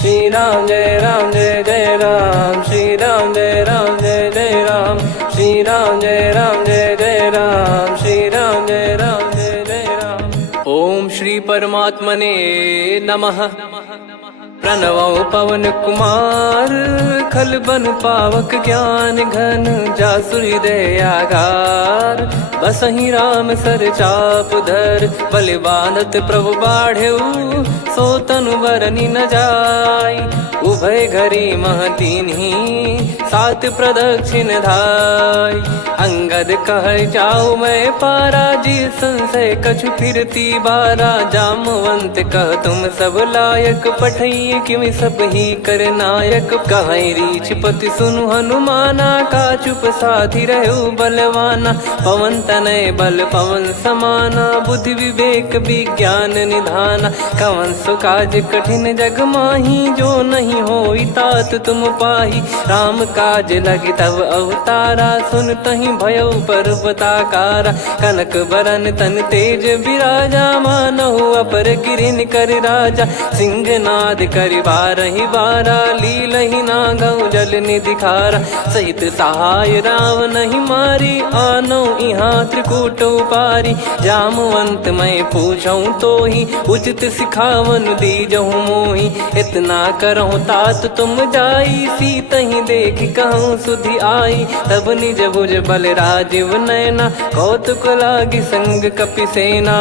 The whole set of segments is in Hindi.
श्री राम जय जय राम, श्री राम जय जय राम, श्री राम जय जय राम, श्री राम जय जय राम। ओम श्री परमात्मने नमः। प्रणवो पवन कुमार, खल बन पावक ज्ञान घन, जासु हृदय आगार। बसहि राम सर चाप धर, बलि बांधत प्रभु बाढ़ेऊ, सो तनु बरनि न जाय। उभय घरी महतीन्ही, सात प्रदक्षिण धाय। अंगद कह जाऊ मैं पारा, जी संशय कछु फिरती बारा। जामवंत कह तुम सब लायक, पठई किमि सब ही कर नायक। कहीं रीछ पति सुनु हनुमाना, का चुप साधि रहु बलवाना। पवन तनय बल पवन समाना, बुद्धि विवेक विज्ञान निधाना। कवन सो काज कठिन जग माही, जो नहीं होई तात तुम पाही। राम काज लगी तब अवतारा, सुन तहि भयउ पर्वताकारा। कनक बरन तन तेज बिराजा, मानहु अपर गिरिन कर राजा। सिंहनाद करि बारहि बारा, लीलहि नागौ जल निधि खारा। सहित सहाय राम नहीं मारी, आनो इहाँ त्रिकूट उपारी। जामवंत मैं पूछऊँ तोहि, उचित सिखावन दीजहु मोहि। इतना करहु तात तुम जाई, सीतहि देख कहूँ सुधि आई। तब निज भुज बल राजीव नयना, कौतुक लागी संग कपिसेना।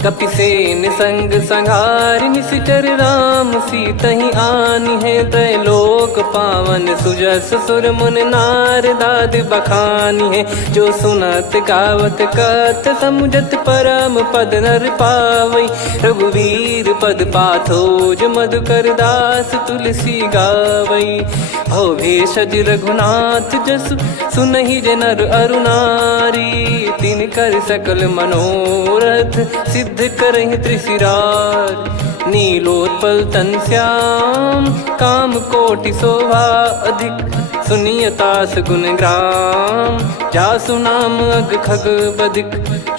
कपिसेन संग संघारि, निशिचर राम सीतहि आनी है। त्रैलोक पावन सुजस सुर मुन नार, दाद बखानी है। जो सुनत गावत कथ, समुझत परम पद नर पावई। रघुवीर पद पाथोज, मधुकर दास तुलसी गावई। भव भेषज रघुनाथ जसु, सुनहि जे नर अरु नारी। तिन कर सकल मनोरथ, सिद्ध करहि त्रिशिरार। नीलोत्पल तन श्याम, काम कोटि शोभा अधिक। सुनियतास गुण ग्राम, जासु नाम अग खग बदिक।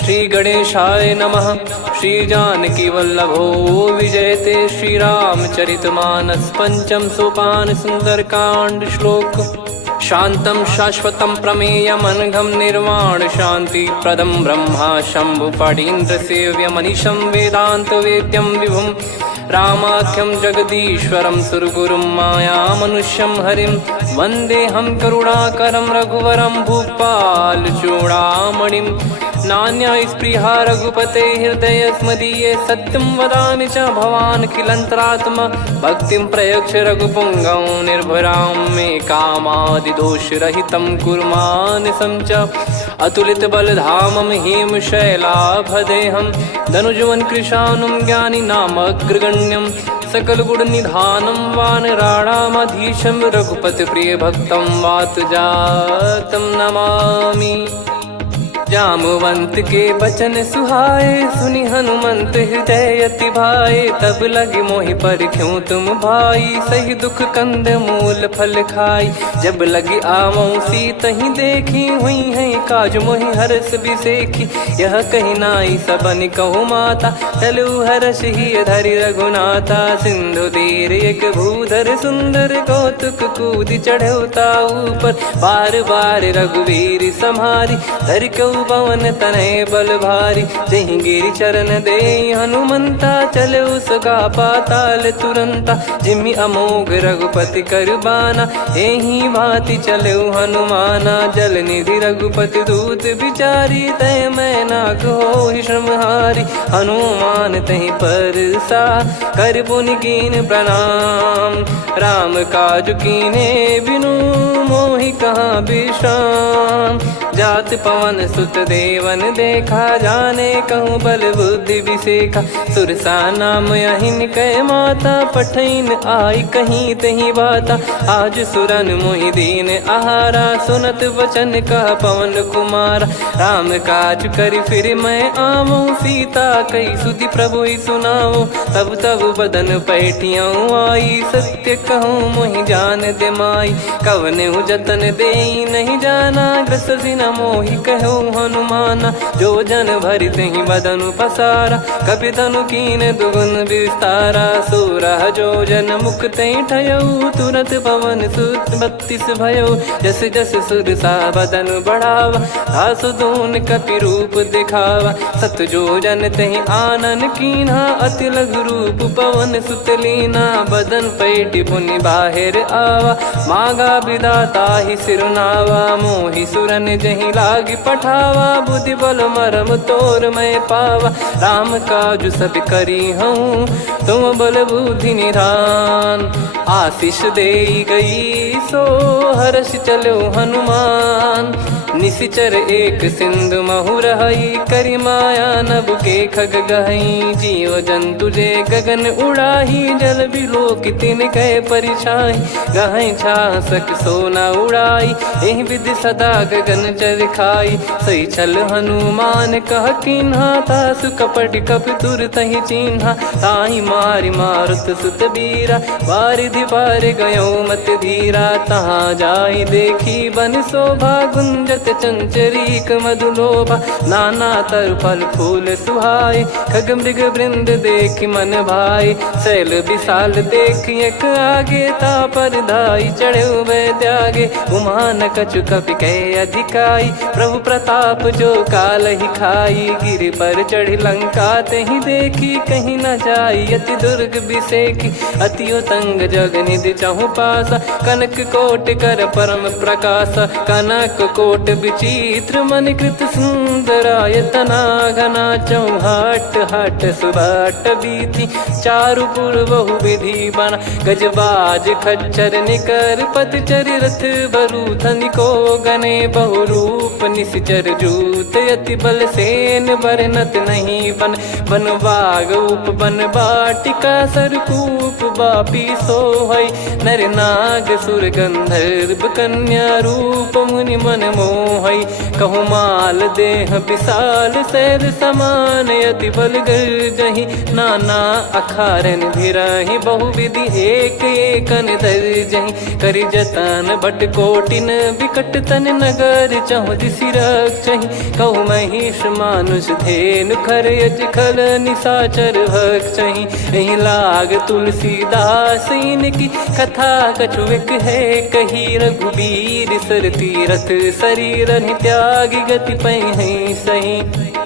श्री गणेशाय नमः। श्री जानकी वल्लभो विजयते, श्री रामचरित मानस। पंचम सोपान सुंदर कांड श्लोक। शांतं शाश्वतं प्रमेयमनघं, निर्वाण शांति प्रदं ब्रह्मा शंभु फणीन्द्र सेव्यमनिशं। वेदांत वेद्यं विभुं रामाख्यं जगदीश्वरं, सुरगुरुं माया मनुष्यं हरिं। वन्देऽहं करुणाकरं रघुवरं, भूपाल चूडामणिं। नान्या स्पृहा रघुपते हृदय स्मदीये, सत्यं वदामि च भवान् खिलन्तरात्मा। भक्तिं प्रयच्छ रघुपुङ्गं, निर्भरां मे कामादिदोषरहितं कुर्मानिसं च। अतुलित बलधामं हेमशैलाभदेहं, धनुजवन कृशानुं ज्ञानी नामग्रगण्यं। सकल गुण निधानं वानराणामधीशं, रघुपति प्रिय भक्तं वातजातं नमामि। जामवंत के बचन सुहाए, सुनि हनुमंत हृदय अति भाए। तब लगे मोहि पर क्यों तुम भाई, सही दुख कंद मूल फल खाई। जब लगे आवऊं सीतहि देखी, हुई है काज मोहि हरस बिसेखी। यह कही नाई सबन कहु माता, चलु हरष ही धरि रघुनाथा। सिंधु तीर एक भूधर सुंदर, कौतुक कूद चढ़ौता ऊपर। बार बार रघुवीर सम्हारी, धर कऊ पवन तनय बल भारी। जहि गिरि चरण दे हनुमंता, चले उसका पाताल तुरंता। जिमि अमोघ रघुपति कर बाना, एहि भांति चले हनुमाना। जल निधि रघुपति दूत बिचारी, तय मैं नाग होहि श्रमहारी। हनुमान तहि परसा, कर पुनि कीन प्रणाम। राम काज कीने बिनु, मोहि कहाँ विश्राम। जात पवन सुत देवन देखा, जाने कहूँ बल बुद्धि विसेखा। सुरसा नाम अहिन कै माता, पठैन आई कहीं तही बाता। आज सुरन मोहि दीन आहारा, सुनत वचन कह पवन कुमारा। राम काज करि फिर मैं आवऊं, सीता कई सुधि प्रभु ही सुनाओ। तब तब बदन पैठियाँ आई, सत्य कहूँ मोहि जान दे माई। कवने जतन दे नहीं जाना, ग्रसि न मोहि कहो हनुमाना। जो जन भरि तेहि बदनु पसारा, कपि तनु कीन दुगुन विस्तारा। सोरा जो जन मुख तेहि ठयऊ, तुरत पवन सुत 32 भयऊ। जस जस सुरसा बदन बढ़ावा, आसु दून कपि रूप दिखावा। सत जो जन तेहि आनन कीन्हा, अति लघु रूप पवन सुत लीना। बदन पैटि पुनि बाहिर आवा, मागा विधाता ही सिरुनावा। मोहि सुरन जहि लागी पठावा, बुद्धि बल मरम तोर मैं पावा। राम काजु सब करी हूँ, तुम बल बुद्धि निधान। आशीष देई गई सो हर्ष चलो हनुमान। निशिचर एक सिंधु महु रहई, करी माया नभ के खग गहई। जीव जंतु जे गगन उड़ाही, जल बिलोक तिन कह परिछाई। गहई छासक सोना उड़ाई, एहि विधि सदा गगन चर खाई। सही छल हनुमान कह कीन्हा, तासु कपट कप तुर तहि चिन्हा। ताहि मारि मारुत सुत बीरा, वारिधि पार गयो मत धीरा। तहाँ जाई देखी बन शोभा, गुंजत चंचरीक मधुलोभा। नाना तर फल फूल सुहाए, खग मृग वृंद देख मन भाई। शैल विशाल देख एक आगे, तापर धाई चढ़े वै त्यागे। उमान कछु कपि कह अधिकाई, प्रभु प्रताप जो काल ही खाई। गिर पर चढ़ी लंका तेहि देखी, कहीं न जाई अति दुर्ग बिसेकी। अति उतंग जग निधि चहु पासा, कनक कोट कर परम प्रकाश। कनक कोट विचित्र मन कृत सुंदरायतना। घना चौहाट हाट सुबाट बीती, चारु पुर बहु विधि बना। गजबाज खच्चर निकर पतचर, रथ बरु धनिको गने। बहु रूप निशिचर जूत, अति बल सेन बरनत नहीं बन। बन बाग उप बन बाटिका, सरकूप बापी सोहई। नर नाग सुर गंधर्व कन्या, रूप मुनि मन मोहई। कहु माल देह विशाल, शैल समान अति बल गर्जहि। नाना अखारन भिरहि, बहु विधि एक एकन दर्जहि। करि जतन बट कोटिन, बिकट तन नगर चहु दिसि रक्षहि। कहु महिष मानुष धेनु, खर यज खल निशाचर भक्षहि। एहि लाग तुलसीदास इनकी, कथा कछु एक है कही। रघुबीर सर तीरथ शरीर, त्यागी गति पै सही।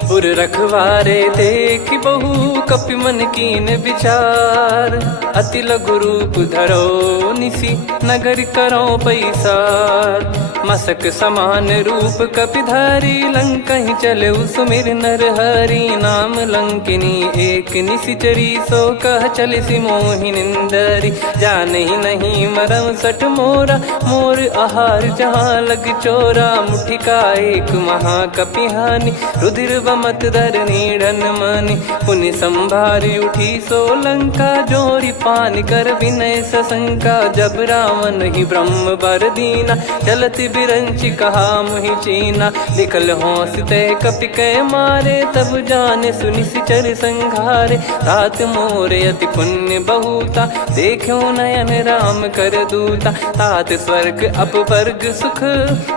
पुर रखवारे देख बहु, कपि मन कीन विचार। अति लघु रूप धरो निसी, नगर करो पैसार। मसक समान रूप कपि धारी, लंकहि चले सुमिर नर हरि। नाम लंकिनी एक निशिचरी, सो कह चलिसि मोहि निंदरी। जानहि नहीं मरम सठ मोरा, मोर आहार जहाँ लग चोरा। मुठिका एक महाकपिहानि, रुधिर बमत धरनी ढन मानि। पुनि संभारी उठी सो लंका, जोरी पान कर विनय सशंका। जब रावण ही ब्रह्म बर दीना, चलत बिरंचि कहा मुहि चीना। लिखल होंस ते कपि कै मारे, तब जाने सुनिशिचर संघारे। तात मोरे अति पुण्य बहुता, देखो नयन राम कर दूता। तात स्वर्ग अपवर्ग सुख,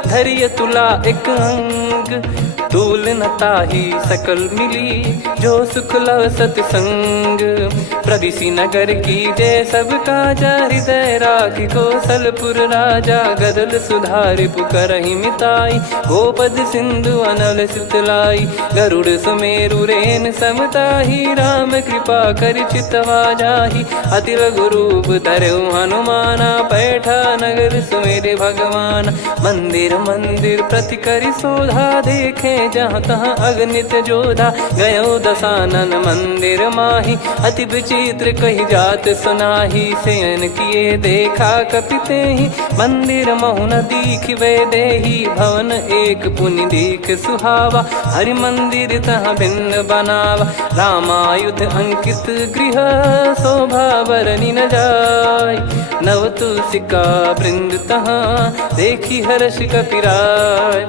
धरिय तुला एक अंग। तूल न ताहि सकल मिली, जो सुख लव सतसंग। प्रविशि नगर की जय सब काजा, हृदय राखि कौशलपुर राजा। गदल सुधारि पुकरहि मिताई, गोपद सिंधु अनल सितलाई। गरुड़ सुमेरु रेन समताहि, राम कृपा करि चितवा जाहि। अति लघु रूप धरऊ हनुमाना, पैठा नगर सुमेरे भगवान। मंदिर मंदिर प्रति करि शोधा, देखे जहाँ तहाँ अगणित जोधा। गयो दशानन मंदिर माही, अति विचित्र कही जात सुनाही। शयन किए देखा कपि तेहि, मंदिर महु न दीखिबे देहि। भवन एक पुनि दीख सुहावा, हरि मंदिर तहाँ भिन्न बनावा। रामायुध अंकित गृह, शोभा बरनि न जाय। नव तुलसी का वृंद तहाँ, देखी हर्ष कपिराय।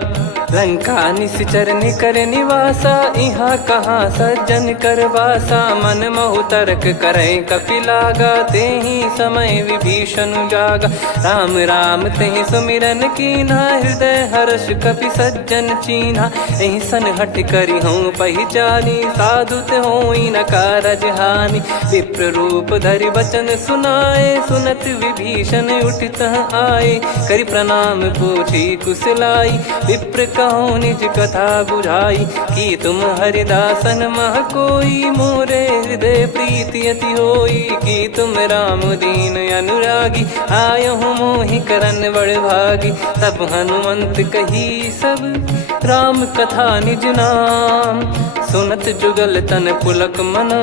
लंका निश्चर निकर निवासा, इहा कहाँ सज्जन कर वासा। मन महु तर्क करे कपिलागा, तेहि समय विभीषण जागा। राम राम तेहि सुमिरन कीन्हा, हृदय हर्ष कपि सज्जन चीन्हा। एहि सन हट करि हूँ पहिचानी, साधु ते होई न कारज हानि। विप्र रूप धरि वचन सुनाए, सुनत विभीषण उठित आए। करि प्रणाम पूछी कुशलाई, विप्र कहो निज कथा बुझाई। कि तुम हरिदासन मह कोई, मोरे हृदय प्रीति अति होई। कि तुम राम दीन अनुरागी, आयहु मोहि करन बड़ भागी। तब हनुमंत कही सब राम कथा निज नाम, सुनत जुगल तन पुलक मना,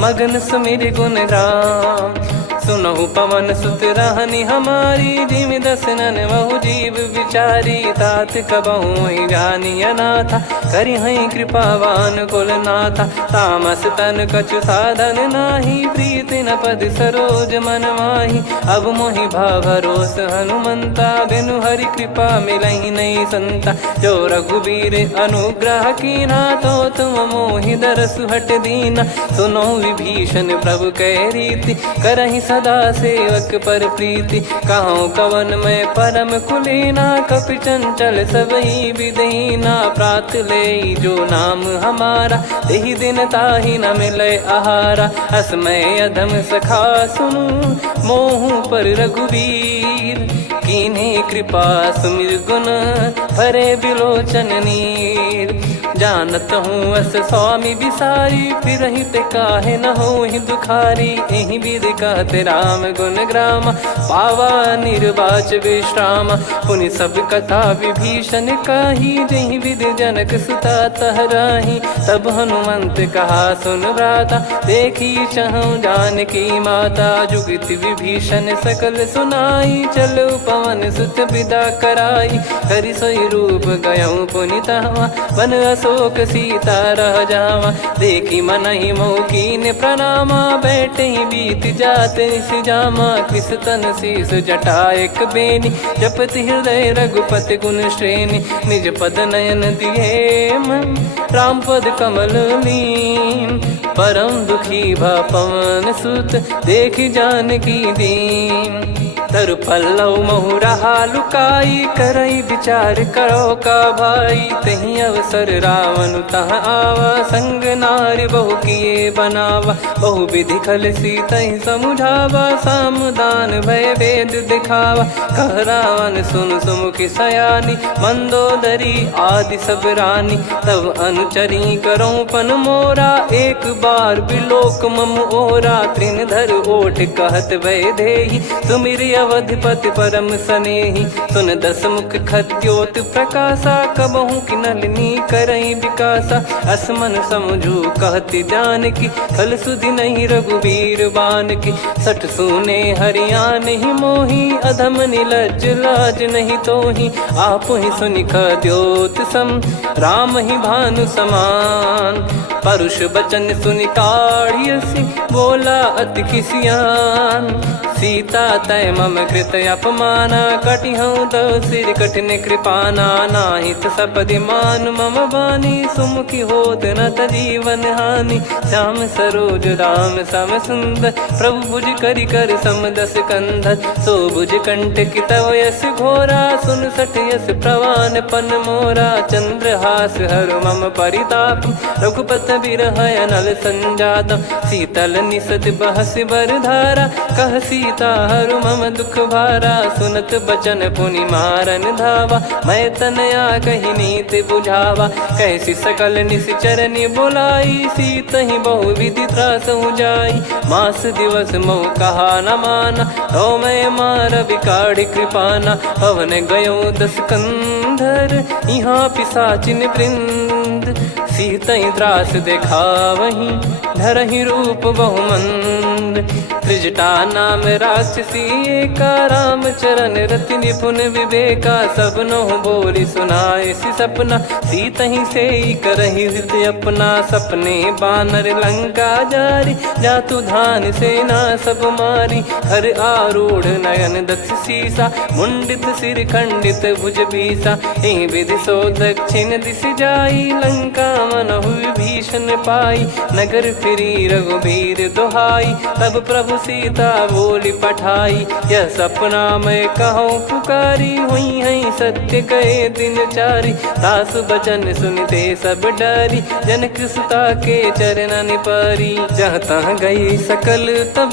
मगन सुमिर गुण राम। सुनहु पवन सुत रहनी हमारी, जिमि दसनन महु जीव विचारी। तात कबहु ही जानी अनाथा, करि हई कृपावान कुल नाथा। तामस तन कछु साधन नाही, प्रीति न पद सरोज मन माही। अब मोहि भरोस हनुमंता, बिनु हरि कृपा मिलहि नहीं संता। जो रघुबीर अनुग्रह कीन्हा, तो तुम मोहि दरसु हट दीना। सुनो विभीषण प्रभु कह रीति, करहि सदा सेवक पर प्रीति। कहूँ कवन में परम कुलीना, कपि चंचल सबही विदहीना। प्रात ले जो नाम हमारा, तेहि दिन ताहि न मिले आहारा। असमय अधम सखा सुनु, मोहु पर रघुवीर। कीन्हे कृपा सुमिर गुण, भरे बिलोचन नीर। जानत हूँ अस स्वामी बिसारी, फिरहि ते काहे न होहि दुखारी। एहि विधि कहते राम गुण ग्राम, पावा निर्वाच विश्राम। पुनि सब कथा विभीषण काही, जहि विधि जनक सुता तहराही। तब हनुमंत कहा सुन भ्राता, देखी चहु जानकी माता। जुगति विभीषण सकल सुनाई, चलो पवन सुत विदा कराई। करि सोई रूप गयऊँ पुनि तहवा, वन अशोक सीता रह जावा। देखी मनहि मोह कीन्ह प्रणामा, बैठे ही बीत जात निस जामा। कृस तन शीस जटा एक बेनी, जपति हृदय रघुपति गुण श्रेणी। निज पद नयन दिए मन, राम पद कमल लीन। परम दुखी भा पवन सुत, देखि जानकी दीन। तरु पल्लव महु रहा लुकाई, करई विचार करो का भाई। तहि अवसर रावण तह आवा, संग नारी बहु किए बनावा। बहु विधि खल सीतहि समुझावा, सामदान भय वेद दिखावा। कह रावण सुन सुमुखि सयानी, मंदोदरी आदि सब रानी। तब अनुचरी करो पन मोरा, एक बार बिलोक मम ओरा। तृण धर ओठ कहत भय देहि, सुमिर अवधिपति परम सनेहि। सुन दस मुख खद्योत प्रकाशा, कबहु कि नलिनी करई विकासा। असमन समझू कहति जानकी, खल सुधि नहीं रघुवीर बानकी। सठ सुने हरियाण ही मोही, अधम निलज्ज लाज नहीं तोही। आप ही सुनि खद्योत सम, राम ही भानु समान। परुष बचन सुनि काढ़ियसि, बोला अति किसियान। सीता तय मम कृत अपमाना, कटिहऊँ तो सिर कठिन कृपाना। नाहित सपदि मान मम बानी, सुमुखी होत न जीवन हानि। श्याम सरोज राम सम सुंदर, प्रभु भुज करि कर सम दस कंधर। सो भुज कंठ की तव यस घोरा, सुन सठ यस प्रवान पन मोरा। चंद्रहास हर मम परिताप, रघुपत बिरह अनल संजात। शीतल निसत बहस बर धारा, कह सीता हरु मम दुख भारा। सुनत बचन पुनि मारन धावा, मैं तनया कही नीति बुझावा। कैसी सकल निश्चरनि बुलाई, सीतहि बहु विधि त्रासहु जाई। मास दिवस मोह कहा न माना, तो मैं मार बिकाढ़ि कृपाना। पवन गयो दस कंधर, यहाँ पिशाचिन वृंद। मंद, सीतई त्रास देखावहीं धरहि रूप बहुमंद। त्रिजटा नाम राक्षसी एका, राम चरण रति निपुण विवेका। सबनो बोली सुनाए सि सपना, सीतहि से करहि हृत अपना। सपने बानर लंका जारी, जातु धान सेना सब मारी। हर आरूढ़ नयन दक्ष सीसा, मुंडित सिर खंडित भुज बीसा। ए विधि सो दक्षिण दिश जाई, लंका मनहु भीषण पाई। नगर फिरी रघुबीर दुहाई, तब प्रभु सीता बोली पठाई। यह सपना मैं कहूँ पुकारी, हुई है सत्य कहे दिन चारी। दास बचन सुनते सब डरी, जनक सुता के चरण परी। जहाँ तहाँ गई सकल तब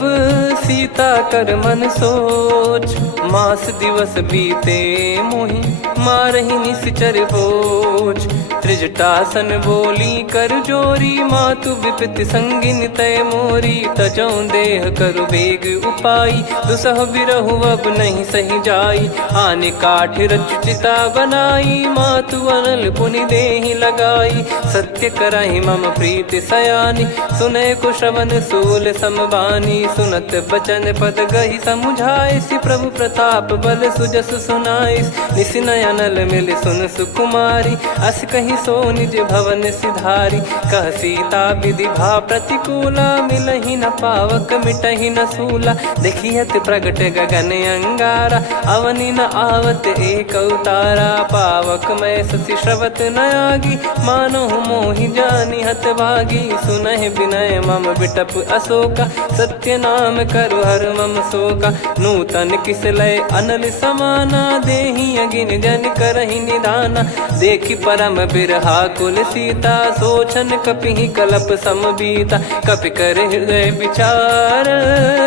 सीता कर मन सोच। मास दिवस बीते मोहि मारहि निश्चर बोझ। त्रिजटासन बोली कर जोरी, मातु विपत्ति संगिन तय मोरी। तजौ देह करु बेग उपाई, दुसह बिरहु अब नहीं सही जाई। आने काठ रचिता बनाई, मातु अनल पुनि देहि लगाई। सत्य करहि मम प्रीति सयानी, सुनय को श्रवण सूल समबानी। सुनत बचन पद गहि समुझाए, सि प्रभु प्रताप बल सुजस सुनाइस। निस नयनल मिल सुन सुकुमारी, अस कहि सो निज भवन सिधारी। कह सीता विधि भा प्रतिकूला, मिलहि न पावक मिटहि न सूला। देखियत प्रगट गगन अंगारा, अवनि न आवत एक अवतारा। पावक मैं शशि श्रवत न आगी, मानो मोहि जानि हत भागी। सुनहि विनय मम बिटप अशोका, सत्य नाम करु हर मम शोका। नूतन किस लय अनल समाना, देहि अगिन जन करहि निदाना। देखि परम बिरहा कुल सीता, सोचन कपिहि कलप समबीता। कपि कर हृदय विचार,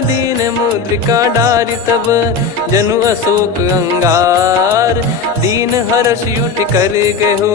दीन मुद्रिका डारि तब जनु अशोक अंगार। दीन हर्ष उठ कर गहु,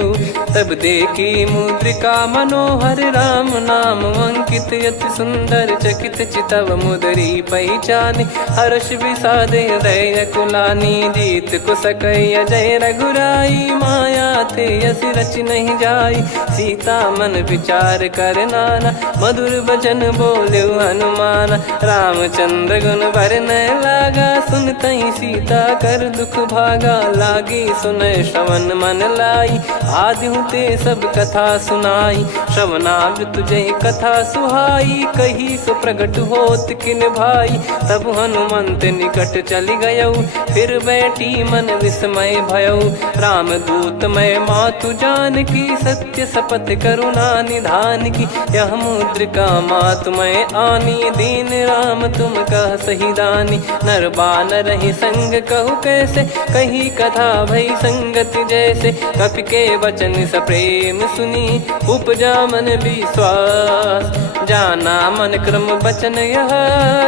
तब देखी मुद्रिका मनोहर। राम नाम अंकित अति सुंदर, चकित चितव मुदरी पहचान। हर्ष विषाद हृदय कुलानी, जीत को सकय जय रघुराई। माया थे यस रच नहीं जाई, सीता मन विचार कर नाना। मधुर बचन बोले हनुमान, रामचंद्र गुण बरनै लागा। सुनतहि सीता कर दुख भागा, लागी सुनय श्रवण मन लाई। आदिहु ते सब कथा सुनाई, श्रवणामृत जय कथा सुहाई। कही सो प्रगट होत किन भाई, तब हनुमंत निकट चली गयौ। फिर बैठी मन विस्मय भयौ, राम दूत मैं मातु जानकी। सत्य शपथ करुणा निधान की, यह मुद्रिका मातु मैं आनी। दीन राम तुम कह सही दानी, नर बानर ही संग कहु कैसे। कही कथा भई संगति जैसे, कपि के वचन सप्रेम सुनी। उपजा मन विश्वास, जाना मन क्रम बचन यह।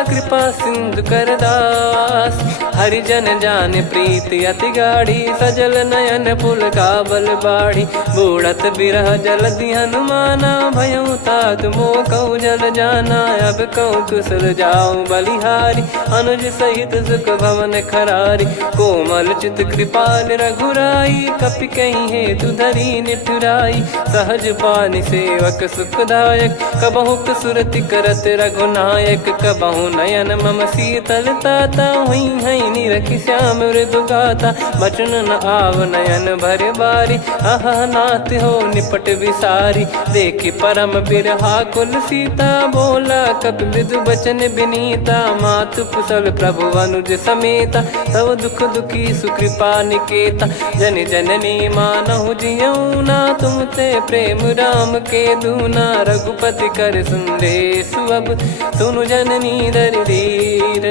कृपा सिंधु कर दास, हरिजन जान प्रीति अति गाढ़ी। सजल नयन पुल काबल बाढ़ी, बूढ़त बिरह जल दी हनुमाना। भयउ तात मोह कहु जल जाना, अब कहु कुशल जाऊं बलिहारी। अनुज सहित सुख भवन खरारी, कोमल चित कृपाल रघुराई। कपि कहीं हेतु धरी निठुराई, सहज पानि सेवक सुखदायक। कबहु सुरति करत रघुनायक, कबहु नयन मम शीतल ताता। हुई है निरखि श्याम मृदु गाता, बचन न आव नयन भर बारी। आहा नाथ हो निपट विसारी, देखि परम बिरहा कुल सीता। बोला कपि मृदु बचन बिनीता, मातु कुशल प्रभु अनुज समेता। तव दुख दुखी सुकृपा निकेता, जन जननी मानहु जियऊ ना। तुम ते प्रेम राम के दूना, रघुपति कर संदेश अब सुनु जननी दर धीर।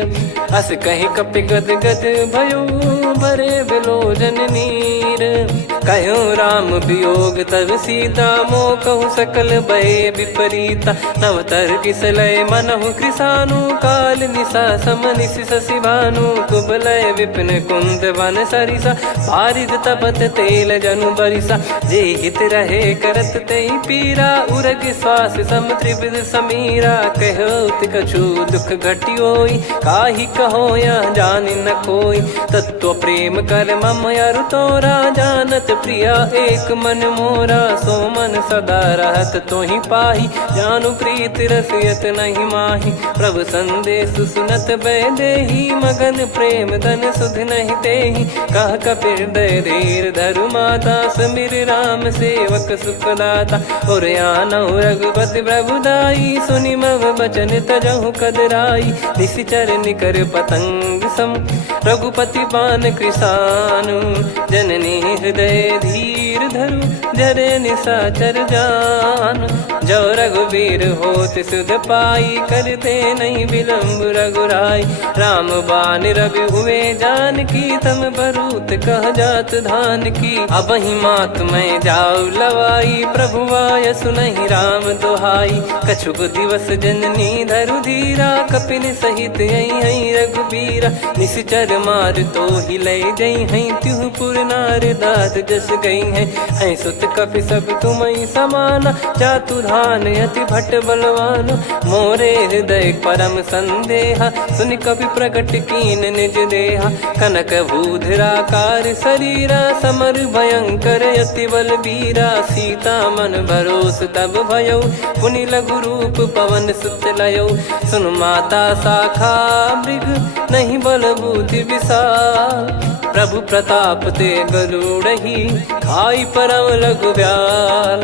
अस कहि कपि गद गद भयो, भरे बिलोचन नीर। कहो राम वियोग तब सीता, मोह कहु सकल भय विपरीता। नवतर किसलय मनहु कृसानु, काल निशा समनिशि शशि भानु। कुबलय विपिन कुंद वन सरिसा, पारिद तपत तेल जनु बरिसा। जे हित रहे करत तेहि पीरा, उरग श्वास सम त्रिविध समीरा। कहो कछु दुख घटियोई, काहि कहो या जान न कोई। तत्व प्रेम कर मम अरु तोरा, जानत प्रिया एक मन मोरा। सो मन सदा रहत तो ही पाही, जानु प्रीत रसियत नहीं माही। प्रभु संदेश सुनत बैदेही, मगन प्रेम धन सुध नहीं तेही। कह कपिर दय धीर धरु माता, समिर राम सेवक सुखदाता। और आनौ रघुपति प्रभुदाई, सुनि मव बचन तजहु कदराई। निशिचर निकर पतंग सम, रघुपति पान कृसानु। जननी हृदय धीर धरु, जरे निशाचर जान। जो रघुवीर होत सुध पाई, करते नहीं विलम्ब रघुराई। राम बान रवि हुए जानकी, तम बरूत कह जात धान की। अब ही मात मैं जाऊ लवाई, प्रभु आय सुनहि राम दोहाई। कछुक दिवस जननी धरु धीरा, कपिन सहित यही रघुबीरा। निशिचर मार तो ही ले जई हैं, त्युह पुर नार दाद जस गई हैं। सुत कपि सब तुमहि समाना, जातु धान अति भट बलवान। मोरे हृदय परम संदेहा, सुनि कपि प्रकट कीन निज देहा। कनक भूधराकार शरीरा, समर भयंकर अति बलबीरा। सीता मन भरोस तब भयउ, पुनि लघु रूप पवन सुत लयउ। सुन माता शाखा मृग, नहीं बल बुद्धि विशाल। प्रभु प्रताप ते गरुड़ही, खाई परम लघु ब्याल।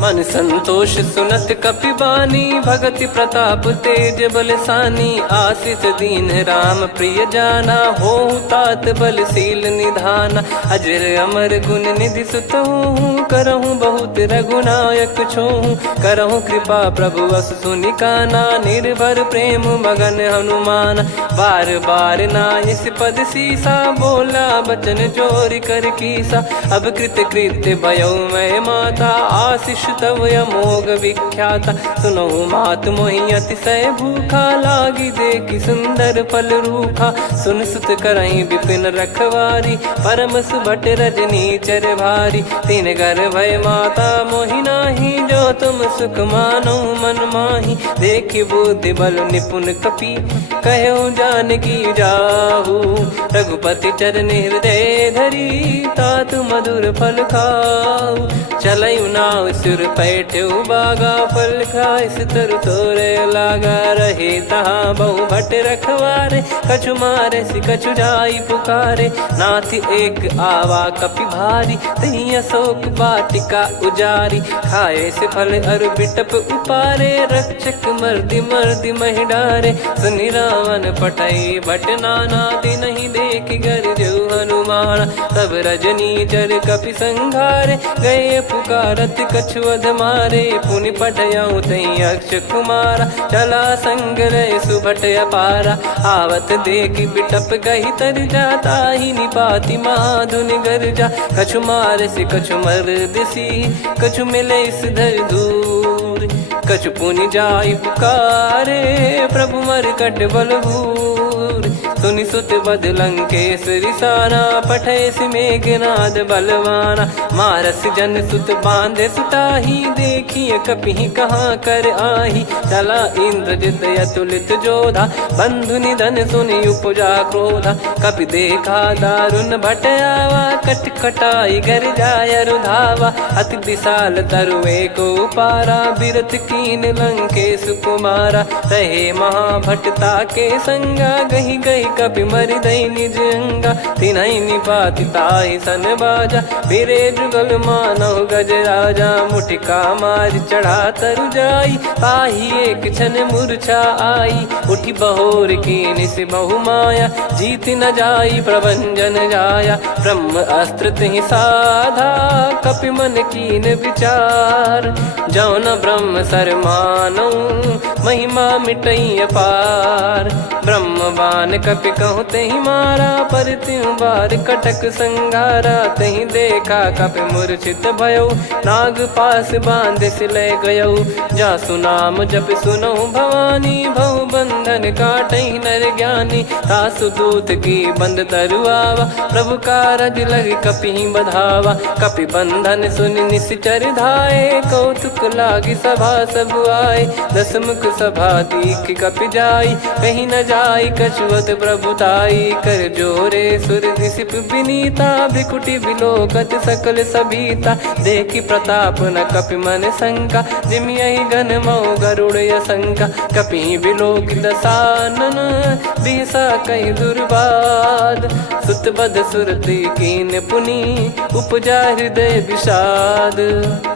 मन संतोष सुनत कपि बानी, भगति प्रताप तेज बलसानी। आशीष दीन राम प्रिय जाना, होहु तात बलशील निधाना। अजर अमर गुण निधि सुतहु, करहु बहुत रघुनायक छोहु। करहु कृपा प्रभु अस सुनि काना, निर्भर प्रेम मगन हनुमान। बार बार नायस पद सीसा, बोला बचन चोरी कर कीसा। अब कृत कृत्य भयउ मैं माता, आशीष तव अमोघ विख्याता। सुनहु मात मोहि अतिशय भूखा, लागी देखि सुंदर फल रूखा। सुन सुत करहि विपिन रखवारी, परम सुभट रजनी चर भारी। तीन घर भय माता मोहि नाही, जो तुम सुख मानो मन माही। देखि बुद्धि बल निपुण कपि, कहु जानकी जाहु। रघुपति चरण हृदय धरी, तात मधुर फल खाऊ। चलयु नाव सुर पैठ्यु बागा, फल खाइस तरु तोरे लागा। रहे तहाँ बहु भट रखवारे, कछु मारे सि कछु जाई पुकारे। नाथ एक आवा कपि भारी, तही अशोक वाटिका उजारी। खाए से फल अरु बिटप उपारे, रक्षक मर्दि मर्दि महि डारे। सुनि रावण पटई भट नाना, तिनहि देखि गरजु हनुमान। तब रजनी चर कपि संघारे, गए पुकारत कछु अध मारे। पुनि पटयउ तई अक्ष कुमारा, चला संग रहे सुभट अपारा। आवत देखि बिटप गही तर जाता, ही निपाति महाधुनि गर्जा। कछु मार से कछु मर्दिसी, कछु मिले इस धर दूर। कछु पुनि जाई पुकारे, प्रभु मरकट बलभूर। सुनि सुत बद लंकेश्वरी साना, पठय मेघनाद बलवाना। मारस जन सुत बांधे सुताही, देखिए कपि कहाँ कर आही। चला इंद्रजित अतुलित जोधा, बंधु निधन सुनि उपजा क्रोधा। कपि देखा दारुण भट आवा, कट कटाई गर जाय रुधावा। अति विशाल तरुए को पारा, बिरत कीन लंकेश कुमारा। रहे महाभटता के संगा, गही गही कपि मरि दई निज अंगा। तिन्हि निपाति ताहि सन बाजा, फिरे जुगल मानव गज राजा। मुटिका मार चढ़ा तरु जाई, ताहि एक क्षण मूर्छा आई। उठि बहोर कीन से बहु माया, जीत न जाई प्रभंजन जाया। ब्रह्म अस्त्र तिहि साधा, कपि मन कीन विचार। जौ न ब्रह्म सर मानौ, महिमा मिटई अपार। ब्रह्म बान कपि कहु तहि मारा, पर त्यों बार कटक संगारा। तहि देखा कपि मूर्छित भयउ, नाग पास बांध सिले गयउ। जासु नाम जप सुनहु भवानी, भव बंधन काटहि नर ज्ञानी। तासु दूत की बंद तरुआवा, प्रभु कारज लग कपि बधावा। कपि बंधन सुनि निश्चर धाये, कौतुक लागी सभा सब आए। दस मुख सभा दीख कपि जाई, कहीं न जाई कछुवत प्रभुताई। कर जोरे सुर दिसिप विनीता, भ्रिकुटि बिलोकत सकल सबीता। देखि प्रताप न कपि मन शंका, जिमियहि गन मऊ गरुड़ असंका। कपि बिलोक दसानन, बिहसा कहि दुर्वाद। सुत बध सुरति कीन पुनि, उपजा हृदय विषाद।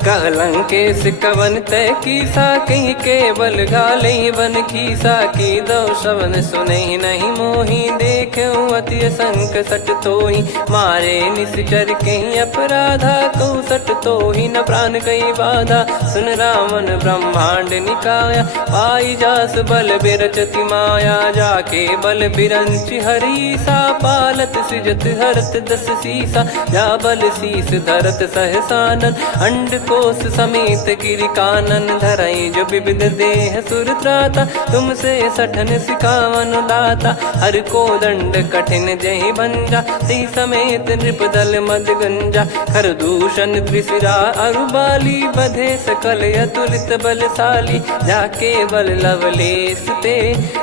कहलंकेश कवन तय कीसा, कहीं केवल गाले बन खीसा। की दो श्रवण सुने नहीं मोही, देखे अति संक सट तोही। मारे निश्चर कहीं अपराधा, कहूँ सट तोही न प्राण कहीं बाधा। सुन रावण ब्रह्मांड निकाया, पाई जास बल बिरचति माया। जाके बल बिरंच हरीसा, पालत सृजत हरत दस सीसा। जा बल शीस धरत सहसानन, अंड कोश समेत गिरि कानन। धरई जो विविध देह सुर त्राता, तुमसे सठन सिखावन दाता। हर को दंड कठिन जहि भंजा, ती समेत नृप दल मद गंजा। खर दूषण त्रिशिरा अरुबाली, बधे सकल अतुलित बलशाली। जाके बल लवलेस ते,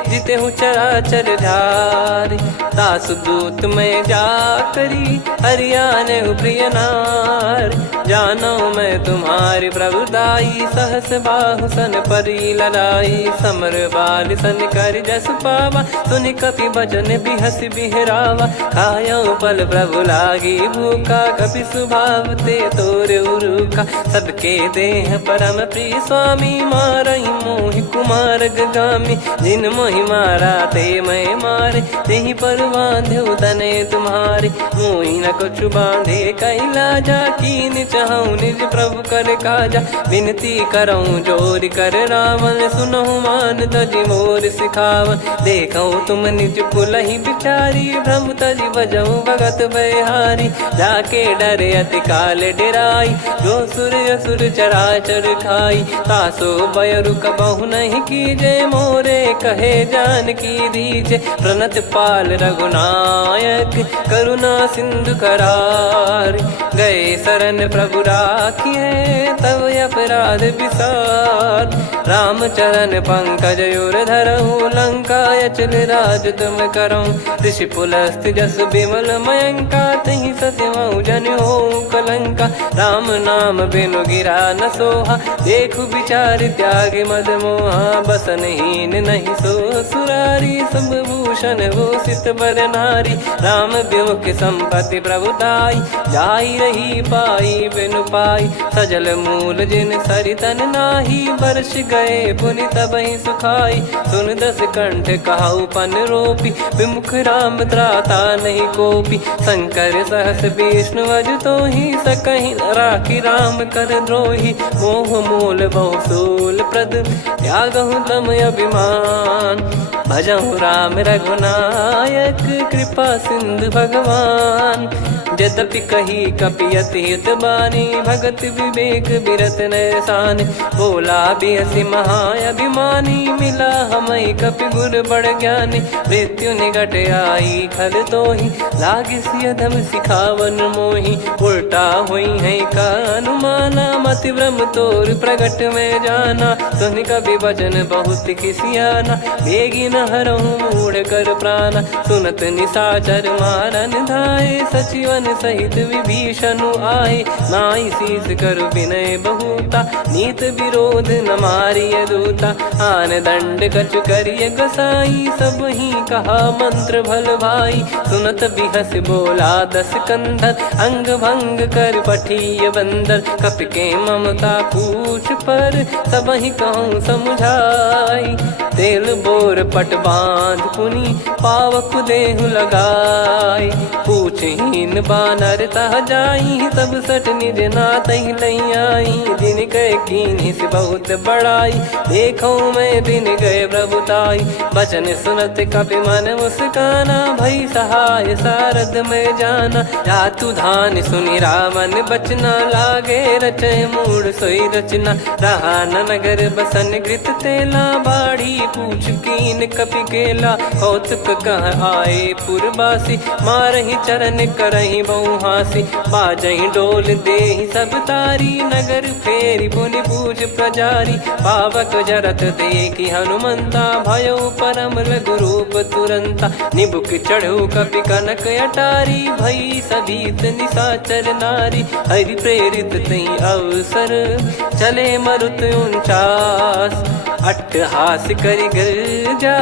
जिते हूँ चराचर धारी। दास दूत में जा करी, हरियाने प्रिय नार। जानो मैं तुम्हारी प्रभुताई, सहस बाहु सन परी लड़ाई। समर बाल सन कर जस पावा, सुनि कपि भजन बिहस बिहरावा। खायो पल प्रभु लागी भूखा, कपि स्वभाव ते तोर उरुखा। सबके देह परम प्रिय स्वामी, मारई मोहि कुमार गगामी। जिन मोहि मारा ते मैं मारे, तेहि पर बांधो तने तुम्हारे। मोहि न कुछ बांधे कैलाजा, कीन चाहूँ निज प्रभु कर काजा। विनती करऊँ जोर कर रावण, सुनहु मान तजि मोर सिखावन। देखऊँ तुम निज पुलहि बिचारी, भ्रम तजि बजऊँ भगत बहारी। जाके डरे अति काल डेराई, जो सुर असुर चराचर खाई। तासो बयरु कबहु नहीं कीजे, मोरे कहे जान की दीजे। प्रणत पाल रघुनायक, करुणा सिंधु करार। गए शरण प्रभु राखिए, तब अपराध विसार। राम चरण पंकज उर धरऊँ, लंका अचल राज तुम करऊँ। ऋषि पुलस्त जस विमल मयंका, तहि सत्यमऊ जन हो कलंका। राम नाम बिनु गिरा न सोहा, देखु विचार त्याग मद मोहा। बसनहीन नहीं सो सुरारी, सब भूषण भूषित बर नारी। राम विमुख संपत्ति प्रभुताई, जाई रही पाई बिनु पाई। सजल मूल जिन सरितन नाही, वर्ष गए पुनि तबहि सुखाई। सुन दस कंठ कहाऊ पन रोपी, विमुख राम त्राता नहीं कोपी। शंकर सहस विष्णु अज तोहि, सकहि न राखी राम कर द्रोही। मोह मूल बहु सूल प्रद, त्यागहु तम अभिमान। भजहु राम रघुनायक, कृपा सिंधु भगवान। यद्यपि कही कपियति हित बानी, भगत विवेक बिरत नैसान। बोला बिहसि महाअभिमानी, मिला हमई कपि गुर बड़ ज्ञानी। मृत्यु निकट आई खल तोहि, लागिसि अधम सिखावन मोहि। उल्टा हुई है का अनुमाना, मति भ्रम तोर प्रगट में जाना। सुन कवि वचन बहुत खिसियाना, बेगी न हरहु मूढ़ कर प्राणा। सुनत निशाचर मारन धाये, सचिवन सहित विभीषणु आए। नाई शीस कर विनय बहुता, नीत विरोध न मारिय दूता। आन दंड कछु करिय गसाई, सब ही कहा मंत्र भल भाई। सुनत बिहस बोला दस कंधर, अंग भंग कर पठिय बंदर। कपि के ममता पूछ पर, सब ही कहूँ समुझाई। तेल बोर पट बांध पुनि, पावक देहु लगाई। पूछहीन बानर तह जाई, सब सट निज नातहि लई आई। दिन गए कीन्ही से बहुत बड़ाई, देखो मैं दिन गए प्रभुताई। बचन सुनत कपि मन मुस्काना, भई सहाय सारद में जाना। जातु धान सुनि रावण बचना, लागे रचय मूढ़ सोई रचना। रहा न नगर बसन घृत तेला, बाढ़ी पूछ कीन कपि केला कौतुक कह आए पुरबासी मारही चरण करही बहु हासी बाजही डोल देहि सब तारी नगर फेरी पुनि पूज प्रजारी पावक जरत देखी हनुमंता भयो परम लघु रूप तुरंता निबुक चढ़ू कपि कनक अटारी भई सभीत निशाचर नारी हरि प्रेरित तई अवसर चले मरुत 49 अट्टहास करि गिरजा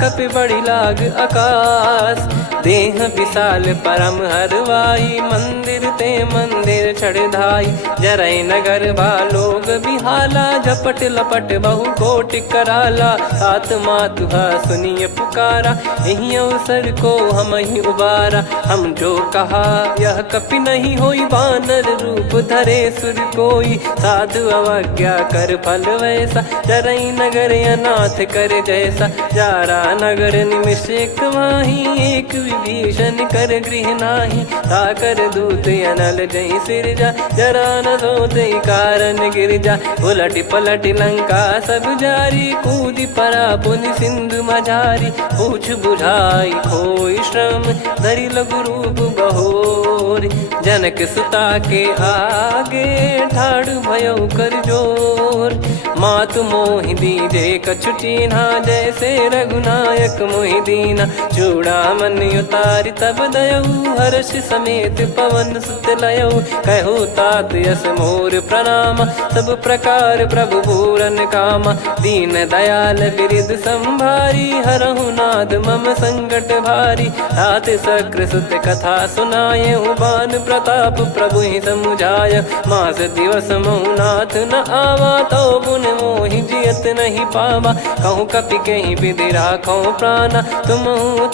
कपि बड़ी लाग आकाश देह विशाल परम हरवाई मंदिर ते मंदिर चढ़ाई जरई नगर बालोग बिहाला झपट लपट बहु कोट कराला सात मातुहा सुनिय पुकारा यही अवसर को हम ही उबारा हम जो कहा यह कपि नहीं होई बानर रूप धरे सुर कोई साधु अवज्ञा कर फल वैसा जरई नगर अनाथ कर जैसा जारा नगर निमिष एक माही एक विभीषण कर गृह नाही ताकर दूत अनल जय सिरजा जरा न सोते कारण गिरजा उलट पलट लंका सब जारी कूदी परा पुनि सिंधु मझारी पूछ बुझाई खोई श्रम धरि लघु रूप बहोरी जनक सुता के आगे ठाड़ भयो कर जोर मातु मोहि दीजे कछु चीन्हा जैसे रघुनायक मोहि दीना चूड़ामन उतारि तब दयऊ हर्ष समेत पवन सुत लयऊ कहु तात यस मोर प्रणाम सब प्रकार प्रभु पूरन कामा दीन दयाल बिरिद संभारी हरहु नाद मम संकट भारी तात सक्र सुत कथा सुनाये बान प्रताप प्रभु ही समुझाय मास दिवस महु नाथ न आवा तो पुन मोहि जियत नहीं पावा कहूँ कपि कहीं विधि राखो प्राणा तुम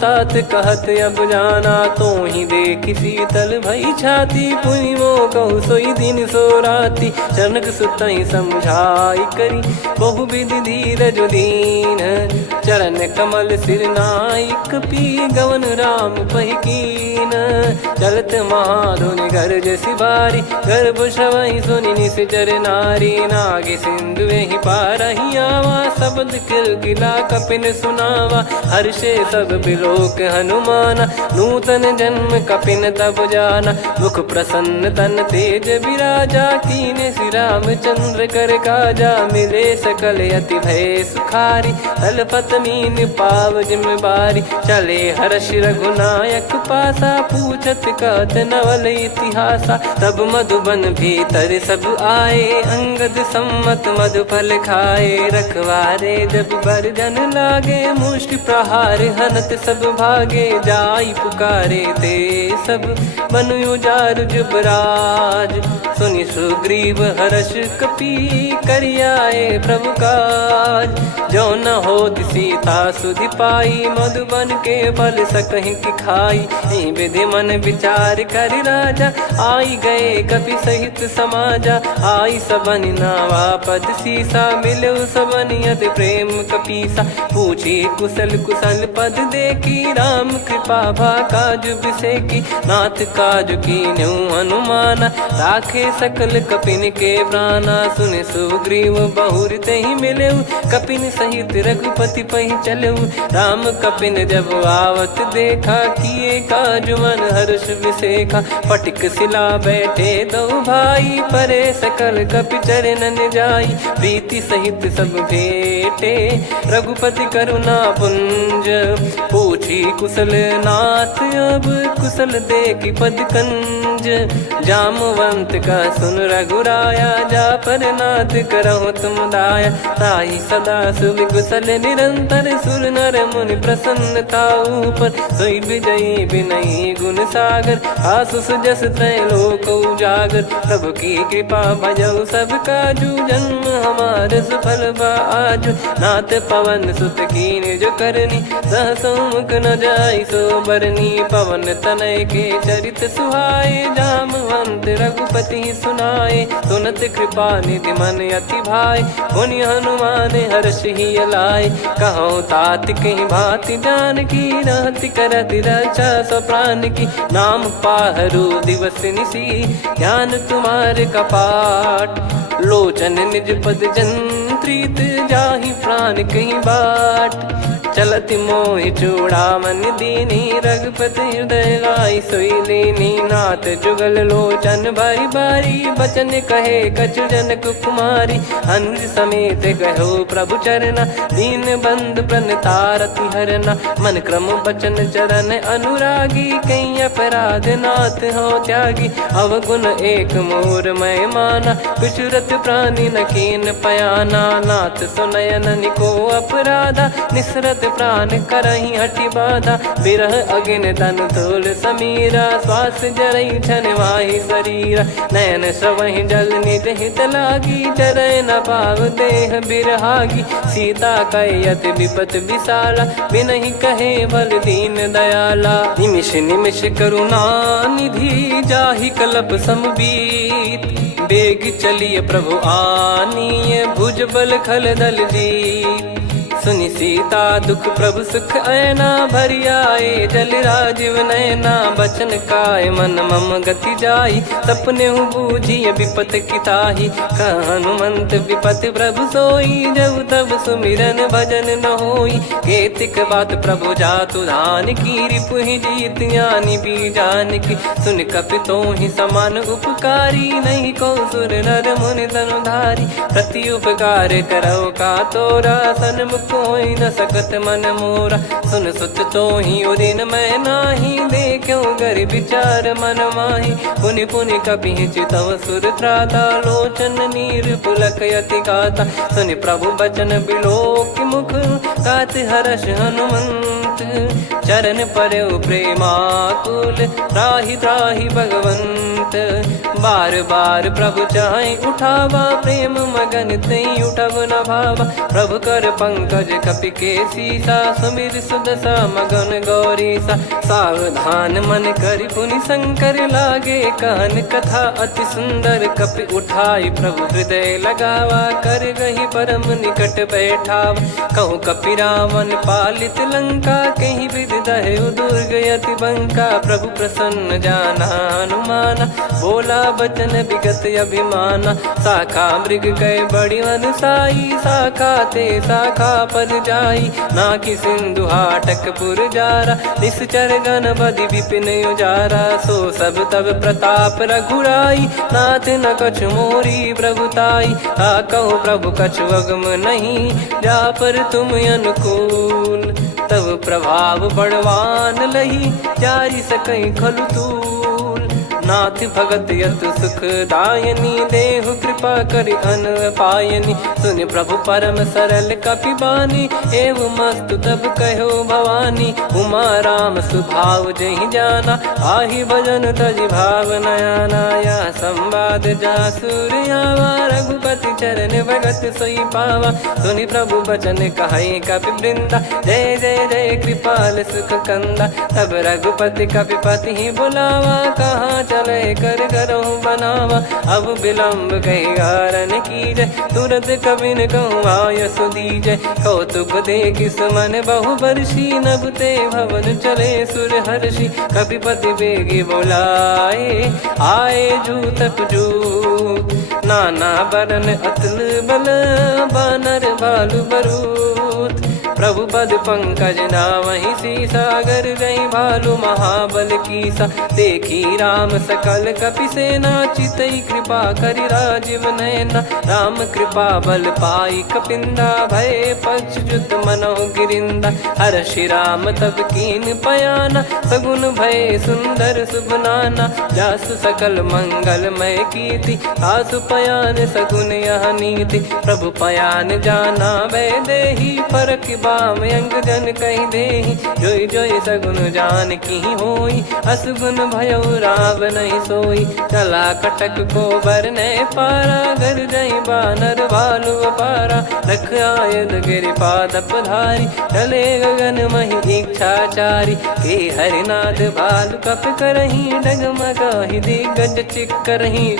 तात कहत अब जाना तो ही देख शीतल भई छाती पुनि मो कहु सोई दिन सो राती जनक सुतई समझाई करी बहु विधि धीरज दीन चरण कमल सिर नाइक पी गवन राम पहिकीन चलत महाधुनि गर्ज सिबारी गर्भ श्रवहि सुनि निश्चर नारी नागे सिंधु ही पारही आवा शब्द किलकिला कपिन सुनावा हर्षे सब बिलोक हनुमाना नूतन जन्म कपिन तब जाना मुख प्रसन्न तन तेज विराजा कीने श्री रामचंद्र कर काजा मिले सकल अति भय सुखारी तलपत मीन पाव जिम्मेवारी चले हर्ष रघुनायक पासा पूछत कहत नवल इतिहासा तब मधुबन भीतर सब आए अंगद सम्मत मधुफल खाए रखवारे जब बरजन लागे मुष्टि प्रहार हनत सब भागे जाई पुकारे ते सब मनु उजार जुबराज सुनि सुग्रीव हर्ष कपि करियाए प्रभु काज जो न हो सीता सुधि पाई मधुबन के फल सकहि की खाई विधि मन विचार कर राजा आई गए कपि सहित समाजा आई सबन नावा पद सीसा मिलो सबनियत प्रेम कपीसा पूछी कुशल कुशल पद देखी राम कृपा भा काज बिसेकी नाथ काज की न्यू हनुमाना राखे सकल कपिन के प्राणा सुन सुग्रीव बहुर ते ही मिले कपिन सहित रघुपति पही चले राम कपिन जब आवत देखा किए काज मन हर्ष विसेखा पटिक सिला बैठे दो भाई परे सकल कपि चरणन जाई प्रीति सहित सब भेटे रघुपति करुणा पुंज पूछी कुशल नाथ अब कुशल देखी पद कंज जामवंत का सुन रघुराया जा पर नाथ करहु तुम दाया ताई सदा सुभि कुशल निरंतर सुर नर मुनि प्रसन्नता ऊपर सोई विजयी विनयी गुण सागर आसु सुजस त्रैलोक उजागर प्रभु की कृपा भजऊ सब काजू जन्म हमार सफल बाजू नाथ पवन सुत कीन जो करनी सहसो मुख न जाई सो बरनी पवन तनय के चरित सुहाए जामवंत रघुपति सुनाए सुनत कृपा निधि मन अति भाई पुनि हनुमान हर्ष ही लाए कहो तात कहीं भांति जान की रहति करति रक्षा सो प्राण की नाम पाहरू दिवस निसी ध्यान तुम्हारे कपाट लोचन निज पद जन प्रीत जाहि प्राण कहीं बाट। चलत मोहि चूड़ामन दीनी रघुपति हृदय लाई सोई लीनी। नाथ जुगल लोचन बारी बारी बचन कहे कछु जनक कुमारी। हंस समेत गहो प्रभु चरना दीन बंद प्रणतारति हरना। मन क्रम बचन चरण अनुरागी कहीं अपराध नाथ हो त्यागी। अवगुण एक मोर मैं माना विचुरत प्राणी न कीन पयाना। नाथ सुनयन निको अपराधा निसरत प्राण करही हटि बाधा। बिरह अगिन तन तोल समीरा श्वास जरई छन वाहि शरीरा। नयन सवहि जल निज हित लागी चरय न पाव देह बिरहागी। सीता कयत विपत विशाला बिनहि कहे बल दीन दयाला। निमिष निमिष करुणा निधि जाहि कलप समबीत। बेग चलिए प्रभु आनीय भुज बल खल दल जीत। सुनि सीता दुख प्रभु सुख ऐना भरि आए जल राजीव नैना। बचन काय मन मम गति जाई सपने बूझी विपत किताही। हनुमंत विपत प्रभु सोई जब तब सुमिरन भजन न होई। केतिक बात प्रभु जातु धान की रिपुहि जीत ज्ञानी बीजान की। सुन कपितो ही समान उपकारी नहीं को सुर नर मुनि तनुधारी। प्रति उपकार करो का तोरा सन्मुख कोई न सकत मन मोरा। सुन सुत तो ही उदिन मैं नाही देखो गर विचार मन माही। पुनि पुनि कपि चितव सुर त्राता लोचन नीर पुलक यति गाता। सुनि प्रभु बचन बिलोक मुख गात हर्ष हनुमंत। चरण परयो प्रेमाकुल त्राहि त्राहि भगवंत। बार बार प्रभु चाहे उठावा प्रेम मगन तई उठब न भावा। प्रभु कर पंकज कपि के सीसा सुमिर सुदशा मगन गौरीसा। सावधान मन करि पुनि शंकर लागे कहन कथा अति सुंदर। कपि उठाई प्रभु हृदय लगावा कर गही परम निकट बैठावा। कहूँ कपि रावण पालित लंका कहीं विधि दहु दुर्ग यति बंका। प्रभु प्रसन्न जाना हनुमाना बोला बचन विगत अभिमाना। शाखा मृग गए बड़ी अनुसाई शाखा ते शाखा पर जाई। ना कि सिंधु हाटक पुर जारा निश्चर गण बदि विपिन उजारा। सो सब तब प्रताप रघुराई नाथ न कछु मोरी प्रभुताई। कहूँ प्रभु कछु अगम नहीं जा पर तुम अनुकूल। तब प्रभाव बड़वान लही जारी सकई खलु तूल। नाथ भगत यत सुख दायनी देहु कृपा करि अन पायनी। सुन प्रभु परम सरल कपि बानी एवं मस्तु तब कहो भवानी। उमा राम सुभाव जहि जाना आहि भजन तजि भाव नयाना। या संवाद जासुर आवा रघुपति चरण भगत सोई पावा। सुनि प्रभु बचन कहे कपि वृंदा जय जय जय कृपाल सुख कंदा। तब रघुपति कपि पति ही बुलावा कहाँ चले कर करहु बनावा। अब विलम्ब कही कारण कीजय तुरंत कबिन कहूँ आयस दीजय। कौतुक देख सुमन बहु बरसी नभ ते भवन चले सुर हर्षि। कपिपति बेगी बोलाए आए जूतक जूत। नाना बरन अतुल बल बानर भालु बरूत। प्रभु पद पंकज नावहि सीसागर गई भालु महाबल कीसा। देखी राम सकल कपि सेना चितई कृपा करि राजीव नयना। राम कृपा बल पाई कपिंदा भय पक्ष जुत मनो गिरिंदा। हर्षि राम तब कीन पयाना सगुन भय सुंदर सुभनाना। जासु सकल मंगलमय कीर्ति आसु पयान सगुन यह नीति। प्रभु पयान जाना वै देही फरक बाम अंग जन कहीं देही। जोई जोई सगुन जान की होई असगुन भयो राव नहीं सोई। चला कटक को बरने पारा घर जई बानर भालु पारा। रख आयद गिरि पाद पधारी चले गगन मही इच्छाचारी। के हरिनाथ भालु कप करही डगमगाहि दिग्गज चिक्करही।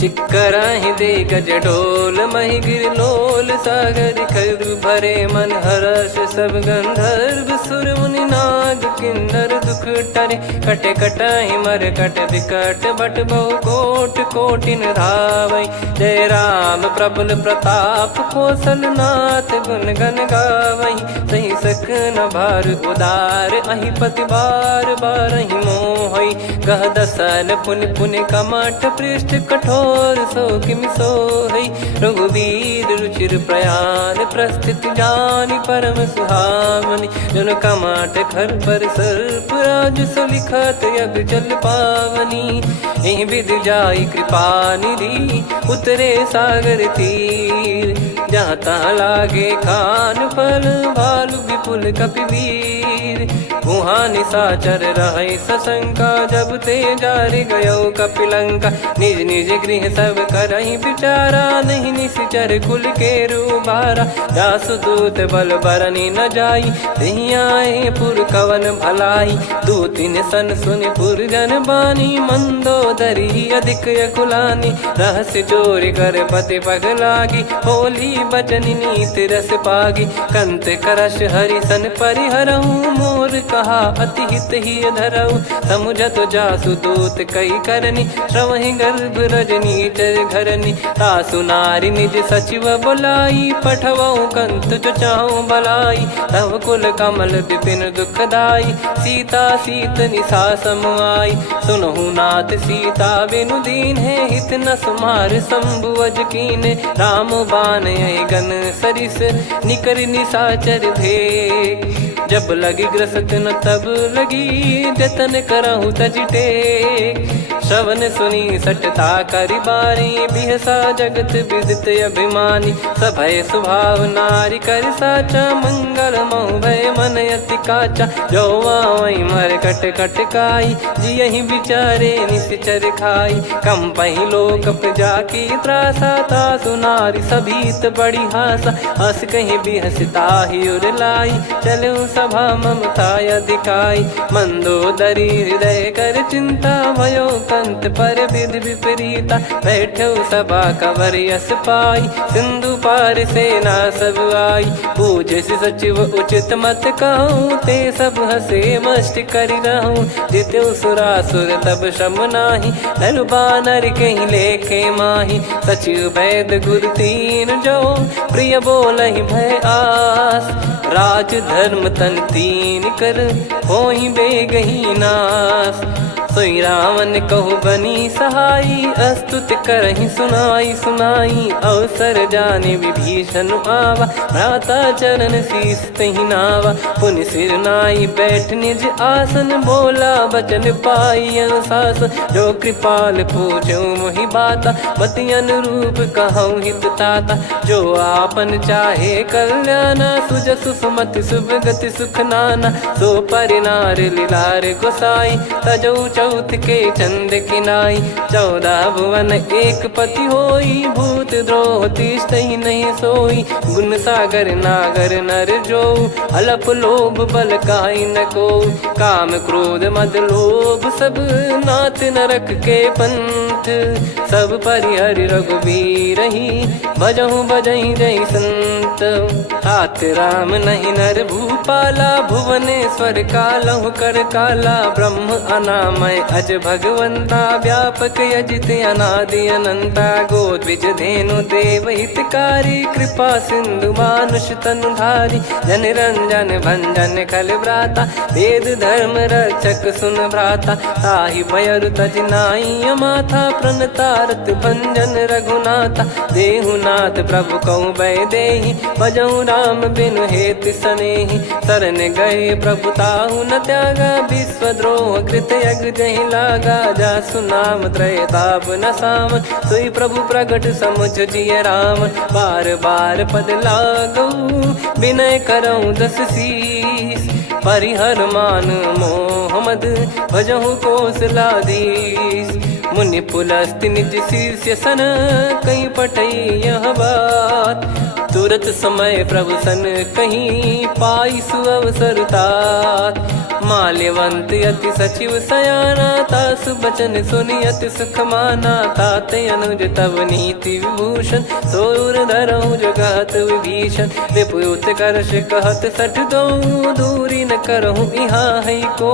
चिक्कराहि दे गज डोल मही गिर लोल सागर खर भरे मन हर्ष सब गंधर्व सुर मुनि नार माग किन्नर दुख टरे। कटे कटहि मर कट विकट बट बहु कोट कोटिन धावै। जय राम प्रबल प्रताप कौशल नाथ गुण गण गावै। सही सकन भार उदार अहि पति बार बारहि मोहै। गह दसल पुन पुन कमठ पृष्ठ कठोर सो किमि सोहै। रघुवीर रुचिर प्रयाण प्रस्थित जानि परम सुहावनि। जन कमठ खर पर सर्प राज सलिखत यग जल पावनी। एहि विधि जाई कृपा निधि उतरे सागर तीर। जहाँ तहाँ लागे खान फल भालु विपुल कपिवीर। वहाँ निशाचर रहै सशंका जब ते जारि गयो कपिलंका। निज निज गृह सब करहि विचारा नहीं निश्चर कुल के रूबारा। जासु दूत बल बरनि न जाई तेहि आए पुर कवन भलाई। दूतिन सन सुनि पुर जन बानी मंदोदरी अधिक यकुलानी। रहस्य चोरी कर पति पग लागी होली बचन नीति रस पागी। कंत करश हरिसन परिहरहु मोर कहा अति हित ही धरऊ। समुझत जासु दूत कई करनी श्रवहि गर्भ रजनी चर घरनी। तासु नारी निज सचिव बुलाई पठवऊ कंत जो चाहूं बलाई। तव कुल कमल विपिन दुखदाई सीता सीत निशा समाई। सुनहु नाथ सीता बिनु दीन है हित न सुमार शंभु अज कीने। राम बाण गन सरिस निकर निशाचर भेग। जब लगी ग्रसत न तब लगी जतन करहु तज टेक। श्रवण सुनी सटता करि बारी बिहसा जगत विदित अभिमानी। सभय स्वभाव नारी कर साचा मंगल मऊ भय मन अति काचा। जो आवै मर कट कट काई जियहि विचारे निश्चर खाई। कम पहि लोक जाकी त्रासा तासु नारी सभीत बड़ी हासा। हस कहीं बिहसता ही उर लाई चलऊ सभा ममता अधिकाई। मंदोदरी हृदय कर चिंता भयो कंत पर विधि विपरीता। बैठो सभा कवर यस पाई सिंधु पार सेना सब आई। पूज्य सचिव उचित मत कहूँ ते सब हसे मष्ट करि रहूँ। जित्यु सुरासुर तब श्रम नाही नर बानर कहीं लेखे माही। सचिव वैद गुरु तीन जो प्रिय बोलहि भय आस। राज धर्म तन तीन कर होई बेगही नास। सोई रावण कहु बनी सहाई अस्तुत करहि सुनाई सुनाई। अवसर जाने विभीषण आवा भ्राता चरण शीस तहि नावा। पुनि सिर नाई बैठ निज आसन बोला बचन पाई अनुशासन। जो कृपाल पूछो मोहि बाता मति अनुरूप कहूँ हित ताता। जो आपन चाहे कल्याणा सुजसु सुमति सुभगति सुख नाना। सो परिनार लीलार गोसाई तजौ चौथ के चंद किनाई। 14 भुवन एक पति होई भूत द्रोह तिष्ठहि नहीं सोई। गुण सागर नागर नर जो अलप लोभ बल काई न को। काम क्रोध मद लोभ सब नाथ नरक के पंथ। सब परिहरि रघुबीर ही भजहु भजहि जय संत। तात राम नहीं नर भूपाला भुवनेश्वर कालहु कर काला। ब्रह्म अनामय अज भगवंता व्यापक यजित अनादि अनंता। गोद्विज धेनु देव हितकारी कृपा सिंधु मानुष तनुधारी। जन रंजन भंजन खल भ्राता वेद धर्म रक्षक सुन भ्राता। ताहि भयरु तज नाई माथा प्रणतारत भंजन रघुनाथा। देहुनाथ प्रभु कहु भय देहि भजहु राम बिनु हेत सनेहि। शरण गए प्रभु ताहु न त्यागा विश्वद्रोह कृत यज्ञ जहि लागा। जासु नाम त्रय ताप न सामन सोई प्रभु प्रगट समुझ जिय राम। बार बार पद लागऊ विनय करऊँ 10 शीस। परिहर मान मोह मद भजहु कौशलाधीश। मुनि पुलस्त्य निज शिष्य सन कहीं पठई यह बात। तुरत समय प्रभु सन कहीं पाई सुअवसर तात। माल्यवंत अति सचिव सयाना तासु बचन सुनि अति सुख माना। ताते अनुज तव नीति विभूषण सोर धरऊ जगत विभीषण। विपुत करश कहत सठ दो दूरी न करहु यहाँ है को।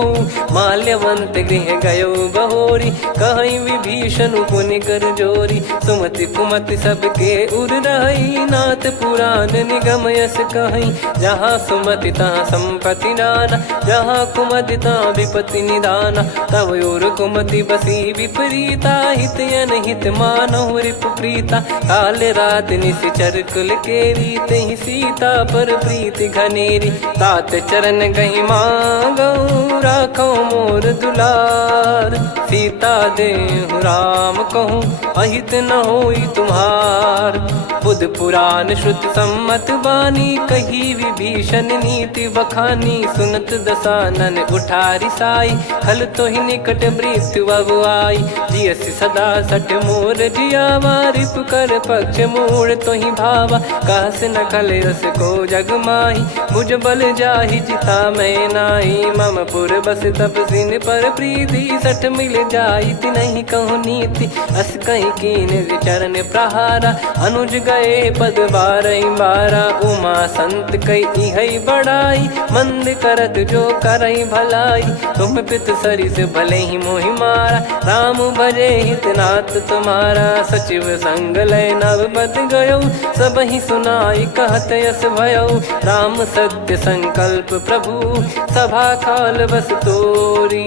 माल्यवंत गृह गयो बहोरी, कहीं विभीषण पुनि कर जोरी। सुमति कुमति सबके उर रही, नाथ पुराण निगम यस कहीं। जहाँ सुमति तहाँ संपत्ति नाना, जहाँ कुमति तहाँ विपत्ति निदाना। तब और कुमति बसी विपरीता, हित अनहित मानहु रिपु प्रीता। काल रात निश्चर कुल केरी, तहि सीता पर प्रीति घनेरी। तात चरण गही मांगऊ, राखो मोर दुलार। सीता देहु राम कहूँ, अहित न होई तुम्हार। बुध पुराण श्रुत सम्मत बानी, कही विभीषण नीति बखानी। सुनत दसानन उठारी साई, खल तो ही निकट मृत्यु अब आई। जियसि सदा सठ मोर जियावा, रिप कर पक्ष मूड़ तो ही भावा। कहस न खल रस को जग माही, मुझ बल जाहि जिता मैं नाई। मम पुर बस तपसिन पर प्रीति, सठ मिल जाई नहीं कहूँ नीति। अस कहीं कीन चरण प्रहारा, अनुज गए पद बारई बारा। उमा संत कई है बड़ाई, मंद करत जो करई भलाई। तुम पित सरिस भले ही मोहि मारा, राम भजे हित नाथ तुम्हारा। सचिव संग लय नव बद गयो, सब ही सुनाई कहत यस भयो। राम सत्य संकल्प प्रभु, सभा काल बस तोरी।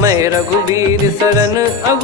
मैं रघुबीर शरण अब,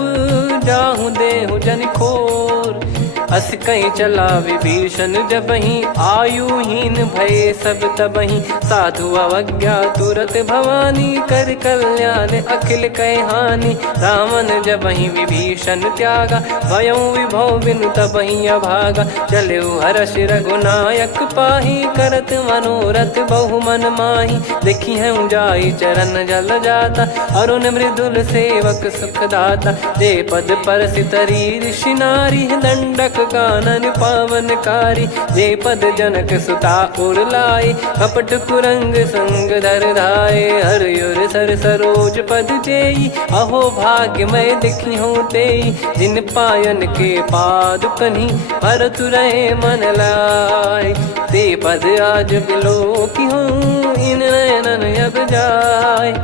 जाहूँ देहु जन खोर। अस कहीं चला विभीषण जबहि, आयुहीन भय सब तबहि। साधु अवज्ञा तुरत भवानी, कर कल्याण अखिल कह हानि। रावण जबहि विभीषण त्यागा, भयउ विभव बिनु तबहि अभागा। चलऊ हर्ष रघुनायक पाही, करत मनोरथ बहु मन माही। देखी है जाई चरण जल जाता, अरुण मृदुल सेवक सुखदाता। जे पद पर सितरी ऋषि नारी, दंडक कानन पावनकारी। जे पद जनक सुता उर लाए, कपट कुरंग संग धर धाये। हरियुर सर सरोज पद जेई, अहो भाग्य मैं दिखी हूँ तेई। जिन पायन के पाद कन्ही, भरत रहे मन लाए। ते पद आज बिलो की हूँ, इन नयनन अब जाय।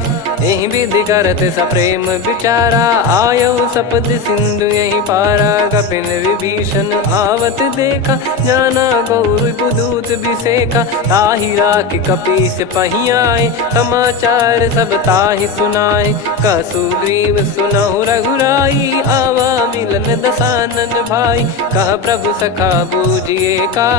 यही विधि करत सप्रेम विचारा, आयऊ सपद सिंधु यही पारा। कपिन विभीषण आवत देखा, जाना गौर बुदूत बिसेखा। ताहि राख कपीस पही आए, समाचार सब ताहि सुनाए। कह सुग्रीव सुनहु रघुराई, आवा मिलन दसानन भाई। कह प्रभु सखा बूझिए का,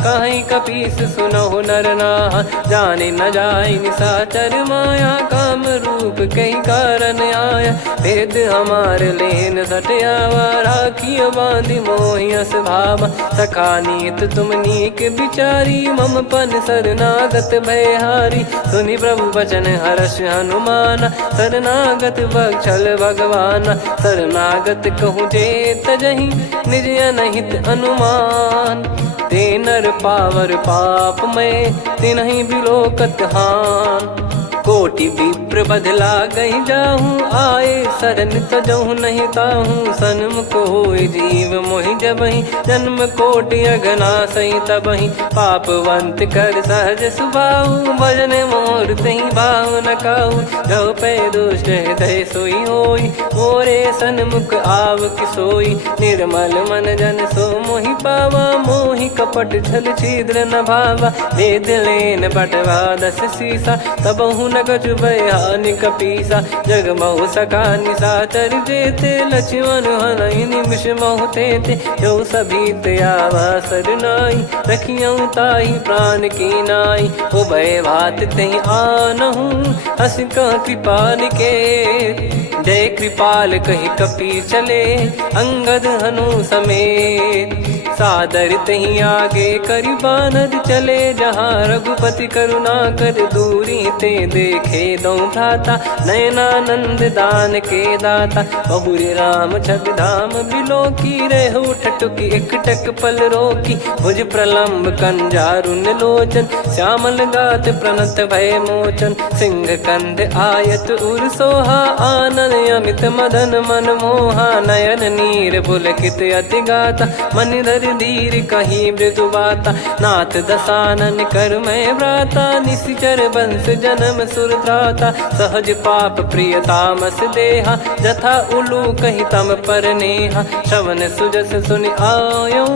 कहीं कपीस सुनहु नर नाहा। जाने न जाय निशाचर माया, काम रूप कई कारण आया। भेद हमार लेन सटयावा, राखियो बांधि मोहियस भावा। सखा नीत तुम नीक बिचारी, मम पन शरणागत भयहारी। सुनि प्रभु वचन हर्ष हनुमाना, शरणागत बक्षल भगवाना। शरणागत कहूँ जे तजहि, निज अनहित अनुमान। ते नर पावर पाप में, तिन्हि बिलोकत हान। कोटि विप्र बदला गई जाहूँ, आए शरण तजहु नहीं ताहूँ। सन्मुख होय जीव मोहि जबहि, जन्म कोटि अगना सही तबहि। पापवंत कर सहज सुभाऊ, भजन मोर तहि भाव न काहू। जो पै दुष्ट हृदय सोई होई, मोरे सन्मुख आव किसोई। निर्मल मन जन सो मोहि पावा, मोहि कपट छल छिद्र न भावा। वेद लेन बटवा दस सीसा, तबहु न कछु भयानि कपीसा। जग महु सखा निशाचर जेते, लक्ष्मण हनहि निमिष महु तेते। जो सभी त्यावा सरनाई, रखियऊ ताहि प्राण की नाई। उभय भात तहि आनहु, हस कह कृपाल के। जय कृपाल कहि कपी चले, अंगद हनु समेत। सादर तही आगे करि बानर चले, जहाँ रघुपति करुणा कर दूरी ते देखे दो भ्राता। नयनानंद दान के दाता, बहुरी राम छग धाम बिलो की। रेहु ठटुकी एकटक पल रोकी, भुज प्रलम्ब कंजारुन लोचन। श्यामल गात प्रणत भय मोचन, सिंह कंध आयत उर सोहा। आनन अमित मदन मन मोहा, नयन नीर पुलकित अति गाता। मनिधर कर धीर कहीं मृदु बाता। नाथ दसानन कर मैं व्राता, निशिचर बंस जन्म सुर त्राता। सहज पाप प्रिय तामस देहा, जथा उलू कही तम पर नेहा। श्रवण सुजस सुनि आयो,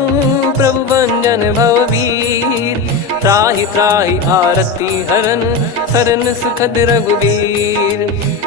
प्रभु भंजन भवबीर। त्राहि त्राहि आरती हरन, सरन सुखद रघुबीर।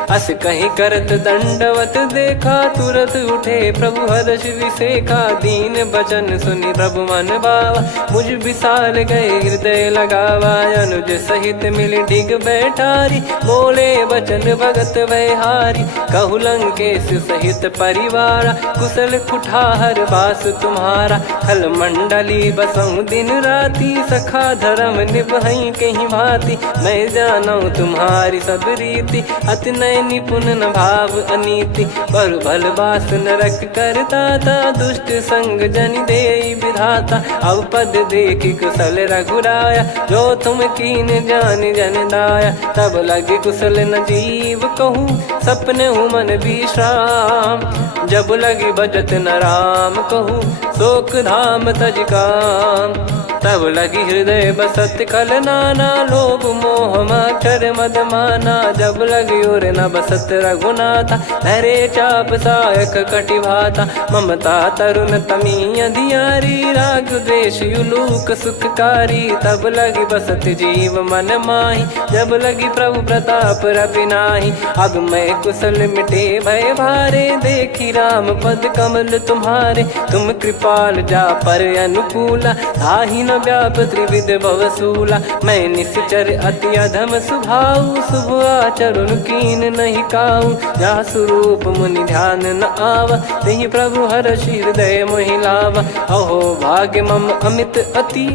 अस कहीं करत दंडवत देखा, तुरत उठे प्रभु हर्ष विसेखा। दीन बचन सुनि प्रभु मन भावा, मुझ विसाल गए हृदय लगावा। अनुज सहित मिल डिग बैठारी, बोले बचन भगत वैहारी। कहु लंकेश सहित परिवारा, कुशल कुठार बास तुम्हारा। खल मंडली बसऊं दिन राती, सखा धर्म निभई कहीं भांति। मैं जानू तुम्हारी सब रीति, अति नय निपुण न भाव अनीति। पर भल बास नरक करता था, दुष्ट संग जन दे विधाता। अब पद देखी कुशल रघुराया, जो तुम कीन जान जन दाया। तब लगे कुशल न जीव कहूँ, सपने हूँ मन विश्राम। जब लगी बजत न राम कहूँ, शोक धाम तज काम। तब लगी हृदय बसत खल नाना, लोभ मोह मक्षर मद माना। जब लगी उर न बसत रघुनाथा, धरे चाप सायक कटि भाता। ममता तरुण तमी अधियारी, राग द्वेष युलूक सुखकारी। तब लगी बसत जीव मन माही, जब लगी प्रभु प्रताप रवि नाही। अब मैं कुशल मिटे भय भारे, देखी राम पद कमल तुम्हारे। तुम कृपाल जा पर अनुकूला, ताहि न व्याप त्रिविध भवसूला। मैं निश्चर अति अधम सुभाऊ, शुभ आचरण कीन नहीं काऊ। जा स्वरूप मुनि ध्यान न आवा, तेहि प्रभु हर्ष हृदय मोहि लावा। अहो भाग्य मम अमित अति,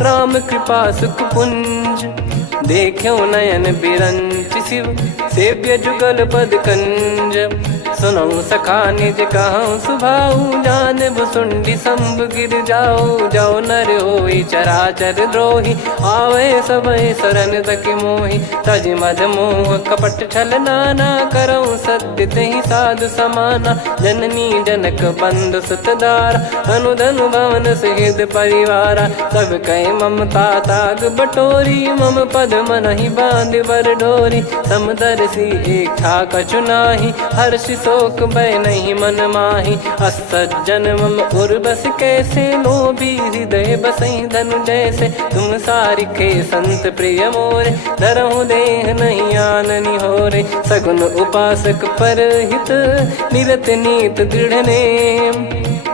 राम कृपा सुख पुंज। देखो नयन बिरंच शिव, सेव्य जुगल पद कंज। सुनऊ सखा निज कहूँ सुभाऊ, जान भुसुंडी संभ गिर जाओ। जाओ नर होई चराचर द्रोही, आवे सबय शरण तक मोहि। तज मद मोह कपट छल नाना, करऊँ सत्य तेहि साधु समाना। जननी जनक बंधु सुतदारा, धनु धनु भवन सहित परिवारा। सब कहे ममता ताग बटोरी, मम पद मनहि बांध बर डोरी। समदर्शी इच्छा कछु नाही, हर्ष शोक भय नहीं मन माही। असज्जन मम उर्वश कैसे, लोभी हृदय बसई धनु जैसे। तुम सारिखे संत प्रिय मोरे, धरहु देह नहीं आननि होरे। सगुन उपासक परहित, निरत नीत दृढ़ नेम।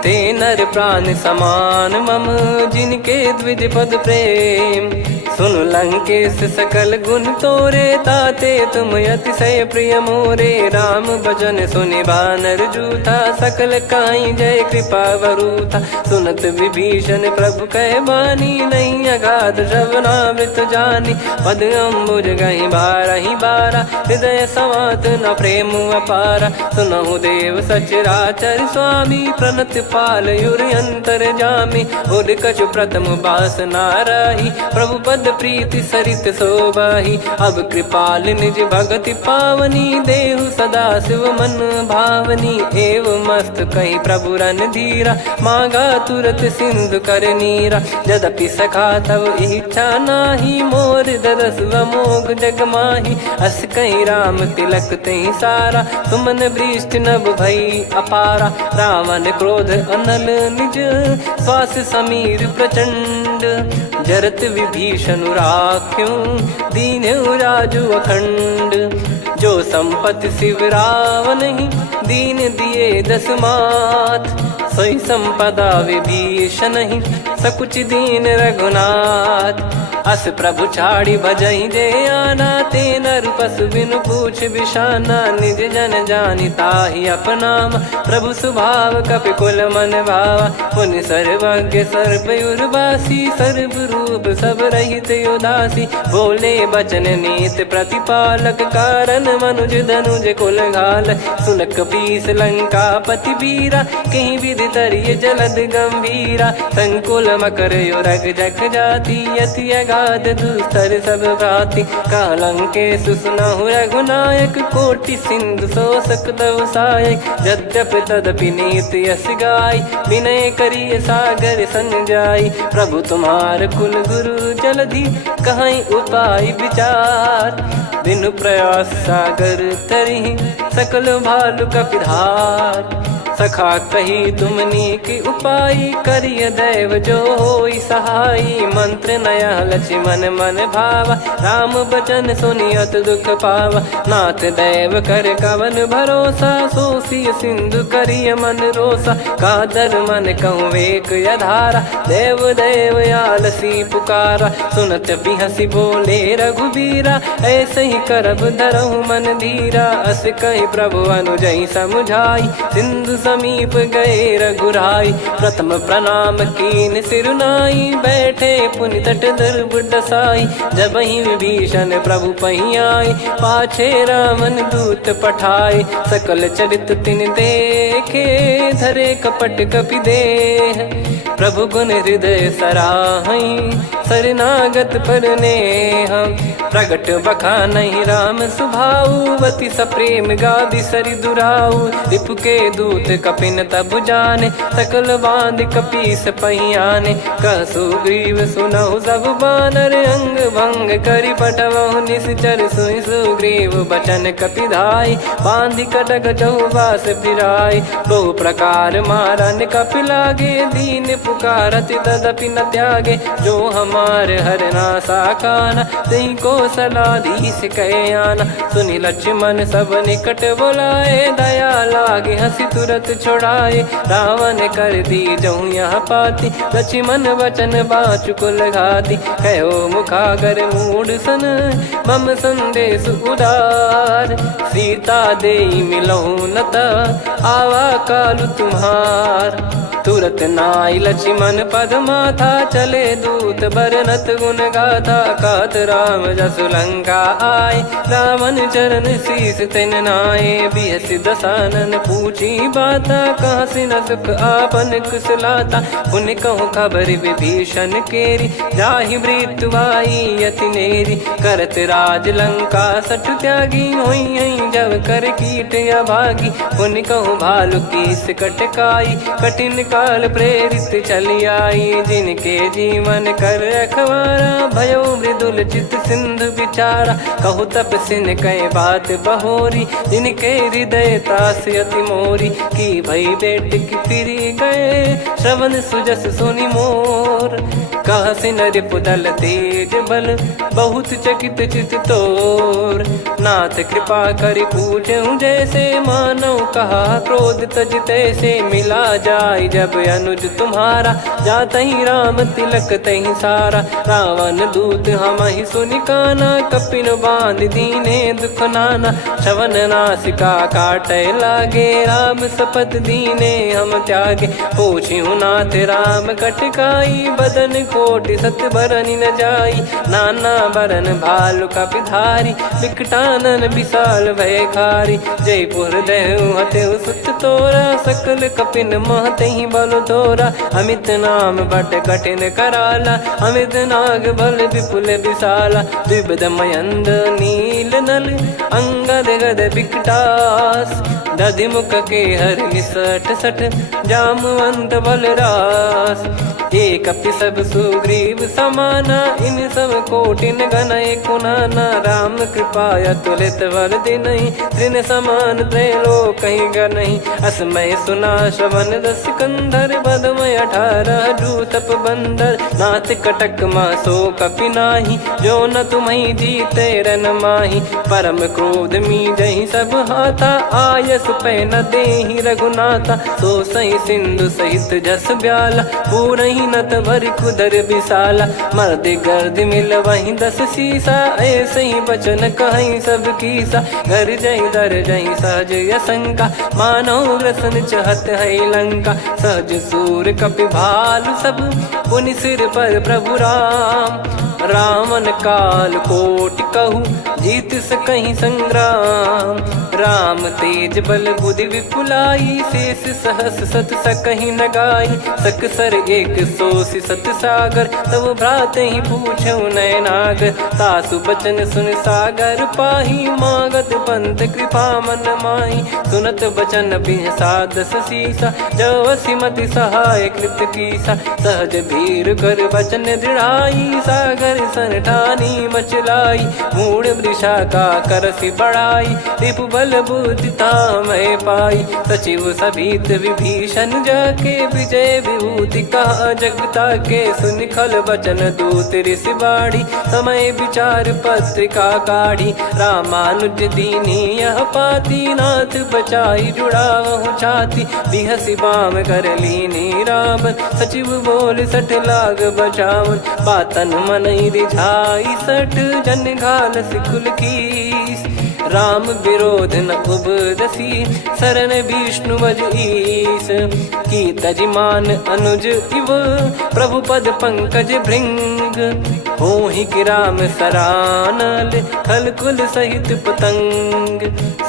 ते नर प्राण समान मम, जिनके द्विज पद प्रेम। सुन लंकेश सकल गुण तोरे, ताते तुम अतिशय प्रिय मोरे। राम भजन सुनि बानर जूथा, सकल काई जय कृपा वरूथा। सुनत विभीषण प्रभु कह बानी, नहीं अगाध श्रवणामृत जानी। पद अम्बुज गहि बारहि बारा, हृदय समात न प्रेम अपारा। सुनहु देव सचराचर स्वामी, प्रणत पाल युर अंतर जामी। उद कछु प्रथम बास नाराही, प्रभु पद प्रीति सरित शोभाही। अब कृपाल निज भगति पावनी, देहु सदा शिव मन भावनी। एव मस्त कही प्रभु रन धीरा, मांगा तुरत सिंधु कर नीरा। यद्यपि सखा तब इच्छा नाही, मोर दरस अमोघ जग माही। अस कहीं राम तिलक तहि सारा, सुमन वृष्ट नभ भई अपारा। रावण क्रोध अनल निज, श्वास समीर प्रचंड। जरत विभीषण राख्यों, दीन्हु राजु अखंड। जो संपत्ति शिव रावण ही, दीन दिए दस मात। सोई संपदा विभीषण ही, सकुच दीन रघुनाथ। अस प्रभु छाड़ी भजई जे आना, ते नर पशु बिनु पूछ बिशाना। निज जन जानि ताहि अपनाम, प्रभु स्वभाव कपि कुल मन भावा। मुनि सर्वज्ञ सर्वयुर्वासी, सर्व रूप सब रहित उदासी। बोले बचन नीत प्रतिपालक, कारण मनुज धनुज कुल घाल। सुन कपीस लंका पति वीरा, कहीं विधि तरिय जलद गंभीरा। संकुल मकर युरग जख जाति, यति गाद दुस्तर सब भांति कालंके सुसुनाहु रघुनायक कोटि सिंधु शोषक तव सहायक यद्यपि तदपि नीत यस गाय विनय करिय सागर सन जाई प्रभु तुम्हार कुल गुरु जलधि कहीं उपाय विचार बिनु प्रयास सागर तरिहि सकल भालु कपिधार सखा कही तुमनी की उपाय करिय दैव जो होई सहाई मंत्र नया लक्ष्मण मन भावा राम बचन सुनियत दुख पावा नाथ दैव कर कवन भरोसा सोसिय सिंधु करिय मन रोसा कादर मन कहूँ वेक यधारा देव देव आलसी पुकारा सुनत बिहसी बोले रघुबीरा ऐसे ही करब धरहु मन धीरा अस कही प्रभु अनुजई समुझाई सिंधु समीप गए रघुराई प्रथम प्रणाम कीन सिरुनाई बैठे पुनि तट दर्भ डसाई जब ही विभीषण प्रभु पही आए पाछे रामन दूत पठाए सकल चरित तिन देखे धरे कपट कपि देह प्रभु गुण हृदय सराहई शरणागत पर नेह प्रगट बखानहि राम सुभाऊ वति सप्रेम गादि सरि दुराऊ रिपु के दूत कपिन तब जाने सकल बांध कपीस पहियाने कह सुग्रीव सुनहु सब बानर अंग भंग करि पटवहु निश्चर सुनि सुग्रीव बचन कपिधाई बांधि कटक चहुबास फिराई बहु प्रकार मारन कपि लागे दीन पुकारति तदपि न त्यागे जो हमार हरना साकाना तही को सलाधीश कहे आना सुनि लक्ष्मण सब निकट बुलाए दया लागे हंसी तुरत छोड़ाए रावण कर दी जहूँ यहाँ पाती लक्ष्मण वचन बाचु कुल घाती कहो मुखागर मूड सन मम संदेश उदार सीता देई मिलहु नता आवा कालु तुम्हार तुरत नाई लक्ष्मण पद माथा चले दूत बरनत गुण गाथा कात राम जसु लंका आए रावण चरण शीस तिन नाये बिहसि दसानन पूछी बाता कहाँ से न सुख आपन कुशलाता पुन कहूँ खबर विभीषण केरी जाहि मृत्यु आई यति नेरी करत राज लंका सठ त्यागी होई जब कर कीट अभागी पुन कहूँ भालु कीस कटकाई कठिन काल प्रेरित चली आई जिनके जीवन कर रखवारा भयो मृदुल चित सिंधु विचारा कहु तप सिन कई बात बहोरी जिनके हृदय तास अति मोरी की भई बेट की फिरी गए श्रवण सुजस सुनि मोर कह सिन रिपुदल तेज बल बहुत चकित चित तोर नाथ कृपा करि पूछूं जैसे मानव कहा क्रोध तज तैसे मिला जाय जब अनुज तुम्हारा जात ही राम तिलक तही सारा रावण दूत हम ही सुनि काना कपिन बांध दीने दुख नाना श्रवण नासिका काटे लागे राम सपत दीने हम त्यागे पूछ्यू नाथ राम कटकाई बदन कोटि सत बरनि न जाई नाना बरन भालु कपिधारी विकटानन विशाल भय खारी जयपुर देहु हतेउ सुत तोरा सकल कपिन महतहि बल तोरा अमित नाम बट कठिन कराला अमित नाग बल विपुल विशाला द्विपद मयंद नील नल अंगद गद विकटास दधि मुख के हर निसठ सठ जामवंत बलरास एक अपि सब सुग्रीव समाना इन सब कोटिन गनय कुनाना राम कृपा अतुलित बल दिनहि त्रिन समान त्रैलोक कहीं गनहि असमय सुना श्रवण दस कंधर बदमय 18 जूतप बंदर नाथ कटक मासो कपि नाही जो न तुम्हि जीते रन माही परम क्रोध मी जहि सब हाथा आयस पै न देहि रघुनाथा सो सही सिंधु सहित जस ब्याला पूरहि नत भरि कुदर विशाला मर्द गर्द मिल वहीं 10 सीसा ऐसे ही बचन कहीं सब कीसा घर जहि दर जहि सहज यसंका मानव रसन चहत है लंका सहज सूर कपि भालु सब पुनि सिर पर प्रभु राम रावण काल कोटि कहु जीत सकहीं संग्राम। राम तेज बल बुद्धि विपुलाई, शेष सहस सत सकहीं न गाई। सकसर एक सोसी सत सागर, तब भ्रात ही पूछो नयनागर। तासु बचन सुन सागर पाही, मागत पंथ कृपा मन माही। सुनत बचन बिहसादस सीसा, जव सिमति सहाय कृत कीसा। सहज भीर कर बचन दृढ़ाई, सागर सन ठानी मचलाई। मूढ़ वृषा का करसि बढ़ाई, रिपु बल बुद्धि तामय पाई। सचिव सभीत विभीषण जाके, विजय विभूति कहा जगता के। सुनि खल बचन दूत ऋषि बाड़ी, समय विचार पत्रिका काढ़ी। रामानुज दीनी यह पाती, नाथ बचाई जुड़ावहु छाती। बिहसि बाम कर लीनी रावण, सचिव बोल सठ लाग बचावन। बातन मनई रिझाई सठ, जन घाल सिकुल कीस। राम विरोध न उपदसी, शरण विष्णु बज ईस। की तजिमान अनुज इव, प्रभु पद पंकज भृंग। होहि कि राम सरानल, खल कुल सहित पतंग।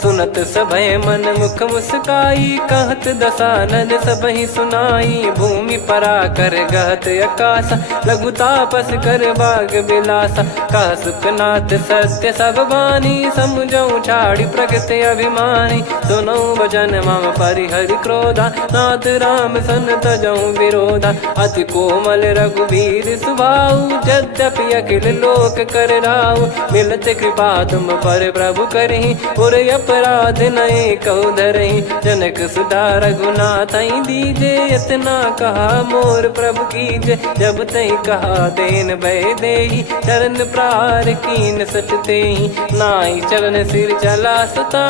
सुनत सभय मन मुख मुस्काई, कहत दसानन सबहि सुनाई। भूमि परा कर गहत आकाशा, लघु तापस कर बाग बिलासा। कह सुखनाथ सत्य सब बानी, समुझौ छाड़ी प्रगति अभिमानी। सुनो भजन मम परिहरि क्रोधा, नाथ राम सन तजौ विरोधा। अति कोमल रघुवीर सुभाऊ, यद्यपि अखिल लोक कर राऊ। मिलत कृपा तुम पर प्रभु करहि, पुर अपराध नए कौ धरहि। जनक सुधा रघुनाथ दीजे, इतना कहा मोर प्रभु कीजे। जब तई कहा देन भय देहि, चरण प्रार कीन सट तेहि। नाई चरण सिर चला सता,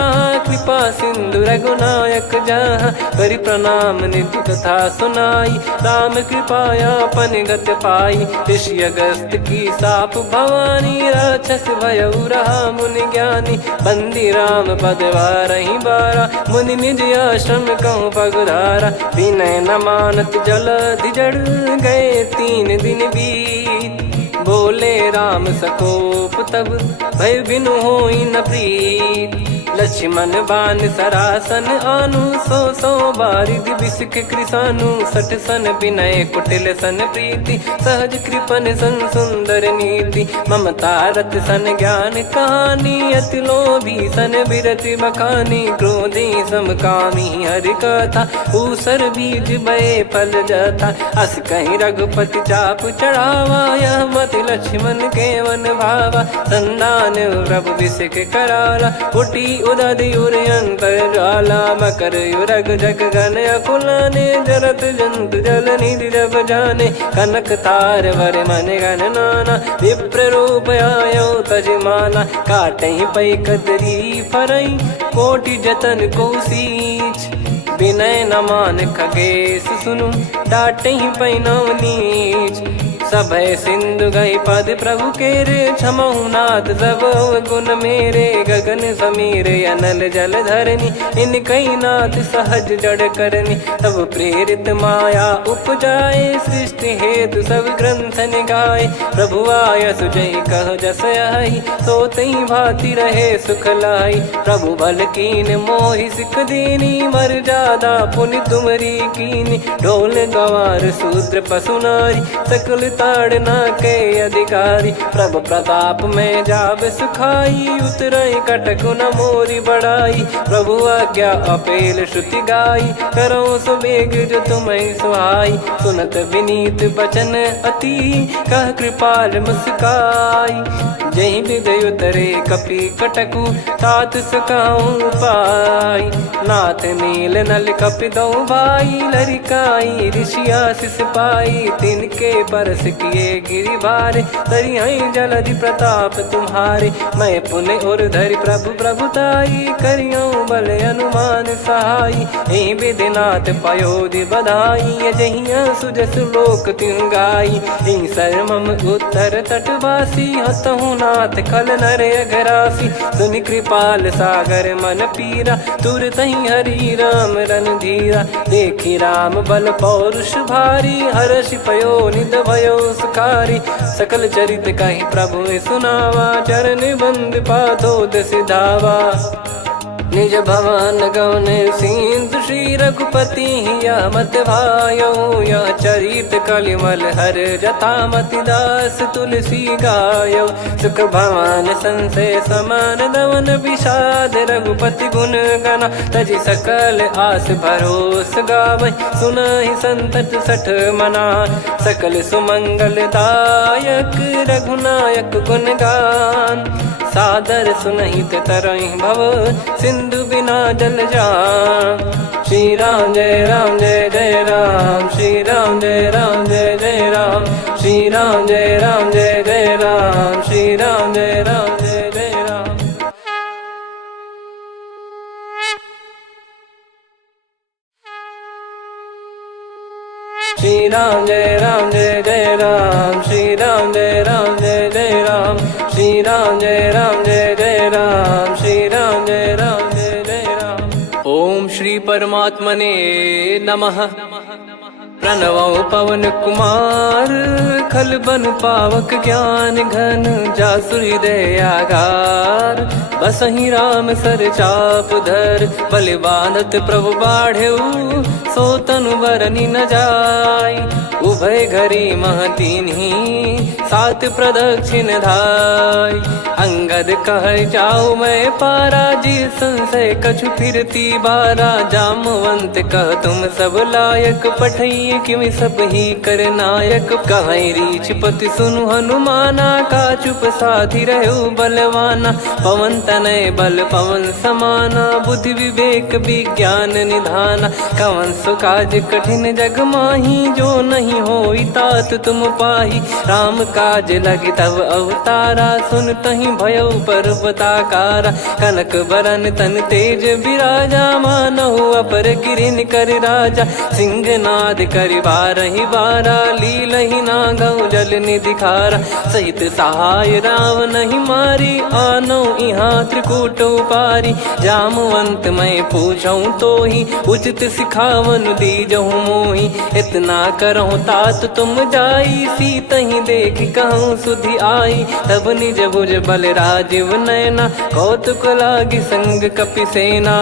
कृपा सिंधु रघुनायक जहाँ। करि प्रणाम निधि कथा सुनाई, राम कृपाया पन गत पाई। ऋषि अगस्त की साप भवानी, राक्षस भयउ रहा मुनि ज्ञानी। बंदी राम पद वारहि बारा, मुनि निज आश्रम कहूँ पगधारा। विनय न मानत जलधि जड़, गए 3 दिन बीत। बोले राम सकोप तब, भय बिनु होई न प्रीत। लक्ष्मण बान सरासन आनु, 100 बारिधि बिसक कृसानु। 60 सन विनय कुटिल सन प्रीति, सहज कृपन सन सुंदर नीति। ममता रत सन ज्ञान कहानी, अति लोभी सन बिरति बखानी। क्रोधी समकामी हरि कथा, ऊसर बीज बये फल जथा। अस कहीं रघुपति चाप चढ़ावा, यह मत लक्ष्मण के मन भावा। संदान प्रभु बिसक कराला, उठी उदधि उर अंतर ज्वाला। मकर युरग जग गण अकुलाने, जरत जंतु जल निधि जब जाने। कनक तार वर मन गण नाना, विप्र रूप आयो तजमाना। काटहि पै कदरी फरई, कोटि जतन को सींच। विनय न मान खगेश सुनु, डांटहि पै नव नीच। सभय सिंधु गई पद प्रभु केरे, क्षमहु नाथ सब गुण मेरे। गगन समीरे अनल जल धरनी, इन कई नाथ सहज जड़ करनी। तब प्रेरित माया उपजाए, सृष्टि हेतु सब ग्रंथ निगाए। प्रभु आय सुजई कह जस आई, सोतई भांति रहे सुख लाई। प्रभु बल कीन मोहि सिख दीनी, मर्यादा पुनि तुमरी कीनी। ढोल गवार शूद्र पशु नारी, सकल ताड़ना के अधिकारी। प्रभु प्रताप में जाब सुखाई, उतरई कटक न मोरी बढ़ाई। प्रभु आज्ञा अपेल श्रुति गाई, करो सुबेग जो तुम्हें सुहाई। सुनत विनीत बचन अति, कह कृपाल मुस्काई। जहि हृदय उतरे कपि कटकु, तात सकाऊं पाई। नाथ नील नल कपि दो भाई, लरिकाई ऋषि आशीष पाई। तिनके परस किए गिरि भारे, तरिहै जलधि प्रताप तुम्हारे। मैं पुण्य और धरि प्रभु प्रभुताई, करियौ बल अनुमान सहाई। एहि विधिनाथ पयोधि बधाई, जहिया सुजस लोक तिहुँ गाई। एहि सरमम उत्तर तटवासी, हतहु रघुनाथ खल नर अघरासी, सुनि कृपाल सागर मन पीरा, तुरतहि हरि राम रणधीरा। देखि राम बल पौरुष भारी, हर्षि पयो निध भयो सुखारी। सकल चरित कहि प्रभु सुनावा, चरण बंद पादोद सिधावा। निज भवन गौन सिंधु श्री रघुपति हिया मत भायो, यह चरित कलिमल हर जथा मति दास तुलसी गायो। सुख भवन संशय समान दवन विषाद, रघुपति गुण गना तजि सकल आस भरोस गावै। सुनहि संतत सठ मना, सकल सुमंगल दायक रघुनायक गुण गान। सादर सुनहित तरहि भव, सिंधु बिना जल जान। श्री राम जय जय राम, श्री राम जय जय राम, श्री राम जय जय राम, श्री राम जय जय राम। श्री राम जय जय राम, श्री राम जय जय राम, श्री राम जय जय राम, श्री राम जय जय राम। ओम श्री परमात्मने नमः। प्रणवौ पवन कुमार, खल बन पावक ज्ञान घन, जासु हृदय आगार। बसहि राम सर चाप धर, बलि बांधत प्रभु बाढ़ऊ, सो तनु बरनि न जाय। उभय घरी महतीन्ही, सात प्रदक्षिण धाय। अंगद कह जाऊ मैं पारा, जी संशय कछु फिरती बारा। जामवंत कह तुम सब लायक, पठई किमि सब ही कर नायक। कहै रीछ पति सुनु हनुमाना, का चुप साधि रहु बलवाना। पवन तनय बल पवन समाना, बुद्धि विवेक विज्ञान निधाना। कवन सो काज कठिन जग माही, जो नहीं होई तात तुम पाही। राम काज लगी तब अवतारा, सुन तहि भयउ पर्वताकारा। कनक बरन तन तेज बिराजा, मानहु अपर गिरिन कर राजा। सिंहनाद करि बारहि बारा, लीलहि नागौ जल निधि खारा। सहित सहाय राम नहीं मारी, आनौ इहाँ त्रिकूट उपारी। जामवंत मैं पूछऊँ तोहि, उचित सिखावन दीजहु मोहि। इतना करहु तात तुम जाई, सीतहि देख कहूँ सुधि आई। तब निज भुज बल राजीव नयना, कौतुक लागी संग कपिसेना।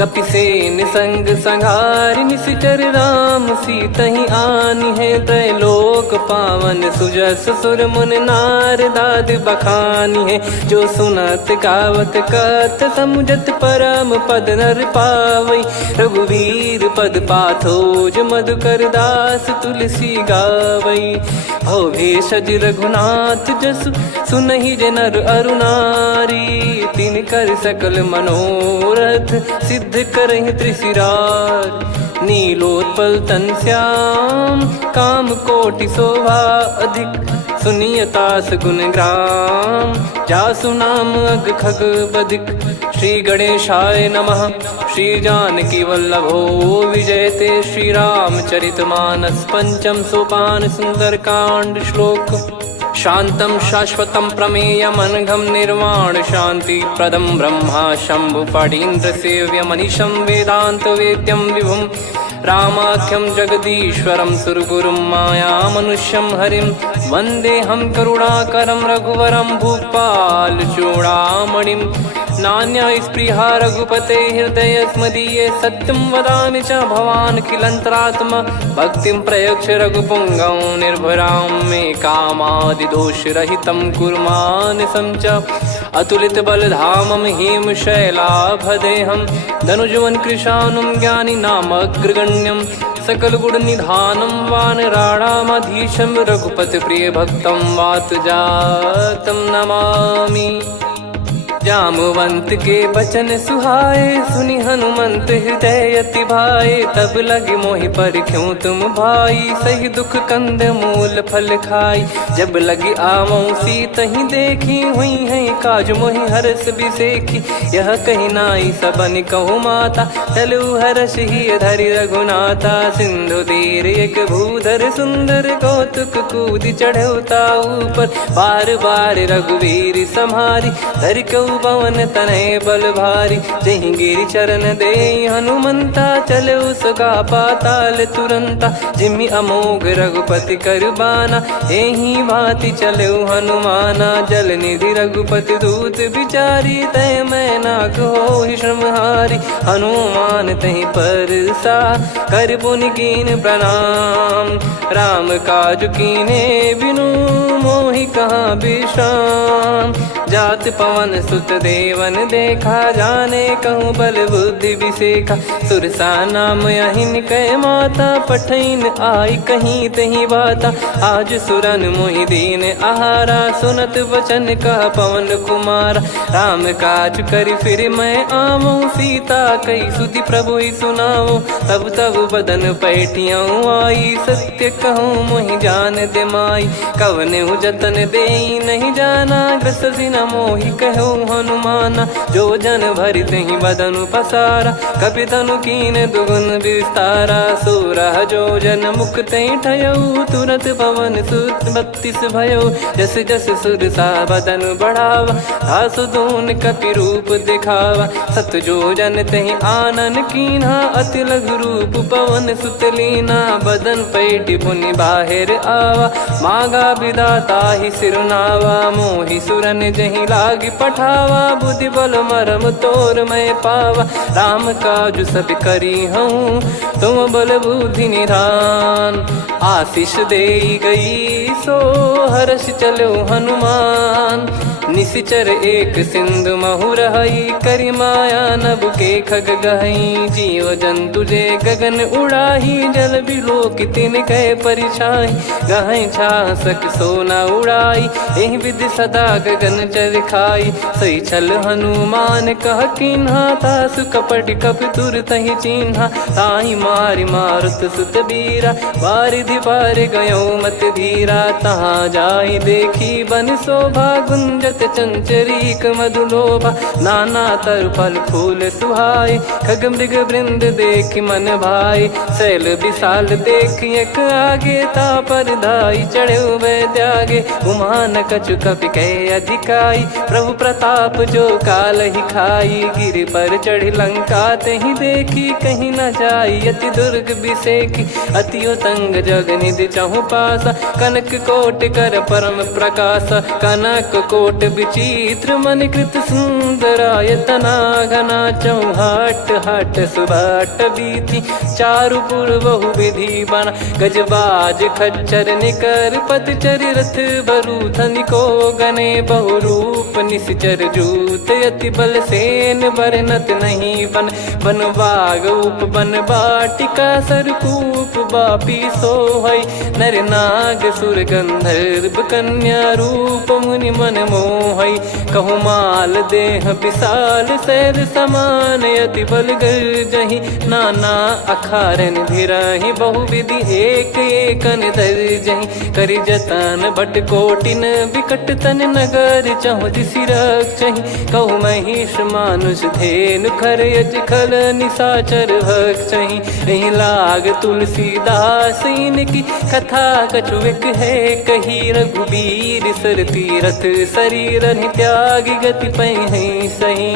कपिसेन संग संघारि निशिचर राम, सीतहि आनि है त्रैलोक पावन। सुजस सुर मुन नार दाद बखानी है, जो सुनत गावत कथ समुझत परम पद नर पावै। रघुवीर पद पाथोज मधुकर दास तुलसी गावै। भव भेषज रघुनाथ जसु, सुनहि जे नर अरु नारी। तिन कर सकल मनोरथ, सिद्ध करहि त्रिशिरार। नीलोत्पल तन श्याम, काम कोटि शोभा अधिक। सुनियतास गुण ग्राम, जासु नाम अग खग बधिक। श्री गणेशाय नमः। श्री जानकी वल्लभो विजयते, श्री रामचरित मानस पंचम सोपान सुंदरकांड श्लोक। शांतं शाश्वतं प्रमेयमनघं निर्वाण शांति प्रदं ब्रह्मा शंभु फणीन्द्र सेव्य मनीषं वेदांत वेद्यं विभुं। रामाख्यं जगदीश्वरं सुरगुरुं माया मनुष्यं हरिं। वन्देऽहं करुणाकरं रघुवरं भूपाल चूडामणिं। नान्या स्पृहा रघुपते हृदय स्मदीये, सत्यं वदामि च भवान् खिलन्तरात्मा। भक्तिं प्रयच्छ रघुपुङ्गं निर्भरां मे कामादिदोषरहितं कुर्मानसं च। अतुलित बलधामं हेमशैलाभदेहं, धनुजवन कृशानुं ज्ञानिनामग्रगण्यं। सकल गुण निधानं वानराणामधीशं, रघुपति प्रिय भक्तं वातजातं नमामि। जामवंत के बचन सुहाए, सुनि हनुमंत हृदय अति भाए। तब लगे मोहि पर क्यों तुम भाई, सही दुख कंद मूल फल खाई। जब लगी आवऊं सीत ही देखी, हुई है काज मोहि हरस बिसेखी। यह कही नाई सबन कहु माता, चलू हरष ही धरि रघुनाथा। सिंधु तीर एक भूधर सुंदर, कौतुक कूद चढ़ौता ऊपर। बार बार रघुवीर सम्हारी, धरि कहु पवन तनय बल भारी। जहि गिरि चरण दे हनुमंता, चलो सगा पाताल तुरंता। जिमि अमोघ रघुपति कर बाना, एहि भांति चलो हनुमाना। जल निधि रघुपति दूत बिचारी, तय मैं नाग होहि श्रमहारी। हनुमान तहि परसा, कर पुनि कीन प्रणाम। राम काज कीने बिनु, मोहि कहाँ विश्राम। जात पवन सुत देवन देखा, जाने कहूँ बल बुद्धि विसेखा। सुरसा नाम अहिन कै माता, पठैन आई कहीं तहीं बाता। आज सुरन मोहि दीन आहारा, सुनत वचन कह पवन कुमारा। राम काज करि फिर मैं आवऊं, सीता कई सुधि प्रभु ही सुनाओ। तब तब बदन पैठियाँ आई, सत्य कहूँ मोहि जान दे माई। कवने जतन दे नहीं जाना, ग्रसि न मोहि कहूँ हनुमाना। जो जन भरि तहि बदनु पसारा, कपि तनु कीन दुगुन विस्तारा। सोरह जो जन मुख तहि ठयऊ, तुरत पवन सुत 32 भयऊ। जस जस सुरसा बदन बढ़ावा, आसु दून कपि रूप दिखावा। सत जो जन तहि आनन कीन्हा, अति लघु रूप पवन सुत लीना। बदन पैठि पुनि बाहिर आवा, मांगा विधाता ही सिरुनावा। मोहि सुरन जहि लागी पठावा, बुद्धि बल मरम तोर मैं पावा। राम काज सब करी हूँ, तुम बल बुद्धि निधान। आशीष दे गई सो हर्ष चलो हनुमान। निशिचर एक सिंधु महु रहई, करि माया नभ के खग गहई। जीव जंतु जे गगन उड़ाही, जल बिलोक तिन कह परिछाई। गहई छासक सोना उड़ाई, एहि विधि सदा गगन चर खाई। सही छल हनुमान कह कीन्हा, तासु कपट कपि तुर तहि चिन्हा। ताहि मारि मारुत सुत बीरा, बारिधि पार गयो मत धीरा। तहाँ जाई देखी बन शोभा, गुंजत चंचरीक मधुलोभा। नाना तरु फल फूल सुहाए, खग मृग वृंद देख मन भाई। शैल विशाल देख एक आगे, तापर धाई चढ़े वै त्यागे। उमान कछु कपि कह अधिकाई, प्रभु प्रताप जो काल ही खाई। गिर पर चढ़ी लंका तहि देखी, कहीं न जाई अति दुर्ग बिसेखी। अति उतंग जग निधि चहु पासा, कनक कोट कर परम प्रकाशा। कनक कोट विचित्र मन कृत सुंदरायतना। घना चौहाट हाट सुबाट बीथी, चारु पुर बहु विधि बना। गजबाज खच्चर निकर पतचर, रथ बरु धनिको गने। बहु रूप निश्चर जूत, अति बल सेन बरनत नहीं बन। बन बाग उप बन बाटिका, सरकूप बापी सोहई। नर नाग सुर गंधर्व कन्या, रूप मुनि मन मोहई। कहु माल देह विशाल, शैल समान अति बल गर्जहि। नाना अखारन भिरहि, बहु विधि एक एकन दर्जहि। करि जतन भट कोटिन, विकट तन नगर चहु दिसि रक्षहि। कहु महिष मानुष धेनु, खर यज खल निशाचर भक्षहि। एहि लाग तुलसीदास इनकी, कथा कछु एक है कही। रघुबीर सर तीरथ शरीर, त्यागी गति पै सही।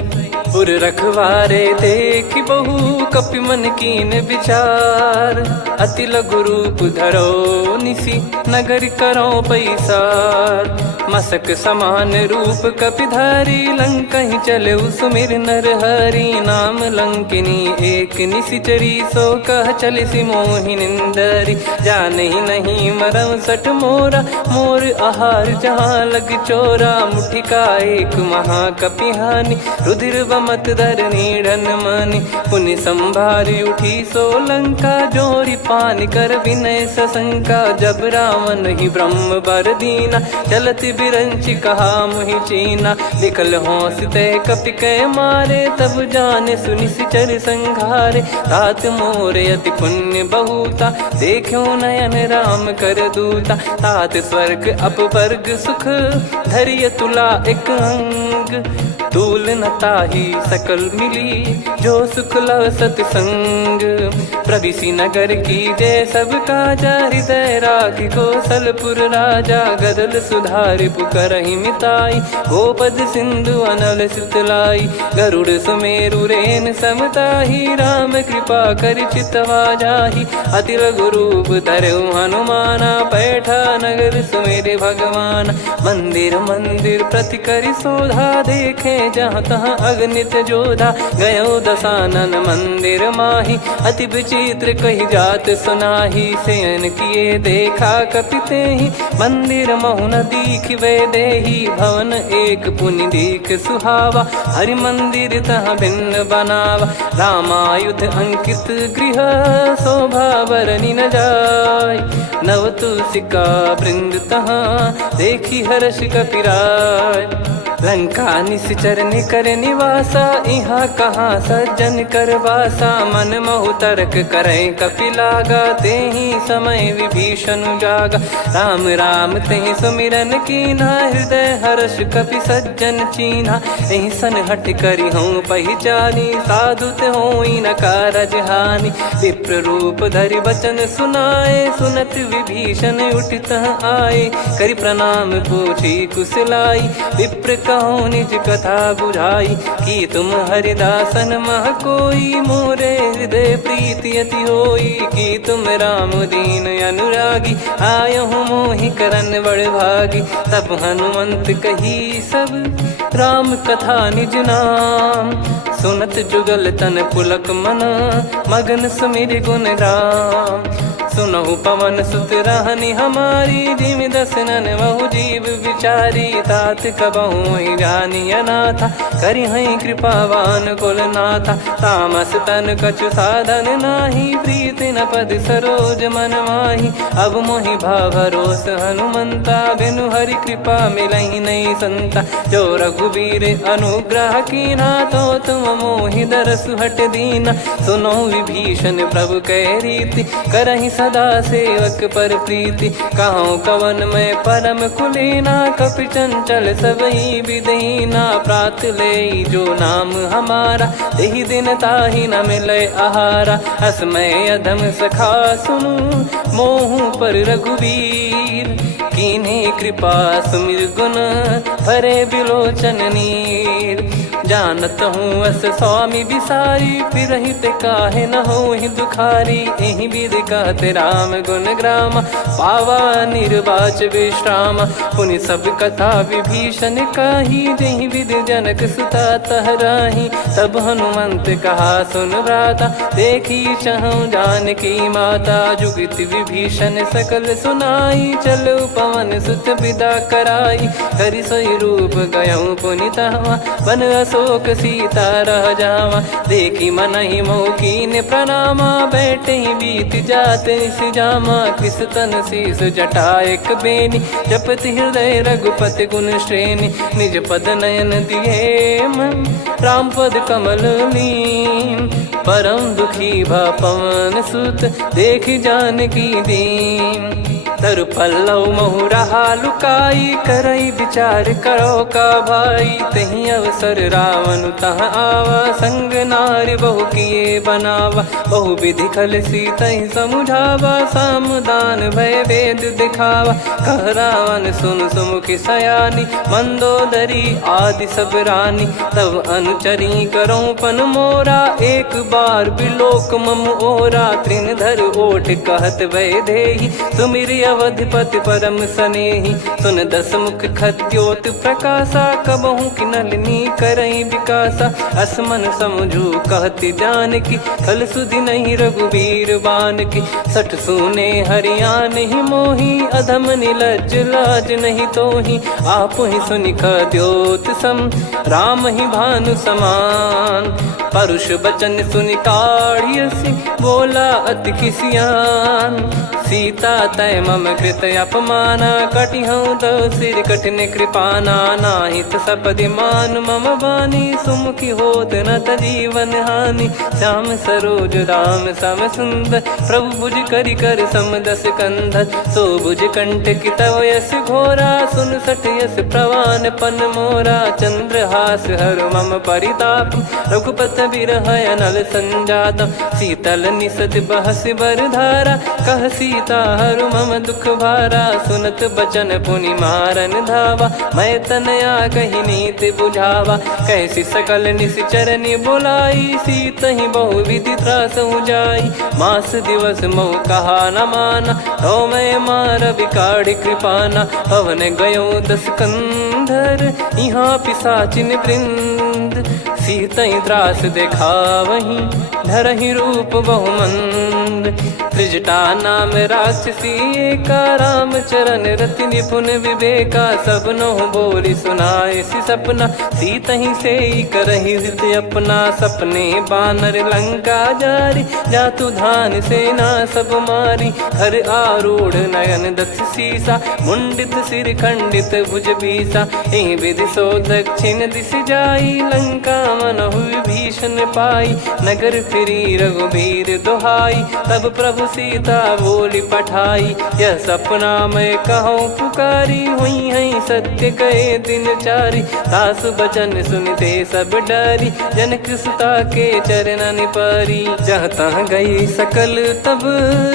पुर रखवारे देख बहु, कपि मन कीन विचार। अति लघु रूप धरो निसी, नगर करो पैसार। मसक समान रूप कपि धारी, लंकहि चले सुमिर नर हरि। नाम लंकिनी एक निशिचरी, सो कह चलिसि मोहि निंदरी। जानहि नहीं मरम सठ मोरा, मोर आहार जहाँ लग चोरा। मुठिका एक महाकपि हानि, रुधिर बमत धरनी ढन मनि पुनि संभारी उठी सोलंका जोरी पानी कर विनय सशंका जब रावण ही ब्रह्म बर दीना चलत बिरंची कहा मुहि चीना निकल होंस ते कपि कै मारे तब जाने सुनि सिचर संघारे तात मोरे अति पुण्य बहुता देखो नयन राम कर दूता तात स्वर्ग अपवर्ग सुख धरिय तुला एक अंग तूल न ताही सकल मिली जो सुख लव सतसंग प्रविसी नगर की जय सब काजा हृदय राखी कौशलपुर राजा गदल सुधारि पुकरहि मिताई गोपद सिंधु अनल सितलाई गरुड़ सुमेरु रेन समताही राम कृपा कर चितवा जाही अति लघु रूप धरऊ हनुमाना बैठा नगर सुमेरे भगवान मंदिर मंदिर प्रति करि शोधा देखे जहाँ तहाँ अगणित जोधा गयो दशानन मंदिर माही अति विचित्र कही जात सुनाही सेन किए देखा कपिते ही मंदिर महु न दीख वे देही भवन एक पुनि दीख सुहावा हरि मंदिर तहाँ भिन्न बनावा रामायुध अंकित गृह शोभा बरनी न जाय नव तुलसी का वृंद तहाँ देखी हर्ष कपिराय लंका निश्चर निकर निवासा यहाँ कहाँ सज्जन कर वासा मन महु तर्क करे कपिलागा ते ही समय विभीषण जागा राम राम ते सुमिरन कीना हृदय हर्ष कपि सज्जन चीन्हा यही सन हट करी हूँ पहचानी साधु ते होई न कारज हानि विप्र रूप धरि वचन सुनाए सुनत विभीषण उठित आए करि प्रणाम पूछी कुशलाई विप्र कहो निज कथा बुझाई कि तुम हरिदासन मह कोई मोरे हृदय प्रीति अति होई कि तुम राम दीन अनुरागी आयहु मोहि करन बड़ भागी तब हनुमंत कही सब राम कथा निज नाम सुनत जुगल तन पुलक मन मगन सुमिर गुण राम सुनहु पवन सुत रहनी हमारी जिमि दसनन बहु जीव विचारी तात कबहु ही जानी अनाथा करि हई कृपावान कुल नाथा तामस तन कछु साधन नाही प्रीति न पद सरोज मन माही अब मोहि भाव भरोस हनुमंता बिनु हरि कृपा मिलहि नहीं संता जो रघुबीर अनुग्रह कीना तो तुम मोहि दरस हट दीना सुनो विभीषण प्रभु कह रीति करहि सदा सेवक पर प्रीति कहूँ कवन में परम कुलीना कपि चंचल सबही विदहीना प्रात ले जो नाम हमारा यही दिन ताहि न मिले आहारा असमय अधम सखा सुनु मोहु पर रघुवीर कीन्हे कृपा सुमिर गुण भरे बिलोचन नीर जानत हूँ अस स्वामी बिसारी फिर हित काहे न हो ही दुखारी यही विध कहते राम गुण ग्राम पावा निर्वाच विश्राम पुनि सब कथा विभीषण काही जही विध जनक सुता तहराही तब हनुमंत कहा सुन भ्राता देखी चहु जानकी माता जुगित विभीषण सकल सुनाई चलो पवन सुत विदा कराई करि सोई रूप गयऊँ पुनि तहवा बन अशोक सीता रह जावा देखी मन ही मौकीन प्रणामा बैठे ही बीत जाते जामा कृष तन शीस जटा एक बेनी जपति हृदय रघुपति गुण श्रेणी निज पद नयन दिए मन राम पद कमल लीन परम दुखी भा पवन सुत देखी जानकी दीन तरु पल्लव महु रहा लुकाई करई विचार करो का भाई तही अवसर रावण तह आवा संग नारी बहु किए बनावा बहु विधि खल सीतहि समुझावा सामदान भय वेद दिखावा कह रावण सुन सुमुखी सयानी मंदोदरी आदि सब रानी तब अनुचरी करो पन मोरा एक बार बिलोक मम ओरा तृण धर ओट कहत वै देहि सुमिर अवधिपति परम सनेही। सुन दस मुख खद्योत प्रकाशा, कबहू की नलिनी करई विकासा। असमन समझू कहती जान की, खल सुधि नहीं रघुबीर बान की। सठ सुने हरियाण ही मोही, अधम निलज लाज नहीं तोही। आप ही सुनि खद्योत सम, राम ही भानु समान। परुष बचन सुनि काढ़ियसि, बोला अति किसियान। सीता तय मम कृत अपमाना, कटिहऊँ तो सिर कठिन कृपाना। नाहित सपदि मान मम बानी, सुमुखी होत न जीवन हानि। श्याम सरोज राम सम सुंदर, प्रभु भुज करि कर सम दस कंधर। सो भुज कंठ की तव यस घोरा, सुन सठ यस प्रवान पन मोरा। चंद्रहास हर मम परिताप, रघुपत बिरह अनल संजात। शीतल निसत बहस बर धारा, कह सीता हरु मम दुख भारा। सुनत बचन पुनि मारन धावा, मैं तनया कही नीति बुझावा। कैसी सकल निश्चरनि बुलाई, सीत ही बहु विधि त्रास जाई। मास दिवस मोह कहा न माना, तो मैं मार बिकाढ़ी कृपाना। पवन गयो दस कंधर, यहाँ पिशाचिन वृंद। सीतहि त्रास देखावहीं, धरहि रूप बहुमंद। त्रिजटा नाम राक्षसी एका, राम चरण रति निपुण विवेका। सबनो बोली सुनाए सि सपना, सीतहि से करहि हृद अपना। सपने बानर लंका जारी, जातु धान सेना सब मारी। हर आरूढ़ नयन दस सीसा, मुंडित सिर खंडित भुज बीसा। एहि विधि सो दक्षिण दिश जाई, लंका मनहु भीषण पाई। नगर फिरी रघुबीर दुहाई, तब प्रभु सीता बोली पठाई। यह सपना मैं कहूँ पुकारी, हुई है सत्य कहे दिन चारी। सासु बचन सुनते सब डरी, जनक सुता के चरण परी। जहाँ तहाँ गई सकल तब,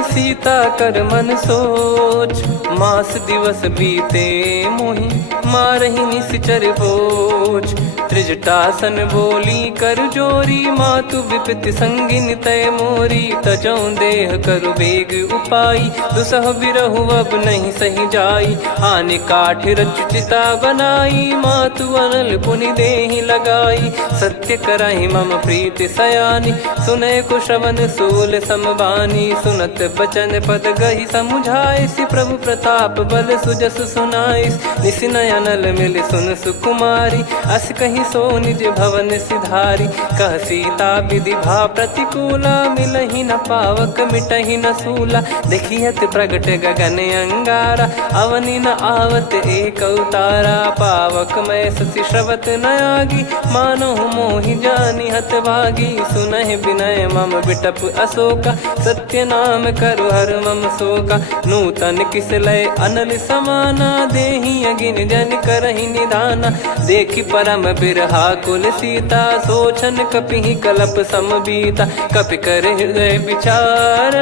सीता कर मन सोच। मास दिवस बीते मोहि, मारहि निश्चर बोझ। त्रिजटासन बोली कर जोरी, मातु विपति संगिन तय मोरी। तजौ देह करु बेग उपाई, दुसह बिरहु अब नहीं सही जाई। आने काठ रचु चिता बनाई, मातु अनल पुनि देहि लगाई। सत्य करहि मम प्रीति सयानी, सुनय को श्रवण सूल समबानी। सुनत बचन पद गहि समुझाइसि, प्रभु प्रताप बल सुजस सुनाइस। निसिनय अनल मिल सुन सुकुमारी, अस कहि सो निज भवन सिधारी। कह सीता विधि भा प्रतिकूला, मिलहि न पावक मिटहि न सूला। देखियत प्रगट गगन अंगारा, अवनि न आवत एक अवतारा। पावक मैं ससि श्रवत न आगी, मानो मोहि जानि हत भागी। सुनहि विनय मम बिटप अशोका, सत्य नाम करु हर मम शोका। नूतन किस लय अनल समाना, देहि अगिन जन करहि निधाना। देखि परम बिरहा कुल सीता, सोचन कपिहि कलप समबीता। कपि कर हृदय विचार,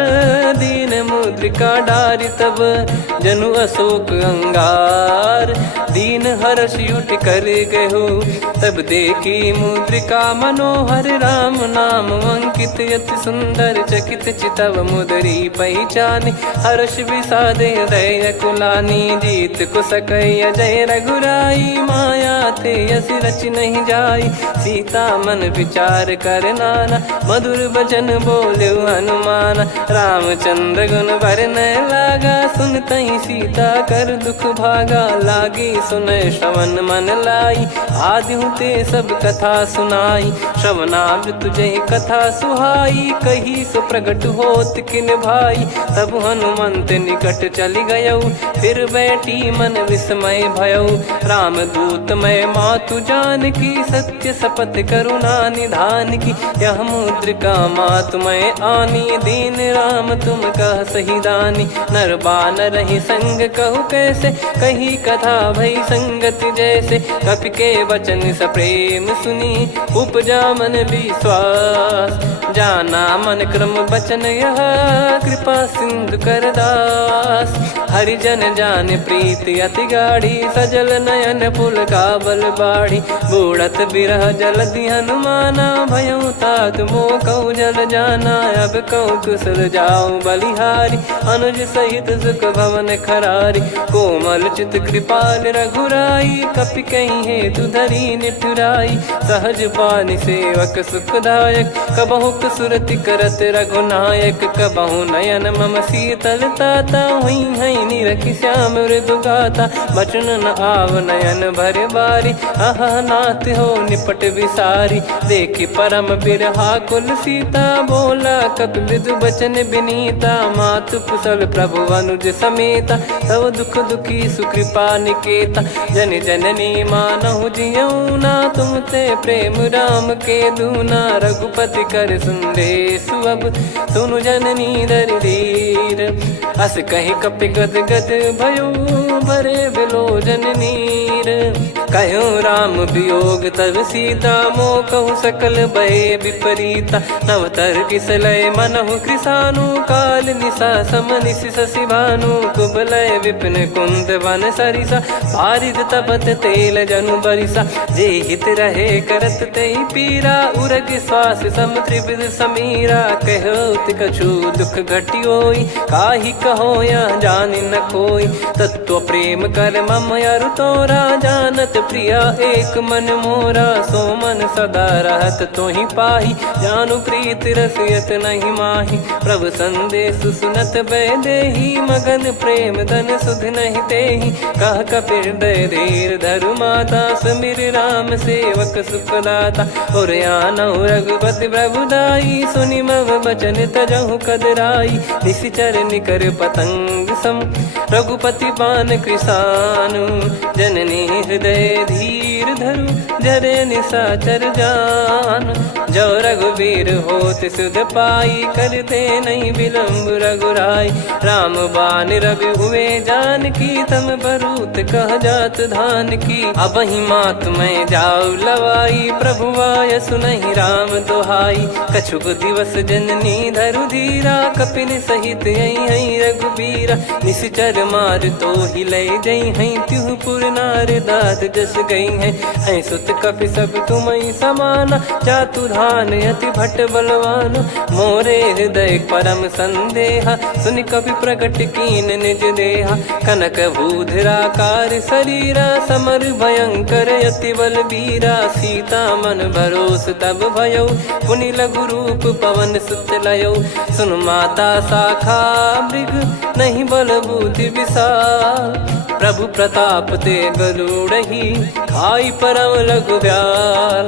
दीन मुद्रिका डारि तब। जनु अशोक अंगार, दीन हर्ष उठ कर गहो। तब देखी मुद्रिका मनोहर, राम नाम अंकित अति सुंदर। चकित चितव मुदरी पहचानी, हर्ष विषाद हृदय कुलानी। जीत को सकय जय रघुराई, माया थे यसी रच नहीं जाई। सीता मन विचार कर नाना, मधुर बचन बोले हनुमान। रामचंद्र गुण बरनय लागा, सुनतहि सीता कर दुख भागा। लागी सुनय श्रवण मन लाई, आदिहु ते सब कथा सुनाई। श्रवणाब तुझे कथा सुहाई, कही सो प्रगट होत किन भाई। तब हनुमंत निकट चली गयऊ, फिर बैठी मन विस्मय भयऊ। राम दूत मैं मातु जान की, सत्य शपथ करुणा निधान की। यह मुद्रिका मातु मैं आनी, दीन राम तुम कह सही दानी। नर बानर ही संग कहु कैसे, कही कथा भई संगति जैसे। कपि के वचन सप्रेम सुनी, उपजा मन विश्वास। जाना मन क्रम बचन यह, कृपा सिंधु कर दास। हरिजन जान प्रीति अति गाढ़ी, सजल नयन पुल काबल बाढ़ी। बूढ़त बिरह जलधि हनुमाना, भयउ तात मोह कहु जल जाना। अब कहु कुशल जाऊं बलिहारी, अनुज सहित सुख भवन खरारी। कोमल चित कृपाल रघुराई, कपि कहीं हेतु धरी निठुराई। सहज पानि सेवक सुखदायक, कबहु सुरति करत रघुनायक। कबहु नयन मम शीतलता, हुई हई निरखि श्याम मृदु गाता। बचन न आव नयन भर बारी, आहा नाथ हो निपट विसारी। देखि परम बिरहा कुल सीता, बोला कपि मृदु बचन बिनीता। मातु कुशल प्रभु अनुज समेता, तव दुख दुखी सुकृपा निकेता। जन जननी मानहु जियऊ ना, तुम ते प्रेम राम के दूना। रघुपति कर संदेशु अब, सुनु जननी दर धीर। अस कहि कपि गद गद भयो, भरे बिलोचन नीर। कहूँ राम वियोग तब सीता, मोह कहूँ सकल भय विपरीता। नवतर किसलय मनहु कृसानु, काल निशा समनिशि शशि भानु। कुबलय विपिन कुंद वन सरिसा, पारिद तपत तेल जनु बरिसा। जे हित रहे करत तेहि पीरा, उरग श्वास सम त्रिविध समीरा। कहत कछु दुख घटियोई, काहि कहो या जानि न कोई। तत्व प्रेम कर मम अरु तोरा, जानत प्रिया एक मन मोरा। सो मन सदा रहत तोहि पाही, जानु प्रीत रसियत नहीं माही। प्रभु संदेश सुनत बैदेही, मगन प्रेम धन सुध नहीं तेहि। कह कपिर दय धीर धरु माता, सुमिर राम सेवक सुखदाता। और आनहु रघुपति प्रभु दाई, सुनि मव बचन तजहु कदराई। निशिचर निकर पतंग सम, रघुपति पान कृसानु। जननी हृदय धीर धरु, जरे निशाचर जान। जो रघुवीर होत सुध पाई, करते नहीं विलम्ब रघुराई। राम बान रवि हुए जानकी, तम बरूत कह जात धान की। अब ही मात मैं जाऊ लवाई, प्रभु आय सुनहि राम दोहाई। कछुक दिवस जननी धरु धीरा, कपिन सहित यही रघुबीरा। निश्चर मार तो ही ले जई हैं, त्यों पुर नार दाद जस गई हैं। सुत कपि सब तुमहि समाना, चातुधान अति भट्ट बलवान। मोरे हृदय परम संदेहा, सुन कपि प्रकट कीन निज देहा। कनक भूधराकार शरीरा, समर भयंकर अति बलबीरा। सीता मन भरोस तब भयउ, पुनि लघु रूप पवन सुत लयउ। सुन माता शाखा मृग, नहीं बल बुद्धि विशाल। प्रभु प्रताप ते गरुड़हि, खाई परम लघु ब्याल।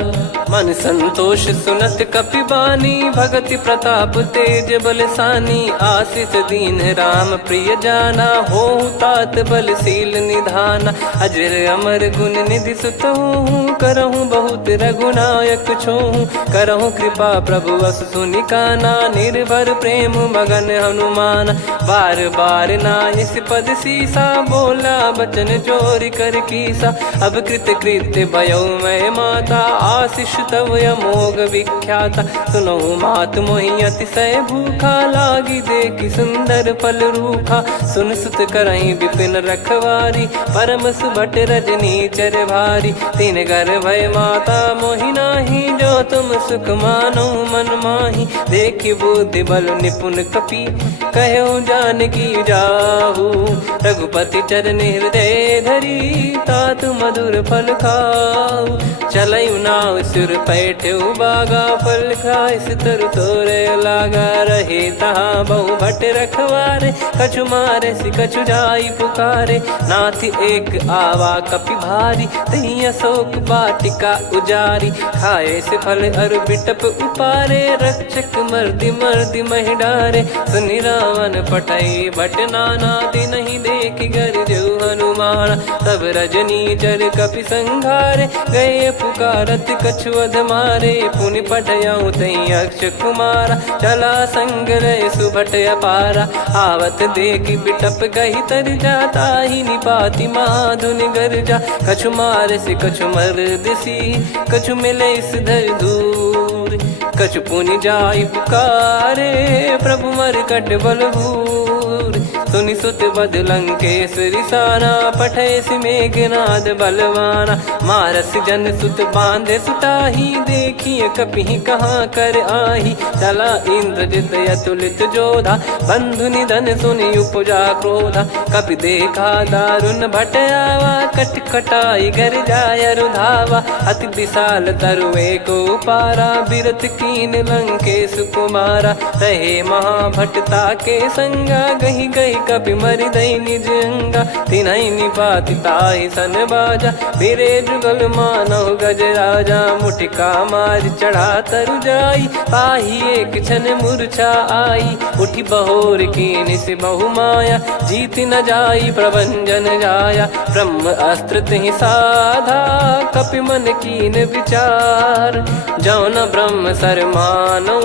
मन संतोष सुनत कपि बानी, भगति प्रताप तेज बलसानी। आशीष दीन राम प्रिय जाना, होहु तात बलशील निधाना। अजर अमर गुण निधि सुतहु, करहु बहुत रघुनायक छोहु। करहु कृपा प्रभु अस सुनि काना, निर्भर प्रेम मगन हनुमान। बार बार नायस पद सीसा, बोला बचन चोरी कर कीसा। अब कृत कृत्य भयो मैं माता, आशीष तव अमोघ विख्याता। सुनहु मात मोहि अतिशय भूखा, लागी देखि सुंदर फल रूखा। सुन सुत करहि विपिन रखवारी, परम सुभट रजनी चर भारी। तीन घर भय माता मोहि नाही, जो तुम सुख मानो मन माही। देखि बुद्धि बल निपुण कपि, कहु जानकी जाहु। रघुपति चरण हृदय धरी, तात मधुर फल खाऊ। चलऊ नाव सुर पैठऊ बागा, फल खाइस तरु तोरे लागा। रहे तहाँ बहु भट रखवारे, कछु मारे सि कछु जाई पुकारे। नाथ एक आवा कपि भारी, तही अशोक वाटिका उजारी। खाए से फल अरु बिटप उपारे, रक्षक मर्दि मर्दि महि डारे। सुनि रावण पटई भट नाना, तिनहि देखि गरजऊ हनुमान। तब रजनी चर कपि संघारे, गए पुकारत कछु अध मारे। पुनि पटयऊ तई अक्ष कुमारा, चला संग रहे सुभट अपारा। आवत देखि बिटप गही तर जाता, ही निपाति माधुन गर्जा। कछु मार से कछु मर्द सी, कछु मिले इस धर दूर। कछु पुनि जाई पुकारे, प्रभु मर कट बलभूर। सुनि सुत बद लंकेश्वरी साना, पठैसि मेघनाद बलवाना। मारस जन सुत बांधे सुताही, देखिए कपिहि कहाँ कर आही। चला इंद्रजित अतुलित जोधा, बंधु निधन सुनि उपजा क्रोधा। कपि देखा दारुण भट आवा, कट कटाई घर जाय रुधावा। अति विशाल तरुए को पारा, बिरत कीन लंकेश कुमारा। रहे महाभटता के संगा, गही गही कपि मरि दई निज अंगा। तिन्हि निपाति ताहि सन बाजा, बिरे जुगल मानव गज राजा। मुटिका मार चढ़ा तरु जाई, पाही एक क्षण मूर्छा आई। उठी बहोर कीन से बहु माया, जीत न जाई प्रभंजन जाया। ब्रह्म अस्त्र तिहि साधा, कपि मन कीन विचार। जौ न ब्रह्म सर मानौ,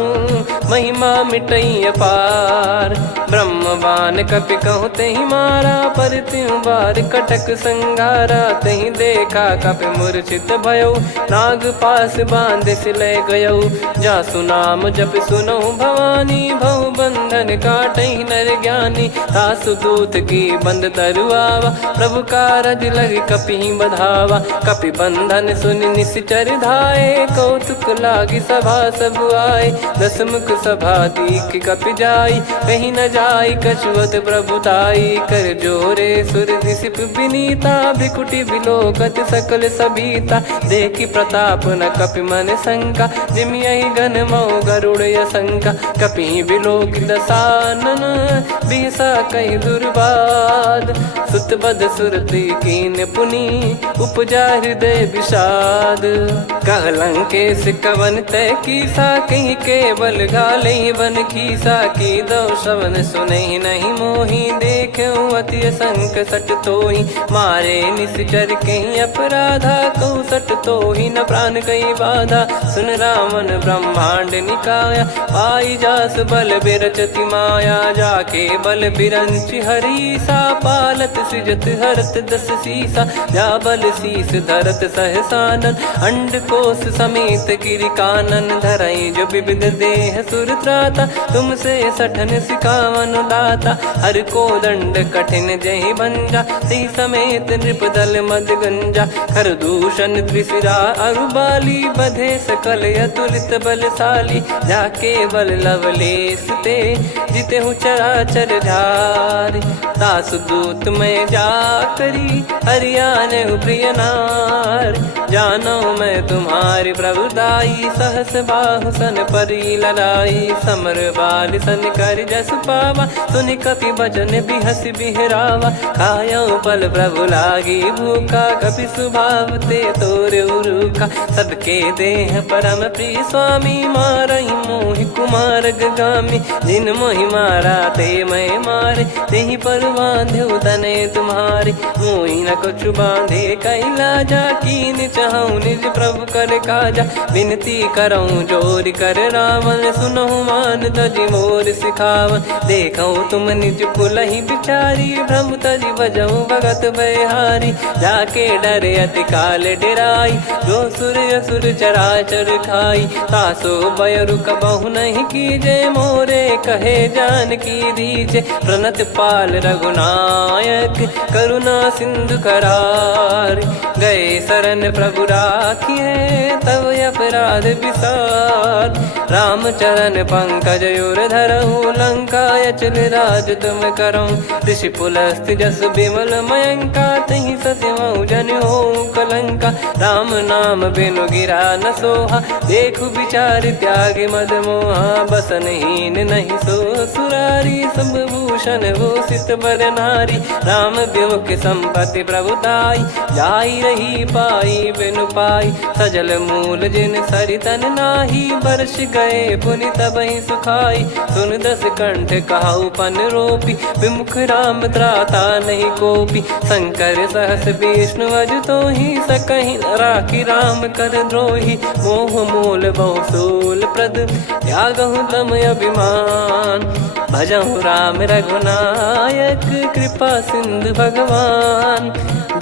महिमा मिटई अपार। ब्रह्म बान कपि कहु तेहि मारा, पर त्यों बार कटक संगारा। तेहि देखा कपि मूर्छित भयौ, नाग पास बांध सिले गयौ। जासु नाम जप सुनौ भवानी, भव बंधन काटहि नर ज्ञानी। तासु दूत की बंद तरुआवा, प्रभु कारज लग कपि बधावा। कपि बंधन सुनि निश्चर धाये, कौतुक लागी सभा सब आए। दसमुख सभा दीख कपि जाई, कहीं न जाई कछुवत प्रभुताई। कर जोरे सुर दिसिप विनीता, भ्रिकुटि बिलोकत सकल सबीता। देखि प्रताप न कपि मन शंका, जिमियहि घन मऊ गरुड़ असंका। कपि बिलोक दसानन, बिहसा कहि दुर्बाद। सुत बद सुरति कीन पुनि, उपजा हृदय विषाद। कहलंकेश कवन तय कीसा, कहीं केवल घाले बन खीसा। की दो श्रवण सुनहि नहीं मोही, देखऊं अति संक सट तोहि। मारे निश्चर कहीं अपराधा, कहूँ सट तोहि न प्राण कहीं बाधा। सुन रावण ब्रह्मांड निकाया, पाई जास बल बिरचति माया। जाके बल बिरंच हरीसा, पालत सृजत हरत दस सीसा। जा बल शीस धरत सहसानन, अंड कोश समेत गिरि कानन। धरई जो विविध देह सुर त्राता, तुमसे सठन सिखावन दाता। हर को दंड कठिन जहि भंजा, ती समेत नृप दल मद गंजा। कर दूषण त्रिशिरा अरुबाली, बधे सकल अतुलित बलशाली। जाके बल लवलेस ते, जिते हूँ चराचर झारी। दास दूत में जा करी, हरियाने प्रिय नार। जानो मैं तुम्हारी प्रभुताई, सहस बाहु सन परी लड़ाई। समर बाल सन कर जस पावा, सुनि कपि बचन बिहस बिहरावा। खायो पल प्रभु लागी भूखा, कपि स्वभाव ते तोर उरुखा। सबके देह परम प्रिय स्वामी, मारहि मोहि कुमार गगामी। जिन मोहि मारा ते मैं मारे, तेहि पर बांध्यो तने तुम्हारे। मोहि न कछु बांधे कैलाजा, कीन चाहूं निज प्रभु कर काजा। विनती करऊं जोरि कर रावण, सुनहु मान तजि मोर सिखावन। देखऊं तुम निज कुलहि बिचारी, भ्रम तजि बजऊं भगत बयहारी। जाके डरे अति काल डेराई, जो सुर असुर चराचर खाई। तासो बयरु कबहु नहीं कीजे, मोरे कहे जान की दीजे। प्रणत पाल रघुनायक, करुणा सिंधु करार। गए शरण प्रभु राखिए, तब अपराध विसार। राम चरण पंकज उर धरऊं, लंका अचल राज तुम करऊं। ऋषि पुलस्त्य जस विमल मयंका, तहि ससिमऊ जन होऊं कलंका। राम नाम बिनु गिरा न सोहा, देखु विचार त्याग मद मोहा। बसनहीन नहीं सो सुरारी, सब भूषण भूषित बर नारी। राम विमुख संपत्ति प्रभुताई, जाई रही पाई बिनु पाई। सजल मूल जिन सरितन नाही, बरस गए पुनि तबहि सुखाई। सुन दस कंठ कहाऊ पन रोपी, विमुख राम त्राता नहीं कोपी। शंकर सहस विष्णु अज तोहि, सकहि न राखी राम कर द्रोही। मोह मूल बहु सूल प्रद, त्यागहु तम अभिमान। भजहु राम रघुनायक, कृपा सिंधु भगवान।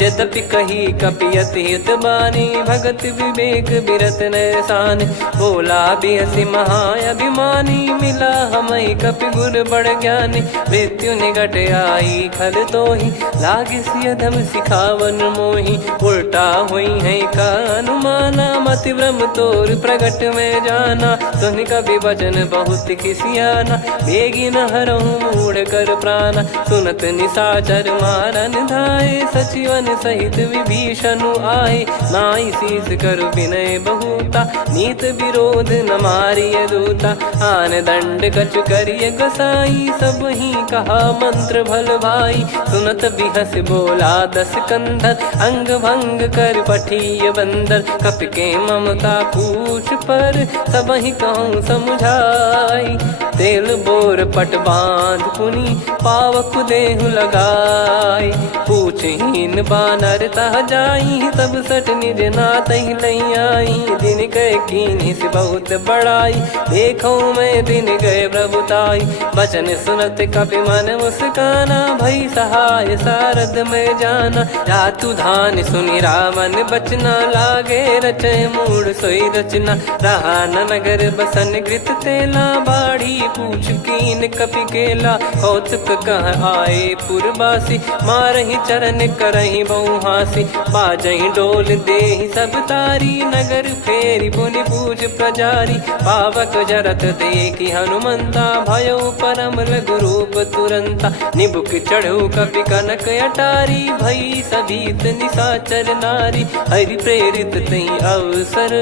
यद्यपि कही कपियत हित बानी भगत विवेक बिरत नैसान बोला बियसि महाअभिमानी मिला हमई कपि गुर बड़ ज्ञानी मृत्यु निकट आई खल तो ही लागिस अधम सिखावन मोही उल्टा हुई है का अनुमाना मति भ्रम तोर प्रगट में जाना सुन कवि वचन बहुत खिसियाना बेगी न हरहूँ मूढ़ कर प्राण सुनत निशाचर मारन धाये सचिवन सहित विभीषण आए नाई शीस कर विनय बहुता नीत विरोध न मारिय दूता आन दंड कछु करिय गोसाई सब ही कहा मंत्र भल भाई सुनत बिहस बोला दस कंधर अंग भंग कर पठिय बंदर कपि के ममता पूछ पर सब ही कहूँ समझाई तेल बोर पट बांध पुनी पावक देहु लगाई पूछहीन बानर तह जाई तब सट निज नाथ लई आई दिन गए कीनी से बहुत बड़ाई देखो मैं दिन गए प्रभुताई बचन सुनत कपि मन मुस्काना भई सहाय सारद में जाना जातु धान सुनि रामन बचना लागे रचय मूड सोई रचना रहा न नगर बसन कृत तेला बाढ़ी पूछ कीन कपि केला कौतुक कह आए पुरबासी मारहि चरण करहि बहुहासी बाजहि डोल देहि सब तारी नगर फेरी पुनि पूज प्रजारी पावक जरत देखि हनुमंता भयो परम लघु रूप तुरंता निबुक चढ़ऊ कपि कनक अटारी भई सभीत निशाचर नारी हरि प्रेरित तई अवसर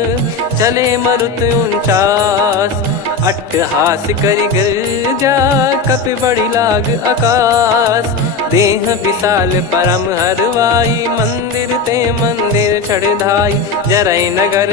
चले मरुत 49 अट्टहास करि गिरजा कपि बड़ी लाग आकाश देह विशाल परम हरवाई मंदिर ते मंदिर चढ़ाई जरई नगर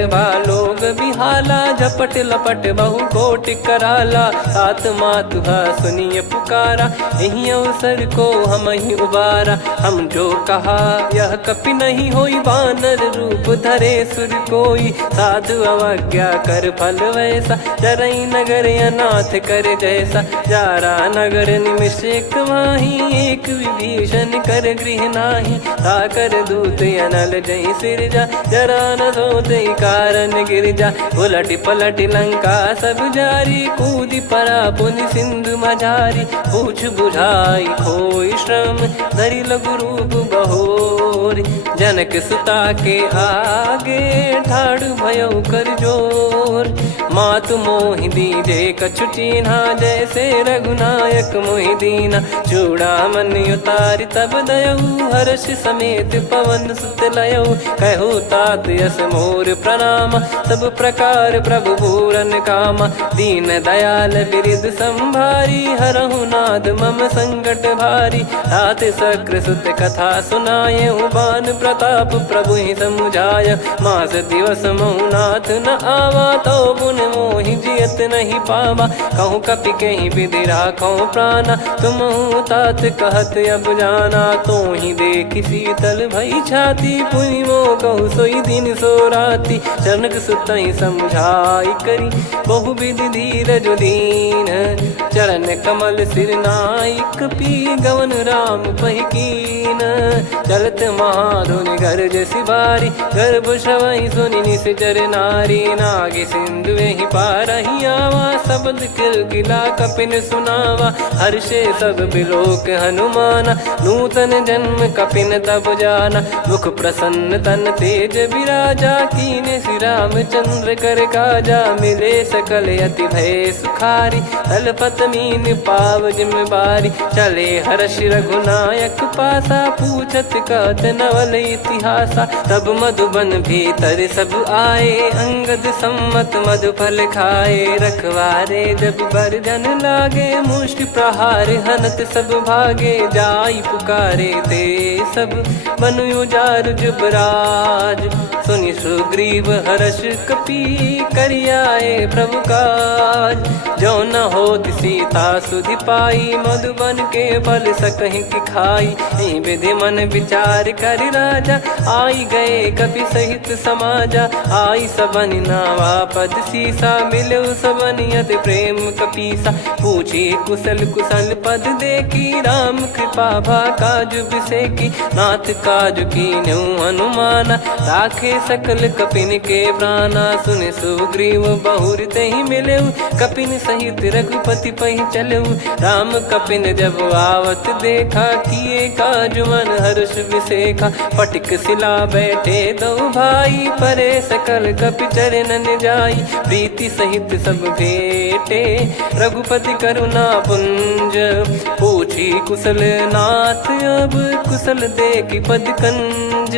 लोग बिहाला झपट लपट बहु कोट कराला सात मातुहा सुनिय पुकारा यही अवसर को हम ही उबारा हम जो कहा यह कपि नहीं होई वानर रूप धरे सुर कोई साधु अवज्ञा कर फल वैसा जरई नगर अनाथ कर जैसा जारा नगर निमिष एक माही एक विभीषण कर गृह नाही ताकर दूत अनल जय सिरजा जरा न सोते कारण गिरजा उलट पलट लंका सब जारी कूदी परा पुनि सिंधु मझारी पूछ बुझाई खोई श्रम धरि लघु रूप बहोरी जनक सुता के आगे ठाड़ भयो कर जोर मातु मोहि दीजे कछु चिन्हा जैसे रघुनायक मोहि दीना चूड़ामन उतारि तब दयऊ हर्ष समेत पवन सुत लयऊ कहु तात यस मोर प्रणाम सब प्रकार प्रभु पूरन कामा दीन दयाल बिरिद संभारी हरहु नाद मम संकट भारी तात सक्र सुत कथा सुनाये बान प्रताप प्रभु ही समुझाय मास दिवस मौनाथ न आवा तो पुन मोहि जियत नहीं पावा कहूँ कपि कहीं विधि राखो प्राणा तुम तात कहत अब जाना तो ही देख शीतल भई छाती पुनि मो कहु सोई दिन सो राती जनक सुतई समझाई करी बहु विधि धीरज दीन चरण कमल सिर नाइक पी गवन राम पहिकीन चलत महाधुनि गर्ज सिबारी गर्भ श्रवई सुनि निश्चर नारी नागे सिंधु ही पारही आवा शब्द किलकिला कपिन सुनावा हर्षे सब बिलोक हनुमाना नूतन जन्म कपिन तब जाना मुख प्रसन्न तन तेज विराजा कीने श्री रामचंद्र कर काजा मिले सकल अति भय सुखारी तलपत मीन पाव जिम्मेवारी चले हर्ष रघुनायक पासा पूछत कहत नवल इतिहासा तब मधुबन भीतर सब आए अंगद सम्मत मधु फल खाए रखवारे जब बरजन लागे मुष्टि प्रहार हनत सब भागे जाई पुकारे ते सब बनु उजार जुबराज सुनि सुग्रीव हर्ष कपि करियाए प्रभु काज जो न होत सीता सुधि पाई मधुबन के फल सकहि की खाई विधि मन विचार कर राजा आई गए कपि सहित समाजा आई सबन नावा पद सीसा मिलो सबन करत प्रेम कपीसा। पूछी कुशल कुशल पद देखी राम कृपा भा काज बिसेकी। नाथ काज कीन्हु हनुमाना राखे सकल कपिन के प्राणा। सुन सुग्रीव बहुर तेहि मिलेउ कपिन सहित रघुपति पहि चलेउ। राम कपिन जब आवत देखा किए काज मन हर्ष विसेखा। फटिक सिला बैठे दो भाई परे सकल कपि चरणन जाई। प्रीति सहित सब भेटे रघुपति करुणा पुंज। पूछी कुशल नाथ अब कुशल देखी पद कंज।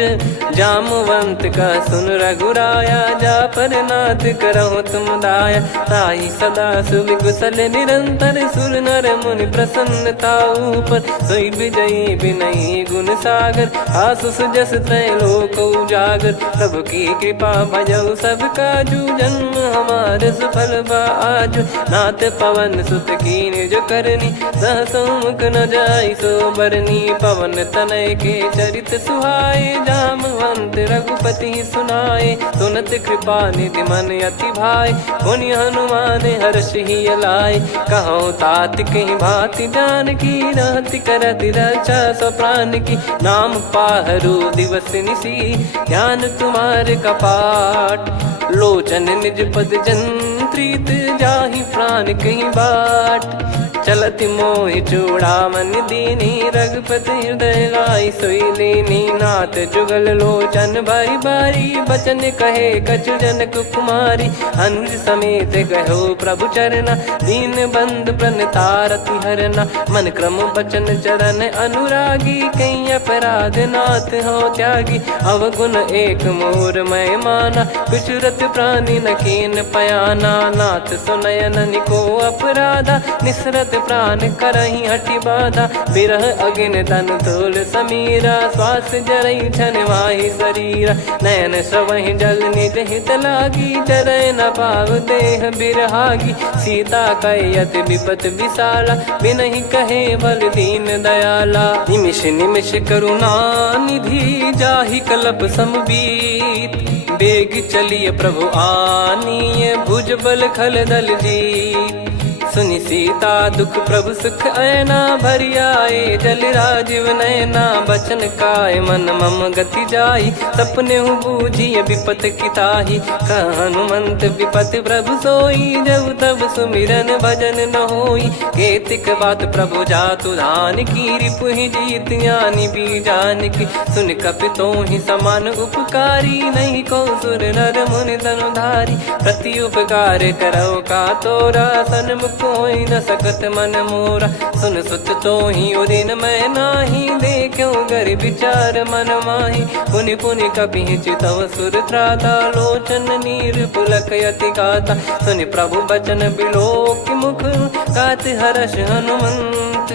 जामवंत का सुन रघुराया जा पर नाथ करहु तुम दाया। ताई सदा सुविकुशल निरंतर सुर नर मुनि प्रसन्नता ऊपर। सोई विजयी विनयी गुण सागर आसु सुजस त्रैलोक उजागर। प्रभु की कृपा भजऊ सब काजू जन्म हमारे सफल बा आजु। नाथ पवन सुत कीन जो करनी सहसो मुख न जाई सो बरनी। पवन तनय के चरित सुहाए जामवंत रघुपति सुनाए। सुनत कृपा निधि मन अति भाई पुनि हनुमान हर्ष ही लाए। कहो तात कहीं भांति जान की रहति करति रक्षा सो प्राण की। नाम पाहरु दिवस निसी ध्यान तुम्हारे कपाट। लोचन निज पद जंत्रित जाहि प्राण कहीं बाट। चलति मोहि चूड़ामन दीनी रघुपति हृदय लाई सोई लीनी। नाथ जुगल लोचन बारी बारी बचन कहे कछु जनक कुमारी। अनुज समेत गहो प्रभु चरना दीन बंद प्रणतारति हरना। मन क्रम बचन चरण अनुरागी कहीं अपराध नाथ हो त्यागी। अवगुण एक मोर मैं माना कुछुरत प्राणी न कीन पयाना। नाथ सुनयन निको अपराधा निसरत प्राण करही हटि बाधा। बिरह अगिन तन तोल समीरा श्वास जरई छन वाहि शरीरा। नयन श्रवहि जल निज हित लागी चरय न पाव देह बिरहागी। सीता कयत विपत विशाला बिनहि कहे बल दीन दयाला। निमिष निमिष करुणा निधि जाहि कलप समबीत। बेग चलिए प्रभु आनीय भुज बल खल दल जीत। सुनि सीता दुख प्रभु सुख ऐना भरि आए। जल राजीव नयना बचन काय मन मम गति जाई। सपने हूँ बूझिए विपत किताही हनुमंत विपत प्रभु सोई। जब तब सुमिरन भजन न होई केतिक बात प्रभु जातु धान की। रिपु ही जीत ज्ञानी बीजान की सुन कपितो ही समान उपकारी। नहीं को सुर नर मुनि धनुधारी प्रति उपकार करो का तोरा। सन्मुख कोई न सकत मन मोरा सुन सुत तो ही उदिन मैं नाही। देखो गर विचार मन माही पुनि पुनि कपि चितव सुर त्राता। लोचन नीर पुलक यति गाता सुनि प्रभु बचन बिलोक मुख। गात हर्ष हनुमंत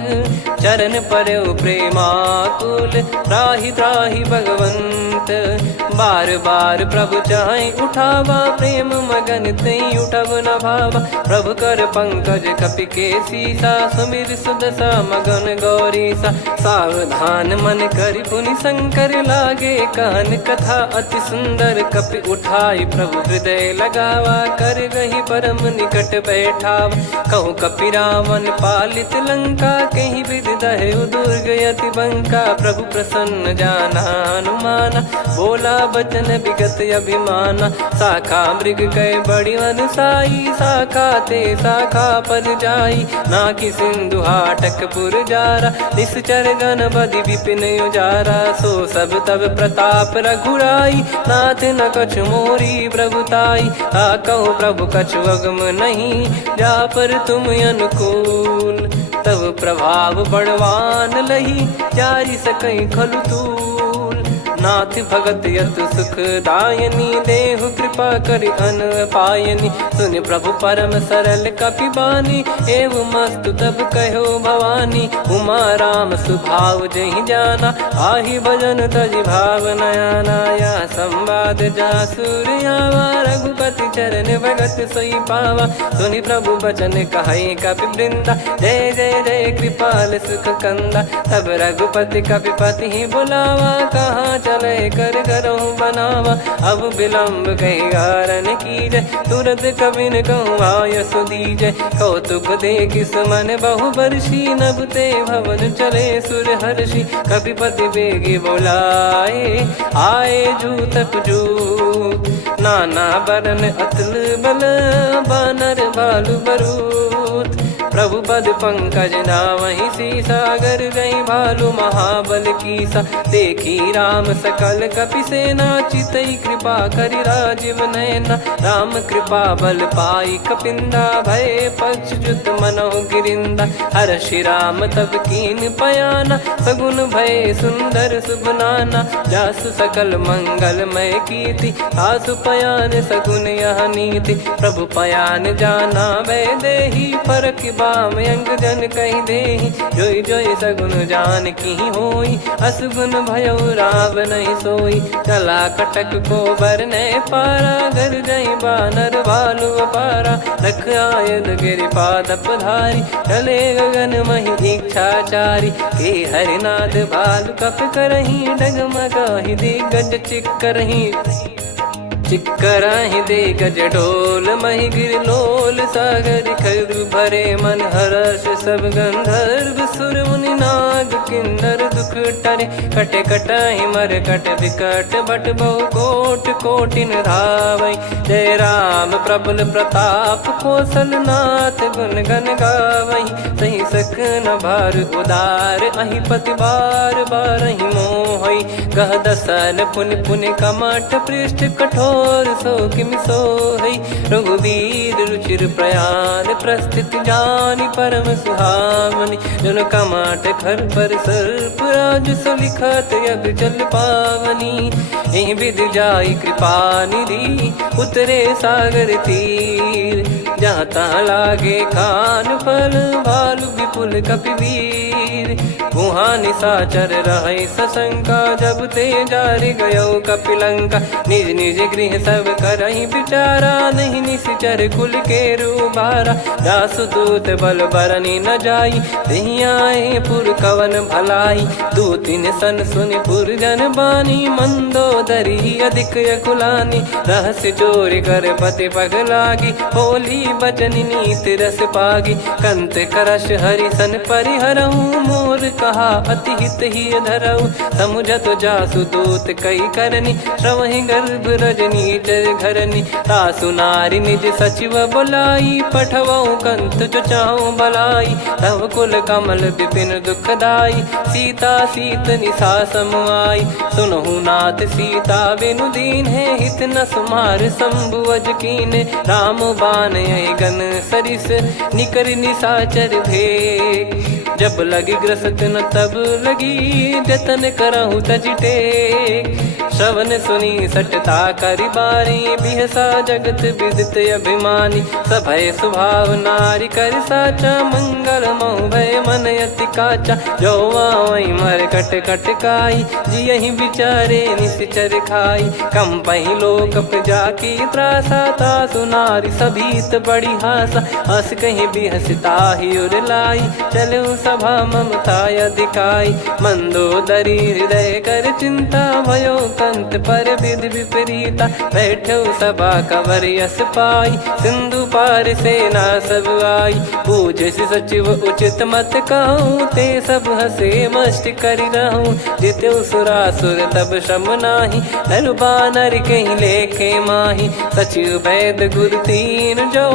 चरण परौ प्रेमाकुल। त्राहि त्राहि भगवंत बार बार प्रभु चाहि उठावा। प्रेम मगन तई उठब न भावा। प्रभु कर पंकज कपि के सीसा सुमिर सुदशा मगन गौरीसा। सावधान मन करि पुनि शंकर लागे कहन कथा अति सुंदर। कपि उठाई प्रभु हृदय लगावा कर गही परम निकट बैठावा। कहु कपि रावण पालित लंका कहीं विधि दहु दुर्ग यति बंका। प्रभु प्रसन्न जाना हनुमाना बोला बचन विगत अभिमाना। शाखा मृग गए बड़ी अनुसाई शाखा ते शाखा पर जाई। नाकि सिंधु हाटक पुर जारा निश्चर गण बदि विपिन उजारा। सो सब तब प्रताप रघुराई नाथ न कछु मोरी प्रभुताई। कहो प्रभु कछु अगम नहीं जा पर तुम अनुकूल। तब प्रभाव बड़वान लही जारी सकई खलु तूल। नाथ भगत यतु सुख दायनी देहु कृपा करि अन पायनी। सुन प्रभु परम सरल कपि बानी एवं मस्तु तब कहो भवानी। उमा राम सुभाव जहि जाना आहि भजन तजि भाव नयाना। या संवाद जासुर आवा रघुपति चरण भगत सोई पावा। सुनि प्रभु बचन कहै कपि वृंदा जय जय जय कृपाल सुख कंदा। तब रघुपति कपिपति बुलावा कहाँ चले कर करहु बनावा। अब विलम्ब कही कारण कीजय, तुरत कबिन कहूँ आयस दीजय। कौतुक देखिस मन बहु बरसी, नभ ते भवन चले सुर हर्षि। कपिपति बेगी बोलाए, आए जूतक जूत। नाना बरन अतुल बल, बानर भालु बरूत। प्रभु पद पंकज नावहि सीसा, गर गई भालु महाबल कीसा। देखी राम सकल कपि सेना, चितई कृपा करि राजीव नयना। राम कृपा बल पाई कपिंदा, भय पक्षजुत मनोह गिरिंदा। हर्षि राम तब कीन पयाना, सगुन भय सुंदर शुभ नाना। जासु सकल मंगलमय कीर्ति, आसु पयान सगुन यह नीति। प्रभु पयान जाना वै देहि, फरक बाम अंग जन कहि देहि। जोई जोई सगुन जान की होई, असगुन भयो राव नहीं सोई। चला कटक को बरने पारा, घर जई बानर भालु अपारा। रख आयद गिरिपाद पधारी, चले गगन महि इच्छाचारी। के हरिनाथ भालु कप करही, डगमगाहि दिग्गज चिक्करही। चिक्कराहि दे गज ढोल, महि गिर लोल। सागर खर भरे मन हर्ष, सब गंधर्व सुर मुनि नाग किन्नर दुख टरे। कटे कटाहि मर कट विकट, बट बहु कोट कोटिन धावै। जय राम प्रबल प्रताप, कौशल नाथ गुण गन गावै। सही सकन भार उदार, अहि पति बार बारहि मोहै। गह दसन पुन पुन कमठ, पृष्ठ कठोर सो किमि सोहै। रघुवीर रुचिर प्रयाण, प्रस्थित जानि परम सुहावनि। जन कमाट खर पर सर्प, राज सलिखत अब जल पावनी। एहि विधि जाई कृपा निधि, उतरे सागर तीर। जहाँ तहाँ लागे खान फल, भालु विपुल कपिवीर। गुहा निशाचर रहै सशंका, जब ते जारि गयो कपिलंका। निज निज गृह सब करहि विचारा, नहीं निश्चर कुल के रूबारा। दासदूत बल बरनि न जाई, तेहि आए पुर कवन भलाई। दूतिन सन सुनि पुर जन बानी, मंदोदरी अधिक अकुलानी। रहस्य चोरी कर पति पग लागी, होली बचन नीत रस पागी। कंत करश हरिसन परिहरहु, मोर कहा अति हित ही धरऊ। समुझत जासु दूत कई करनी, श्रवहि गर्भ रजनी चर घरनी। तासु नारी निज सचिव बुलाई, पठवऊ कंत जो चाहूं बलाई। तव कुल कमल विपिन दुखदाई, सीता सीत निशा समाई। सुनहु नाथ सीता बिनु दीन है, हित न सुमार शंभु अज कीने। राम बान गन सरिस, निकर निशाचर भेग। जब लगी ग्रसत न तब लगी, जतन करहु तज टेक। श्रवण सुनी सटता करि बारी, बिहसा जगत विदित अभिमानी। सभय स्वभाव नारी कर साचा, मंगल महु भय मन अति काचा। जो आवै मर कट कट काई, जियहि विचारे निश्चर खाई। कम पहि लोक जाकी त्रासा, तासु नारी सभीत बड़ी हासा। हस कहीं बिहसता ही उर लाई, चलऊ सभा ममता अधिकाई। मंदोदरी हृदय कर चिंता, भयो कंत पर विधि विपरीता। बैठो सभा कवर यस पाई, सिंधु पार सेना सब आई। पूजे सचिव उचित मत कहूँ, ते सब हसे मस्त करि रहूं। जित्यु सुरासुर तब श्रम नाही, नर बानर कहीं लेखे माही। सचिव वैद गुरु तीन जो,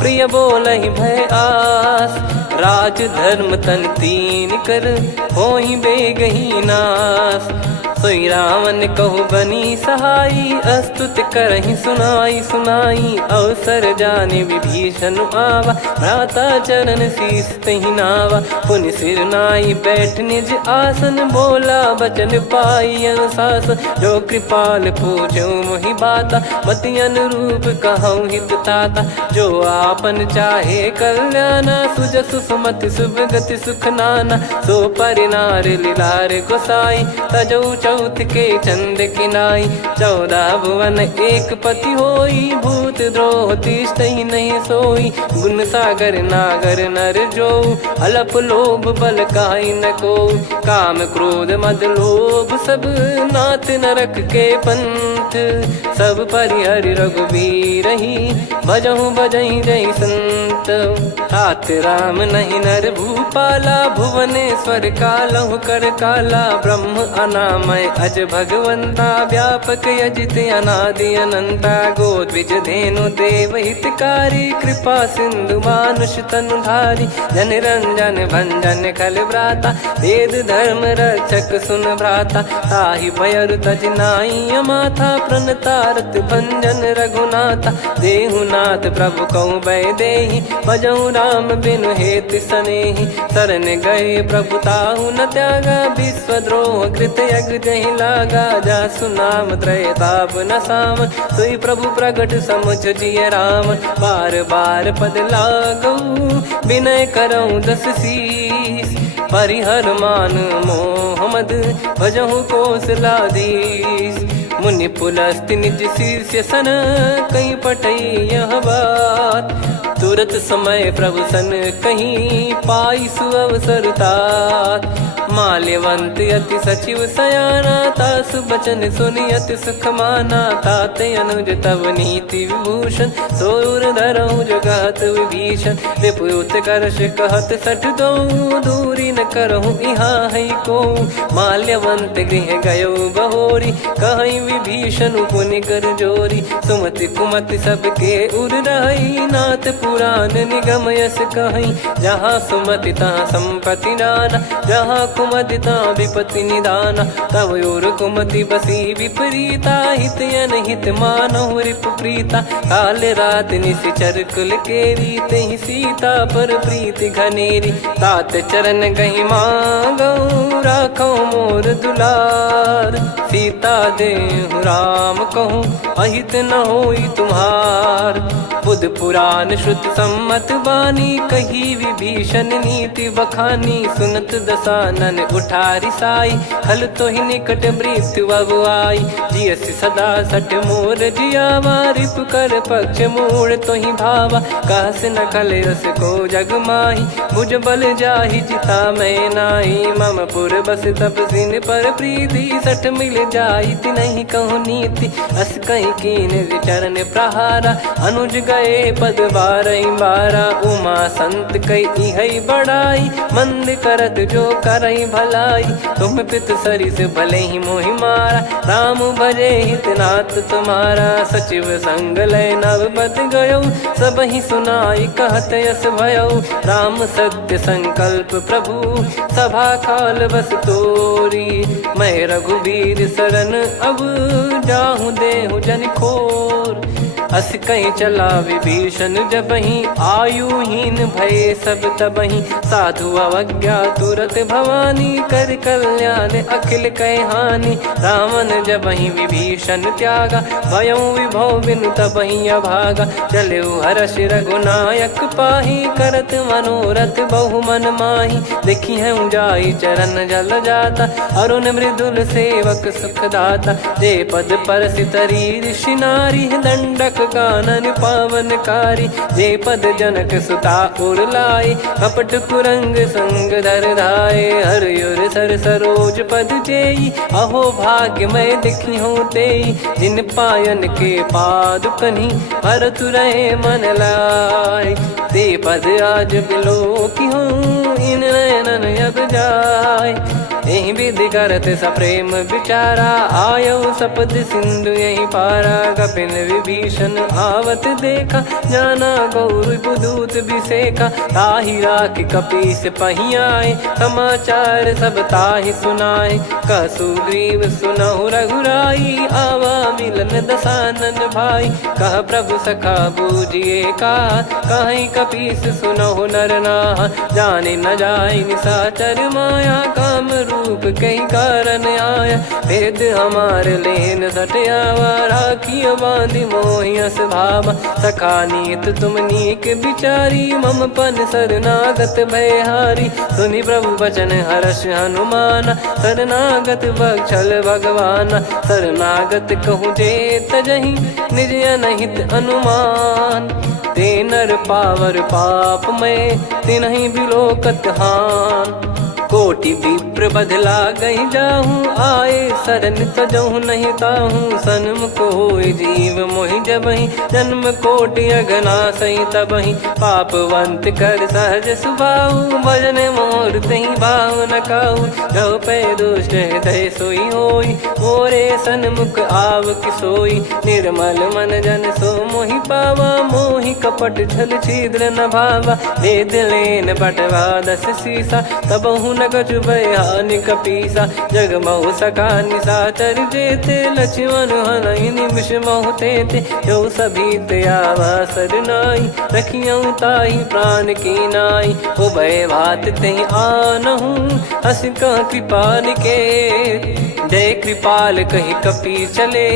प्रिय बोलहि भय आस। राज धर्म तन तीन कर, होहि बेगहि नास। सोई रावण कहु बनी सहाई, अस्तुत करहि सुनाई सुनाई। अवसर जाने विभीषण आवा, भ्राता चरण शीस तहि नावा। पुनि सिर नाई बैठ निज आसन, बोला बचन पाई अनुशासन। जो कृपाल पूछो मोहि बाता, मति अनुरूप कहूँ हित ताता। जो आपन चाहे कल्याणा, सुजसु सुमति शुभ गति सुख नाना। सो परिनार लीलार गोसाई, तजौ चौथ के चंद किनाई 14 भुवन एक पति होई भूत द्रोह तिष्ठ ही नहीं सोई गुण सागर नागर नर जो अलप लोभ बल काई न को काम क्रोध मद लोभ सब नाथ नरक के पंथ सब परिहरि रघुबीर ही भजहु भजहि जय संत तात राम नहीं नर भूपाला भुवनेश्वर कालहु कर काला ब्रह्म अनामय अज भगवंता व्यापक यजित अनादि अनंता गोद्विज धेनु देव हितकारी कृपा सिंधु मानुष तनुधारी जन रंजन भंजन खल भ्राता वेद धर्म रक्षक सुन भ्राता ताहि भयर तज नाई माथा प्रणतारत भंजन रघुनाथा देहुनाथ प्रभु कहु बै देहि भजहु राम बिनु हेत सनेहि शरण गए प्रभु ताहु न त्यागा विश्वद्रोह कृत यज्ञ जहि लागा जासु नाम त्रय ताप न साम सोई प्रभु प्रगट समुझ जिय राम बार बार पद लागऊ विनय करऊँ दस शीस परिहर मान मोह मद भजहु कौशलाधीश मुनि पुलस्ति निज शीर्ष सन कहीं पटई यह बात तुरत समय प्रभु सन कहीं पाई सुअवसर तात माल्यवंत अति सचिव सयाना तासु बचन सुनि अति सुख माना ताते अनुज तव नीति विभूषण सोर धरहु जगत विभीषण रिपुत करश कहत सठ दो दूरी न करहु इहाँ है को माल्यवंत गृह गयो बहोरी कहीं विभीषण पुनि कर जोरी सुमति कुमति सबके उर रही नाथ पुराण निगम यस कहीं जहाँ सुमति तहाँ संपत्ति नाना जहाँ कुमति तहाँ विपत्ति निदाना तव और कुमति बसी विपरीता हित अनहित मानहु रिप प्रीता काल रात निशिचर कुल केरी तेहि सीता पर प्रीति घनेरी तात चरण गहि मांगऊ राखो मोर दुलार सीता देहु राम कहूँ अहित न होई तुम्हार बुध पुराण श्रुत सम्मत वाणी कही विभीषण नीति बखानी सुनत दसानन उठारी साई खल तो ही निकट मृत्यु अब आई जियसि सदा सट मोर जियावा रिप कर पक्ष मूड़ तो ही भावा कहस न खल रस को जग माही मुझ बल जाहि जिता मैं नाही मम पुर बस तपसिन पर प्रीति सठ मिल जाई नहीं कहूँ नीति अस कहीं कीन चरण प्रहारा अनुज गए पद बारा उमा संत कई है बड़ाई मंद करत जो करई भलाई तुम पित सरिस भले ही मोहि मारा राम भजे हितनाथ तुम्हारा सचिव संग लय नवपत गयो सब ही सुनाई कहत यस भयो राम सत्य संकल्प प्रभु सभा काल बस तोरी मैं रघुबीर शरण अब जाहूँ देहु जन खोर अस कहीं चला विभीषण जबहि आयुहीन भय सब तबहि साधु अवज्ञा तुरत भवानी कर कल्याण अखिल कह हानि रावण जबहि विभीषण त्यागा भयउ विभव बिनु तबहि अभागा चलऊ हर्ष रघुनायक पाही करत मनोरथ बहु मन माही देखी है जाई चरण जल जाता अरुण मृदुल सेवक सुख दाता जे पद पर सितरी ऋषि नारी दंडक कानन पावनकारी जे पद जनक सुता उर लाई कपट कुरंग संग धर धाये हरियुर सर सरोज पद जेई अहो भाग्य मैं दिखी हूँ तेई जिन पायन के पाद कन्ही भरत रहे मन लाय ते पद आज बिलो की हूँ इन नयनन अब जाय यही विधि करत सप्रेम विचारा आयो सपद सिंधु यही पारा कपिन विभीषण आवत देखा जाना गौर बुदूत बिसेखा ताहि राख कपीस पहियाए समाचार सब ताहि सुनाए कसु ग्रीव सुनहु रघुराई आवा मिलन दसानन भाई कह प्रभु सखा बूझिए का कहीं कपीस सुनहु नर नाह जाने न जाय निशाचर माया काम रूप कई कारण आया, भेद हमारे लेन सटयावा, राखिया बांधी मोहियस भावा, सखा नीत तुम नीक बिचारी, मम पन शरणागत भयहारी, सुनि प्रभु वचन हर्ष हनुमाना, शरणागत बक्षल भगवाना, शरणागत कहूँ जे तजहि निज अनहित अनुमान, ते नर पावर पाप में तिन्हि बिलोकत हान, कोटि विप्र बदला गई जाहूँ, आए शरण तजहु नहीं ताहूँ, सन्मुख होय जीव मोहि जबहि, जन्म कोटि अगना सही तबहि, पापवंत कर सहज सुभाऊ, भजन मोर तहि भाव न काहू, जो पै दुष्ट हृदय सोई होई, मोरे सन्मुख आव किसोई, निर्मल मन जन सो मोहि पावा, मोहि कपट छल छिद्र न भावा, वेद लेन बटवा दस सीसा, तबहु न कछु बयान कपीसा, जग महु सका निशाचर जेते, लक्ष्मण हनहि निमिष महु तेते, जो सभी त्यावा सरनाई, रखियऊ ताहि प्राण की नाई, उभय भात तेहि आनहु, हस कह कृपाल के, जय कृपाल कहि कपि चले,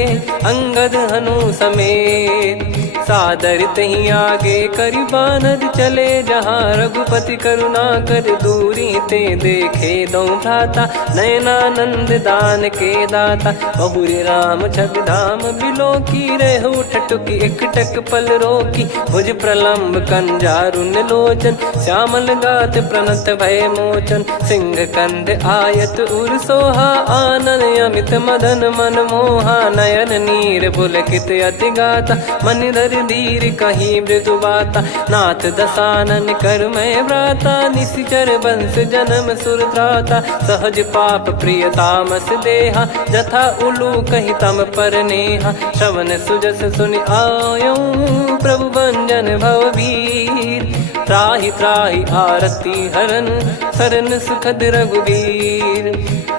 अंगद हनु समेत, सादर तही आगे करि बानर चले, जहाँ रघुपति करुणा कर दूरी ते देखे दो भ्राता, नयनानंद दान के दाता, बहुरी राम छवि धाम बिलो की, रेहु ठटुकी एकटक पल रोकी, भुज प्रलम्ब कंजारुन लोचन, श्यामल गात प्रणत भय मोचन, सिंह कंद आयत उर सोहा, आनन अमित मदन मन मोहा, नयन नीर पुलकित अति गाता, मन धर धीर कहीं मृदु बाता, नाथ दसानन कर मैं भ्राता, निशिचर वंश जन्म सुर त्राता, सहज पाप प्रिय तामस देहा, जथा उलू कहि तम पर नेहा, श्रवण सुजस सुनि आयो, प्रभु भंजन भवभीर, त्राहि त्राहि आरती हरन, शरण सुखद रघुबीर,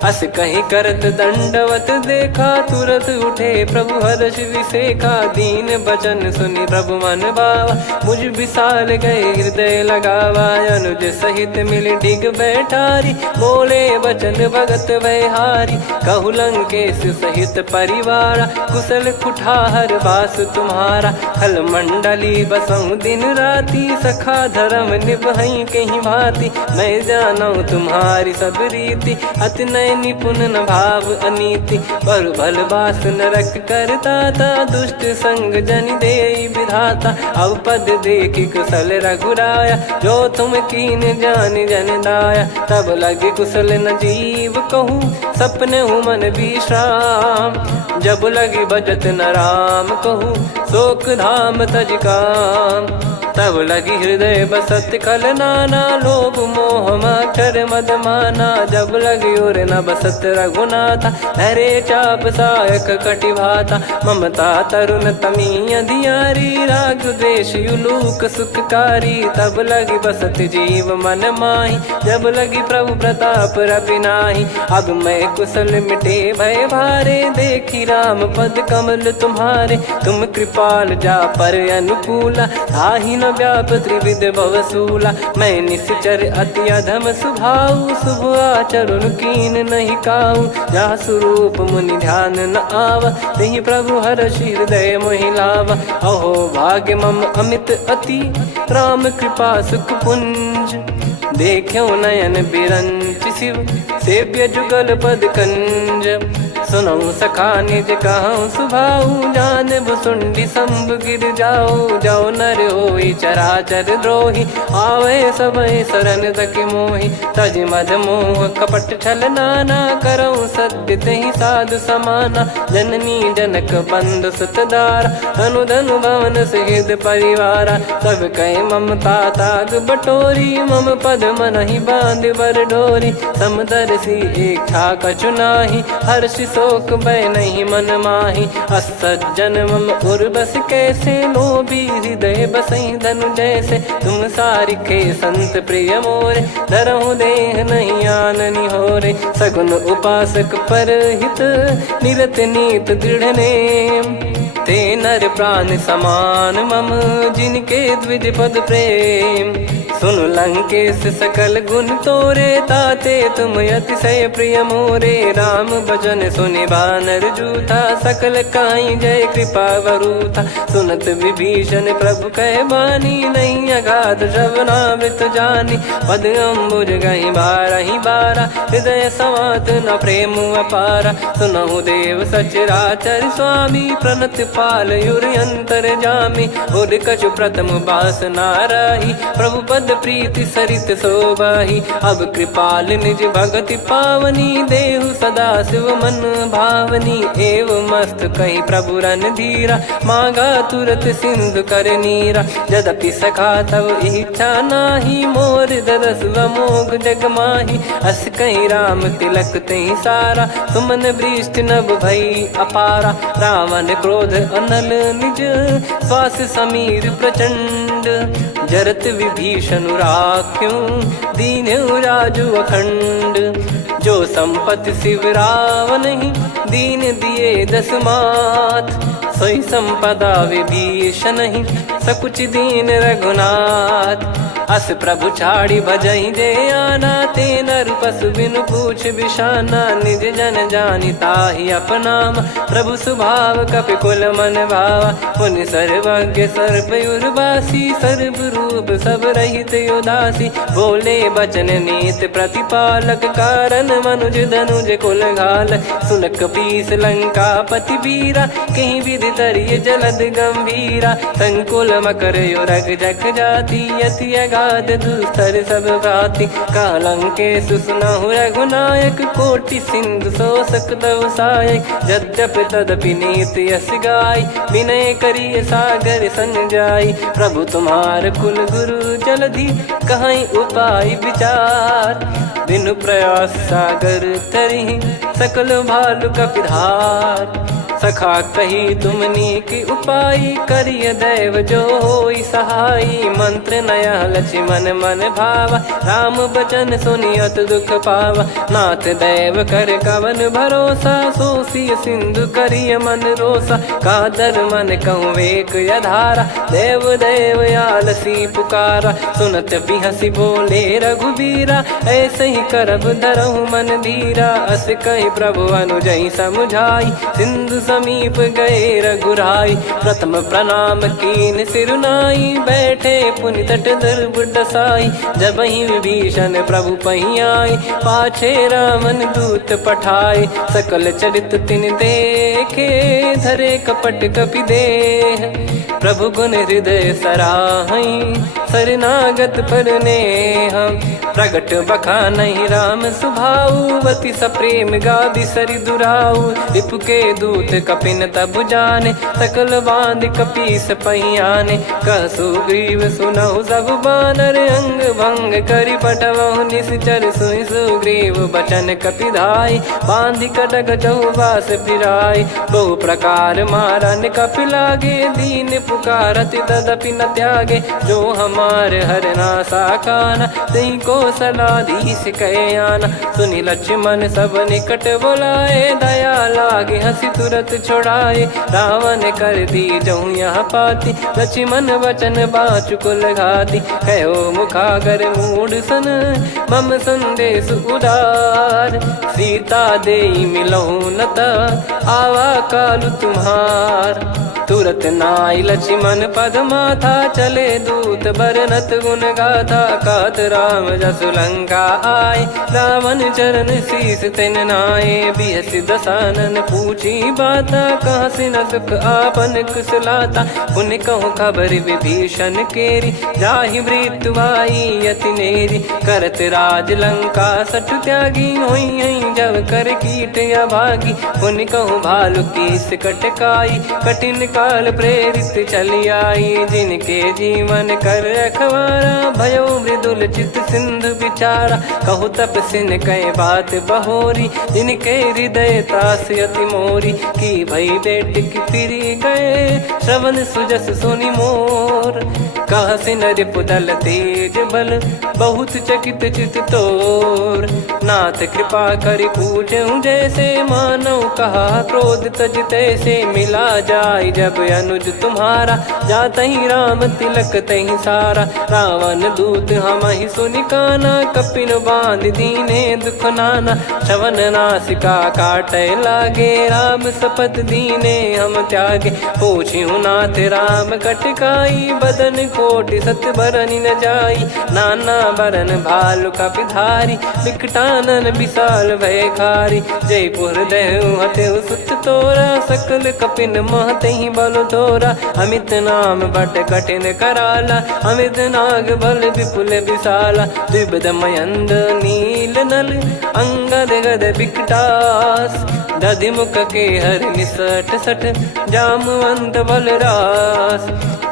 अस कहीं करत दंडवत देखा, तुरत उठे प्रभु हर्ष विसेखा, दीन बचन सुनि प्रभु मन भावा, मुझ विशाल गए हृदय लगावा, अनुज सहित मिल डिग बैठारी, बोले बचन भगत वैहारी, कहु लंकेश सहित परिवारा, कुशल कुठार बास तुम्हारा, खल मंडली बसऊं दिन राती, सखा धर्म निभई कहीं भांति, मैं जानू तुम्हारी सब रीति, अति नय निपुण न भाव अनीति, पर भल बास नरक करता था, दुष्ट संग जन दे विधाता, अब पद देखी कुशल रघुराया, जो तुम कीन जान जन दाया, तब लगे कुशल न जीव कहूँ, सपने हूँ मन विश्राम, जब लगी बजत न राम कहूँ, शोक धाम तज काम, तब लगी हृदय बसत खल नाना, लोभ मोह मक्षर मद माना, जब लगी उर न बसत रघुनाथा, हरे चाप सायक कटि भाता, ममता तरुण तमी अधियारी, राग द्वेष युलूक सुखकारी, तब लगी बसत जीव मन माही, जब लगी प्रभु प्रताप रवि नाही, अब मैं कुशल मिटे भय भारे, देखी राम पद कमल तुम्हारे, तुम कृपाल जा पर अनुकूला, आही न व्याप त्रिविध भवसूला, मैं निश्चर अति अधम सुभाऊ, शुभ आचरण कीन नहीं काऊ, जहाँ स्वरूप मुनि ध्यान न आवा, तहि प्रभु हर्ष हृदय मोहि लावा, अहो भाग्य मम अमित अति, राम कृपा सुख पुंज, देखो नयन बिरंच शिव, सेव्य जुगल पद कंज, सुनऊ सखा निज कहूँ सुभाऊ, जान भुसुंडी शंभ गिर जाओ, जाओ नर होई चराचर द्रोही, आवे सबय शरण तक मोहि, तज मद मोह कपट छल नाना, करऊँ सत्य तहि साधु समाना, जननी जनक बंधु सुतदारा, धनु धनु भवन सहित परिवारा, सब कहे ममता ताग बटोरी, मम पद मनहि बांध बर डोरी, समदर्शी इच्छा कछु नाही, हर्ष शोक भय नहीं मन माही, असज्जन मम उर्वश कैसे, लोभी हृदय बसई धनु जैसे, तुम सारिखे संत प्रिय मोरे, धरहु देह नहीं आननि होरे, सगुन उपासक पर हित, निरत नीत दृढ़ नेम, ते नर प्राण समान मम, जिनके द्विज पद प्रेम, सुन लंकेश सकल गुण तोरे, ताते तुम अतिशय प्रिय मोरे। राम भजन सुनि बानर जूथा, सकल काई जय कृपा वरूथा। सुनत विभीषण प्रभु कह बानी, नहीं अगाध श्रवणामृत जानी। पद अम्बुज गहि बारहि बारा, हृदय समात न प्रेम अपारा। सुनहु देव सचराचर स्वामी, प्रणत पाल युर अंतर जामी। उर कछु प्रथम बास नाराही, प्रभु पद प्रीति सरित शोभाही। अब कृपाल निज भगति पावनी, देहु सदा शिव मन भावनी। एव मस्त कही प्रभु रन धीरा, मांगा तुरत सिंधु कर नीरा। यद्यपि सखा तब इच्छा नाही, मोर दरस मोग जग माही। अस कहीं राम तिलक तही सारा, सुमन वृष्टि नभ भई अपारा। रावण क्रोध अनल निज, श्वास समीर प्रचंड। जरत विभीषण राख्यों, दीन्हु राजु अखंड। जो संपत्ति शिव रावण ही, दीन दिए दस मात। सोई संपदा विभीषण ही, सकुच दीन रघुनाथ। अस प्रभु छाड़ी भजई जे आना, ते नर पशु बिनु पूछ बिशाना। निज जन जानि ताहि अपनाम, प्रभु स्वभाव कपि कुल मन भावा। मुनि सर्वज्ञ सर्वयुर्वासी, सर्व रूप सब रहित उदासी। बोले बचन नीत प्रतिपालक, कारण मनुज धनुज कुल घाल। सुन कपीस लंका पति वीरा, कहीं विधि तरिय जलद गंभीरा। संकुल मकर युरग जख जाति, यति अगाध दुस्तर सब भाति। कालंकेश सुनहु रघुनायक, कोटि सिंधु शोषक तव सहायक। यद्यपि तदपि नीति यस गाय, विनय करिय सागर सन जाई। प्रभु तुम्हार कुल गुरु जलधि, कहीं उपाय विचार। बिनु प्रयास सागर तरिहि, सकल भालु कपिधार। सखा कही तुमनी की उपाय, करिय दैव जो होई सहाई। मंत्र नया लक्ष्मण मन भावा, राम बचन सुनियत दुख पावा। नाथ दैव कर कवन भरोसा, सोसिय सिंधु करिय मन रोसा। कादर मन कहूँ वेक यधारा, देव देव आलसी पुकारा। सुनत बिहसी बोले रघुबीरा, ऐसे ही करब धरहु मन धीरा। अस कही प्रभु अनुजई समुझाई, सिंधु समीप गए रघुराई। प्रथम प्रणाम कीन सिरुनाई, बैठे पुनि तट दर्भ डसाई। जब ही विभीषण प्रभु पही आई, पाछे रामन दूत पठाए। सकल चरित तिन देखे, धरे कपट कपि देह। प्रभु गुण हृदय सराहई, शरणागत पर नेह। प्रगट बखानहि राम सुभाऊ, अति सप्रेम गादि सरि दुराऊ। रिपु के दूत कपिन तब जाने, सकल बांध कपीस पहियाने। कह सुग्रीव सुनहु सब बानर, अंग भंग करि पठवहु निश्चर। सुनि सुग्रीव बचन कपिधाई, बांधि कटक चहुबास फिराई। बहु प्रकार मारन कपि लागे, दीन पुकारति तदपि न त्यागे। जो हमार हरना साकाना, तई को सलाधीश कहे आना। सुनि लक्ष्मण सब निकट बुलाए, दया लागे हंसी तुरत छुड़ाए। रावण कर दी जऊँ यहाँ पाती, लक्ष्मण वचन बाचु कुल घाती। कहो मुखागर मूढ़ सन, मम संदेश उदार। सीता देई मिलहु नता, आवा कालु तुम्हार। तुरत नाई लक्ष्मण पद माथा, चले दूत बरनत गुण गाथा। कात राम जसु लंका आए, रावण चरण शीस तिन नाये। बिहसि दसानन पूछी बाता, कहाँ से न सुख आपन कुशलाता। पुन कहूँ खबर विभीषण केरी, जाहि मृत्यु आई अति नेरी। करत राज लंका सठ त्यागी, होई जब कर कीट अभागी। पुन कहूँ भालु कीस कटकाई, कठिन काल प्रेरित चली आई। जिनके जीवन कर रखवारा, भयो मृदुल चित सिंधु विचारा। कहु तपसिन कई बात बहोरी, जिनके हृदय तास अति मोरी। की भई बेट की फिरी गए, श्रवण सुजस सुनि मोर। कह से नर पुदल तेज बल बहुत चकित चित तोर। नाथ कृपा कर पूछूं जैसे मानव कहा क्रोध तज तैसे मिला जाय जब अनुज तुम्हारा जात ही राम तिलक तही सारा। रावण दूत हम ही सुनि काना कपिन बांध दीने दुख नाना। श्रवण नासिका काटे लागे राम शपथ दीने हम त्यागे। पूछ्यू नाथ राम कटकाई बदन कोटि सत बरनि न जाई। नाना बरन भालु कपिधारी विकटानन विशाल भयखारी। जयपुर देहु हतेउ सुत तोरा सकल कपिन महतहि बल तोरा। अमित नाम बट कठिन कराला अमित नाग बल विपुल विशाला। द्विबद मयंद नील नल अंगद गद विकटास। दधि मुख के हर निसठ सठ जामवंत बलरास।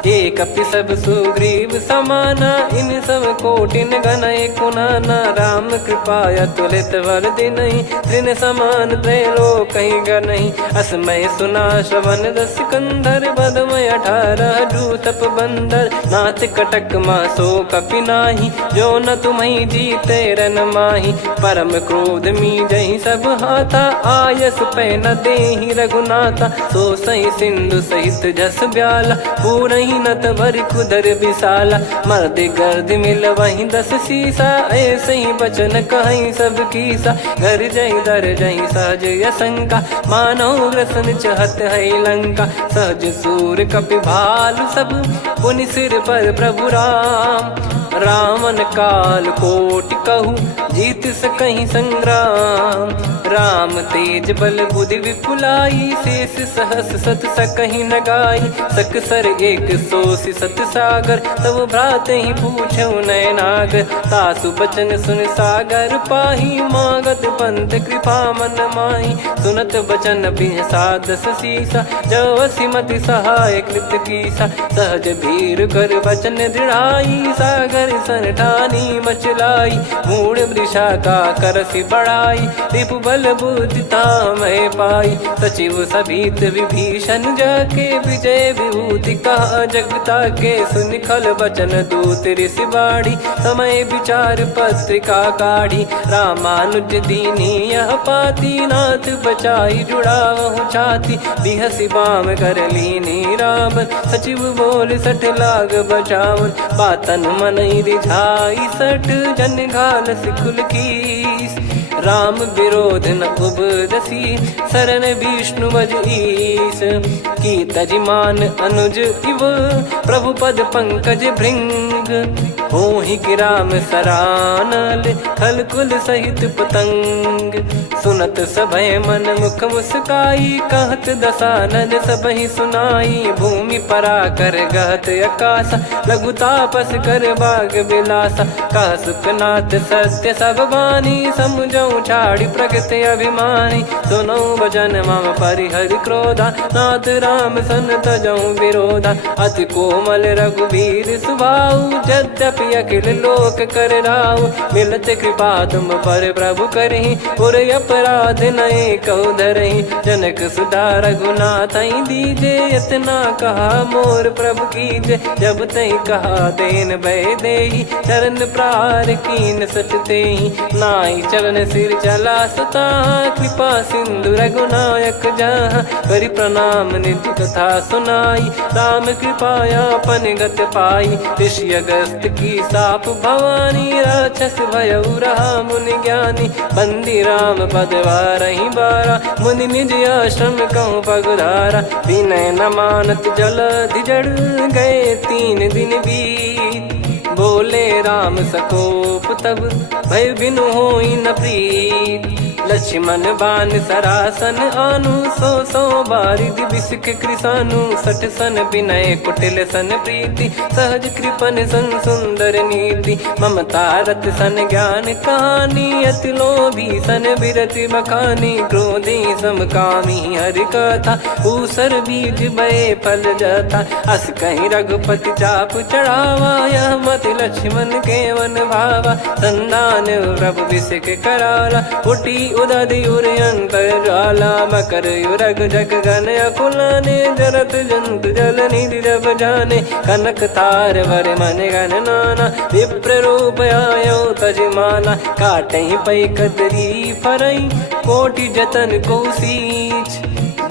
एक कपि सब सुग्रीव समाना इन सब कोटिन गनय कुनाना। राम कृपा अतुलित बल दिनहि तृण समान त्रैलोक गनहि। असमय सुना श्रवण दस कंधर बदमय 18 जूतप बंदर। नाथ कटक मासो कपि नाही जो न तुम्हि जीते रन माही। परम क्रोध मी जहि सब हाथा आयस पै न देहि रघुनाथा। सो सही सिंधु सहित जस ब्याला पूरहि नत भर कुदर विशाला। मर्द गर्द मिल वहीं 10 सीसा ऐसे ही बचन कहीं सब कीसा। घर जय दर जय सहज यसंका मानव ग्रसन चहत है लंका। सहज सूर कपि भालु सब पुनि सिर पर प्रभु राम। रामन काल कोटि कहु जीत सकहि संग्राम। राम तेज बल बुद्धि विपुलाई शेष सहस सत सकहि न गाई। सकसर एक सोसि सत सागर तब भ्रात ही पूछौ नयनागर। तासु बचन सुन सागर पाही मागत पंथ कृपा मन माही। सुनत बचन बिहसा 10 सीसा जवसि मति सहाय कृत कीसा। सहज भीर कर बचन दृढ़ाई सागर सन ठानी मचलाई। मूढ़ वृषा का करसि बढ़ाई रिपु बल बुद्धि तामय पाई। सचिव सभीत विभीषण जाके विजय विभूति कहा जगता के। सुनि खल बचन दूत ऋषि बाड़ी समय विचार पत्रिका काढ़ी। रामानुज दीनी यह पाती नाथ बचाई जुड़ावहु छाती। बिहसि बाम कर लीनी राम सचिव बोल 60 लाग बचावन। बातन मन रिझाई 60 जन घाल सिकुल कीस। राम विरोध न उपदसी शरण विष्णु बज ईस। की तजिमान अनुज इव प्रभु पद पंकज भृंग। होहि कि राम सरानल खल कुल सहित पतंग। सुनत सभय मन मुख मुस्काई कहत दसानन सबहि सुनाई। भूमि परा कर गहत आकाशा लघु तापस कर बाग बिलासा। कह सुखनाथ सत्य सब बानी समुझौ छाड़ी प्रकृति अभिमानी। सुनो भजन मम परिहरि क्रोधा नाथ राम सन तजौ विरोधा। अति कोमल रघुवीर सुभाऊ यद्यपि अखिल लोक कर राऊ। मिलत कृपा तुम पर प्रभु करहि पुर अपराध नए कहु धरहि। जनक सुधा रघुनाथ दीजे इतना कहा मोर प्रभु कीजे। जब तई कहा देन भय देहि चरण प्रार कीन सटतेहि। नाई चरण सिर चला सता कृपा सिंधु रघुनायक जहाँ। करि प्रणाम नित्य कथा सुनाई राम कृपाया पन गत पाई। ऋषि अगस्त की साप भवानी राक्षस भयउ रहा मुनि ज्ञानी। बंदी राम पद वारहि बारा मुनि निज आश्रम कहूँ पगुधारा। विनय न मानत जल जड़ गए 3 दिन बीत। बोले राम सकोप तब भय बिनु होई न प्रीत। लक्ष्मण बान सरासन आनु 100 बारिधि बिसिख कृसानु। 60 सन विनय कुटिल सन प्रीति सहज कृपन सन सुंदर नीति। ममता रत सन ज्ञान कहानी अति लोभी सन बिरति बखानी। क्रोधी समकामी हरि कथा ऊसर बीज भय फल जाता। अस कहीं रघुपति चाप चढ़ावा यह मत लक्ष्मण के वन भावा। संदान प्रभु बिसिख कराला उठी उदधियुर अंतर्ज्वाला मकर युरग जग गण अकुलाने जरत जंत जल निधि जब जाने कनक तार वर मन गण नाना विप्र रूप आयो तजमाना काटई पै कदरी फरई कोटि जतन को सींच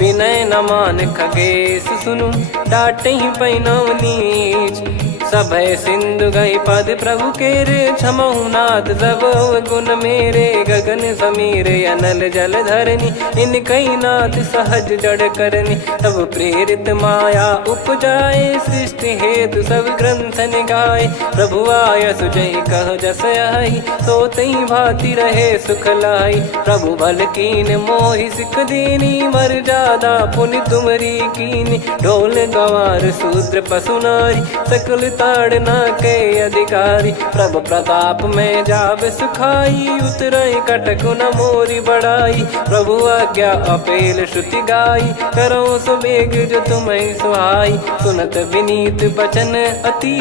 विनय न मान खगेश सुनु डाटई पै नव नीच सभय सिंधु गई पद प्रभु केरे क्षमहु नाथ सब गुण मेरे गगन समीरे अनल जल धरनी इन कई नाथ सहज जड़ करनी तब प्रेरित माया उपजाए सृष्टि हेतु सब ग्रंथ निगाए प्रभु आय सुजय कह जस आई सो तई भांति रहे सुख लाई प्रभु बल कीन मोहि सिख दीनी मर जादा पुनि तुमरी कीनी ढोल गवार शूद्र पशु नारी सकल ताड़ना के अधिकारी प्रभु प्रताप में जाब सुखाई उतरई कटक न मोरी बढ़ाई प्रभु आज्ञा अपेल श्रुति गाई करो सुबेग जो तुम्हें सुहाई सुनत विनीत बचन अति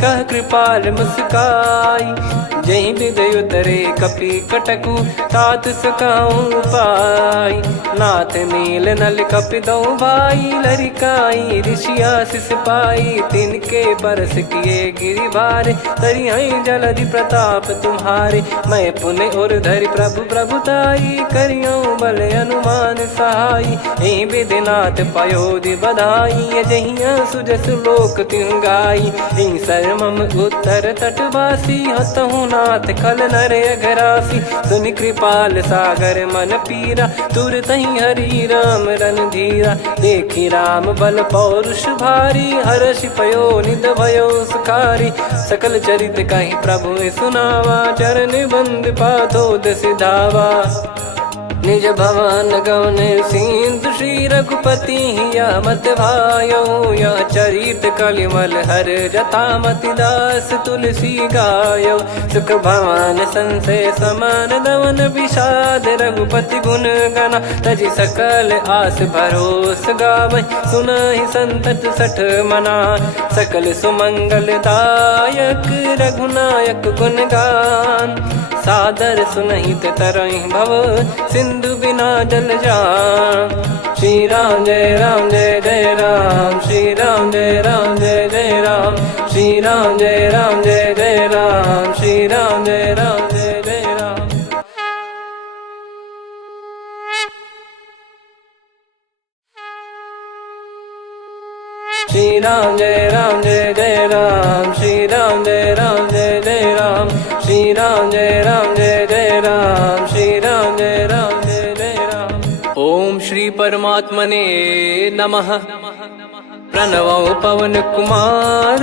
कह कृपाल मुस्काई जय विदय उतरे कपि कटकु तात सकाऊं पाई नाथ नील नल कपि दो भाई लरिकाई ऋषिया शिष पाई तिनके परस किए गिरि भारे तरियाई जलधि प्रताप तुम्हारे मैं पुण्य और धरि प्रभु प्रभुताई करियो बल अनुमान सहाई ए विधिनाथ पयोधि बधाई जहिया सुजस लोक तिहु गाई सरमम उत्तर तटवासी हतहु नाथ खल नर अघरासी सुनि कृपाल सागर मन पीरा तुरत ही हरि राम रणधीरा देखी राम बल पौरुष भारी हर्षि पयो निध भयो सुखारी सकल चरित कहीं प्रभु सुनावा चरण बंद पाथोद सिधावा निज भवन गौन सिंधु श्री रघुपति या मत भायो या चरित कलिमल हर जता मति दास तुलसी गायो सुख भवन संशय समान दवन विषाद रघुपति गुण गना तजि सकल आस भरोस गावै सुनहि संतत सठ मना सकल सुमंगल दायक रघुनायक गुण गान सादर सुनहित तरहि भव सिंधु बिना जल जान श्री राम जय जय राम श्री राम जय जय राम श्री राम जय जय राम श्री राम जय जय राम श्री राम जय जय राम श्री राम जय जय राम श्री राम जय जय राम श्री राम जय जय राम। ओम श्री परमात्मने नमः। प्रणवो पवन कुमार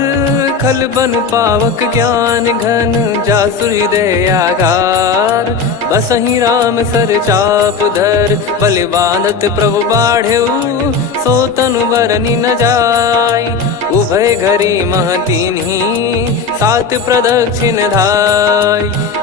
खल बन पावक ज्ञान घन जासु हृदय आगार बसहि राम सर चाप धर बलि बांधत प्रभु बाढ़ेऊ सो तनु बरनि न जाय उभय घरी महतीन्ही सात प्रदक्षिण धाय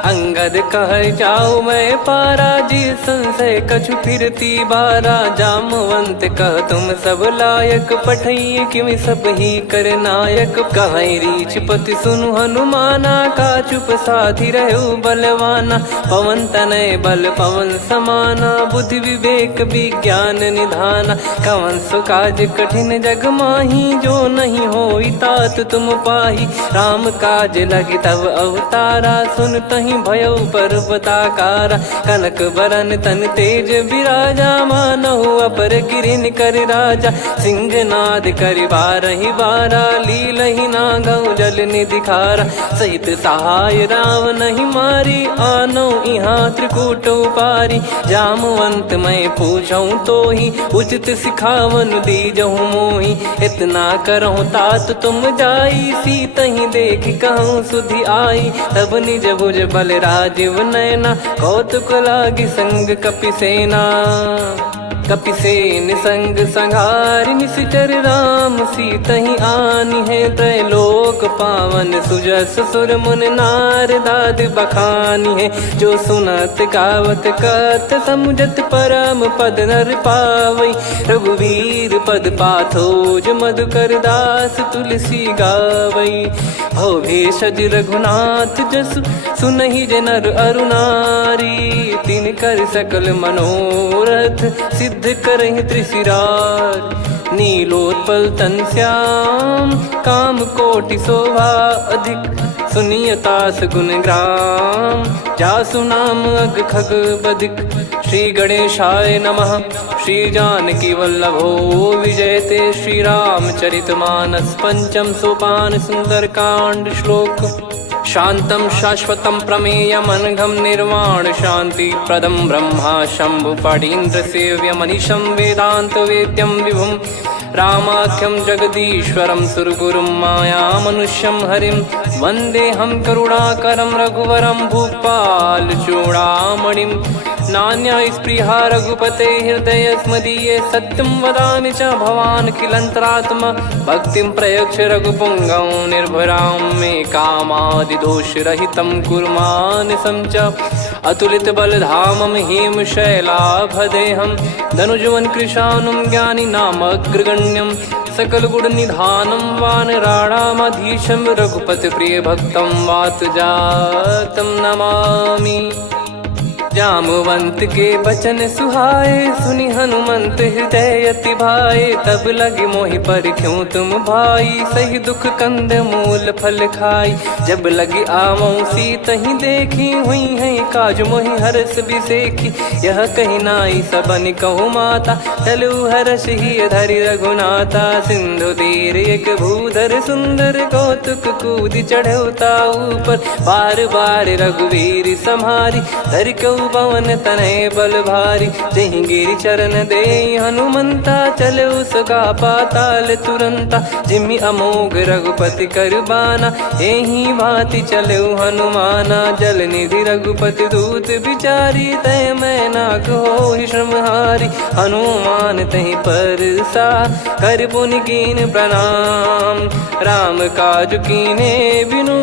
अंगद कह जाऊ मैं पारा जी संशय कछु फिरती बारा जामवंत कह तुम सब लायक पठई किमि सब ही कर नायक कहीं रीछ पति सुनु हनुमाना का चुप साधि रहो बलवाना पवन तनय बल पवन समाना बुद्धि विवेक विज्ञान निधाना कवन सो काज कठिन जग माही जो नहीं होई तात तुम पाही राम काज लगी तब अवतारा सुन तही भयो पर्वताकारा कनक बरन तन तेज विराजा मानहु अपर गिरिन कर राजा सिंहनाद कर बारहि बारा लीलहि नागौ जल निधि खारा सहित सहाय राम नहीं मारी आनो इहाँ त्रिकूट पारी जामवंत मैं पूछऊं तो ही उचित सिखावन दीजहु मोही इतना करहु तात तुम जाई सीत ही देख कहूँ सुधि आई तब निज भुज बल राजीव नैना कौतुक लागी संग कपिसेना कपिसेन संग संहारि निशिचर राम सीतहि आनि है त्रैलोक पावन सुजस सुर मुन नार दाद बखानी है जो सुनत गावत कत समुझत परम पद नर पावई रघुवीर पद पाथोज मधुकर दास तुलसी गावई हो भेषज रघुनाथ जसु सुनहि जे नर अरु नारी। तिन कर सकल मनोरथ सिद्ध करहि त्रिशिरार। नीलोत्पल तन श्याम काम कोटि शोभा अधिक। सुनियतास गुण ग्राम जासु नाम अग खग बधिक। श्री गणेशाय नमः। श्री जानकी वल्लभो विजयते। श्री रामचरितमानस पंचम सोपान सुंदरकांड श्लोक। शांतं शाश्वतं प्रमेयम् अनघं निर्वाण शांति प्रदं ब्रह्मा शंभु फणीन्द्र सेव्य मनीषं वेदांत वेद्यं विभुं रामाख्यं जगदीश्वरं सुरगुरुं माया मनुष्यं हरिं वन्देऽहं करुणाकरं रघुवरं भूपाल चूडामणिं। नान्या स्पृहा रघुपते हृदय स्मदीये सत्यं वदामि च भवान् खिलन्तरात्मा। भक्तिं प्रयच्छ रघुपुङ्गं निर्भरां मे कामादिदोषरहितं कुर्मानसं च। अतुलित बलधामं हेमशैलाभदेहं धनुजवन कृशानुं ज्ञानिनामग्रगण्यं। सकल गुण निधानं वानराणामधीशं रघुपति प्रिय भक्तं वातजातं नमामि। जामवंत के बचन सुहाए सुनि हनुमंत हृदय अति भाए। तब लगे मोहि पर क्यों तुम भाई सही दुख कंद मूल फल खाई। जब लगी आवों सीत ही देखी हुई है काज मोहि हरस बिसेखी। यह कही नाई सबन कहु माता चलु हरष ही धरि रघुनाथा। सिंधु तीर एक भूधर सुंदर कौतुक कूद चढ़ौता ऊपर। बार बार रघुवीर सम्हारी धरि कऊ पवन तनय बल भारी। जहि गिरि चरण दे हनुमंता चले उसका पाताल तुरंता। जिमि अमोघ रघुपति कर बाना एहि भांति चले हनुमाना। जल निधि रघुपति दूत बिचारी तय मैं नाक होहि श्रमहारी। हनुमान तहि परसा कर पुनि कीन प्रणाम। राम काज कीने बिनु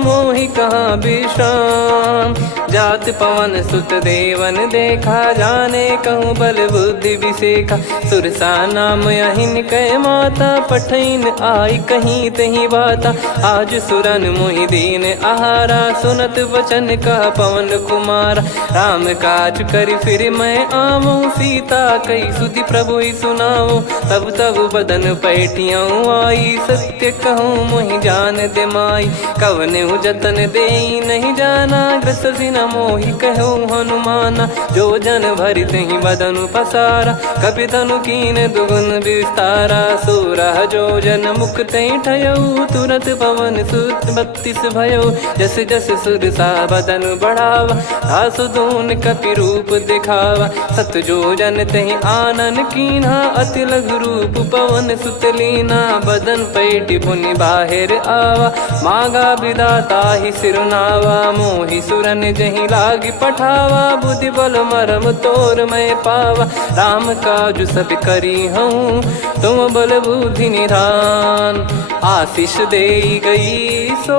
मोहि कहाँ विश्राम। जात पवन सुत देवन देखा जाने कहूँ बल बुद्धि विसेखा। सुरसा नाम यहिन कै माता पठैन आई कहीं तही बाता। आज सुरन मोहि दीन आहारा सुनत वचन कह पवन कुमारा। राम काज करि फिर मैं आवूं सीता कई सुधि प्रभु ही सुनाऊं। तब तब बदन पैठियाँ आई सत्य कहूँ मोहि जान दे माई। कवने जतन दे नहीं जाना ग्रसि न मोहि कहूँ हनुमाना। जो जन भरि तहि बदनु पसारा कपि तनु कीन दुगुन विस्तारा। सोरह जो जन मुख तहि ठयऊ तुरत पवन सुत 32 भयऊ। जस जस सुरसा बदनु बढ़ावा आसु दून कपि रूप दिखावा। सत जो जन तहि आनन कीन्हा अति लघु रूप पवन सुत लीना। बदन पैठि पुनि बाहिर आवा मांगा विधाता ही सिरुनावा। मोहि सुरन जहि लागी पठावा बुद्धि बल मरम तोर मैं पावा। राम काज सब करी हूँ तुम बल बुद्धि निधान। आशीष दे गई सो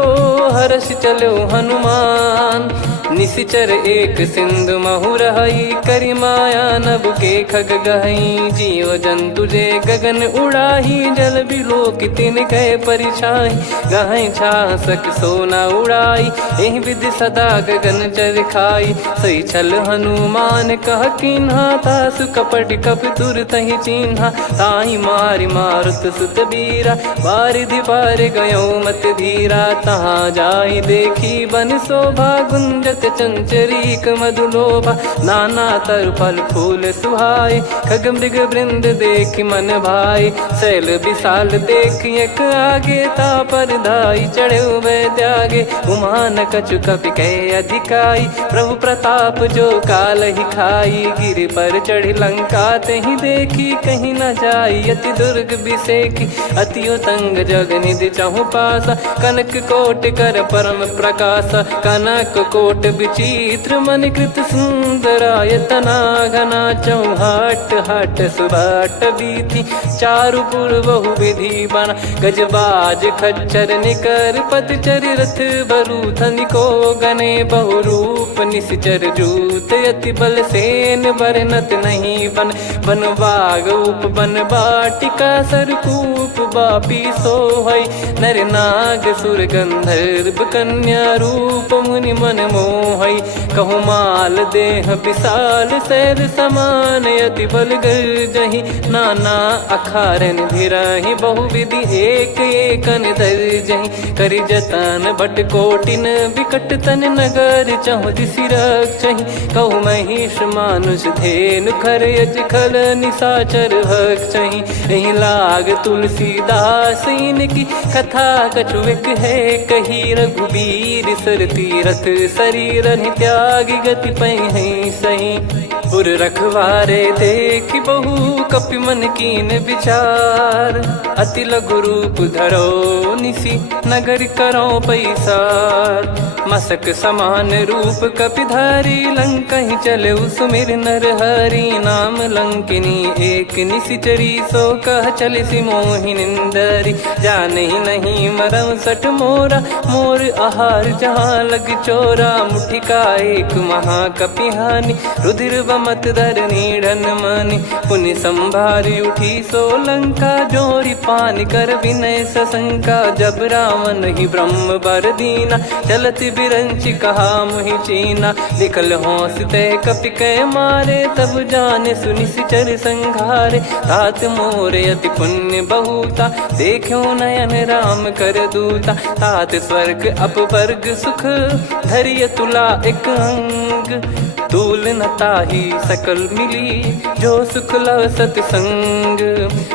हर्ष चलो हनुमान। निशिचर एक सिंधु महु रहई करी माया नभ के खग गहई। जीव जंतु जे गगन उड़ाही जल बिलो कितिन गए परिछाई। गहई छासक सोना उड़ाई एहि विधि सदा गगन चर खाई। सही छल हनुमान कह कीन्हा तासु कपट कप तुर तहि चिन्हा। ताहि मारि मारुत सुत बीरा बारिधि पार गयो मत धीरा। तहाँ जाई देखी बन शोभा गुंजत चंचरीक मधुलोभा। नाना तर फल फूल सुहाए खग मृग वृंद देख मन भाई। शैल विशाल देख एक आगे तापर धाई चढ़े वै त्यागे। उमा न कछु कपि कह अधिकाई प्रभु प्रताप जो काल ही खाई। गिर पर चढ़ी लंका तहि देखी कहीं न जाई। अति दुर्ग बिसेखी अति उतंग जग निधि चहु पासा। कनक कोट कर परम प्रकाश कनक कोट विचित्र मन कृत सुंदरायतना घना चौहाट हाट सुबाट बीथी चारु पुर बहु विधि बना गजबाज खच्चर निकर पतचर रथ बरु धनिको गने बहु रूप निश्चर जूत अति बल सेन बरनत नहीं बन बन बाग उप बन बाटिका सरकूप बापी सोहई नर नाग सुर गंधर्व कन्या रूप मुनि मन मोहई कहु माल देह विशाल शैल समान अति बल गर्जहि नाना अखारन भिराहि बहुविधि एक एकन दर्जहि करि जतन भट कोटिन विकट तन नगर चहु दिसि रक्षहि कहु महिष मानुष धेनु खर यज खल निशाचर भक्षहि एहि लाग तुलसीदास इनकी कथा कछुक है कही रघुबीर सर तीरथ शरीर त्यागी गति पै सही पुर रखवारे देख बहु कपि मन कीन विचार अति लघु रूप धरो निसी नगर करो पैसार मसक समान रूप कपिधारी लंकहि चले सुमिर नर हरि नाम लंकिनी एक निशिचरी सो कह चले सि मोहि निंदरी जानहि नहीं मरम सठ मोरा मोर आहार जहाँ लग चोरा मुठिका एक महाकपिहानि रुधिर बमत धरनी ढन मानि पुनि संभारी उठी सो लंका जोरी पान कर विनय सशंका जब रावण ही ब्रह्म बर दीना चलति बिरंचि कहा मुहि चीना निकल हौसते कपि कै मारे तब जाने सुनि सिचर संघारे तात मोरे अति पुण्य बहुता देखो नयन राम कर दूता तात स्वर्ग अपवर्ग सुख धरिय तुला एक अंग तूल न ताही सकल मिली जो सुख लव सतसंग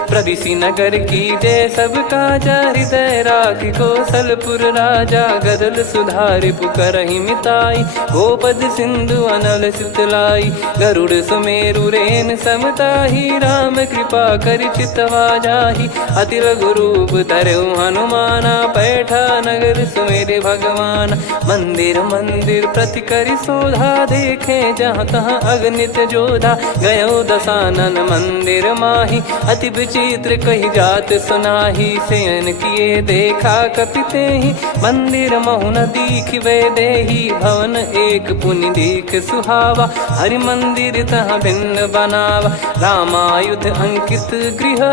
प्रविसी नगर की जय सब काजा हृदय राख कौशलपुर राजा गदल सुधारि पुकरहि मिताई गोपद सिंधु अनल सितलाई गरुड़ सुमेरु रेन समताही राम कृपा कर चितवा जाहि अति लघु रूप धरऊ हनुमाना बैठा नगर सुमेरे भगवान मंदिर मंदिर प्रति करि शोधा देखे जहाँ तहाँ अगणित जोधा गयो दशानन मंदिर माही अति विचित्र कही जात सुनाही सेन किए देखा कपिते ही मंदिर महु न दीख वे देही भवन एक पुनि दीख सुहावा हरि मंदिर तहाँ भिन्न बनावा रामायुध अंकित गृह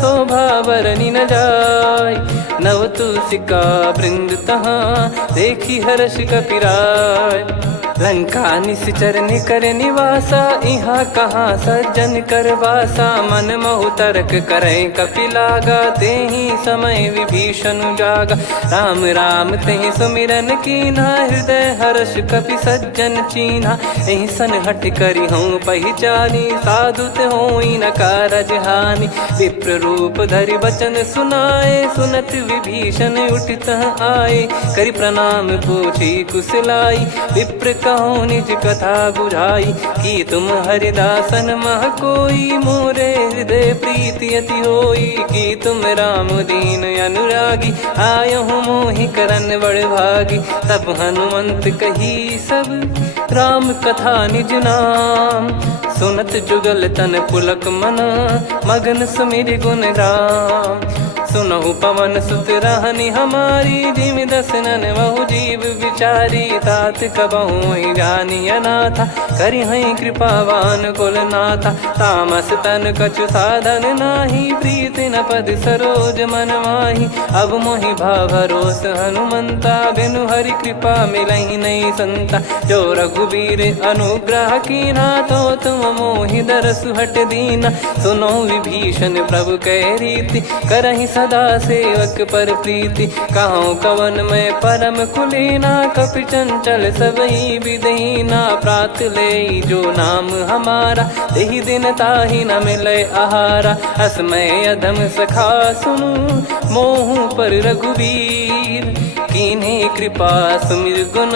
शोभा बरनी न जाय नव तुलसिका वृंद तहाँ देखी हर्ष कपिराय लंका निश्चर निकर निवासा इहाँ कहाँ सज्जन कर वासा मन महु तर्क करे कपिलागा तेहि समय विभीषण जागा राम राम तेहि सुमिरन कीना हृदय हर्ष कपि सज्जन चीन्हा एहि सन हट करी हूँ पहचानी साधु ते होई न कारज हानि विप्र रूप धरि वचन सुनाए सुनत विभीषण उठित आए करि प्रणाम पूछी कुशलाई विप्र कहो निज कथा बुझाई कि तुम हरिदासन मह कोई मोरे हृदय प्रीति अति होई कि तुम राम दीन अनुरागी आयहु मोहि करन बड़ भागी तब हनुमंत कही सब राम कथा निज नाम सुनत जुगल तन पुलक मन मगन सुमिर गुण राम सुनहु पवन सुत रहनी हमारी जिमि दसनन बहु जीव विचारी तात कबहु जानी अनाथा करि हई कृपावान कुल नाथा तामस तन कछु साधन नाही प्रीति न पद सरोज मन माही अब मोहि भाव भरोस हनुमंता बिनु हरि कृपा मिलहि नहीं संता जो रघुबीर अनुग्रह कीना तो तुम मोहि दरसु हट दीना सुनो विभीषण प्रभु कह रीति करहि सदा सेवक पर प्रीति कहूँ कवन में परम कुलीना कपि चंचल सबई विदहीना प्रात ले जो नाम हमारा तेहि दिन ताहि न मिले आहारा असमय अधम सखा सुनु मोहु पर रघुवीर कीन्हे कृपा सुमिर गुण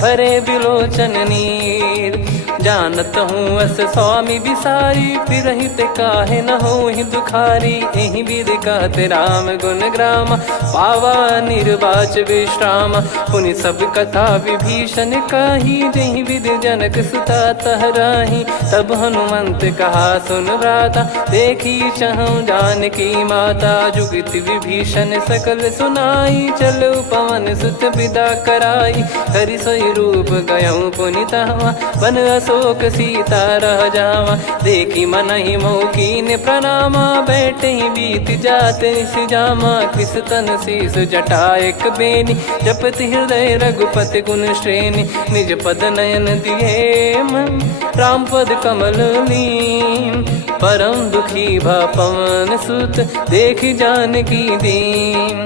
भरे बिलोचन नीर जानत हूँ अस स्वामी बिसारी, फिर ही ते काहे न हो ही दुखारी। यही विधि कहते राम गुण ग्राम, पावा निर्वाच विश्राम। पुनि सब कथा विभीषण कही, जही विधि जनक सुता तहराही। तब हनुमंत कहा सुन भ्राता, देखी चहु जानकी माता। जुगित विभीषण सकल सुनाई, चलो पवन सुत विदा कराई। हरि सोई रूप गयऊँ पुनि तहवा, बन अशोक सीता रह जावा। देखी मनहि मौकीन प्रणामा, बैठे ही बीत जात निस जामा। कृस तन शीस जटा एक बेनी, जपति हृदय रघुपति गुण श्रेणी। निज पद नयन दिए मन, राम पद कमल लीन। परम दुखी भा पवन सुत, देखी जानकी दीन।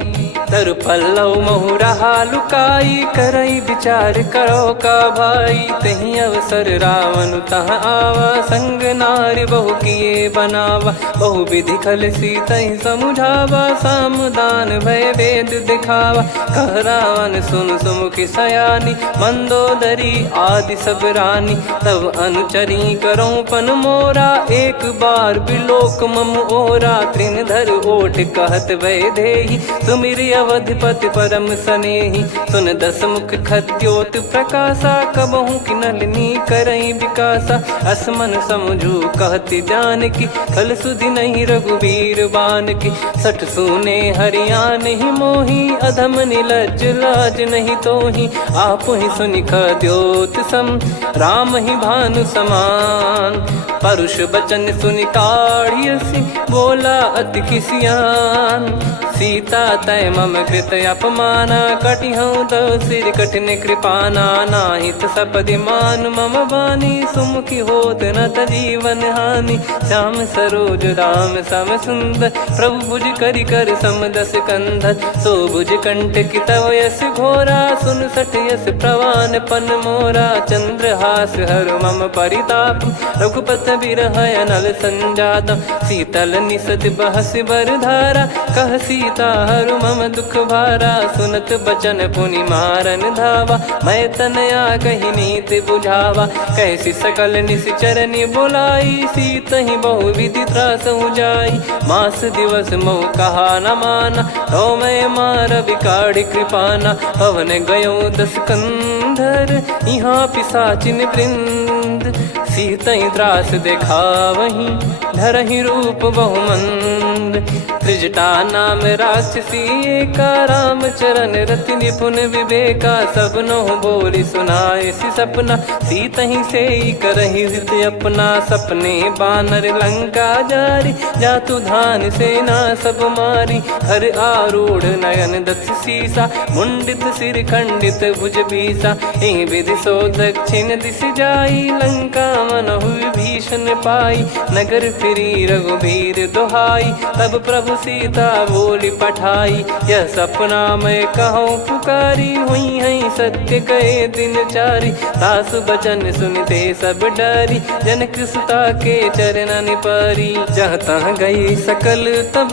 तरु पल्लव महु रहा लुकाई, करई विचार करो का भाई। तही अवसर रावण तहाँ आवा, संग नारी बहु किए बनावा। बहु विधि खल सीतहि समुझावा, सामदान भय वेद दिखावा। कह रावण सुन सुमुखी सयानी, मंदोदरी आदि सब रानी। तब अनुचरी करो पन मोरा, एक बार बिलोक मम ओरा। तृण धर ओठ कहत भय देहि, सुमिर अवधिपति परम सनेहि। सुन दस मुख खद्योत प्रकाशा, कबहु की नलिनी करई विकासा। असमन समझू कहति जानकी, खल सुधि नहीं रघुवीर बान की। सठ सुने हरियाण ही मोही, अधम निलज लाज नहीं तोही। आप ही सुनि खद्योत सम, राम ही भानु समान। परुष बचन सुनि काढ़ियसि, बोला अति किसियान। सीता तय मम कृत अपमाना, कटिहऊँ तो सिर कठिन कृपाना। नाहित सपदि मान मम बानी, सुमुखी होत न जीवन हानि। श्याम सरोज राम सम सुंदर, प्रभु भुज करि कर सम दस कंधर। सो भुज कंठ की तव यस घोरा, सुन सठ यस प्रवान पन मोरा। चंद्रहास हर मम परिताप, रघुपत बिरह अनल संजात। शीतल निसत बहस बर धारा, कह सीता हरु मम दुख भारा। सुनत बचन पुनि मारन धावा, मैं तनया कही नीति बुझावा। कैसी सकल निश्चरनि बुलाई, सीत ही बहु विधि त्रास जाई। मास दिवस मोह कहा न माना, तो मैं मार बिकाढ़ी कृपाना। पवन गयो दस कंधर, यहाँ पिशाचिन वृंद। सीतहि त्रास देखावहीं, धरहि रूप बहुमंद। त्रिजटा नाम राक्षसी एका, राम चरण रति निपुण विवेका। सबनो बोली सुनाए सि सपना, सीतहि से करहि हृद अपना। सपने बानर लंका जारी, जातु धान सेना सब मारी। हर आरूढ़ नयन दस सीसा, मुंडित सिर खंडित भुज बीसा। एहि विधि सो दक्षिण दिश जाई, लंका मनहु विभीषण पाई। नगर फिरी रघुबीर दुहाई, तब प्रभु सीता बोली पठाई। यह सपना मैं कहूँ पुकारी, हुई है सत्य कहे दिन चारी। सासु बचन सुनते सब डरी, जनक सुता के चरण परी। जहाँ तहाँ गई सकल तब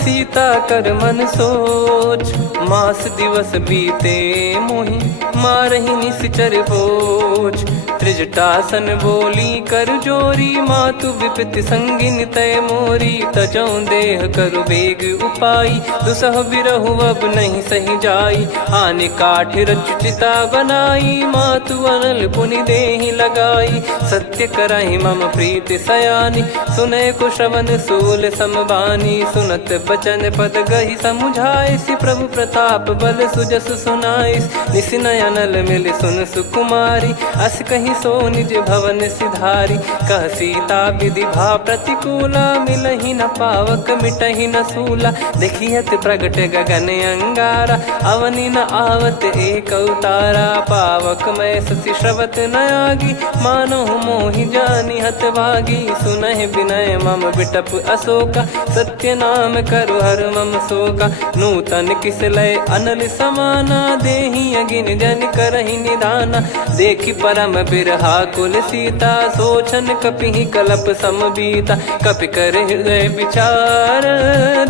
सीता कर मन सोच। मास दिवस बीते मोहि, मारहि निश्चर बोझ। त्रिजटासन बोली कर जोरी, मातु विपति संगिन तय मोरी। तजौ देह करु बेग उपाई, दुसह बिरहु अब नहीं सही जाई। आने काठ रचिता बनाई, मातु अनल पुनि देहि लगाई। सत्य करहि मम प्रीति सयानी, सुनय को श्रवण सूल समबानी। सुनत बचन पद गहि समुझाए, सि प्रभु प्रताप बल सुजस सुनाइस। निस नयनल मिल सुन सुकुमारी, अस कहि सो निज भवन सिधारी। कह सीता विधि भा प्रतिकूला, मिलहि न पावक मिटहि न सूला। देखियत प्रगट गगन अंगारा, अवनि न आवत एक अवतारा। पावक मैं ससि श्रवत न आगी, मानो मोहि जानि हत भागी। सुनहि विनय मम बिटप अशोका, सत्य नाम करु हर मम शोका। नूतन किस लय अनल समाना, देहि अगिन जन करहि निधाना। देखि परम बिरहा कुल सीता, सोचन कपि कलप सम बीता। कपि कर हृदय विचार,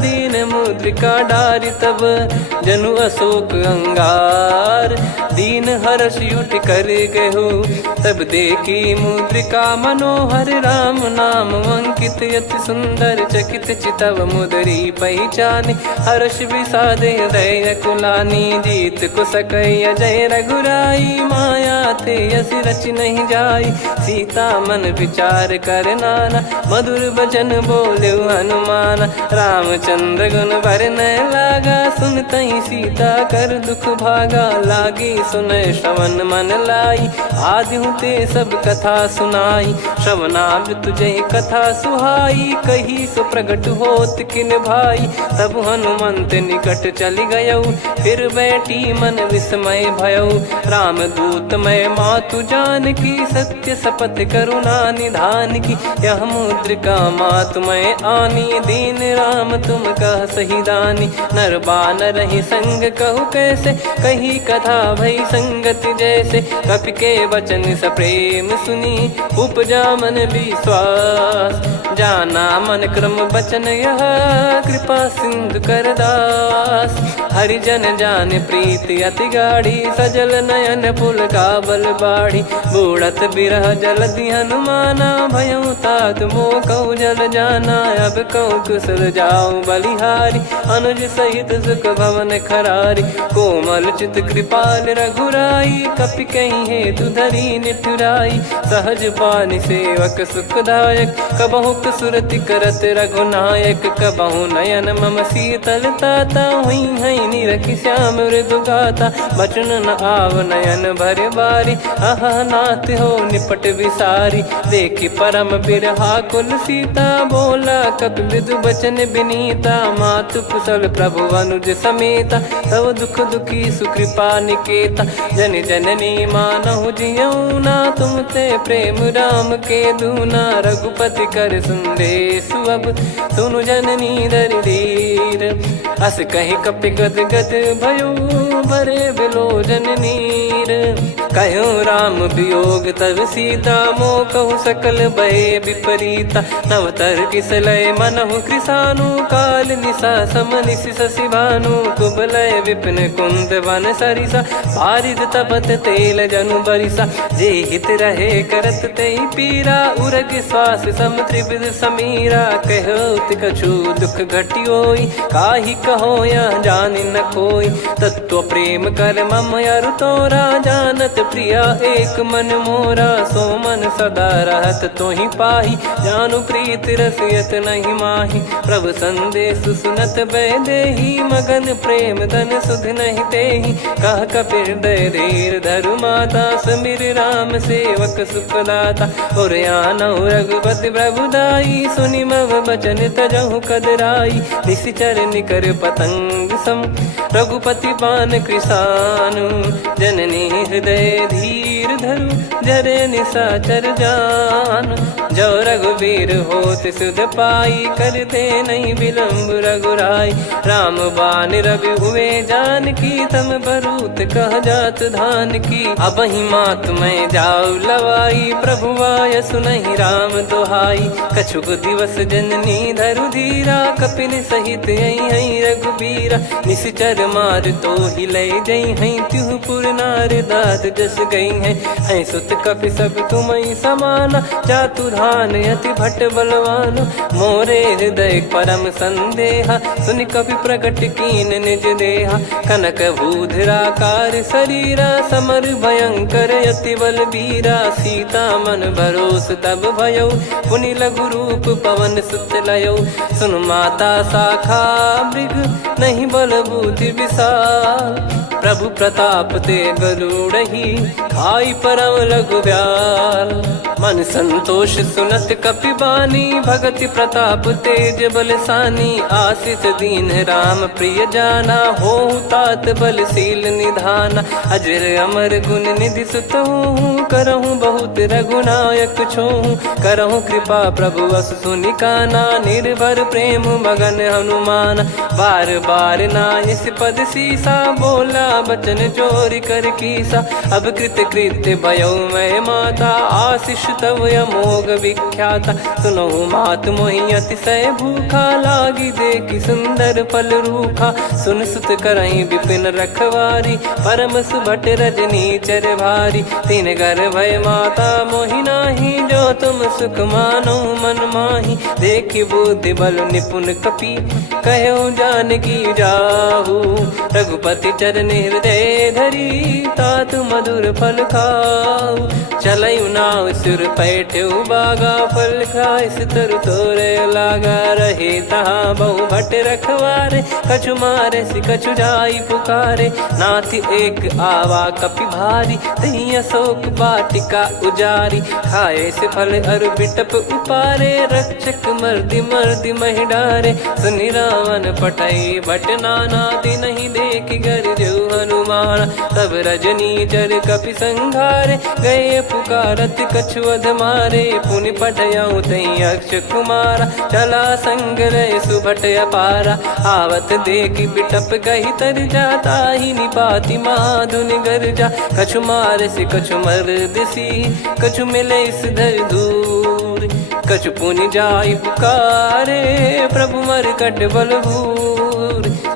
दीन मुद्रिका डारि तब जनु अशोक अंगार। दीन हर्ष युट कर गहु, तब देखी मुद्रिका मनोहर। राम नाम अंकित अति सुंदर, चकित चितव मुदरी पहचान। हर्ष विषाद हृदय कुलानी, जीत को सकय जय रघुराई। माया थे यस रच नहीं जाई, सीता मन विचार कर नाना। मधुर बचन बोले हनुमान, रामचंद्र गुण बरनै लागा। सुनतहि सीता कर दुख भागा, लागी सुनय श्रवण मन लाई। आदिहु ते सब कथा सुनाई, श्रवणाब तुझे कथा सुहाई। कही सो प्रगट होत किन भाई, तब हनुमंत निकट चल गयौ। फिर बैठी मन विस्मय भयौ, राम दूत मैं मातु जानकी। सत्य शपथ करुणा निधान की, यह मुद्रिका मातु मैं आनी। दीन राम तुम कह सही दानी, नर बानर ही संग कहु कैसे। कही कथा भई संगति जैसे, कपि के वचन सप्रेम सुनी। उपजा मन विश्वास, जाना मन क्रम बचन यह। कृपा सिंधु कर दास, हरिजन जान प्रीति अति गाढ़ी। सजल नयन पुल काबल बाढ़ी, बूढ़त बिरह जलधि हनुमाना। भयउ तात मोह कहु जल जाना, अब कहु कुशल जाऊं बलिहारी। अनुज सहित सुख भवन खरारी, कोमल चित कृपाल रघुराई। कपि कहीं हेतु धरी निठुराई, सहज पानि सेवक सुखदायक। कबहु सुरति करत रघुनायक, कबहु नयन मम शीतल ताता। हुई हई निरखि श्याम मृदु गाता, बचन न आव नयन भर बारी। अह नाथ हो निपट विसारी, देखि परम बिरहा कुल सीता। बोला कपि मृदु बचन बिनीता, मातु कुशल प्रभु अनुज समेता। तव दुख दुखी सुकृपा निकेता, जन जननी मानहु जियऊ ना। तुम ते प्रेम राम के दूना, रघुपति कर संदेश अब सुनु जननी दरि धीर। अस कहि कपि गद गद भयो, भरे बिलोचन नीर। कहूँ राम वियोग तब सीता, मोह कहु सकल भय विपरीता। नव तर किसलय मनहु कृसानु, काल निशा सम निशि शशि भानु। कुबलय विपिन कुंद वन सरिसा, पारिद तपत तेल जनु बरिसा। जे हित रहे करत ते पीरा, उरग श्वास सम त्रिविध समीरा। कहत कछु दुख घटियोई, काहि कहो या जानि न कोई। तत्व प्रेम कर मम अरु तोरा, जानत प्रिया एक मन मोरा। सो मन सदा रहत तोहि पाही, जानु प्रीत रसियत नहीं माही। प्रभु संदेश सुनत भय देहि, मगन प्रेम धन सुध नहीं तेहि। कह कपि हृदय धीर धरु माता, समीर राम सेवक सुखदाता। और आनहु रघुपति प्रभु दाई, सुनि मव बचन तजहु कदराई। निशिचर निकर पतंग सम, रघुपति पान कृसानु। जननी हृदय धीर धरु, जरे निशाचर जान। जो रघुवीर होत सुध पाई, करते नहीं विलंब रघुराई। राम बान रवि हुए जानकी, तम बरूत कह जात धान की। अब ही मात मैं जाऊ लवाई, प्रभु आय सुनहि राम दोहाई। कछुक दिवस जननी धरु धीरा, कपिन सहित हई रघुबीरा। निश्चर मार तो ही ले जई हई, त्युह पुर नार दाद जस गई है। सुत कपि सब तुम समाना, जातु धान अति भट बलवान। मोरे हृदय परम संदेहा, सुनि कपि प्रकट कीन निज देहा। कनक भूधराकार शरीरा, समर भयंकर अति बलबीरा। सीता मन भरोस तब भयौ, पुनि लघु रूप पवन सुत लयौ। सुन माता शाखा मृग, नहीं बल बुद्धि विशाल। प्रभु प्रताप ते गरुड़हि, खाई परम लघु ब्याल। मन संतोष सुनत कपि बानी, भगति प्रताप तेज बलसानी। आशीष दीन राम प्रिय जाना, होहु तात बलशील निधाना। अजर अमर गुण निधि सुतहु, करहु बहुत रघुनायक छोहु। करहु कृपा प्रभु अस सुनि काना, निर्भर प्रेम मगन हनुमान। बार बार नायस पद सीसा, बोला बचन चोरी कर कीसा। अब कृत कृत्य भयो मैं माता, आशीष तव अमोघ विख्याता। सुनो मात मोहि अतिशय भूखा, लागी देखी सुंदर फल रूखा। सुन सुत करई विपिन रखवारी, परम सुभट रजनी चर भारी। तीन घर भय माता मोहि नाही, जो तुम सुख मानो मन माही। देखी बुद्धि बल निपुण कपि, कहो जानकी जाहू। रघुपति चरण हृदय धरी, तात मधुर फल खाऊ। चलऊ नाव सुर पैठऊ बागा, फल खाइस तरु तोरे लागा। रहे तहाँ बहु भट रखवारे, कछु मारे सि कछु जाई पुकारे। नाथ एक आवा कपि भारी, तही अशोक वाटिका उजारी। खाए से फल अरु बिटप उपारे, रक्षक मर्दि मर्दि महि डारे। सुनि रावण पटई भट नाना, नहीं देखि गरजु हनुमान। तब रजनी चर कपि संघारे, गए पुकारत कछु अध मारे। पुनि पटयऊ तई अक्ष कुमारा, चला संग रहे सुभट अपारा। आवत देखि बिटप कही तर जाता, ही निपाति माधुन गर्जा। कछु मार से कछु मर्दसी, कछु मिले इस धर दूर। कछु पुनि जाई पुकारे, प्रभु मरकट बलभूर।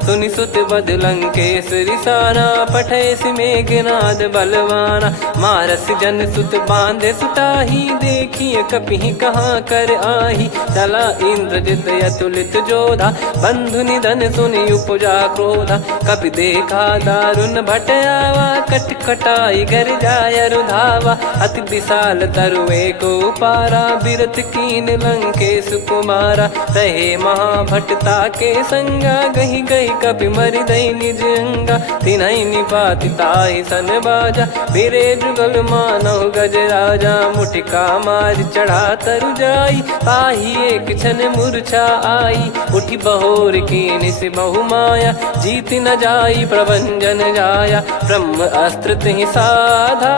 सुनि सुत बद लंकेश्वरी साना, पठय मेघनाद बलवाना। मारस जन सुत बांधे सुताही, देखिए कपि कहाँ कर आही। चला इंद्रजित अतुलित जोधा, बंधु निधन सुनि उपजा क्रोधा। कपि देखा दारुण भट आवा, कट कटाई गर जाय रुधावा। अति विशाल तरुए को पारा, बिरत कीन लंकेश कुमारा। रहे महाभटता के संगा, गही गही कपि मरि दई निज अंगा। तिन्हि निपाति ताहि सन बाजा, फिरे जुगल मानव गज राजा। मुटिका मार चढ़ा तरु जाई, ताहि एक क्षण मूर्छा आई। उठी बहोर कीन से बहु माया, जीत न जाई प्रभंजन जाया। ब्रह्म अस्त्र तिहि साधा,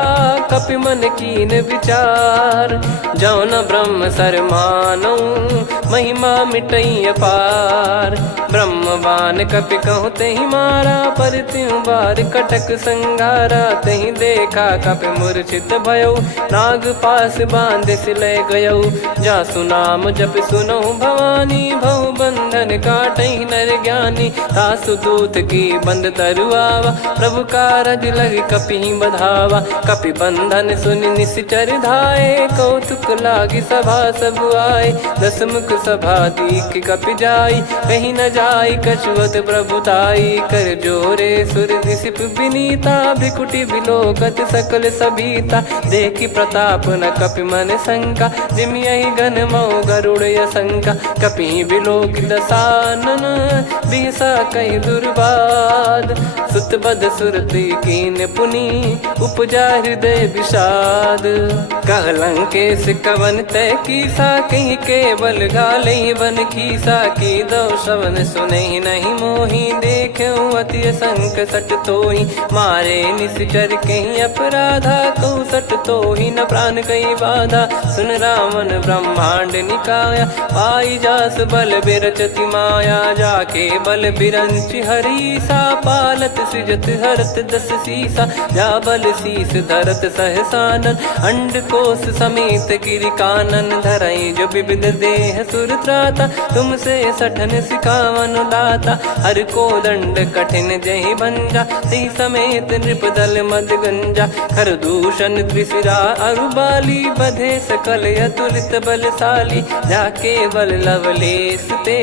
कपि मन कीन विचार। जौ न ब्रह्म सर मानौ, महिमा मिटई अपार। ब्रह्मवान कपि कहु तहि मारा, पर त्यों बार कटक संगारा। तहि देखा कपि मूर्छित भयो, नाग पास बांध सिलय गयौ। जासु नाम जप सुनौ भवानी, भव बंधन काटहि नर ज्ञानी। तासु दूत की बंद तरुआवा, प्रभु कारज लग कपि बधावा। कपि बंधन सुनि निश्चर धाये, कौतुक लागी सभा सब आए। दस मुख सभा दीख कपि जाई, कहीं न जाई कछुअत प्रभुताई। कर जोरे सुर दिसिप विनीता, भ्रिकुटि बिलोकत सकल सबीता। देखि प्रताप न कपि मन शंका, जिमियहि घन मऊ गरुड़ असंका। कपि बिलोक दसानन, बिहसा कहि दुर्बाद। सुत बद सुरति कीन पुनि, उपजा हृदय विषाद। कह लंकेश कवन तय कीसा, कहीं केवल घाले बन खीसा। की दो श्रवण सुनहि नहीं मोहि, देखऊं अति संक सट तोहि। मारे निश्चर कहीं अपराधा, कहूँ सट तोहि न प्राण कहीं बाधा। सुन रावण ब्रह्मांड निकाया, पाई जास बल बिरचति माया। जाके बल बिरंच हरीसा, पालत सृजत हरत दस सीसा। जा बल शीस धरत सहसानन, अंड कोश समेत गिरि कानन। धरई जो विविध देह सुर त्राता, तुमसे सठन सिखावन दाता। हर को दंड कठिन जहि भंजा, ती समेत नृप दल मद गंजा। खर दूषण त्रिशिरा अरुबाली, बधे सकल अतुलित बलशाली। जाके बल लवलेस ते,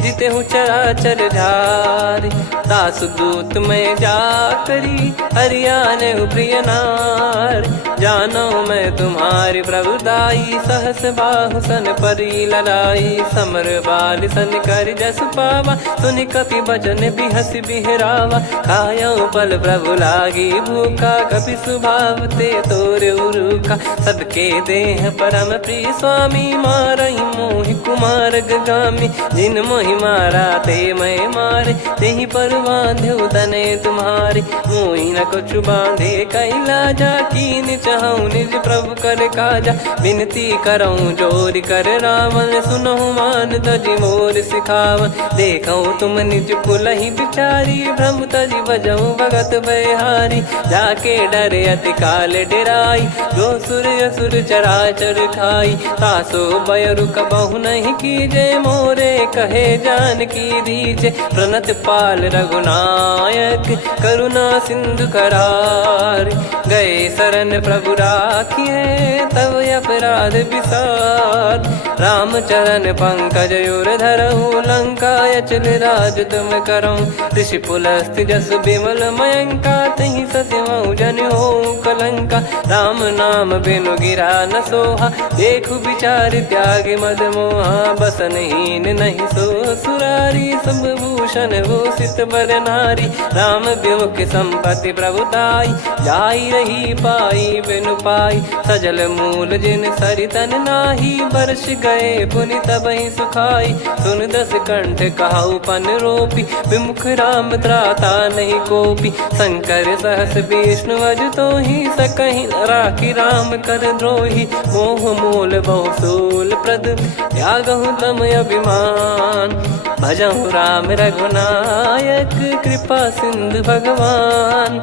जिते हूँ चराचर झारी। दास दूत में जा करी, हरियाने प्रिय नार। जानो मैं तुम्हारी प्रभुदाई, सहस बाहु सन परी लड़ाई। समर बाल सन कर जस पावा, सुनि कपि बचन बिहस बिहरावा। खायऊ पल प्रभु लागी भूखा, कपि स्वभाव ते तोर उरुखा। सबके देह परम प्रिय स्वामी, मारई मोहि कुमार गगामी। जिन मोहि मारा ते मैं मारे, तेहि पर बांधु तने तुम्हारे। मोहि न कुछ बांधे कैला, जा कीन चहूँ निज प्रभु कर काजा। विनती करऊँ जोर कर रावण, सुनहु मान तजी मोर सिखावन। देखऊँ तुम निज कुलहि बिचारी, भ्रम तजी बजऊँ भगत बहारी। जाके डरे अति काल डेराई, जो सुर असुर चराचर खाई। तासो बयरु कबहु नहीं कीजे, मोरे कहे जान की दीजे। प्रणत पाल रघुनायक, करुणा सिंधु करार। गए शरण प्रभु राखिए, तब अपराध विसार। राम चरण पंकज उर धरहु, लंका अचल राज तुम करऊँ। ऋषि पुलस्त्य जस विमल मयंका, तहि सत्यमऊ जन हो कलंका। राम नाम बिनु गिरा न सोहा, देखु विचार त्याग मद मोहा। बसनहीन नहीं सो सुरारी, सब भूषण भूषित बर नारी। राम विमुख संपत्ति प्रभुताई, जाई रही पाई बिनु पाई। सजल मूल जिन सरितन नाही, बरस गए पुनि तबहि सुखाई। सुन दस कंठ कहाऊ पन रोपी, विमुख राम त्राता नहीं कोपी। शंकर सहस विष्णु अज तोहि, सकहि न राखी राम कर द्रोही। मोह मूल बहु सूल प्रद, त्यागहु तम अभिमान। भजहु राम रघुनायक, कृपा सिंधु भगवान।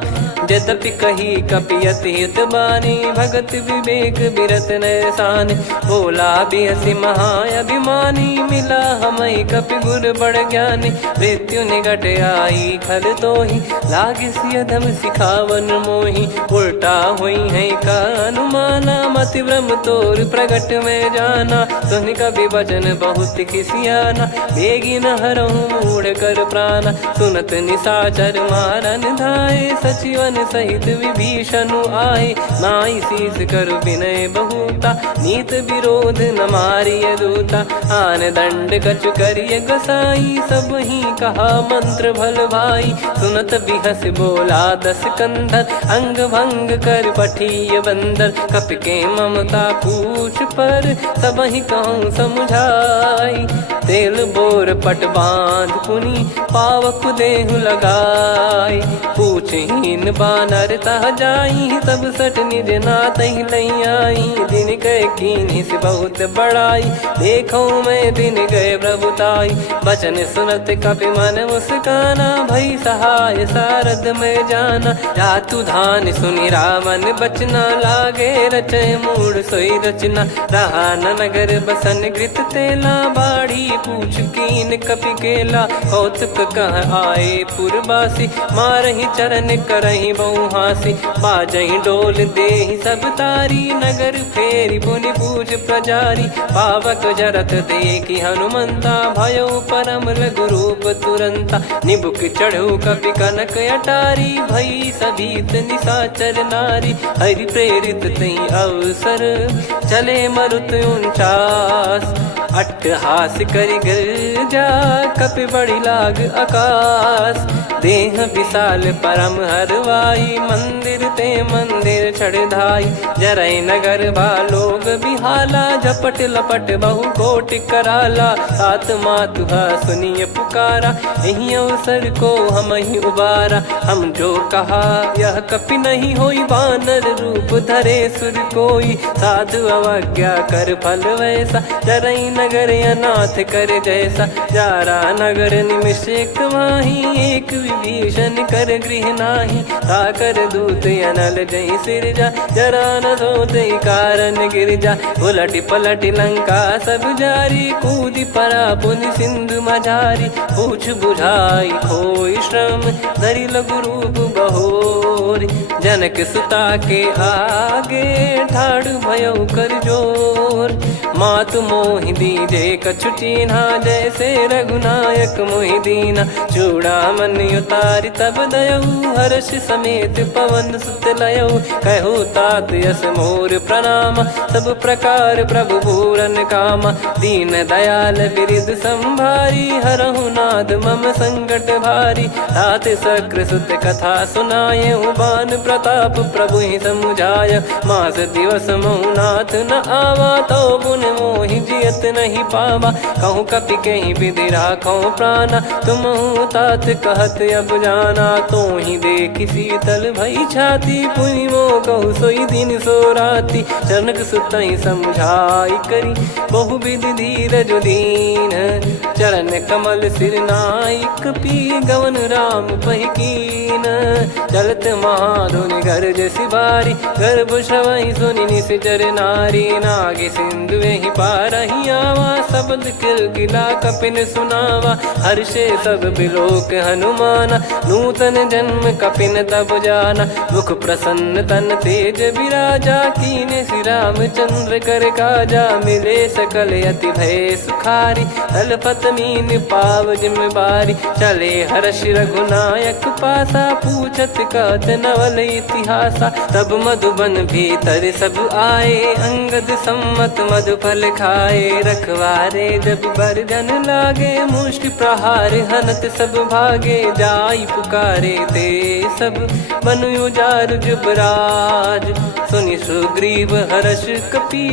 यद्यपि कही कपियति हित बानी, भगत विवेक बिरत नैसान। बोला बिहसि महाअभिमानी, मिला हमई कपि गुर बड़ ज्ञानी। मृत्यु निकट आई खल तोहि, लागिसि अधम सिखावन मोहि। उल्टा हुई है का अनुमाना, मति भ्रम तोर प्रगट में जाना। सुनि कपि वचन बहुत खिसियाना, बेगी न हरहु मूढ़ कर प्राणा। सुनत निशाचर मारन धाये, सचिवन सहित विभीषण आए। नाई शीस कर विनय बहुता, नीत विरोध न मारिय दूता। आन दंड कछु करिय गोसाई, सब ही कहा मंत्र भल भाई। सुनत बिहस बोला दस कंधर, अंग भंग कर पठिय बंदर। कपि के ममता पूछ पर, सब ही कहूँ समझाई। तेल बोर पट बांध पुनि, पावक देहु लगाई। पूछहीन बानर तह जाई, तब सट निज नाथ ही लई आई। दिन गए कीन्ही से बहुत बड़ाई, देखो मैं दिन गए प्रभुताई। बचन सुनत कपि मन मुस्काना, भई सहाय सारद में जाना। जातु धान सुनि रावण बचना, लागे रचय मूढ़ सोई रचना। रहा न नगर बसन घृत तेला, बाढ़ी पूछ कीन कपि केला। कौतुक कह आए पुरबासी, मारहि चरण करहि बहु हासी। बाजहि डोल देहि सब तारी, नगर फेरी पुनि पूज प्रजारी। पावक जरत देखि हनुमंता, भयो परम लघु रूप तुरंता। निबुक चढ़ऊ कपि कनक अटारी, भई सभीत निशाचर नारी। हरि प्रेरित तहि अवसर, चले मरुत 49। अट्टहास करि गिरजा, कपि बड़ी लाग आकाश। देह विशाल परम हरवाई, मंदिर ते मंदिर चढ़धाई। जरई नगर बालोग बिहाला, झपट लपट बहु कोटि कराला। सात मातुहा सुनिय पुकारा, यही अवसर को हम ही उबारा। हम जो कहा यह कपि नहीं होई, वानर रूप धरे सुर कोई। साधु अवज्ञा कर फल वैसा, जरई नगर अनाथ कर जैसा। जारा नगर निमिष एक माही, एक विभीषण कर गृह नाही। ताकर दूत अनल जय सिरजा, जरा न सोते कारण गिरजा। उलटि पलटि लंका सब जारी, कूदि परा पुनि सिंधु मझारी। पूछ बुझाई खोई श्रम, धरि लघु रूप बहोरी। जनक सुता के आगे, ठाड़ भयउ कर जोर। मातु मोहि दीजे कछु चीन्हा, जैसे रघुनायक मोहि दीना। चूड़ामणि उतारि तब दयऊ, हर्ष समेत पवन सुत लयऊ। कहु तात यस मोर प्रणाम, सब प्रकार प्रभु पूरन कामा। दीन दयाल बिरिद संभारी, हरहु नाद मम संकट भारी। तात सक्र सुत कथा सुनाये, बान प्रताप प्रभु ही समुझाय। मास दिवस महु नाथ न आवा, तो पुन मोहि जियत नहीं पावा। कहूँ कपि कहीं विधि राखो प्राणा, तुम तात कहत अब जाना। तो ही देखी शीतल भई छाती, पुनि मो कहु सोई दिन सो राती। जनक सुतहि समझाई करी, बहु विधि धीरज दीन। चरण कमल सिर नायक, पी गवन राम पहिकीन। चलत महाधुनि गरज सिबारी, गर्भ श्रवहि सुनि निश्चर नारी। नागे सिंधु ही पारहि आवा, शब्द किलकिला कपिन सुनावा। हर्षे सब बिलोक हनुमाना, नूतन जन्म कपिन तब जाना। मुख प्रसन्न तन तेज विराजा, कीने श्री रामचंद्र कर काजा। मिले सकल अति भय सुखारी, तलपत मीन पाव जिम्मेवारी। चले हर्ष रघुनायक पासा, पूछत कहत नवल इतिहासा। तब मधुबन भीतर सब आए, अंगद सम्मत मधुफल खाए। रखवारे जब बरजन लागे, मुष्टि प्रहार हनत सब भागे। जाई पुकारे ते सब, बन उजार जुबराज। सुनि सुग्रीव हर्ष कपि,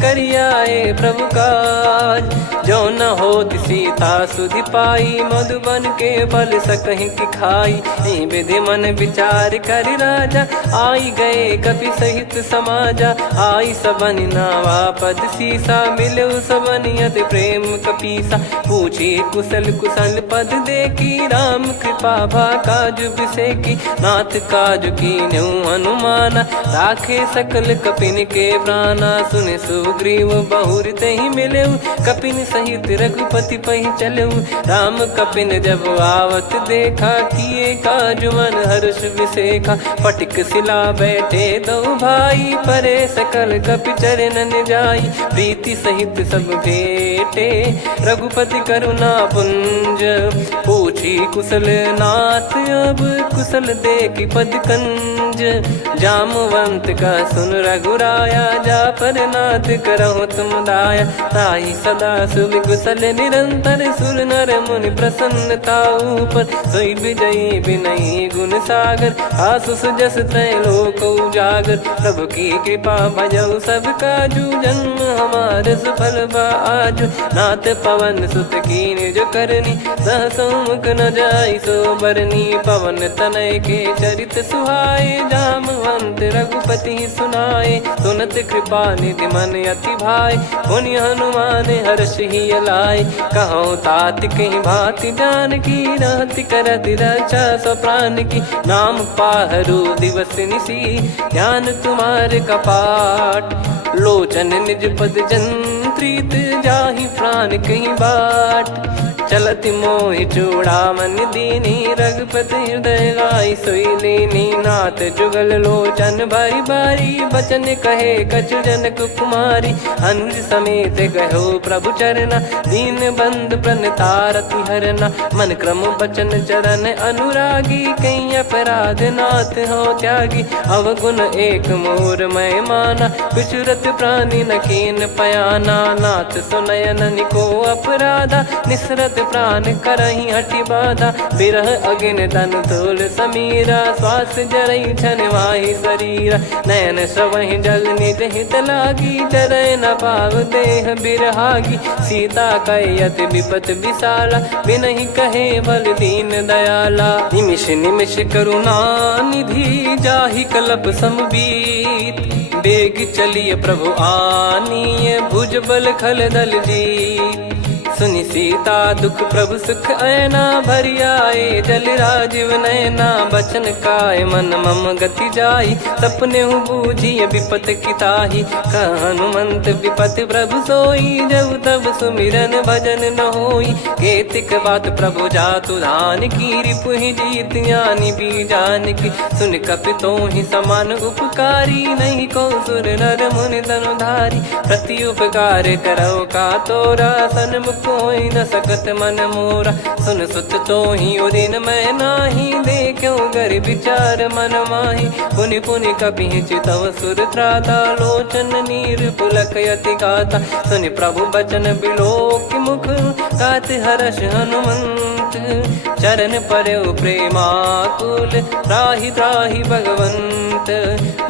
करियाए प्रभु काज। जो न होत सीता सुधि पाई, मधुबन के बल सकहि की खाई। विधि मन विचार कर राजा, आई गए कपि सहित समाजा। आई सबनि नावा पद सीसा, मिलो सबनि अति प्रेम कपीसा। पूछी कुशल कुशल पद देखी, राम कृपा भा काज बिसेकी। नाथ काज कीन्हु हनुमाना, राखे सकल कपिन के प्राणा। सुने सुग्रीव बहुर तेहि मिलेउ, कपिन सहित रघुपति पहि चलेउ। राम कपिन जब आवत देखा, किए काज मन हर्ष विसेखा। पटिक सिला बैठे दो भाई, परे सकल कपि चरणन जाई। प्रीति सहित सब भेटे, रघुपति करुणा पुंज। पूछी कुशल नाथ अब, कुशल देखि पद कंज। जामवंत का सुन रघुराया, जा पर नाथ करहु तुम दाया। ताहि सदा सुविकुशल निरंतर, सुर नर मुनि प्रसन्नता ऊपर। सोई विजयी विनयी गुण सागर, आसु सुजस त्रैलोक उजागर। प्रभु की कृपा भजऊ सब काजू, जन्म हमार सफल बा आजु। नाथ पवन सुत कीन्ह जो करनी, सहसो मुख न जाई सो बरनी। पवन तनय के चरित सुहाए, जामवंत रघुपति सुनाए। सुनत कृपा निधि मन अति भाई, पुनि हनुमान हर्ष ही लाए। कहो तात कहीं भांति जानकी, रहति करति रक्षा सो प्राण की। नाम पाहरु दिवस निसी, ध्यान तुम्हारे कपाट। लोचन निज पद जंत्रित, जाहि प्राण कहीं बाट। चलति मोहि चूड़ामन दीनी, रघुपति हृदय लाई सोई लीनी। नाथ जुगल लोचन बारी बारी, बचन कहे कछु जनक कुमारी। अनुज समेत गयो प्रभु चरना, दीन बंधु प्रणतारति हरना। मन क्रम बचन चरण अनुरागी, कहीं अपराध नाथ हो त्यागी। अवगुण एक मोर मैं माना, बिचुरत प्राणी न कीन पयाना। नाथ सुनयन को अपराधा, निसरत प्राण करहि हटि बाधा। बिरह अगिन तन तोल समीरा, श्वास जरई छन वाहि शरीरा। नयन श्रवहि जल निज हित लागी, चरय न पाव देह बिरहागी। सीता कयत विपत विशाला, बिनहि कहे बल दीन दयाला। निमिष निमिष करुणा निधि, जाहि कल्प समबीत। बेग चलिए प्रभु आनीय, भुज बल खल दल जीत। सुनि सीता दुख प्रभु सुख ऐना, भरि आए जल राजीव नैना। बचन काय मन मम गति जाई, सपने बूझी विपत किताही। हनुमंत विपत प्रभु सोई, जब तब सुमिरन भजन न होई। केतिक बात प्रभु जातु धान की, रिपुहि जीत ज्ञानी बीजान की। सुन कपि तोहि समान उपकारी, नहीं को सुर नर मुनि तनुधारी। प्रति उपकार करो का तोरा, सन्मुख कोई न सकत मन मोरा। सुन सुत तो ही उदिन मैं नाही, देखो गर विचार मन माही। पुनि पुनि कपि चितव सुर त्राता, लोचन नीर पुलक यति गाता। सुनि प्रभु बचन बिलोक मुख, गात हर्ष हनुमंत। चरण परउ प्रेमाकुल, त्राहि त्राहि भगवंत।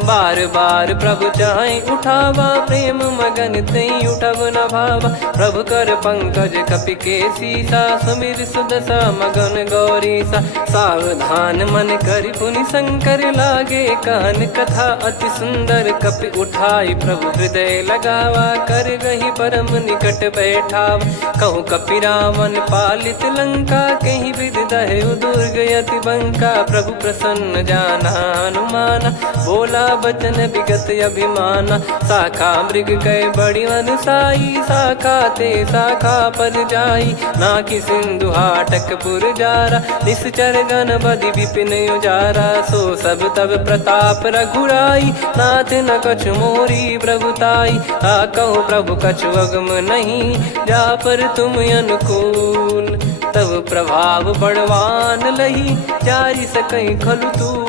बार बार प्रभु चाहे उठावा, प्रेम मगन तई उठब न भावा। प्रभु कर पंकज कपि के सीसा, सुमिर सुदशा मगन गौरीसा। सावधान मन कर पुनि शंकर लागे, कहन कथा अति सुंदर कपि उठाई। प्रभु हृदय लगावा, कर गही परम निकट बैठावा। कहूँ कपि रावण पालित लंका, कहीं विधि दहु दुर्ग अति बंका। प्रभु प्रसन्न जाना हनुमाना, बोला बचन विगत अभिमाना। शाखा मृग कह बड़ी अनुसाई, शाखा ते शाखा पर जाई। ना कि सिंधु हाटक पुर जारा, निश्चर गण बधि विपिन उजारा। सो सब तब प्रताप रघुराई, नाथ न कछु मोरी प्रभुताई। कहूँ प्रभु कछु अगम नहीं, जा पर तुम अनुकूल। तब प्रभाव बड़वान लही, जारी सकई खलु तूल।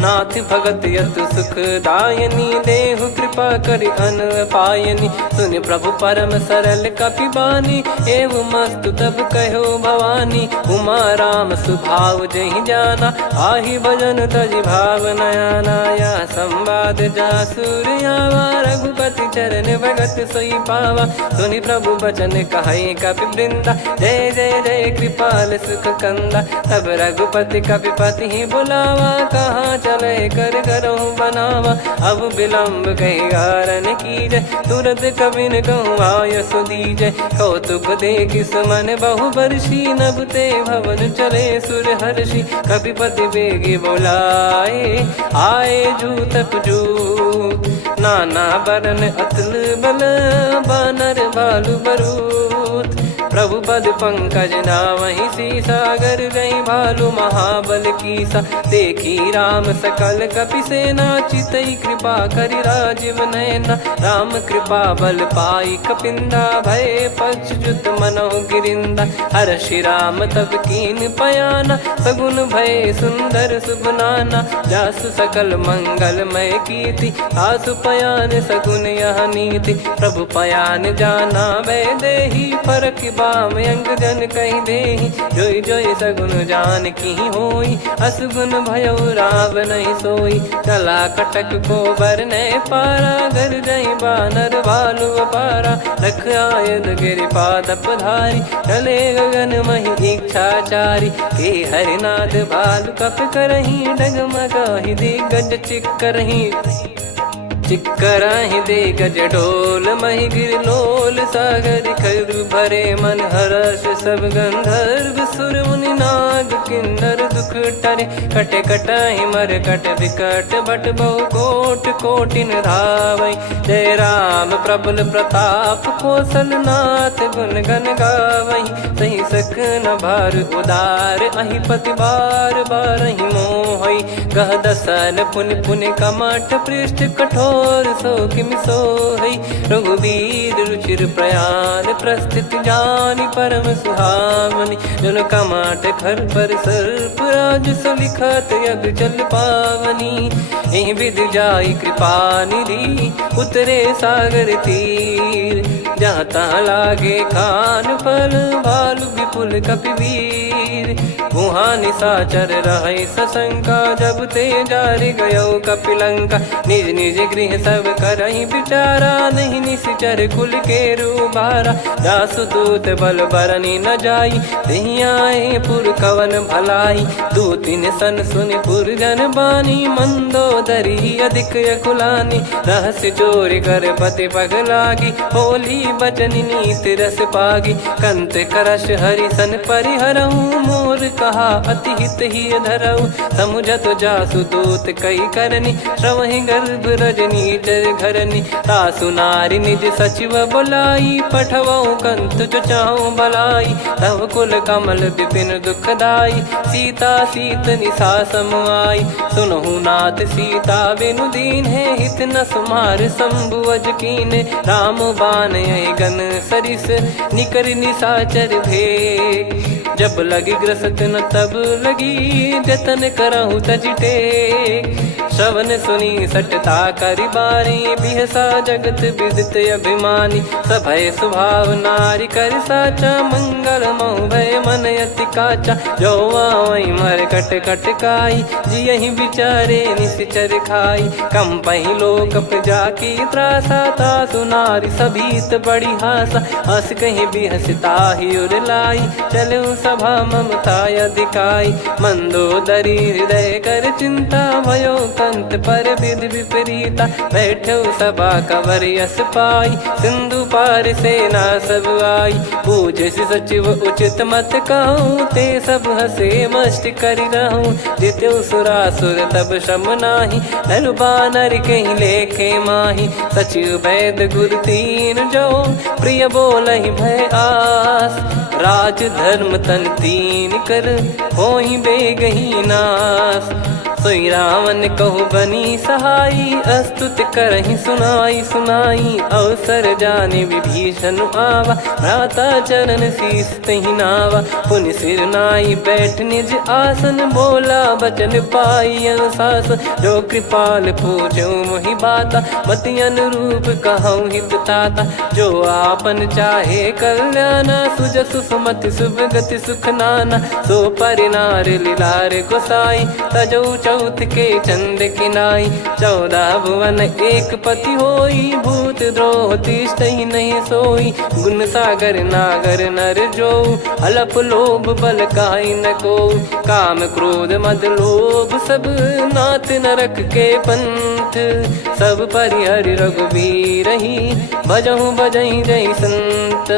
नाथ भगत यतु सुख दायनी, देहु कृपा करि अन पायनी। सुन प्रभु परम सरल कपि बानी, एवं मस्तु तब कहो भवानी। उमा राम सुभाव जहि जाना, आहि भजन तजि भाव नया नाया। संवाद जासुर आवा, रघुपति चरण भगत सोई पावा। सुनि प्रभु बचन कहै कपि वृंदा, जय जय जय कृपाल सुख कंदा। तब रघुपति कपिपति बुलावा, कहाँ चले कर करहु बनावा। अब विलम्ब कही कारण कीजय, तुरत कबिन कहूँ आयस दीजय। कौतुक देख सुमन बहु बरसी, नभ ते भवन चले सुर हर्षि। कपिपति बेगी बोलाए, आए जूतक जूत। नाना बरन अतुल बल, बानर भालु बरूत। प्रभु पद पंकज नामहि सीसा, गर गई भालु महाबल कीसा। देखी राम सकल कपि सेना, चितई कृपा करि राजीव नयना। राम कृपा बल पाई कपिंदा, भय पक्षजुत मनोह गिरिंदा। हर्षि राम तब कीन पयाना, सगुन भय सुंदर सुबनाना। जासु सकल मंगलमय कीर्ति, आसु पयान सगुन यह नीति। प्रभु पयान जाना वै देहि, फरक बाम अंग जन कहि देहि। जोई जोई सगुन जान की होई, असगुन भयो राव नहीं सोई। कला कटक को बरने पारा, घर जई बानर भालु अपारा। लख आयद गिरिपाद पधारी, चले गगन मही इच्छाचारी। के हरिनाथ भालु कप करही, डगमगाहि दिग्गज चिक्करही। चिक्कराहि दिग्गज डोल, मही गिर लोल। सागर खर भरे मन हर्ष, सब गंधर्व सुर मुनि नाग किन्नर दुख टरे। कटे कटाहि मर कट विकट, बट बहु कोट कोटिन धावै। जय राम प्रबल प्रताप, कौशल नाथ गुण गन गावै। सही सख न भार उदार, अहि पति बार बारहि मोहै। गह दसन पुन पुन कमठ, पृष्ठ कठोर सो किमि सोहै। रघुवीर रुचिर प्रयाण, प्रस्थित जानि परम सुहावनी। जन कमाट खर पर सर्प, राज सलिखत यग जल पावनी। एहि विधि जाई कृपा निधि, उतरे सागर तीर। जहाँ तहाँ लागे खान फल, भालु विपुल कपिवीर। वहाँ निशाचर रहै सशंका, जब ते जारि गयो कपिलंका। निज निज गृह सब करहि विचारा, नहीं निश्चर कुल के रूबारा। दासु दूत बल बरनी न जाई, तेहि आए पुर कवन भलाई। दूतिन सन सुनि पुर जन बानी, मंदोदरी अधिक अकुलानी। रहस्य चोरी कर पति पग लागी, होली बचन नीत रस पागी। कंत करश हरि सन परिहरहु, मोर कहा अति हित ही धरऊ। समुझत जासु दूत कई करनी, श्रवहि गर्भ रजनी चर घरनी। तासु नारी निज सचिव बुलाई, पठवऊ कंत जो चाहूं भलाई। तव कुल कमल विपिन दुखदाई, सीता सीत निशा समुआई। सुनहु नाथ सीता बिनु दीन है, हित न सुमार शंभु अज कीने। राम बान गन सरिस, निकर निशाचर भेग। जब लगी ग्रसत न तब लगी, जतन करहु तज टेक। श्रवण सुनी सटता करि बारी बिहसा जगत विदित अभिमानी सभय स्वभाव नारी कर साचा मंगल मोह भय मन अति काचा जो आवई मर कट कट काई जियहि विचारे निश्चर खाई कम पही लोक जाकी त्रासा तासु नारी सभीत बड़ी हासा हस कहीं भी हंसता ही उर लाई चलो सभा ममता अधिकाई मंदोदरी हृदय कर चिंता भयो कंत पर विध विपरीता बैठो सभा कवर यस पाई सिंधु पार सेना सब आई पूजे से सचिव उचित मत कहूँ ते सब हसे मस्त करि रहूँ जित्यो सुरासुर तब शम नाही नर बानर कहीं लेखे माही सचिव वैद गुरु तीन जो प्रिय बोलहि भय आस राज धर्म तन तीन कर होहि बेगही नास सोई रावण कहु बनी सहाई अस्तुत करहि सुनाई सुनाई अवसर जाने विभीषण आवा भ्राता चरण शीस तहि नावा पुनि सिर नाई बैठ निज आसन बोला बचन पाई अनुशासन जो कृपाल पूजो मोहि बाता मति अनुरूप कहूँ हित ताता जो आपन चाहे कल्याणा सुजसु सुमति शुभ गति सुख नाना सो परिनार लीलार गोसाई तजौ चौथ के चंद किनाई 14 भुवन एक पति होई भूत द्रोह तिष्ठहि नहीं सोई गुण सागर नागर नर जो अलप लोभ बल काई न को काम क्रोध मद लोभ सब नाथ नरक के पंथ सब परिहरि रघुवीर ही भजहु भजहि जय संत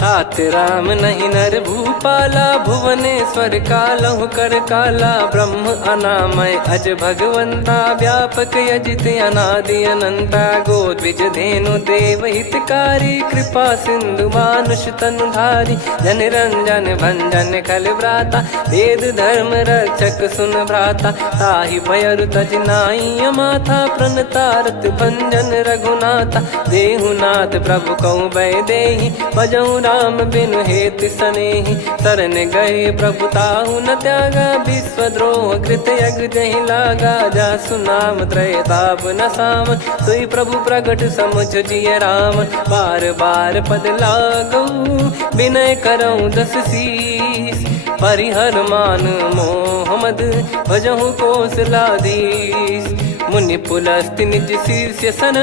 तात राम नहीं नर भूपाला भुवनेश्वर कालहु कर काला ब्रह्म अनामय अज भगवंता व्यापक यजित अनादि अनंता गोद्विज धेनु देव हितकारी कृपा सिंधु मानुष तनुधारी जन रंजन भंजन खल भ्राता वेद धर्म रक्षक सुन भ्राता ताहि भयरु तज नाई माथा प्रणतारत भंजन रघुनाथा देहुनाथ प्रभु कहु भय देहि भजहु राम बिनु हेति सनेहि शरण गए प्रभु ताहु न त्यागा विश्वद्रोह कृत यज्ञ जहि लागा जासु नाम त्रय ताप न साम सोई प्रभु प्रगट समुझ जिय राम बार बार पद लागऊ विनय करऊँ दस शीस परिहर मान मोह मद भजहु कौशलाधीश मुनि पुलस्ति निज शीर्ष सन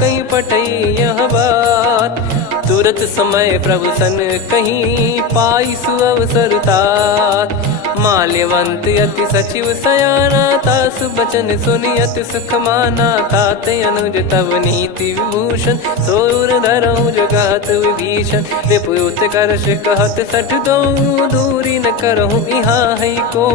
कहीं पटई यह बात तुरत समय प्रभु सन कहीं पाई सुअवसर तात माल्यवंत अति सचिव सयाना तासु बचन सुनि अति सुख माना ताते अनुज तव नीति विभूषण सोर धरऊ जगत विभीषण विपुत करश कहत सठ दो दूरी न करहु यहाँ है को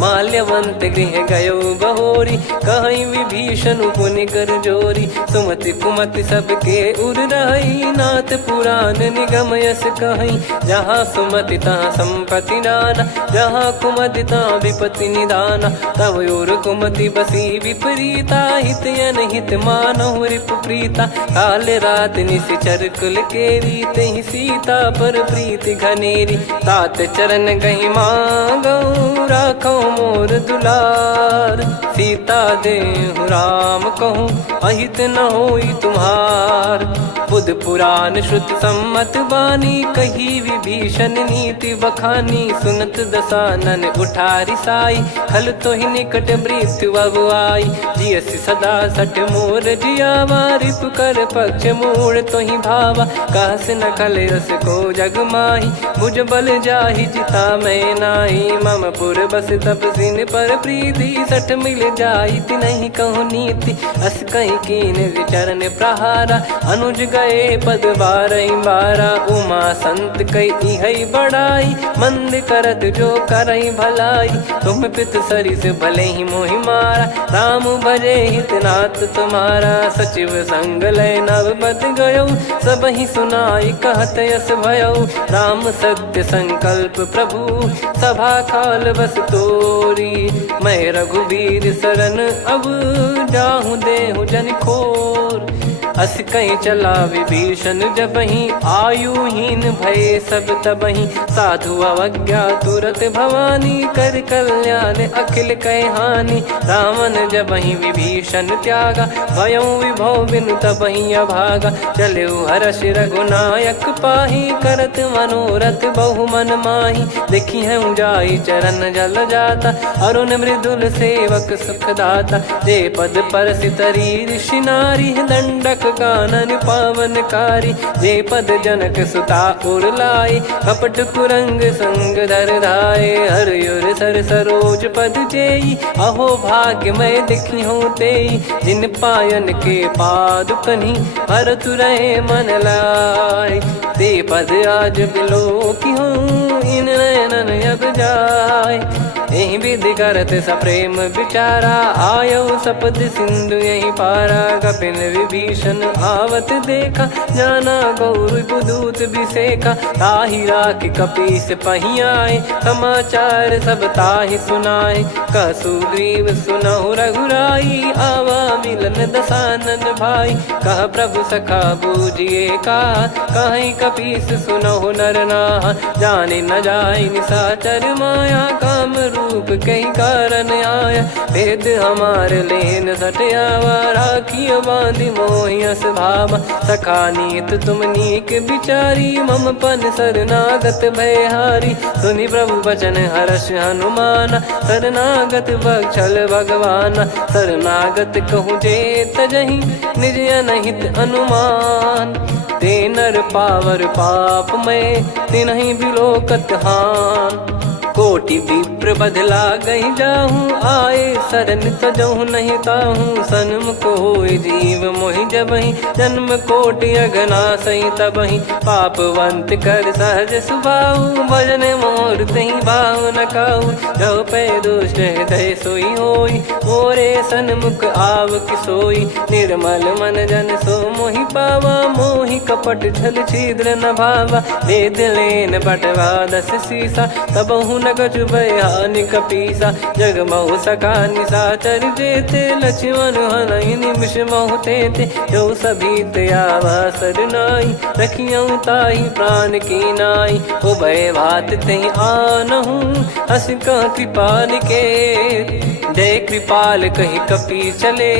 माल्यवंत गृह गयो बहोरी कहीं विभीषण पुनि कर जोरी सुमति कुमति सबके उर रही नाथ पुराण निगम यस कहीं जहाँ सुमति तहाँ संपत्ति नाना जहाँ कुमति तहाँ विपत्ति निदाना तव और कुमति बसी विपरीता हित अनहित मानहु रिप प्रीता काल रात निश्चर कुल केरी तहि सीता पर प्रीति घनेरी तात चरण गहि मांगऊ राखो मोर दुलार सीता देहु राम कहूँ अहित न होई तुम्हार बुध पुराण श्रुति सम्मत बानी कही विभीषण नीति बखानी सुनत दसानन उठारी साई खल तो ही निकट मृत्यु अब आई जियसि सदा सट मोर जियावा रिप कर पक्ष मूड़ तो ही भावा कहस न खल रस को जग माही भुज बल जाहि जिता मैं नाही मम पुर बस तप सिन पर प्रीति सठ मिल जाई नहीं कहूँ नीति अस कहीं कीन विचरण प्रहारा अनुज गए पद बारई बारा उमा संत कई है बड़ाई मंद करत जो करई भलाई तुम पित सरिस भले ही मोहि मारा राम भजे हितनाथ तुम्हारा सचिव संग लय नव बत गयो सब ही सुनाई कहत यस भयो राम सत्य संकल्प प्रभु सभा काल बस तोरी मैं रघुबीर शरण अब जाहूँ देहु जन खोर अस कहीं चला विभीषण जबहि, आयुहीन भये सब तबहि। साधु अवज्ञा तुरत भवानी, कर कल्याण अखिल कह हानि। रावण जबहि विभीषण त्यागा, भयउ विभव बिनु तबहि अभागा। चले हर्ष रघुनायक पाहि, करत मनोरथ बहु मन माहि। देखी है जाई चरण जल जाता, अरुण मृदुल सेवक सुख दाता। जे पद परसि तरी ऋषि नारी, दंडक कानन पावनकारी। जे पद जनक सुता उर लाई, कपट कुरंग संग धर धाये। हरियुर सर सरोज पद जेई, अहो भाग्य मैं दिखी हूँ तेई। जिन पायन के पाद कन्ही, भरत रहे मन लाई। ते पद आज बिलो की हूँ, इन नयनन अब जाय। यही विधि करत सप्रेम विचारा, आयो सपद सिंधु यही पारा। कपिन विभीषण आवत देखा, जाना गौर बुदूत बिसेखा। ताहि राख कपीस पही आए, समाचार सब ताहि सुनाए। कह सुग्रीव सुनहु रघुराई, आवा मिलन दसानन भाई। कह प्रभु सखा बूझिए का, कहीं कपीस सुनहु नर नाहा। जाने न जाय निशाचर माया, काम रूप कई कारण आया। भेद हमार लेन सटयावा, राखिय बांधि मोहियस भावा। सखा नीत तुम नीक बिचारी, मम पन शरणागत भयहारी। सुनि प्रभु बचन हर्ष हनुमाना, शरणागत बक्षल भगवाना। शरणागत कहूँ जे तजहि, निज अनहित अनुमान। ते नर पावर पाप में, तिन्हि बिलोकत हान। कोटि विप्र बदला गई जाहूँ, आए शरण तजहु नहीं ताहूँ। सन्मुख होय जीव मोहि जबहि, जन्म कोटि अगना सही तबहि। पापवंत कर सहज सुभाऊ, भजन मोर तहि भाव न काऊ। जो पै दुष्ट हृदय सोई होई, मोरे सन्मुख आव किसोई। निर्मल मन जन सो मोहि पावा, मोहि कपट छल छिद्र न भावा। वेद लेन बटवा दस सीसा, तबहु न कछु बयानि कपीसा। जग महु सका निशाचर जेते, लक्ष्मण हनहि निमिष महु तेते। जो सभी त्यावा सरनाई, रखियऊँ ताहि प्राण की नाई। उभय भात तहि आनहूँ, अस कह कृपाल के। जय कृपाल कहि कपी चले,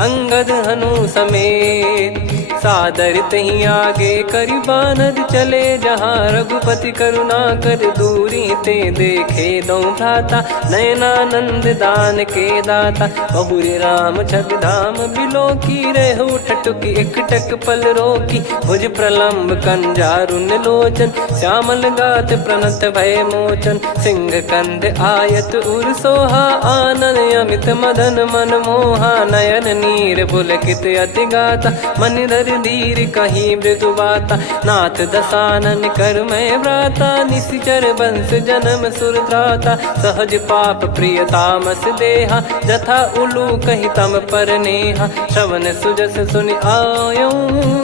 अंगद हनु समेत। सादर तही आगे करि बानर चले, जहाँ रघुपति करुणा कर दूरी ते देखे दो भ्राता। नयनानंद दान के दाता, बहुरे राम छवि धाम बिलो की। रहु ठटुकी एकटक पल रोकी, भुज प्रलम्ब कंजारुन लोचन। श्यामल गात प्रणत भय मोचन, सिंह कंध आयत उर सोहा। आनन अमित मदन मन मोहा, नयन नीर पुलकित अति गाता। मन धर धीर कहीं मृदु बाता, नाथ दसानन कर मैं व्राता। निशिचर वंश जन्म सुर त्राता, सहज पाप प्रिय तामस देहा। जथा उलू कही तम पर नेहा, श्रवण सुजस सुनि आयो।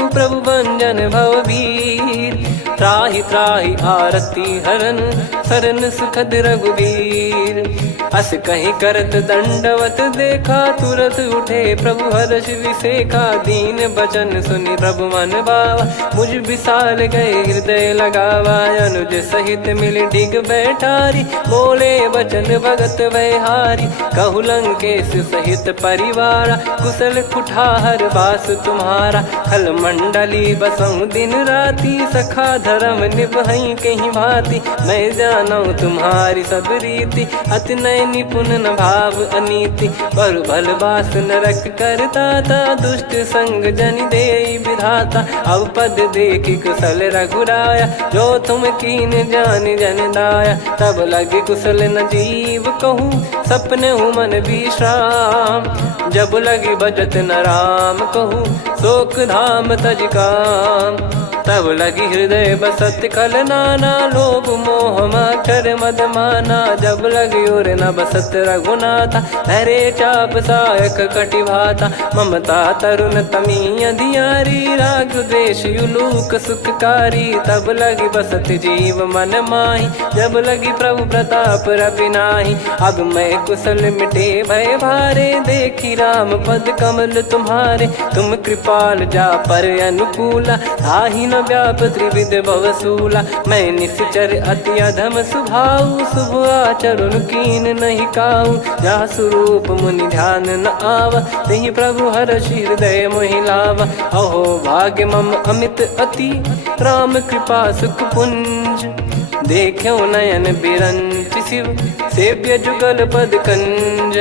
प्रभु भंजन भव भीर, त्राहि त्राहि आरती हरन। शरण सुखद रघुबीर, अस कहीं करत दंडवत देखा। तुरत उठे प्रभु हर्ष विसेखा, दीन बचन सुनि प्रभु मन भावा। मुझ विशाल गए हृदय लगावा, अनुज सहित मिल डिग बैठारी। बोले बचन भगत भयहारी, कहु लंकेश सहित परिवारा। कुशल कुठार बास तुम्हारा, खल मंडली बसऊं दिन राती। सखा धर्म निभई कहीं भांति, मैं जानू तुम्हारी सब रीति। अति नय निपुण न भाव अनीति, पर भल बास नरक करता था। दुष्ट संग जन दे विधाता, अब पद देखी कुशल रघुराया। जो तुम कीन जान जन दाया, तब लगे कुशल न जीव कहूँ। सपने मन विश्राम, जब लगी बजत न राम कहूँ। शोक धाम तज काम, तब लगी हृदय बसत खल नाना। लोभ मोह मकर मद माना, जब लगी उर न बसत रघुनाथा। हरे चाप सायक कटि भाता, ममता तरुण तमी अधियारी। राग द्वेष युलूक सुखकारी, तब लगी बसत जीव मन माही। जब लगी प्रभु प्रताप रवि नाही, अब मैं कुशल मिटे भय भारे। देखी राम पद कमल तुम्हारे। तुम कृपाल जा पर अनुकूला, ताहि न व्याप त्रिविध भवसूला। मैं निश्चर अति अधम सुभाऊ, शुभ आचरण कीन नहीं काऊ। जा स्वरूप मुनि ध्यान न आवा, तेहि प्रभु हर्षि हृदय मोहि लावा। अहो भाग्य मम अमित अति, राम कृपा सुख पुंज। देखो नयन बिरंच शिव, सेव्य जुगल पद कंज।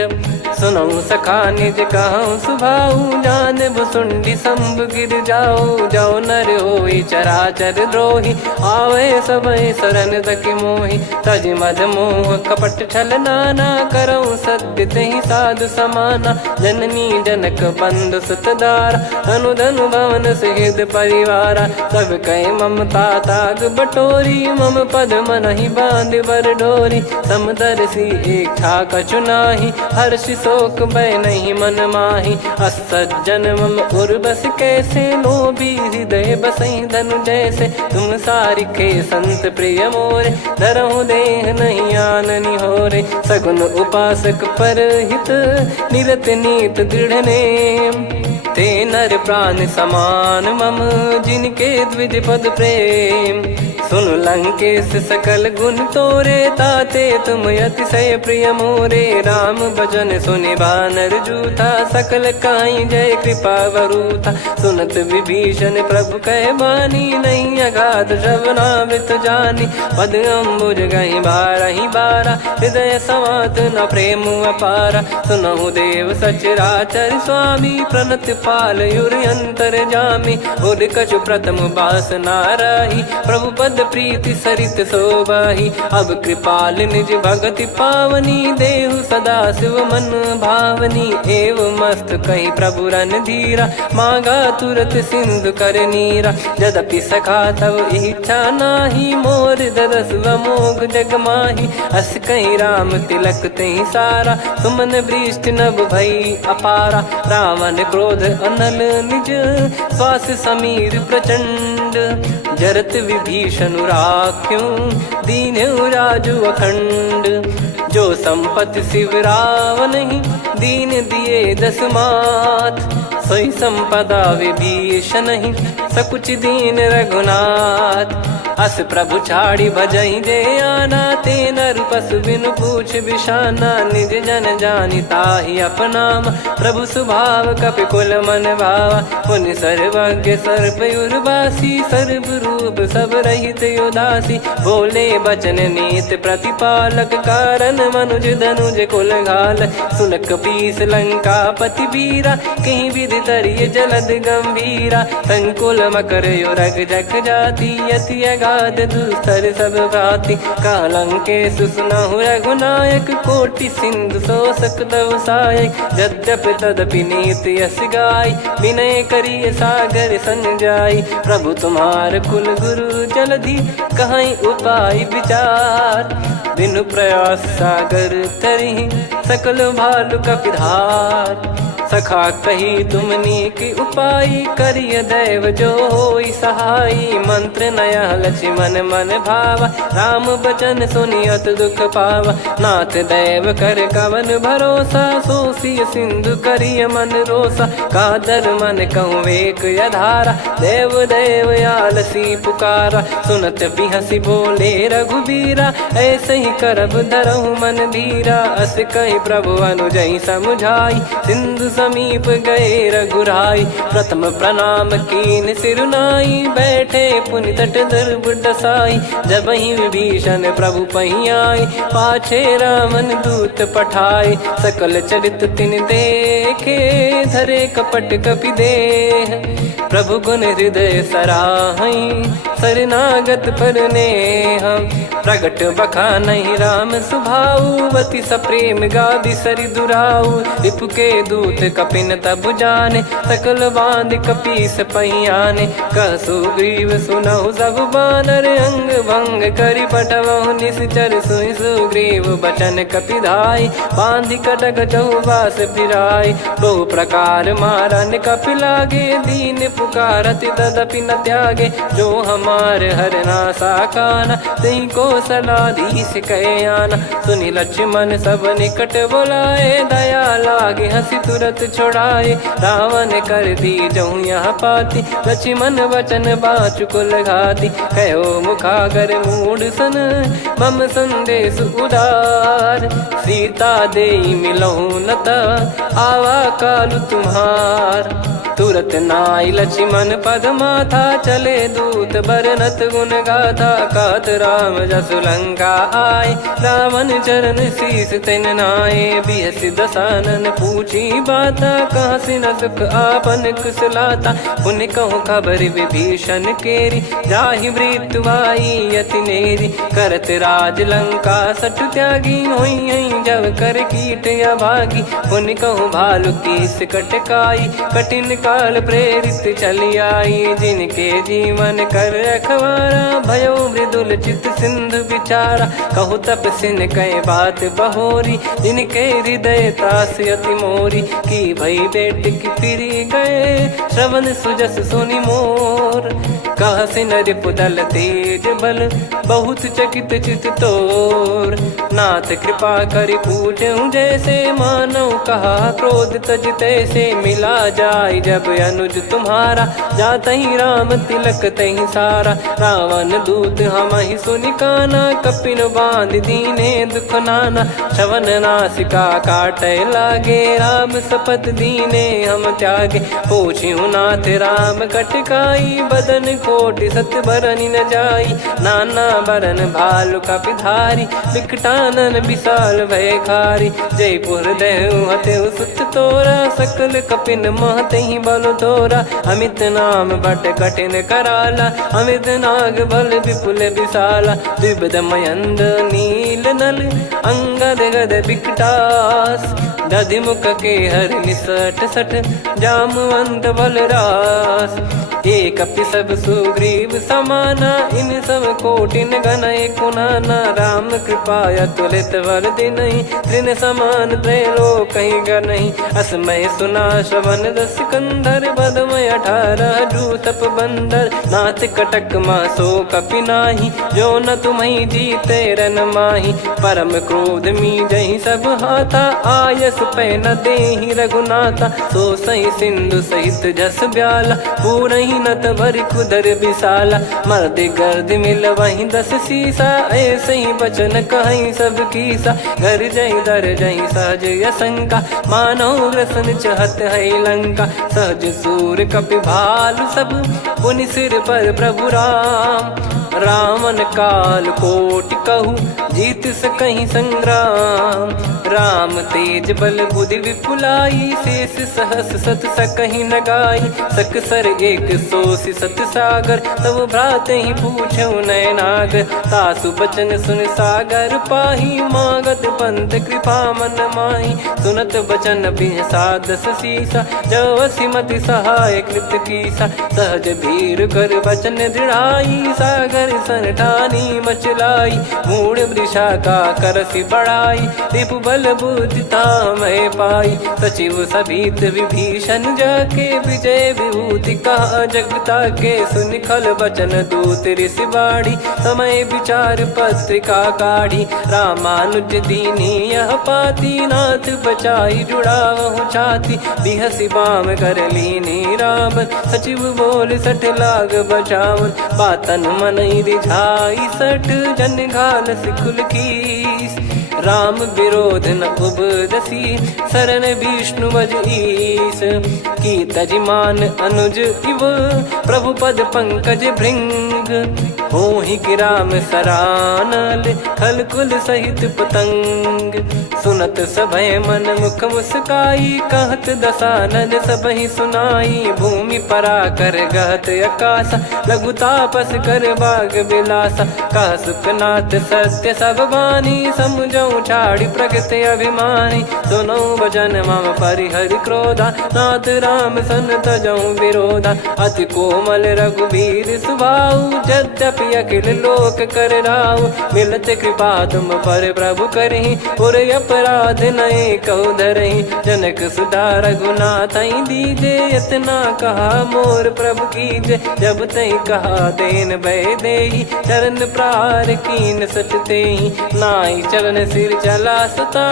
सुनऊ सखा निज कहूँ सुभाऊ, जान भुसुंडी शंभ गिर जाओ। जाओ नर होई चराचर द्रोही, आवे सबय शरण तकी मोहि। तज मद मोह कपट छल नाना, करऊँ सत्य तेहि साधु समाना। जननी जनक बंधु सुतदारा, धनु धनु भवन सहित परिवारा। सब कहे ममता ताग बटोरी, मम पद मनहि बांध बर डोरी। समदर्शी इच्छा कछु नाही, हर्ष शोक भय नहीं मन माही। असज्जन मम उर्वश कैसे, लोभी हृदय बसई धनु जैसे। तुम सारिखे संत प्रिय मोरे, धरहु देह नहीं आननि होरे। सगुन उपासक परहित, निरत नीत दृढ़ नेम। ते नर प्राण समान मम, जिनके द्विज पद प्रेम। सुन लंकेश सकल गुण तोरे, ताते तुम अतिशय प्रिय मोरे। राम भजन सुनि बानर जूथा, सकल काई जय कृपा वरूथा। सुनत विभीषण प्रभु कह बानी, नहीं अगाध श्रवणामृत जानी। पद अम्बुज गहि बारहि बारा, हृदय समात न प्रेम अपारा। सुनहु देव सचराचर स्वामी, प्रणत पाल युर अंतर जामी। उर कछु प्रथम बास नाराही, प्रभु पद प्रीति सरित शोभाही। अब कृपाल निज भगति पावनी, देहु सदा शिव मन भावनी। एव मस्त कही प्रभु रन धीरा, मांगा तुरत सिंधु कर नीरा। यद्यपि सखा तब इच्छा नाही, मोर दरस मोग जग माही। अस कहीं राम तिलक तेहि सारा, सुमन वृष्टि नभ भई अपारा। रावण क्रोध अनल निज, श्वास समीर प्रचंड। जरत विभीषण राख्यों, दीन्हु राजु अखंड। जो संपत्ति शिव रावण ही, दीन दिए दस मात। सोई संपदा विभीषण ही, सकुच दीन रघुनाथ। अस प्रभु छाड़ी भजई जे आना, ते नर पशु बिनु पूछ बिशाना। निज जन जानि ताहि अपनाम, प्रभु स्वभाव कपि कुल मन भावा। मुनि सर्वज्ञ सर्वयुर्वासी, सर्व रूप सब रहित उदासी। बोले बचन नीत प्रतिपालक, कारण मनुज धनुज कुल घाल। सुन कपीस लंका पति वीरा, कहीं विधि तरिय जलद गंभीरा। संकुल मकर युरग जग जाति, यति अगाध दुस्तर सब भाति। कालंकेश सुनहु रघुनायक, कोटि सिंधु शोषक तव सहायक। यद्यपि तदपि नीति यस गाय, विनय करिय सागर सन जाई। प्रभु तुम्हार कुल गुरु जलधि, कहीं उपाय विचार। बिनु प्रयास सागर तरिहि, सकल भालु कपिधार। सखा कही तुमनी की उपाय, करिय दैव जो होई सहाई। मंत्र नया लक्ष्मण मन भावा, राम बचन सुनियत दुख पावा। नाथ दैव कर कवन भरोसा, सोसिय सिंधु करिय मन रोसा। कादर मन कहूँ एक अधारा, देव देव आलसी पुकारा। सुनत बिहसी बोले रघुबीरा, ऐसे ही करब धरहु मन धीरा। अस कही प्रभु अनुजई समुझाई, सिंधु समीप गए रघुराई। प्रथम प्रणाम कीन सिरुनाई, बैठे पुनि तट दर्भ डसाई। जब ही विभीषण प्रभु पही आई, पाछे रामन दूत पठाए। सकल चरित तिन देखे, धरे कपट कपि देह। प्रभु गुण हृदय सराहई, शरणागत पर नेह। प्रगट बखानहि राम सुभाऊ, बति सप्रेम गादि सरि दुराऊ। रिपु के दूत कपिन तब जाने, सकल बांध कपीस पहियाने। कह सुग्रीव सुनहु सब बानर, अंग भंग करि पठवहु निश्चर। सुनि सुग्रीव बचन कपिधाई, बांधि कटक चहुबास फिराई। बहु प्रकार मारन कपि लागे, दीन पुकारति तदपि न त्यागे। जो हम कुमार हरना साकाना, तई को सलाधीश कहे आना। सुनि लक्ष्मण सब निकट बुलाए, दया लागे हंसी तुरत छुड़ाए। रावण कर दी जऊँ यहाँ पाती, लक्ष्मण वचन बाचु कुल घाती। कहो मुखागर मूड सन, मम संदेश उदार। सीता देई मिलहु नता, आवा कालु तुम्हार। तुरत नाई लक्ष्मण पद माथा, चले दूत बरनत गुण गाथा। कहत राम जसु लंका आए, रावण चरण शीस तिन नाये। बिहसि दसानन पूछी बाता, कहाँ से न सुख आपन कुशलाता। पुन कहूँ खबर विभीषण केरी, जाहि मृत्यु आई अति नेरी। करत राज लंका सठ त्यागी, होई जब कर कीट अभागी। पुन कहूँ भालु कीस कटकाई, कठिन काल प्रेरित चली आई। जिनके जीवन कर रखवारा, भयो मृदुल चित सिंधु विचारा। कहु तपसिन कई बात बहोरी, जिनके हृदय तास अति मोरी। की भई बेट की फिरी गए, श्रवण सुजस सुनि मोर। कह सिन रिपुदल तेज बल, बहुत चकित चित तोर। नाथ कृपा करि पूछऊँ जैसे, मानव कहा क्रोध तज तैसे। मिला जाय जब अनुज तुम्हारा, जातहि राम तिलक तहि सारा। रावण दूत हमहि सुनि काना, कपिन बांध दीने दुख नाना। श्रवण नासिका काटै लागे, राम शपथ दीने हम त्यागे। पूछिहु नाथ राम कटकाई, बदन कोटि सत बरनि न जाई। नाना बरन भालु कपिधारी, विकटानन विशाल भयखारी। जयपुर देहु हतेउ सुत तोरा, सकल कपिन महतहि बल तोरा। अमित नाम बट कठिन कराला, अमित नाग बल विपुल विशाला। द्विविध मयंद नील नल, अंगद गद विकटास। दधिमुख के हर निसठ सठ, जामवंत बलरास। एक कपि सब सुग्रीव समाना, इन सब कोटिन गनय कुनाना। राम कृपा अतुलित बल दिनहि, तृण समान त्रैलोकहि गनहि। असमय सुना श्रवण दस कंधर, बदमय 18 जूतप बंदर। नाथ कटक मासो कपि नाही, जो न तुम्हि जीते रन माही। परम क्रोध मीजहि सब हाथा, आयस पै न देहि रघुनाथा। सो सही सिंधु सहित जस ब्याला, पूरहि नत भर कुदर विशाला। मर्द गर्द मिल वहीं 10 सीसा, ऐसे ही बचन कहीं सब कीसा। घर जय दर जय सहज यसंका, मानव ग्रसन चहत है लंका। सहज सूर कपि भालु सब, पुनि सिर पर प्रभु राम। रामन काल कोटि कहु, जीत सकहि संग्राम। राम तेज बल बुद्धि विपुलाई, शेष सहस सत सकहि न गाई। सकसर एक सोसि सत सागर, तब भ्राते ही पूछौ नयनागर। तासु बचन सुन सागर पाही, मागत पंथ कृपा मन माही। सुनत बचन बिहसा 10 सीसा, जवसि मति सहाय कृत कीसा। सहज भीर कर बचन दृढ़ाई, सागर सन ठानी मचलाई। मूढ़ वृषा का करसि बढ़ाई, रिपु बल बुद्धि तामय पाई। सचिव सभीत विभीषण जाके, विजय विभूति कहा जगता के। सुनि खल बचन दूत ऋषि बाढ़ी, समय विचार पत्रिका काढ़ी। रामानुज दीनी यह पाती, नाथ बचाई जुड़ावहु छाती। बिहसि बाम कर लीनी राम, सचिव बोल सठ लाग बचावन। बातन मन रिझाई सठ, जन घाल सिकुल कीस। राम विरोध न उपदसी, शरण विष्णु बज ईस। की तजिमान अनुज इव, प्रभु पद पंकज भृंग। होहि कि राम सरानल, खल कुल सहित पतंग। सुनत सभय मन मुख मुस्काई, कहत दसानन सबहि सुनाई। भूमि परा कर गहत आकाशा, लघु तापस कर बाग बिलासा। कह सुखनाथ सत्य सब बानी, समुझौ छाड़ी प्रकृति अभिमानी। सुनो भजन मम परिहरि क्रोधा, नाथ राम सन तजौ विरोधा। अति कोमल रघुवीर सुभाऊ, यद्यपि की अखिल लोक कर राव। मिलत कृपा तुम पर प्रभु करही, और अपराध नए कौ धरही। जनक सुधा रघुनाथ दीजे, इतना कहा मोर प्रभु कीजे। जब तई कहा देन भय देही, चरण प्रार कीन सटते ही। नाई चरण सिर चला सता,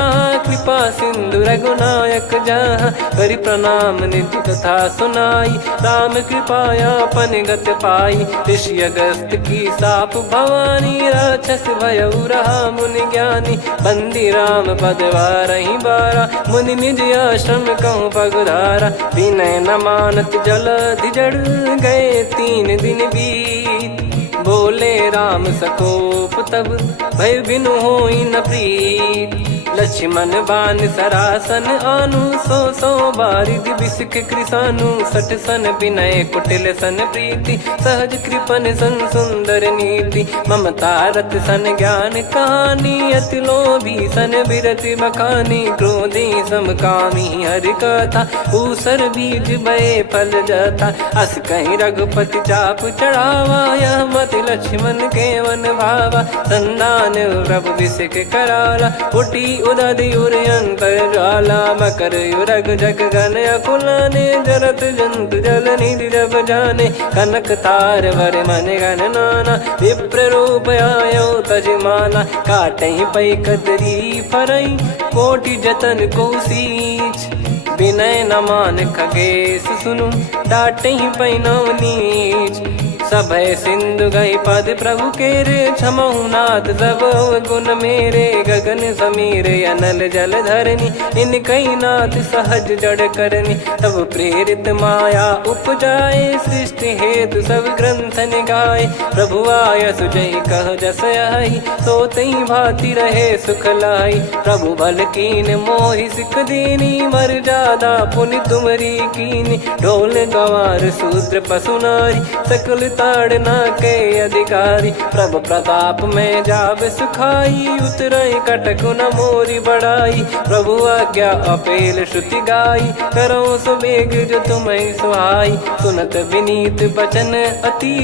कृपा सिंधु रघुनायक जहाँ। करि प्रणाम निज कथा सुनाई, राम कृपाया पन गत पाई। ऋषि अगस्त की साप भवानी, राक्षस भयउ रहा मुनि ज्ञानी। बंदी राम पद वारहि बारा, मुनि निज आश्रम कहूँ पगुधारा। विनय न मानत जलधि जड़, गए 3 दिन बीत। बोले राम सकोप तब, भय बिनु होई न प्रीत। लक्ष्मण बान सरासन आनु, 100 बारिद बिसिख कृसानु। 60 सन विनय कुटिल सन प्रीति, सहज कृपन सन सुंदर नीति। ममता रत सन ज्ञान कहानी, अति लोभी सन बिरति बखानी। क्रोधी समकामी हरि कथा, ऊसर बीज बये फल जथा। अस कहीं रघुपति चाप चढ़ावा, यह मत लक्ष्मण के मन भावा। संदान प्रभु बिसिख कराला, उठी उदधि उर अंतर ज्वाला। मकर युरग जग गण अकुलाने, जरत जंतु जल निधि जब जाने। कनक तार वर मन गण नाना, विप्र रूप आयो तजमाना। काटहि पै कदरी फरई, कोटि जतन को सींच। विनय न मान खगेश सुनु, डांटहि पै नव नीच। सभय सिंधु गई पद प्रभु केरे, क्षमहु नाथ सब गुण मेरे। गगन समीरे अनल जल धरनी, इन कई नाथ सहज जड़ करनी। तब प्रेरित माया उपजाए, सृष्टि हेतु सब ग्रंथ निगाए। प्रभु आय सुजई कह जस आई, सोतई भांति रहे सुख लाई। प्रभु बल कीन मोहि सिख दीनी, मर्यादा पुनि तुमरी कीनी। ढोल गवार शूद्र पशु नारी, सकल ताड़ना के अधिकारी। प्रभु प्रताप में जाब सुखाई, उतरई कटक न मोरी बढ़ाई। प्रभु आज्ञा अपेल श्रुति गाई, करो सुबेग जो तुम्हें सुहाई। सुनत विनीत बचन अति,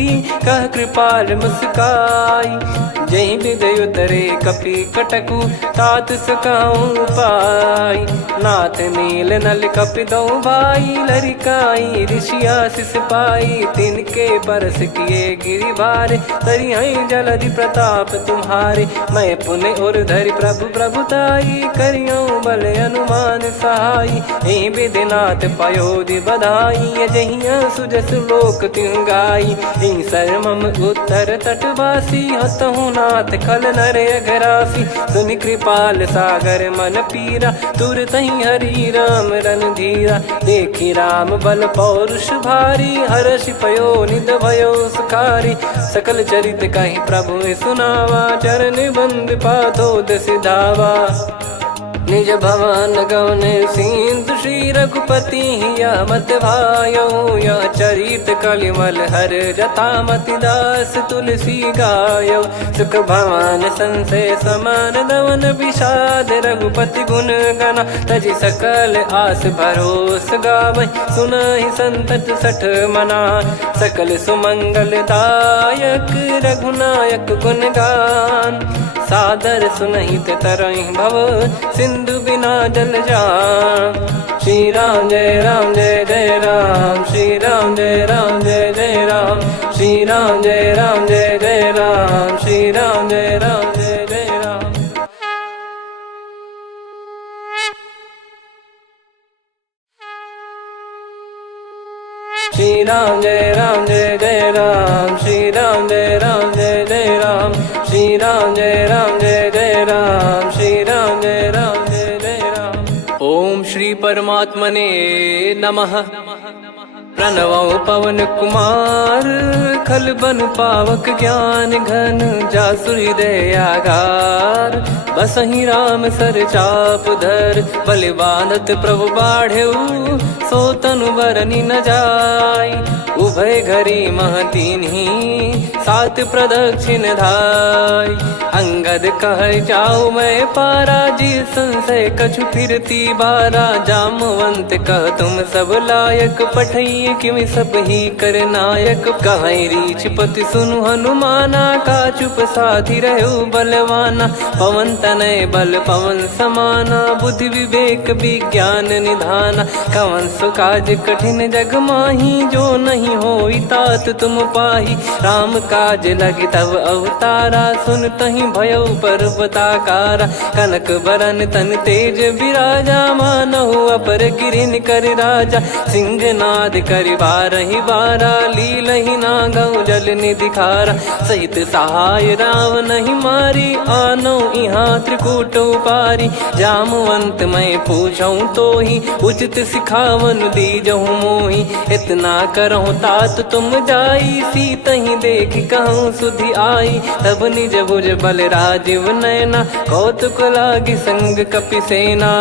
कह कृपाल मुस्काई। जही विदय उतरे कपि कटकु, तात सकाऊं पाई। नाथ नील नल कपि दो भाई, लरिकाई ऋषि आशीष पाई। तिनके परस किए गिरि भारे, तरिहै जलधि प्रताप तुम्हारे। मैं पुण्य और धरि प्रभु प्रभुताई, करियऊं बल अनुमान सहाई। एहि विधिनाथ पयोधि बधाई, जहिया सुजस लोक तिहुँ गाई। एहि सरमम उत्तर तटवासी, हतहु नाथ खल नर अघरासी। सुनि कृपाल सागर मन पीरा, तुरतहि हरि राम रणधीरा। देखि राम बल पौरुष भारी, हर्षि पयो निध भयो सुखारी। सकल चरित कहि प्रभु सुनावा, चरण बंद पादोद सिधावा। निज भवन गौन सिंधु, श्री रघुपति हिया मत भायो। यह चरित कलिमल हर जथा, मति दास तुलसी गायो। सुख भवन संशय समान दवन, विषाद रघुपति गुण गना। तजि सकल आस भरोस गावै, सुनहि संतत सठ मना। सकल सुमंगल दायक, रघुनायक गुण गान। सादर सुनहित तरहि भव, सिंधु बिना जल जान। श्री राम जय राम जय जय राम, श्री राम जय राम जय जय राम। श्री राम जय राम जय जय राम, श्री राम जय राम जय जय राम। श्री राम जय राम जय जय राम, श्री राम जय राम जय जय राम। श्री राम जय राम जय जय राम, श्री राम जय राम जय जय राम। ओम श्री परमात्मने नमः। प्रणवौ पवन कुमार, खल बन पावक ज्ञान घन। जासु हृदय आगार, बसहि राम सर चाप धर। बलि बांधत प्रभु बाढ़ेउ, सो तनु बरनि न जाय। उभय घरी मह दीन्ही, सात प्रदक्षिण धाय। अंगद कह जाऊ मैं पारा, जी संशय कछु फिरती बारा। जामवंत कह तुम सब लायक, पठई किमि सब ही कर नायक। कहीं रीछ पति सुनु हनुमाना, का चुप साधि रहु बलवाना। पवन तनय बल पवन समाना, बुद्धि विवेक विज्ञान निधाना। कवन सो काज कठिन जग माही, जो नहीं होई तात तुम पाही। राम काज लगी तब अवतारा, सुन तहि भयउ पर्वताकारा। कनक बरन तन तेज बिराजा, मानहु अपर गिरिन कर राजा। सिंहनाद करि बारहि बारा, लीलहि नागौ जल निधि खारा। सहित सहाय रावणहि मारी, आनो इहाँ त्रिकूट उपारी। जामवंत मैं पूछऊँ तोहि, उचित सिखावन दीजहु मोहि। इतना करहु तात तुम जाई, सीतहि देख कहूँ सुधि आई। तब निज भुज बल राजीव नयना, कौतुक लागी संग कपिसेना।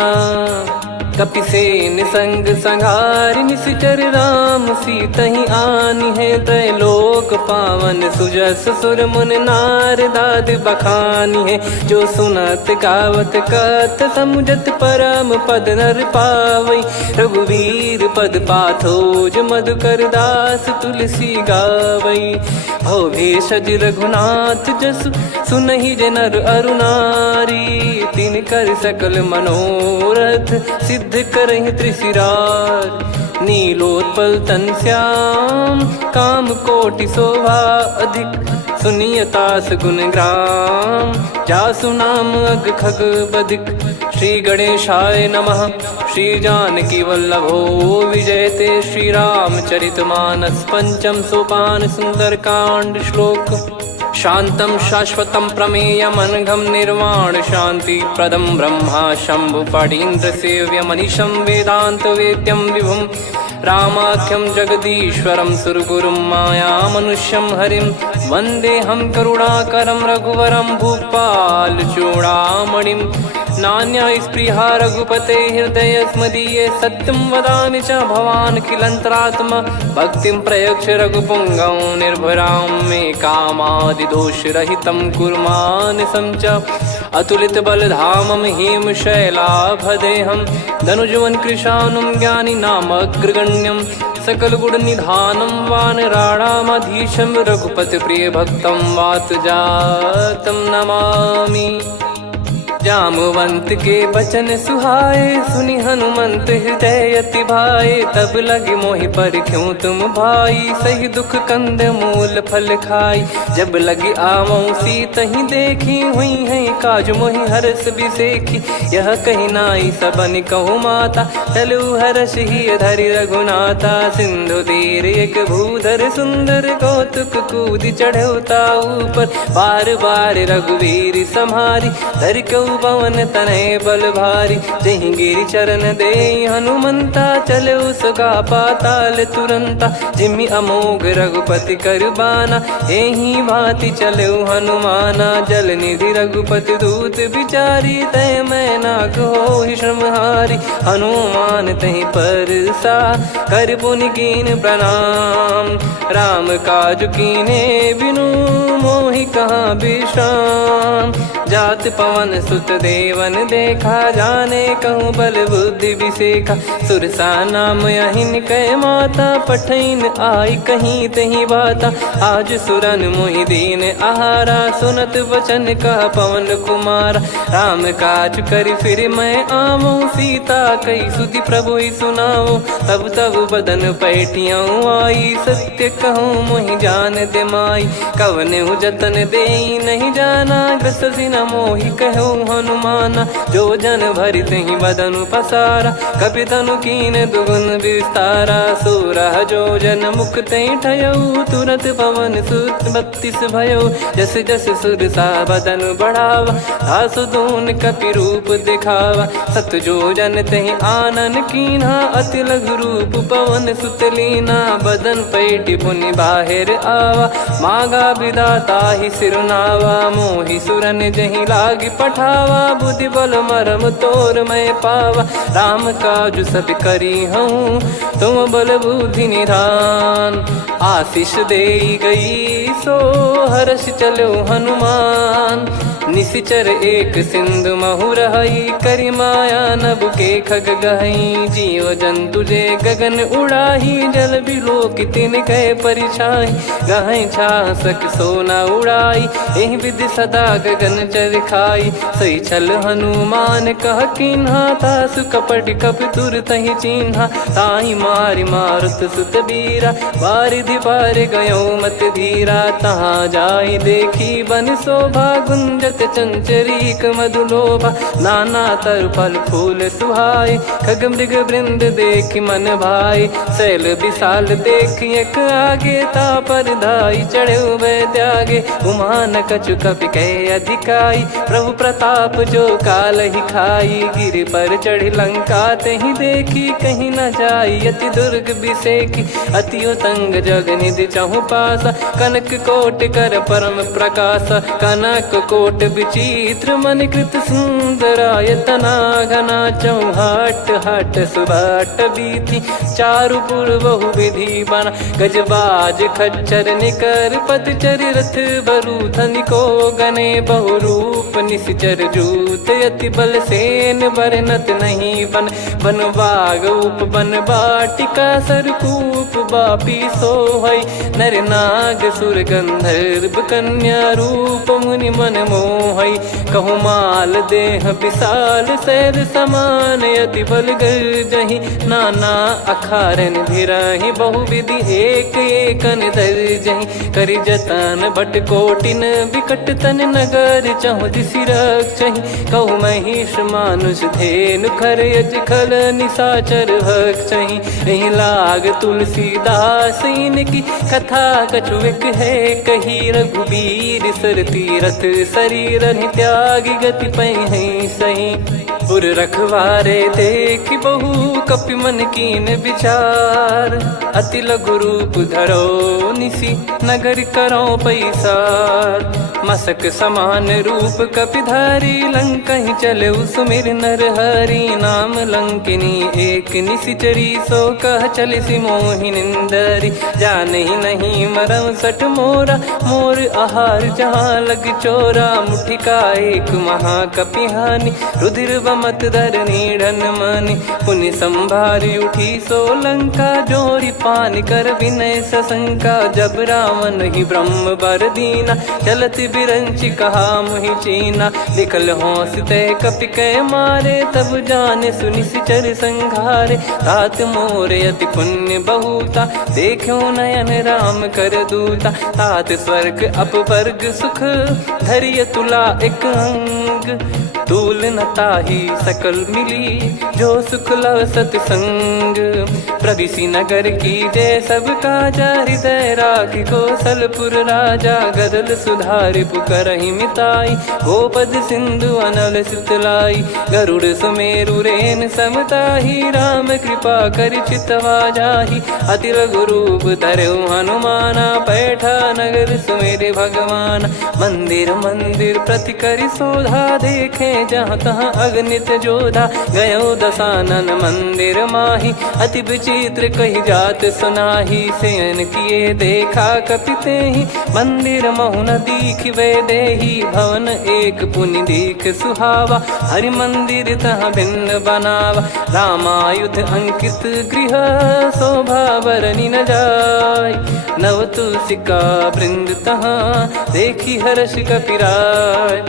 कपिसेन संग संहारि निशिचर राम, सीतहि आनि है त्रैलोक पावन। सुजस सुर मुन नार दाद बखानी है, जो सुनत गावत कथ समुझत परम पद नर पावई। रघुवीर पद पाथोज मधुकर दास तुलसी गावई। भव भेषज रघुनाथ जसु, सुनहि जे नर अरु नारी। तिन कर सकल मनोरथ, सिद्ध करहि त्रिशिरार। नीलोत्पल तन श्याम, काम कोटि शोभा अधिक। सुनियतास गुण ग्राम, जासु नाम अग खग बदिक। श्री गणेशाय नमः। श्री जानकी वल्लभो विजयते, श्री रामचरित मानस। पंचम सोपान सुंदर कांड श्लोक। शांतं शाश्वतं प्रमेयमनघं निर्वाण शांति प्रदं ब्रह्मा शंभु फणीन्द्र सेव्य मनीषं वेदांत वेद्यं विभुं। रामाख्यं जगदीश्वरं सुरगुरुं माया मनुष्यं हरिं। वन्देऽहं करुणाकरं रघुवरं भूपाल चूडामणिं। नान्या स्पृहा रघुपते हृदय स्मदीये, सत्यं वदामि च भवान् खिलन्तरात्मा। भक्तिं प्रयच्छ रघुपुङ्गं निर्भरां मे कामादिदोषरहितं कुर्मानसं च। अतुलित बलधामं हेमशैलाभदेहं, धनुजवन कृशानुं ज्ञानिनामग्रगण्यं। सकल गुण निधानं वानराणामधीशं, रघुपति प्रिय भक्तं वात जातं नमामि। जामवंत के बचन सुहाए, सुनि हनुमंत हृदय अति भाए। तब लगे मोहि पर क्यों तुम भाई, सही दुख कंद मूल फल खाई। जब लगी आवऊँ सीतहि देखी, हुई है काज मोहि हरस बिसेखी। यह कही नाई सबन कहु माता, चलु हरष ही धरि रघुनाथा। सिंधु तीर एक भूधर सुंदर, कौतुक कूद चढ़ौता ऊपर। बार बार रघुवीर सम्हारी, धरि कहु पवन तनय बल भारी। जहि गिरि चरण दे हनुमंता, चले उसका पाताल तुरंता। जिमि अमोघ रघुपति कर बाना, एहि भांति चले हनुमाना। जल निधि रघुपति दूत बिचारी, तय मैं नाक होहि श्रमहारी। हनुमान तहि परसा, कर पुनि कीन प्रणाम। राम काज कीने बिनु, मोहि कहाँ विश्राम। जात पवन सुत देवन देखा, जाने कहूँ बल बुद्धि विसेखा। सुरसा नाम अहिन कै माता, पठैन आई कहीं तही बाता। आज सुरन मोहि दीन आहारा, सुनत वचन कह पवन कुमारा। राम काज करि फिर मैं आवऊँ, सीता कई सुधि प्रभु ही सुनाओ। तब तब बदन पैठियाँ आई, सत्य कहूँ मोहि जान दे माई। कवने जतन देई नहीं जाना, ग्रसि न मोहि कहूँ हनुमाना। जो जन भरि तहि बदनु पसारा, कपितनु कीन दुगुन विस्तारा। सोरह जो जन मुख तहि ठयऊ, तुरत पवन सुत 32 भयऊ। जस जस सुरसा बदनु बढ़ावा, आसु दून कपि रूप दिखावा। सत जो जन तहि आनन कीन्हा, अति लघु रूप पवन सुत लीना। बदन पैठि पुनि बाहिर आवा, मागा विधाता ही सिरुनावा। मोहि सुरन जहि नहीं लागी पठावा, बुद्धि बल मरम तोर मैं पावा। राम काज सब करी हूँ तुम बल बुद्धि निधान, आशीष दे गई सो हर्ष चलो हनुमान। निशिचर एक सिंधु महु रहई, करी माया नभ के खग गहई। जीव जंतु जे गगन उड़ाही, जल बिलो की तिन गए परिछाई। गहई छासक सोना उड़ाई, एहि विधि सदा गगन चर खाई। सही छल हनुमान कह किन्हा, तासु कपट कप तुर तहि चिन्हा। ताहि मारि मारुत सुत बीरा, बारिधि पार गयो मत धीरा। तहाँ जाई देखी बन शोभा, गुंजत चंचरीक मधुलोभा। नाना तर फल फूल सुहाई, खग मृग वृंद देखि मन भाई। शैल विशाल देखि एक आगे, तापर धाई चढ़े वै त्यागे। उमा न कछु कपि कहे अधिकाई, प्रभु प्रताप जो काल ही खाई। गिर पर चढ़ी लंका तहि देखी, कहीं न जाई अति दुर्ग बिसेकी। अति उतंग जग निधि चहु पासा, कनक कोट कर परम प्रकाशा। कनक कोट विचित्र मन कृत सुंदरायतना घना। चौहाट हाट सुबाट बीथी, चारु पुर बहु विधि बना। गजबाज खच्चर निकर पतचर, रथ बरु धनिको गने। बहु रूप निशिचर जूत, अति बल सेन बरनत नहीं बन। बन बाग उप बन बाटिका, सरकूप बापी सोहई। नर नाग सुर गंधर्व कन्या, रूप मुनि मन मोहई। कहु माल देह विशाल, शैल समान अति बल गर्जहि। नाना अखारन भिराहि, बहु विधि एक एकन दर्जहि। करि जतन भट कोटिन, विकट तन नगर चहु दिसि रक्षहि। कहु महिष मानुष धेनु, खर यज खल निशाचर भक्षहि। एहि लाग तुलसीदास इनकी, कथा कछुक है कही। रघुबीर सर तीरथ शरीर, त्यागी गति पै सही। पुर रखवारे देख बहु, कपि मन कीन विचार। अति लघु रूप धरो निसी, नगर करो पैसार। मसक समान रूप कपिधारी, लंकहि चले सुमिर नर हरि। नाम लंकिनी एक निशिचरी, सो कह चलिसि मोहि निंदरी। जानहि नहीं मरम सठ मोरा, मोर आहार जहाँ लग चोरा। मुठिका एक महाकपिहानि, रुधिर बमत धरनी ढन मानि। पुनि संभारी उठी सो लंका, जोरी पान कर विनय सशंका। जब रावण ही ब्रह्म बर दीना, चलत बिरंचि कहा मुहि चीना। लिखल होंस ते कपि कै मारे, तब जाने सुनि सिचर संघारे। तात मोरे अति पुण्य बहुता, देखो नयन राम कर दूता। तात स्वर्ग अपवर्ग सुख, धरिय तुला एक अंग। तूल न ताहि सकल मिली, जो सुख लव सतसंग। प्रदिशि नगर की जय सब काजा, हृदय राखि कौशलपुर राजा। गदल सुधारि पुकारहि मिताई, गोपद सिंधु अनल सितलाई। गरुड़ सुमेरु रेन समताहि, राम कृपा करि चितवा जाहि। अति लघु रूप धरऊ हनुमाना, पैठा नगर सुमेरे भगवान। मंदिर मंदिर प्रति करि शोधा, देखे जहाँ तहाँ अगणित जोधा। गयो दशानन मंदिर माही, अति विचित्र कही जात सुनाही। शयन किए देखा कपितेहि, मंदिर महु न दीख वे देही। भवन एक पुनि दीख सुहावा, हरि मंदिर तहाँ भिन्न बनावा। रामायुध अंकित गृह, शोभा बरनि न जाय। नव तुलसिका वृंद तहाँ, देखी हर्ष कपिराय।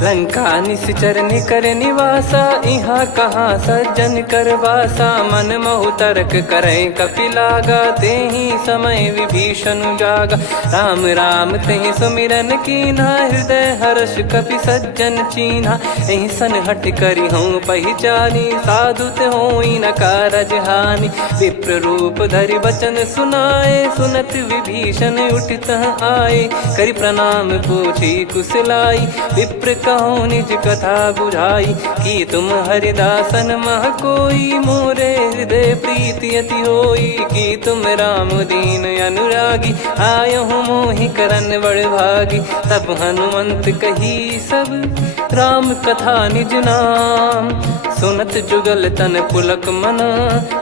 लंका निश्चर निकर निवासा, इहाँ कहाँ सज्जन कर वासा। मन महु तर्क करै कपिलागा, तेहि समय विभीषण जागा। राम राम तेहि सुमिरन कीन्हा, हृदय हर्ष कपि सज्जन चीन्हा। एहि सन हट करि हूँ पहिचानी, साधु ते होई न कारज हानि। विप्र रूप धरि वचन सुनाए, सुनत विभीषण उठित आए, करि प्रणाम पूछी कुशलाई। विप्र कहो निज कथा बुझाई, कि तुम हरिदासन मह कोई। मोरे हृदय प्रीति अति होई, कि तुम राम दीन अनुरागी। आयहु मोहि करन बड़ भागी, तब हनुमंत कही सब राम कथा निज नाम। सुनत जुगल तन पुलक मना,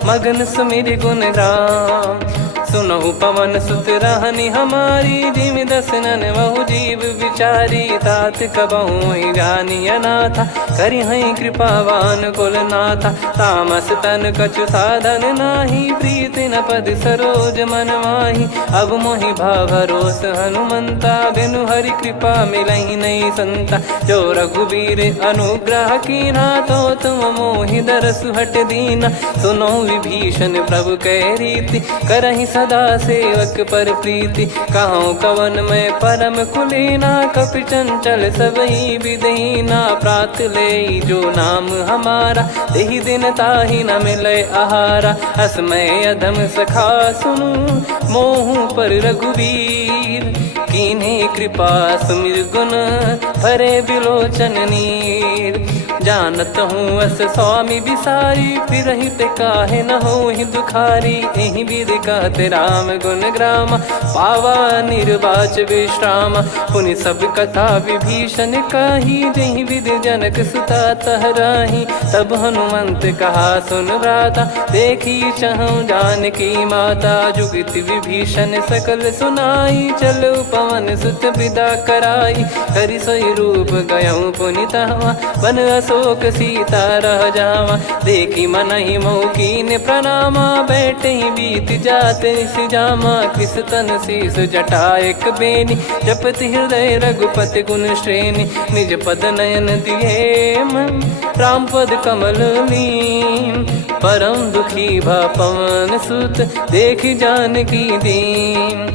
मगन सुमिर गुण राम। सुनहु पवन सुत रहनि हमारी, जिमि दसनन बहु जीव विचारी। तात कबहु ही जानिय नाथा, करिहै कृपावान कुल नाथा। तामस तन कछु साधन नाही, प्रीति न पद सरोज मन माही। अब मोहि भाव भरोस हनुमंता, बिनु हरि कृपा मिलहि नहीं संता। जो रघुबीर अनुग्रह कीना, तो तुम मोहि दरसु हट दीना। सुनो विभीषण प्रभु कह रीति, करहि सदा सेवक पर प्रीति। कहूँ कवन में परम कुलीना, कपि चंचल सबही विदहीना। प्रात ले जो नाम हमारा, तेहि दिन ताहि न मिले आहारा। असमय अधम सखा सुनु, मोहु पर रघुवीर। कीन्हे कृपा सुमिर गुण, भरे बिलोचन नीर। जानत हूँ अस स्वामी बिसारी, फिरहि ते काहे न होहि दुखारी। एहि विधि कहते राम गुण ग्राम, पावा निर्वाच विश्राम। पुनि सब कथा विभीषण काही, जहि विधि जनक सुता तहराही। तब हनुमंत कहा सुन भ्राता, देखी चहु जानकी माता। जुगित विभीषण सकल सुनाई, चलो पवन सुत विदा कराई। हरि सोई रूप गयऊँ पुनि तहवा, बन अशोक सीता रह जावा। देखी मनहि मौकीन प्रणामा, बैठे ही बीत जात निस जामा। कृस तन शीस जटा एक बेनी, जपति हृदय रघुपति गुण श्रेणी। निज पद नयन दिए मन, राम पद कमल लीन। परम दुखी भा पवन सुत, देखी जानकी दीन।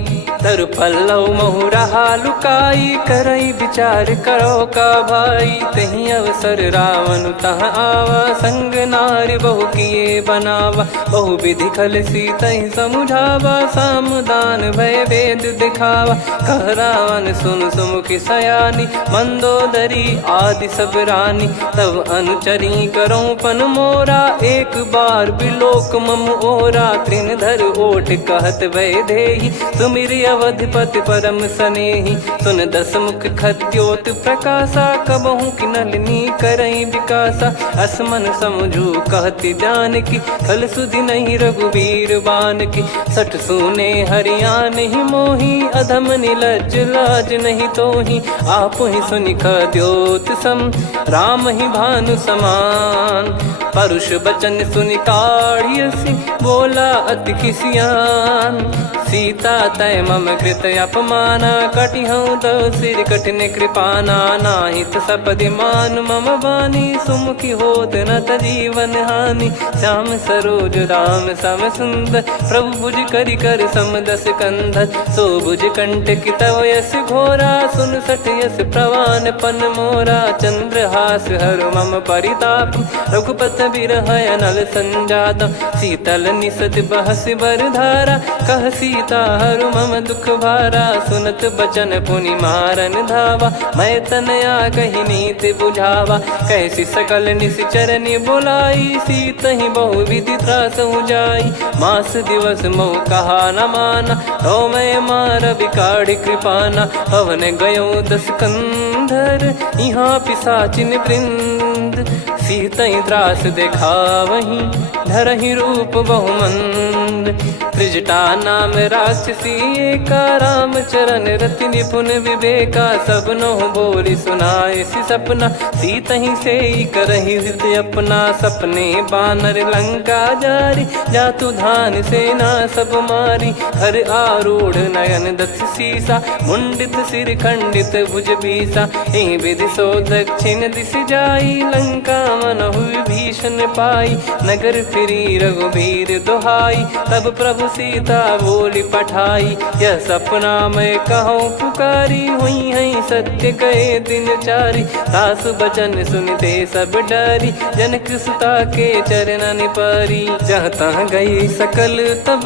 तरु पल्लव महु रहा लुकाई, करई विचार करो का भाई। तही अवसर रावण तह आवा, संग नारी बहु किए बनावा। बहु विधि खल सीतहि समुझावा, सामदान भय वेद दिखावा। कह रावण सुन सुमुखी सयानी, मंदोदरी आदि सब रानी। तब अनुचरी करो पन मोरा, एक बार बिलोक मम ओरा। तृण धर ओट कहत भय देहि, सुमिर अवधिपति परम सनेहि। सुन दस मुख खद्योत प्रकाशा, कबहु की नलिनी करई विकासा। असमन समझू कहति जानकी, खल सुधि नहीं रघुबीर बान की। सठ सुने हरियाण ही मोही, अधम निलज लाज नहीं तोही। आप ही सुनि खद्योत सम, राम ही भानु समान। परुष बचन सुनि काढ़ियसि, बोला अति किसियान। सीता तय मम कृत अपमाना, कटिहऊँ तो सिर कठिन कृपाना। नाहित सपदि मान मम बानी, सुमुखी होत न तजीवन हानि। श्याम सरोज राम सम सुंदर, प्रभु भुज करि कर सम दस कंधर। सो भुज कंटक तव यस घोरा, सुन सठ यस प्रवान पन मोरा। चंद्रहास हर मम परिताप, रघुपत बिरह अनल संजात। शीतल निसत बहस बर धारा, कह सीता हरु मम दुख भारा। सुनत बचन पुनि मारन धावा, मैं तनया कही नीति बुझावा। कैसी सकल निश्चरनि बुलाई, सीतहि बहु विधि त्रास जाई। मास दिवस मोह कहा न माना, तो मैं मार बिकाढ़ कृपाना। पवन गयो दस कंधर, यहाँ पिशाचिन वृंद। सीतहि त्रास देखावहीं, धरहि रूप बहुमंद। त्रिजटा नाम राक्षसी एका, राम चरण रति निपुण विवेका। सब नोह बोली सुनाए सि सपना, सीतहि से करहि हित अपना। सपने बानर लंका जारी, जातु धान सेना सब मारी। हर आरूढ़ नयन दस सीसा, मुंडित सिर खंडित भुज बीसा। एहि विधि सो दक्षिण दिश जाई, लंका मनहु विभीषण पाई। नगर फिरी रघुबीर दुहाई, तब प्रभु सीता बोली पठाई, यह सपना मैं कहूँ पुकारी, हुई है सत्य कहे दिन चारी। सासु बचन सुनते सब डरी, जनक सुता के चरण परी। जहाँ तहाँ गई सकल तब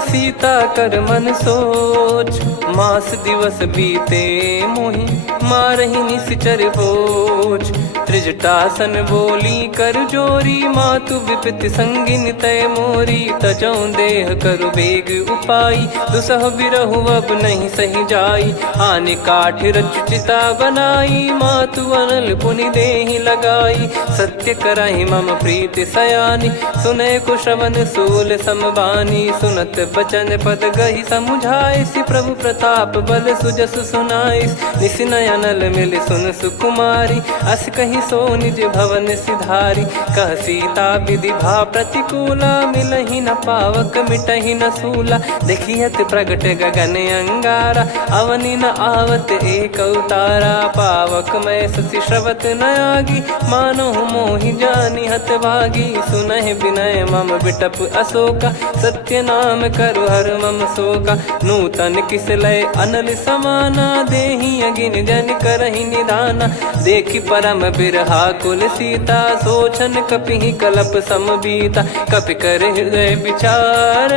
सीता कर मन सोच, मास दिवस बीते मोहि मारहि निश्चर बोझ। त्रिजटासन बोली कर जोरी, मातु विपत्ति संगिन तय मोरी। तजौ देह करु बेग उपाई, दुसह बिरहु अब नहीं सही जाई। आने काठ रच चिता बनाई, मातु अनल पुनि देहि लगाई। सत्य कराहि मम प्रीति सयानी, सुने को श्रवण सूल समबानी। सुनत बचन पद गही समुझाइसि, प्रभु प्रताप बल सुजस सुनाइस। निस नयनल मिल सुन सुकुमारी, अस कही सो निज भवन सिधारी। कह सीता विधि भा प्रतिकूला, मिलहि न पावक मिटहि न सूला। देखियत प्रगट गगन अंगारा, अवनि न आवत एक उतारा। पावक मैं ससि श्रवत न आगी, मानो मोहि जानि हत भागी। सुनहि विनय मम बिटप अशोका, सत्य नाम करु हर मम शोका। नूतन किस लय अनल समाना, देहि अगिन जन करहि निदाना। देखि परम बिरहा कुल सीता, सोचन कपिहि कलप समबीता। कपि कर हृदय विचार,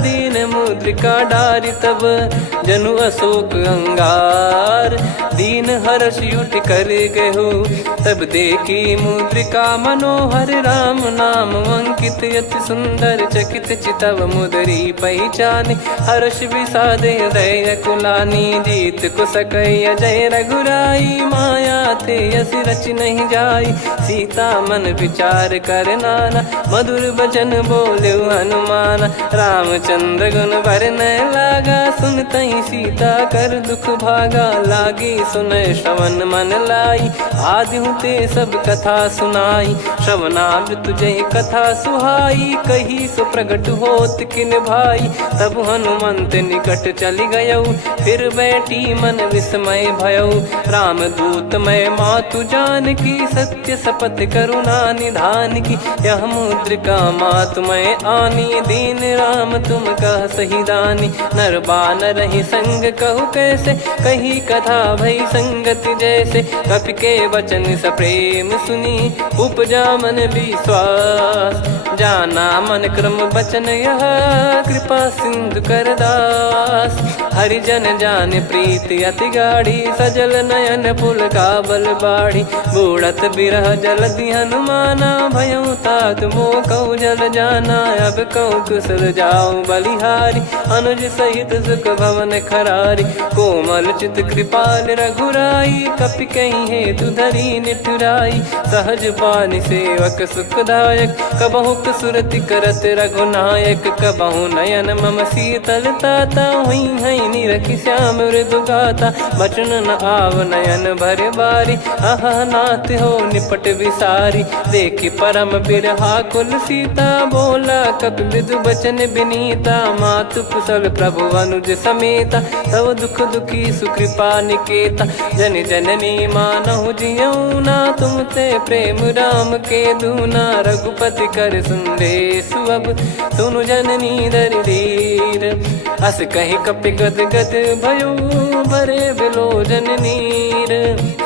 दीन मुद्रिका डारि तब जनु अशोक अंगार। दीन हर्ष युट कर गहु, तब देखी मुद्रिका मनोहर। राम नाम अंकित यति सुंदर, चकित चितव मुदरी पहचान। हर्ष विषाद हृदय कुलानी, जीत को सकय अजय रघुराई। माया थे यस रच नहीं जाई, सीता मन विचार कर नाना। मधुर बचन बोले हनुमान, रामचंद्र गुण बरनय लागा। सुनतहि सीता कर दुख भागा, लागी सुनय श्रवण मन लाई। आदि ते सब कथा सुनाई, श्रवणामृत जय कथा सुहाई। कही सो प्रगट होत किन भाई, तब हनुमंत निकट चली गयौ। फिर बैठी मन विस्मय भयौ, राम दूत मैं मातु जान की। सत्य शपथ करुणा निधान की, यह मुद्रिका मातु मैं आनी। दीन राम तुम कह सही दानी, नर बानर ही संग कहु कैसे। कही कथा भई संगति जैसे, कपि के वचन सप्रेम सुनी। उपजा मन विश्वास, जाना मन क्रम बचन यह। कृपा सिंधु कर दास, हरिजन जान प्रीति अति गाढ़ी। सजल नयन पुल काबल बाढ़ी, बूढ़त बिरह जलधि हनुमाना। भयउ तात मोह कहु जल जाना, अब कहु कुशल जाऊं बलिहारी। अनुज सहित सुख भवन खरारी, कोमल चित कृपाल रघुराई। कपि कहीं हेतु धरी निठुराई, सहज पानि सेवक सुखदायक। कबहु सुरति करत रघुनायक, कबहु नयन मम शीतल ताता। हुई है निरखि श्याम मृदु गाता, बचन न आव नयन भर बारी। अह नाथ हो निपट विसारी, देखि परम बिरहा कुल सीता। बोला कपि मृदु बचन बिनीता, मातु कुशल प्रभु अनुज समेता। तव दुख दुखी सुकृपा निकेता, जन जननी मानहु जियऊ ना। तुम ते प्रेम राम के दूना, रघुपति कर संदेश अब सुनु जननी दर धीर। अस कहि कपि गद गद भयो, भरे बिलोचन नीर।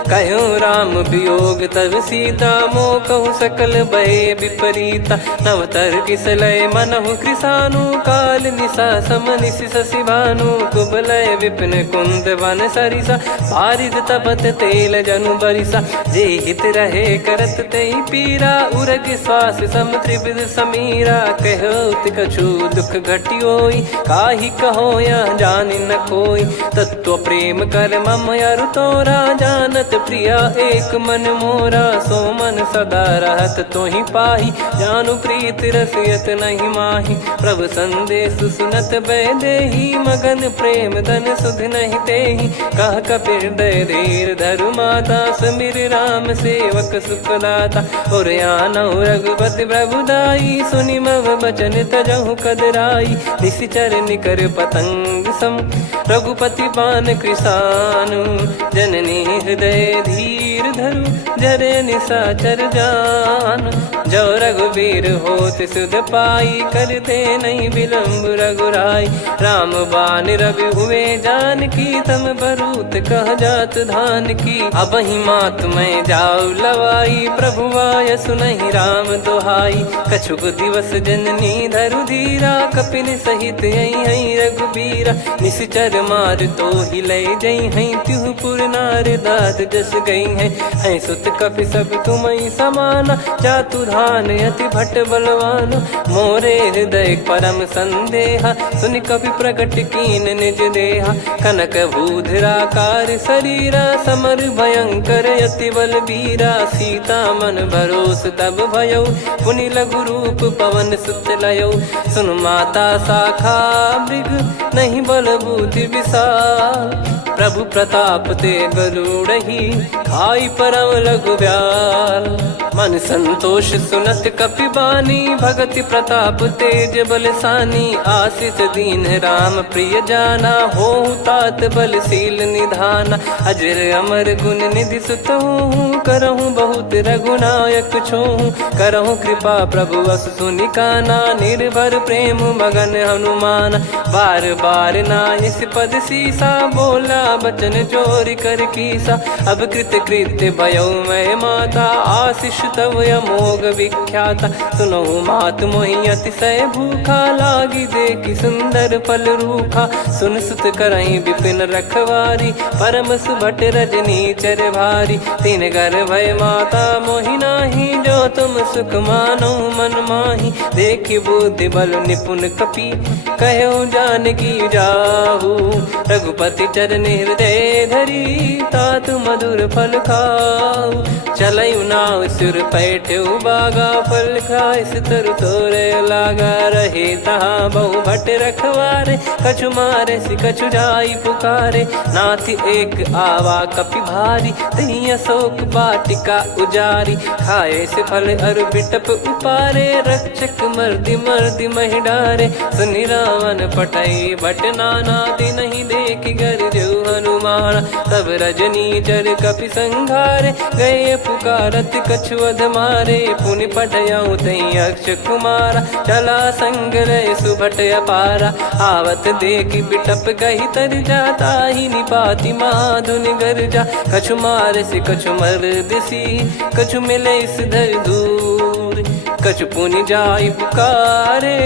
कहो राम वियोग तब सीता, मोह कहु सकल भय विपरीता। नवतर किसलय मनहु कृसानु, काल निशा सम निशि शशि भानु। कुबलय विपिन कुंद वन सरिसा, पारिद तपत तेल जनु बरिसा। जे हित रहे करत तेहि पीरा, उरग श्वास सम त्रिविध समीरा। कहो कछु दुख घटियोई, काहि कहो यह जानि न कोई। तत्व प्रेम कर मम अरु तोरा, जानत प्रिया एक मन मोरा। सो मन सदा रहत तोहि पाही, जानु प्रीति रसियत नहीं माही। प्रभु संदेश सुनत भय देहि, मगन प्रेम धन सुध नहीं तेहि। कह कपि हृदय धीर धरु माता, समीर राम सेवक सुखदाता। और आनहु रघुपति प्रभुदाई, सुनि मम बचन तजहु कदराई। निशिचर निकर पतंग सम रघुपति बान कृसानु जननी हृदय धीर धरु जरे निशाचर जान जो रघुवीर होत सुध पाई करते नहीं विलंब रघुराई राम बान रवि हुए जान की तम बरूत कह जात धान की अब ही मात में जाऊ लवाई प्रभु आय सुनहि राम दोहाई कछुक दिवस जननी धरु धीरा कपिन सहित यही रघुबीरा निश्चर मार तो ही ले जई हैं त्यों पुर नार दाद जस गई हैं सुत कपि सब तुमई समाना जातु धान अति भट बलवान मोरे हृदय परम संदेहा सुन कपि प्रकट कीन निज देहा कनक भूधराकार शरीरा समर भयंकर अति बल बीरा सीता मन भरोस तब भयो पुनि लघु रूप पवन सुत लयो सुन माता शाखा मृग नहीं बल बुद्धि विशाल प्रभु प्रताप ते गरुड़हि खाई परम लघु ब्याल मन संतोष सुनत कपि बानी भगति प्रताप तेज बलसानी आशीष दीन राम प्रिय जाना हो तात बलशील निधाना अजर अमर गुण निधि सुतहूँ करहूँ बहुत रघुनायक छोहूँ करहूँ कृपा प्रभु अस सुनिकाना निर्भर प्रेम मगन हनुमान बार बार नायस पद सीसा बोला बचन चोरी कर कीसा अब कृत कृत्य भयो मैं माता आशीष तव अमोघ विख्याता सुनो मात मोहि अतिशय भूखा लागी देखी सुंदर फल रूखा सुन सुत करई विपिन रखवारी परम सुभट रजनी चर भारी तीन घर भय माता मोहि नाही जो तुम सुख मानो मन माही देखी बुद्धि बल निपुण कपि कहो जानकी जाहू रघुपति चरण हृदय धरी तात मधुर फल खाऊ चलऊ नाव सुर पैठ्यू बागा फल खाइस तरु तोरे लागा रहे तहाँ बहु भट रखवारे कछु मारे सि कछु जाई पुकारे नाथि एक आवा कपि भारी तही अशोक बाटिका उजारी खाए से फल अरु बिटप उपारे रक्षक मर्दि मर्दि महि डारे सुनि रावण पटई भट नाना दिन नहीं देख गर जो हनुमान तब रजनी चर कपि संघारे गए पुकारत कछुअध मारे पुनि पटयाऊं तई अक्ष कुमारा चला संग रहे सुभट अपारा आवत देखी बिटप कही तर जाता ही निपाति माधुन गर्जा कछु मारे से कछु मर दिसी कछु मिले इस धर दूर कछु पुनि जाई पुकारे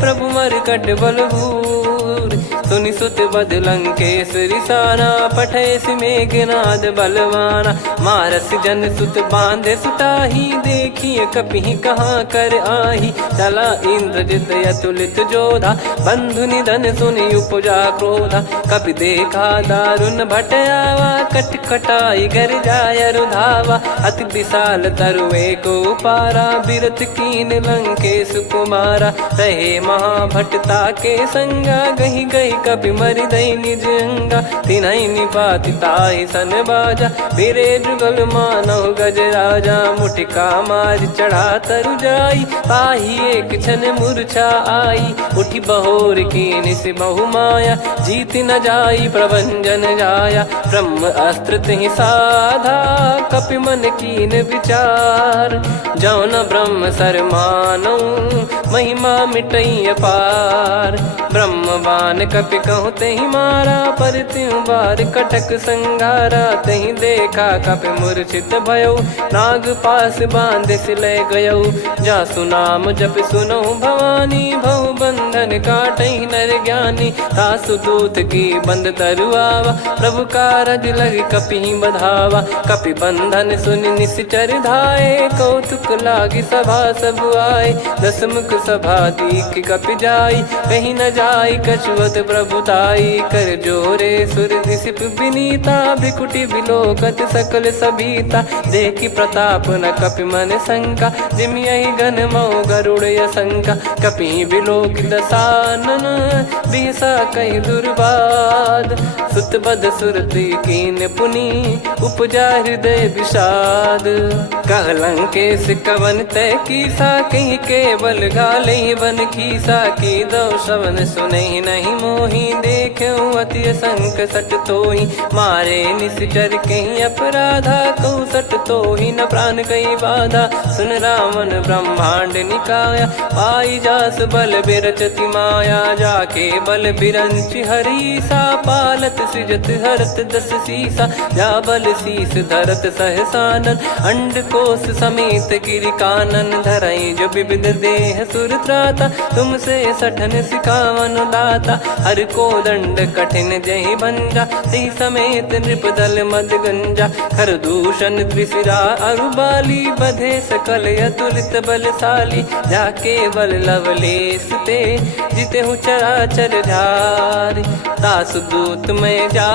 प्रभु मर कट बलभूर सुनि सुत बद लंकेश्वरी साना पठेस मेघनाद बलवाना मारस जन सुत बांधे सुताही देखिए कपि कहाँ कर आही चला इंद्रजित अतुलित जोधा बंधु निधन सुनि उपजा क्रोधा कपि देखा दारुण भट आवा कट कटाई घर जाय रुधावा अति विशाल तरुए को पारा बिरत कीन लंकेश कुमारा रहे महाभटता के संगा गही गही कपि मरि दई निज अंगा तिन्है निपाति ताहि सन बाजा बिरे जुगल मानव गज राजा मुटिका मार चढ़ा तरु जाई ताहि एक क्षण मूर्छा आई उठी बहोर कीन से बहु माया जीत न जाई प्रभंजन जाया ब्रह्म अस्त्र तिहि साधा कपि मन कीन विचार जौन ब्रह्म सर मानौ महिमा मिटई अपार ब्रह्म बान कपि कहूँ तही मारा पर त्यों बार कटक संगारा तही देखा कपि मूर्छित भयो नाग पास बांध सिले गयो जा सुनाम जप सुनो भवानी भव बंधन काटई नर ज्ञानी तासु दूत की बंद तरुआवा प्रभु कारज लग कपि बधावा कपि बंधन सुनि निश्चर धाये कौतुक लागी सभा सब आए दसमुख सभा दीख कपि जाई कहीं न जाई कछुअत प्रभुताई कर जोरे सुर दिसिप विनीता भ्रिकुटी बिलोकत सकल सबीता देखी प्रताप न कपि मन शंका जिमियहि गन मऊ गरुड़ शंका कपि बिलोक दसानन बिहसा कई दुर्बाद सुत बद सुरति कीन पुनी उपजा हृदय विषाद। कहलंकेश कवन तय कीसा कहीं केवल घाले बन खीसा की दो श्रवण सुने नहीं मोही देखे अति संक सट तोही मारे निश्चर कहीं अपराधा कहूँ सट तोही न प्राण कहीं बाधा। सुन रावण ब्रह्मांड निकाया पाई जास बल बिरचति माया जाके बल बिरंच हरीसा पालत सृजत हरत दस सीसा जा बल शीस धरत सहसानन अंड कोश समेत गिरि कानन धरई जो विविध देह सुर त्राता तुमसे सठन सिखावन दाता हर को दंड कठिन जहि भंजा सी समेत नृप दल मद गंजा खर दूषण त्रिशिरा अरुबाली बधे सकल अतुलित बलशाली जाके बल लवलेस ते जिते हूँ चराचर झारी दास दूत में जा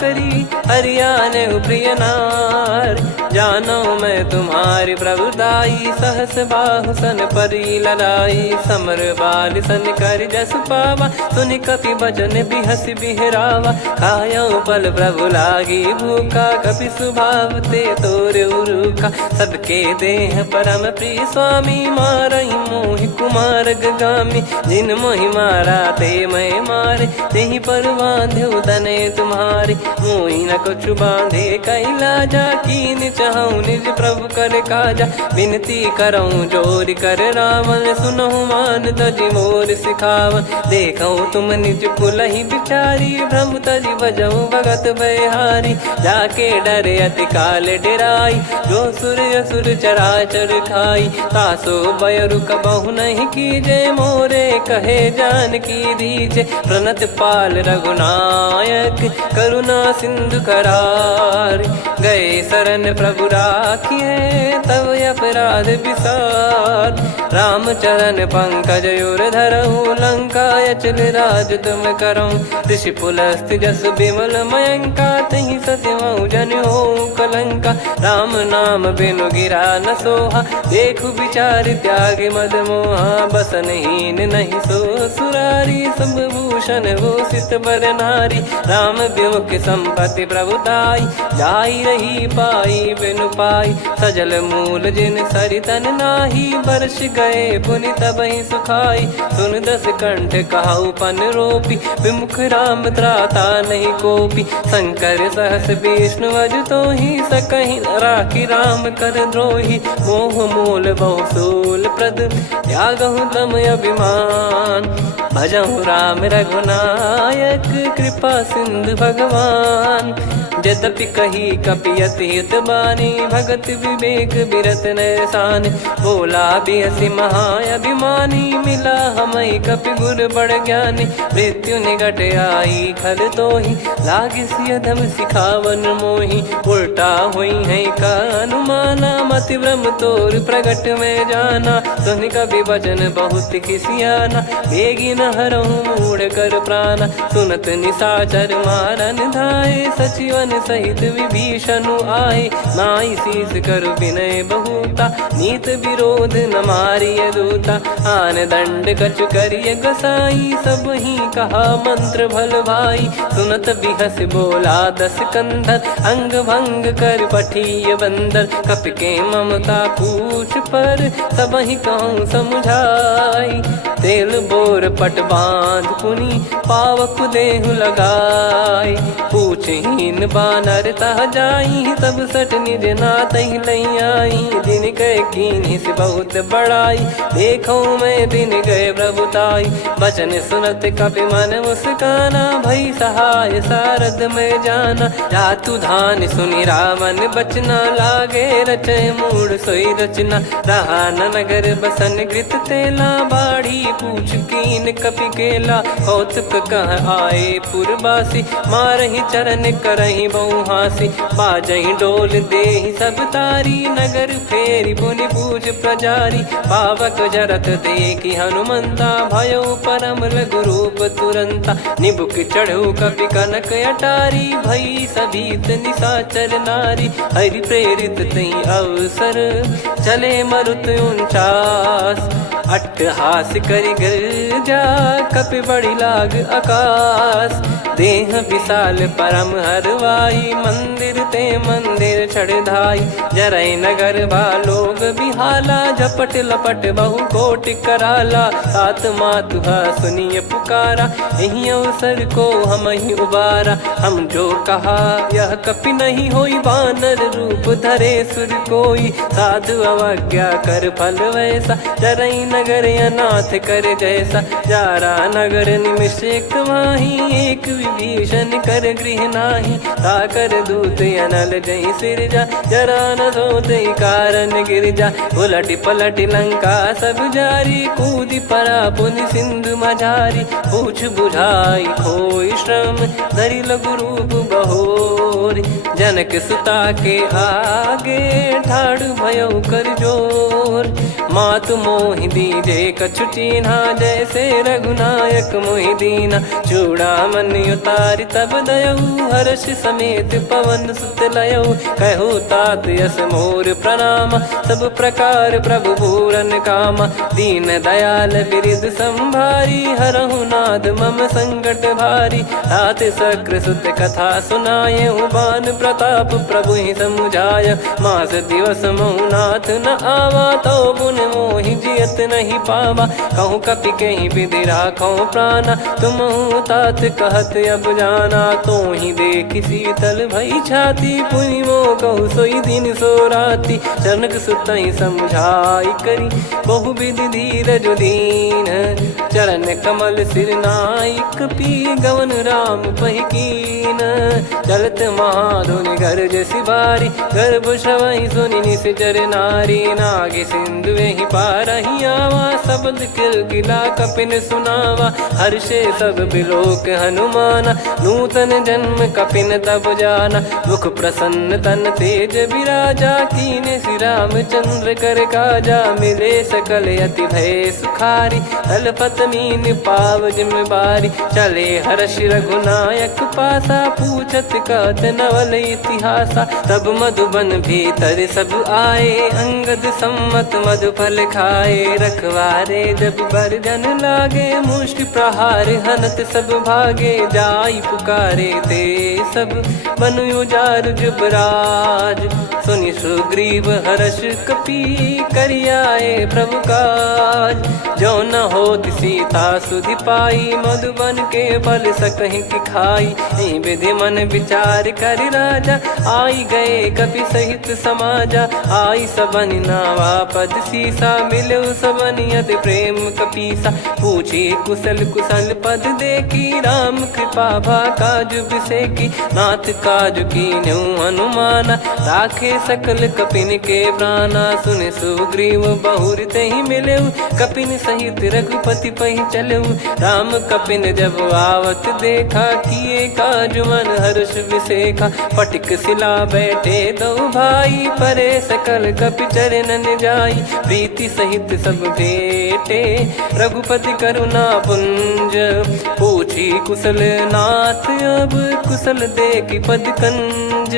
करी हरियाणे प्रिय नार जानो मैं तुम्हारी प्रभुदाई सहस बाहु सन परी लड़ाई समर बाल सन कर जस पावा सुनि कपि भजन बिहस बिहरावा खायो बल प्रभु लागी भूखा कपि स्वभाव ते तोर उरुखा सबके देह परम प्रिय स्वामी मारई मोहि कुमार गामी जिन मोहि मारा ते मैं मारे तेहि पर बांधे उदने तुम्हारे मोहि न कुछ बांधे कैलाजा कीन चाहूं निज प्रभु कर काजा विनती करऊं जोर कर रावण सुनहु मान तजि मोर सिखावन देखऊं तुम निज कुलहि बिचारी भ्रम तजि बजऊं भगत बहारी जाके डरे अति काल डेराई जो सुर असुर चराचर खाई तासो बयरु कबहु नहीं कीजे मोरे कहे जान की दीजे प्रणत पाल रघुनायक करुणा सिंधु करार गए शरण प्रभु राखिए तब अपराध विसार राम चरण पंकज उर धरहु लंका अचल राज तुम करऊं ऋषि पुलस्त जस विमल मयंका तहि ससिमऊ जन हो कलंका राम नाम बिनु गिरा न सोहा देखु विचार त्याग मद मोहा बसनहीन नहीं सो सुरारी सब भूषण वो सित बर नारी राम विमुख संपत्ति प्रभुताई जाई रही पाई बिनु पाई सजल मूल जिन सरितन नाही वर्ष गए पुनि तबहि सुखाई सुन दस कंठ कहाऊ पन रोपी विमुख राम त्राता नहीं कोपी शंकर सहस विष्णु अज तो ही सकहि राखी राम कर द्रोही मोह मूल बहुसूल प्रद त्यागहु तम अभिमान भजहु राम रघुनायक कृपा सिंधु भगवान यद्यपि कही कपियति हित बानी भगत विवेक बिरत नैसान बोला बिहसी महाअभिमानी मिला हमई कपि गुर बड़ ज्ञानी मृत्यु निकट आई खल तो ही लागे सियधम सिखावन मोही उल्टा हुई है का अनुमाना मति ब्रह्म तोर प्रगट में जाना सुन कभी वचन बहुत किसियाना बेगी न हरहु मूढ़ कर प्राणा सुनत निशाचर मारन धाये सचिवन सहित विभीषणु आए नाई शीस कर विनय बहुता नीत विरोध न मारिय दूता आन दंड कछ करिय गसाई सब ही कहा मंत्र भल भाई सुनत बिहस बोला दस कंधर अंग भंग कर पठिय बंदर कप के ममता पूछ पर सब ही कहूँ समझाई तेल बोर पट बांध पुनी पावक देहु लगाई पूछहीन बानर तह जाई सब सट निज नाथ ही लई आई दिन गए कीन्ही से बहुत बड़ाई देखो मैं दिन गए प्रभुताई बचन सुनत कपि मन मुस्काना भई सहाय सारद में जाना जातु धान सुनि रावण बचना लागे रचे मूड सोई रचना रहा न नगर बसन कृत तेला बाढ़ी पूछ कीन कपि केला कौतुक कह आए पुरबासी मारहि चरण करहि बहु हासी बाजहि डोल देहि सब तारी नगर फेरी पुनि पूज प्रजारी पावक जरत देखि हनुमंता भयो परम लघु रूप तुरंता निबुक चढ़ऊ कपि कनक अटारी भई सभीत निशाचर नारी हरि प्रेरित तई अवसर चले मरुत 49 अट्टहास करि गर्जा कपि बड़ी लाग आकाश देह विशाल परम हरवाई, मंदिर ते मंदिर चढ़ाई। जरई नगर बा लोग बिहाला, झपट लपट बहु कोट कराला। तात मातुहा सुनिए पुकारा, यही अवसर को हम ही उबारा। हम जो कहा यह कपि नहीं होई, बानर रूप धरे सुर कोई। साधु अवज्ञा कर फल वैसा, जरई नगर अनाथ कर जैसा। जारा नगर निमिष एक माही, एक विभीषण कर गृह नाही। ताकर दूत अनल जय सिरजा, जरा न सोते कारण गिरजा। उलट पलट लंका सब जारी, कूदी परा पुनि सिंधु मझारी। पूछ बुझाई खोई श्रम, धरि लघु रूप बहोरी। जनक सुता के आगे, ठाड़ भयो कर जोर। मातु मोहि दीजे कछु चीन्हा, जैसे रघुनायक मोहि दीना। चूड़ामणि उतारि तब दयऊ, हर्ष समेत पवन सुत लयऊ। कहु तात यस मोर प्रणाम, सब प्रकार प्रभु पूरन कामा। दीन दयाल बिरिद संभारी, हरहु नाद मम संकट भारी। तात सक्र सुत कथा सुनाये, बान प्रताप प्रभु ही समुझाय। मास दिवस महु नाथ न आवा, तो पुन मोहि जियत नहीं पावा। कहूँ कपि कहीं विधि राखो प्राणा, तुम तात कहत अब जाना। तो ही देख शीतल भई छाती, पुनि मो कहु सोई दिन सो राती। जनक सुतई समझाई करी, बहु विधि धीरज दीन। चरण कमल सिर नाई, कपि गवन राम पहिकीन। चलत महाधुनि गर्ज सिबारी, गर्भ श्रवहि सुनि निश्चर नारी। नागे सिंधु ही पारहि आवा, शब्द किलकिला कपिन सुनावा। हर्षे सब बिलोक हनुमाना, नूतन जन्म कपिन तब जाना। मुख प्रसन्न तन तेज विराजा, कीने श्री रामचंद्र कर काजा। मिले सकल अति भय सुखारी, तलपत मीन पाव जिम्मेवारी। चले हर्ष रघुनायक पासा, पूछत कहत नवल इतिहासा। तब मधुबन भीतर सब आए, अंगद सम्मत मधुफल खाए। रखवारे जब बरजन लागे, मुष्टि प्रहार हनत सब भागे। जाई पुकारे ते सब, बन उजार जुबराज। सुनि सुग्रीव हर्ष कपि, करियाए प्रभु काज। जो न होत सीता सुधि पाई, मधुबन के फल सकहि की खाई। विधि मन विचार करि राजा, आई गए कपि सहित समाजा। आई सबनि नावा पद सीसा, मिलो सबनि अति प्रेम कपीसा। पूछी कुशल कुशल पद देखी, राम कृपा भा काज बिसेकी। नाथ काज कीन्हु हनुमाना, राखे सकल कपिन के प्राणा। सुनि सुग्रीव बहुर तेहि मिलेउ, कपिन सहित रघुपति पहि चलेउ। राम कपिन जब आवत देखा, किए काज मन हर्ष विसेखा। पटिक सिला बैठे दो भाई, परे सकल कपि चरणन जाई। प्रीति सहित सब भेटे, रघुपति करुणा पुंज। पूछी कुशल नाथ अब, कुशल देखि पद कंज।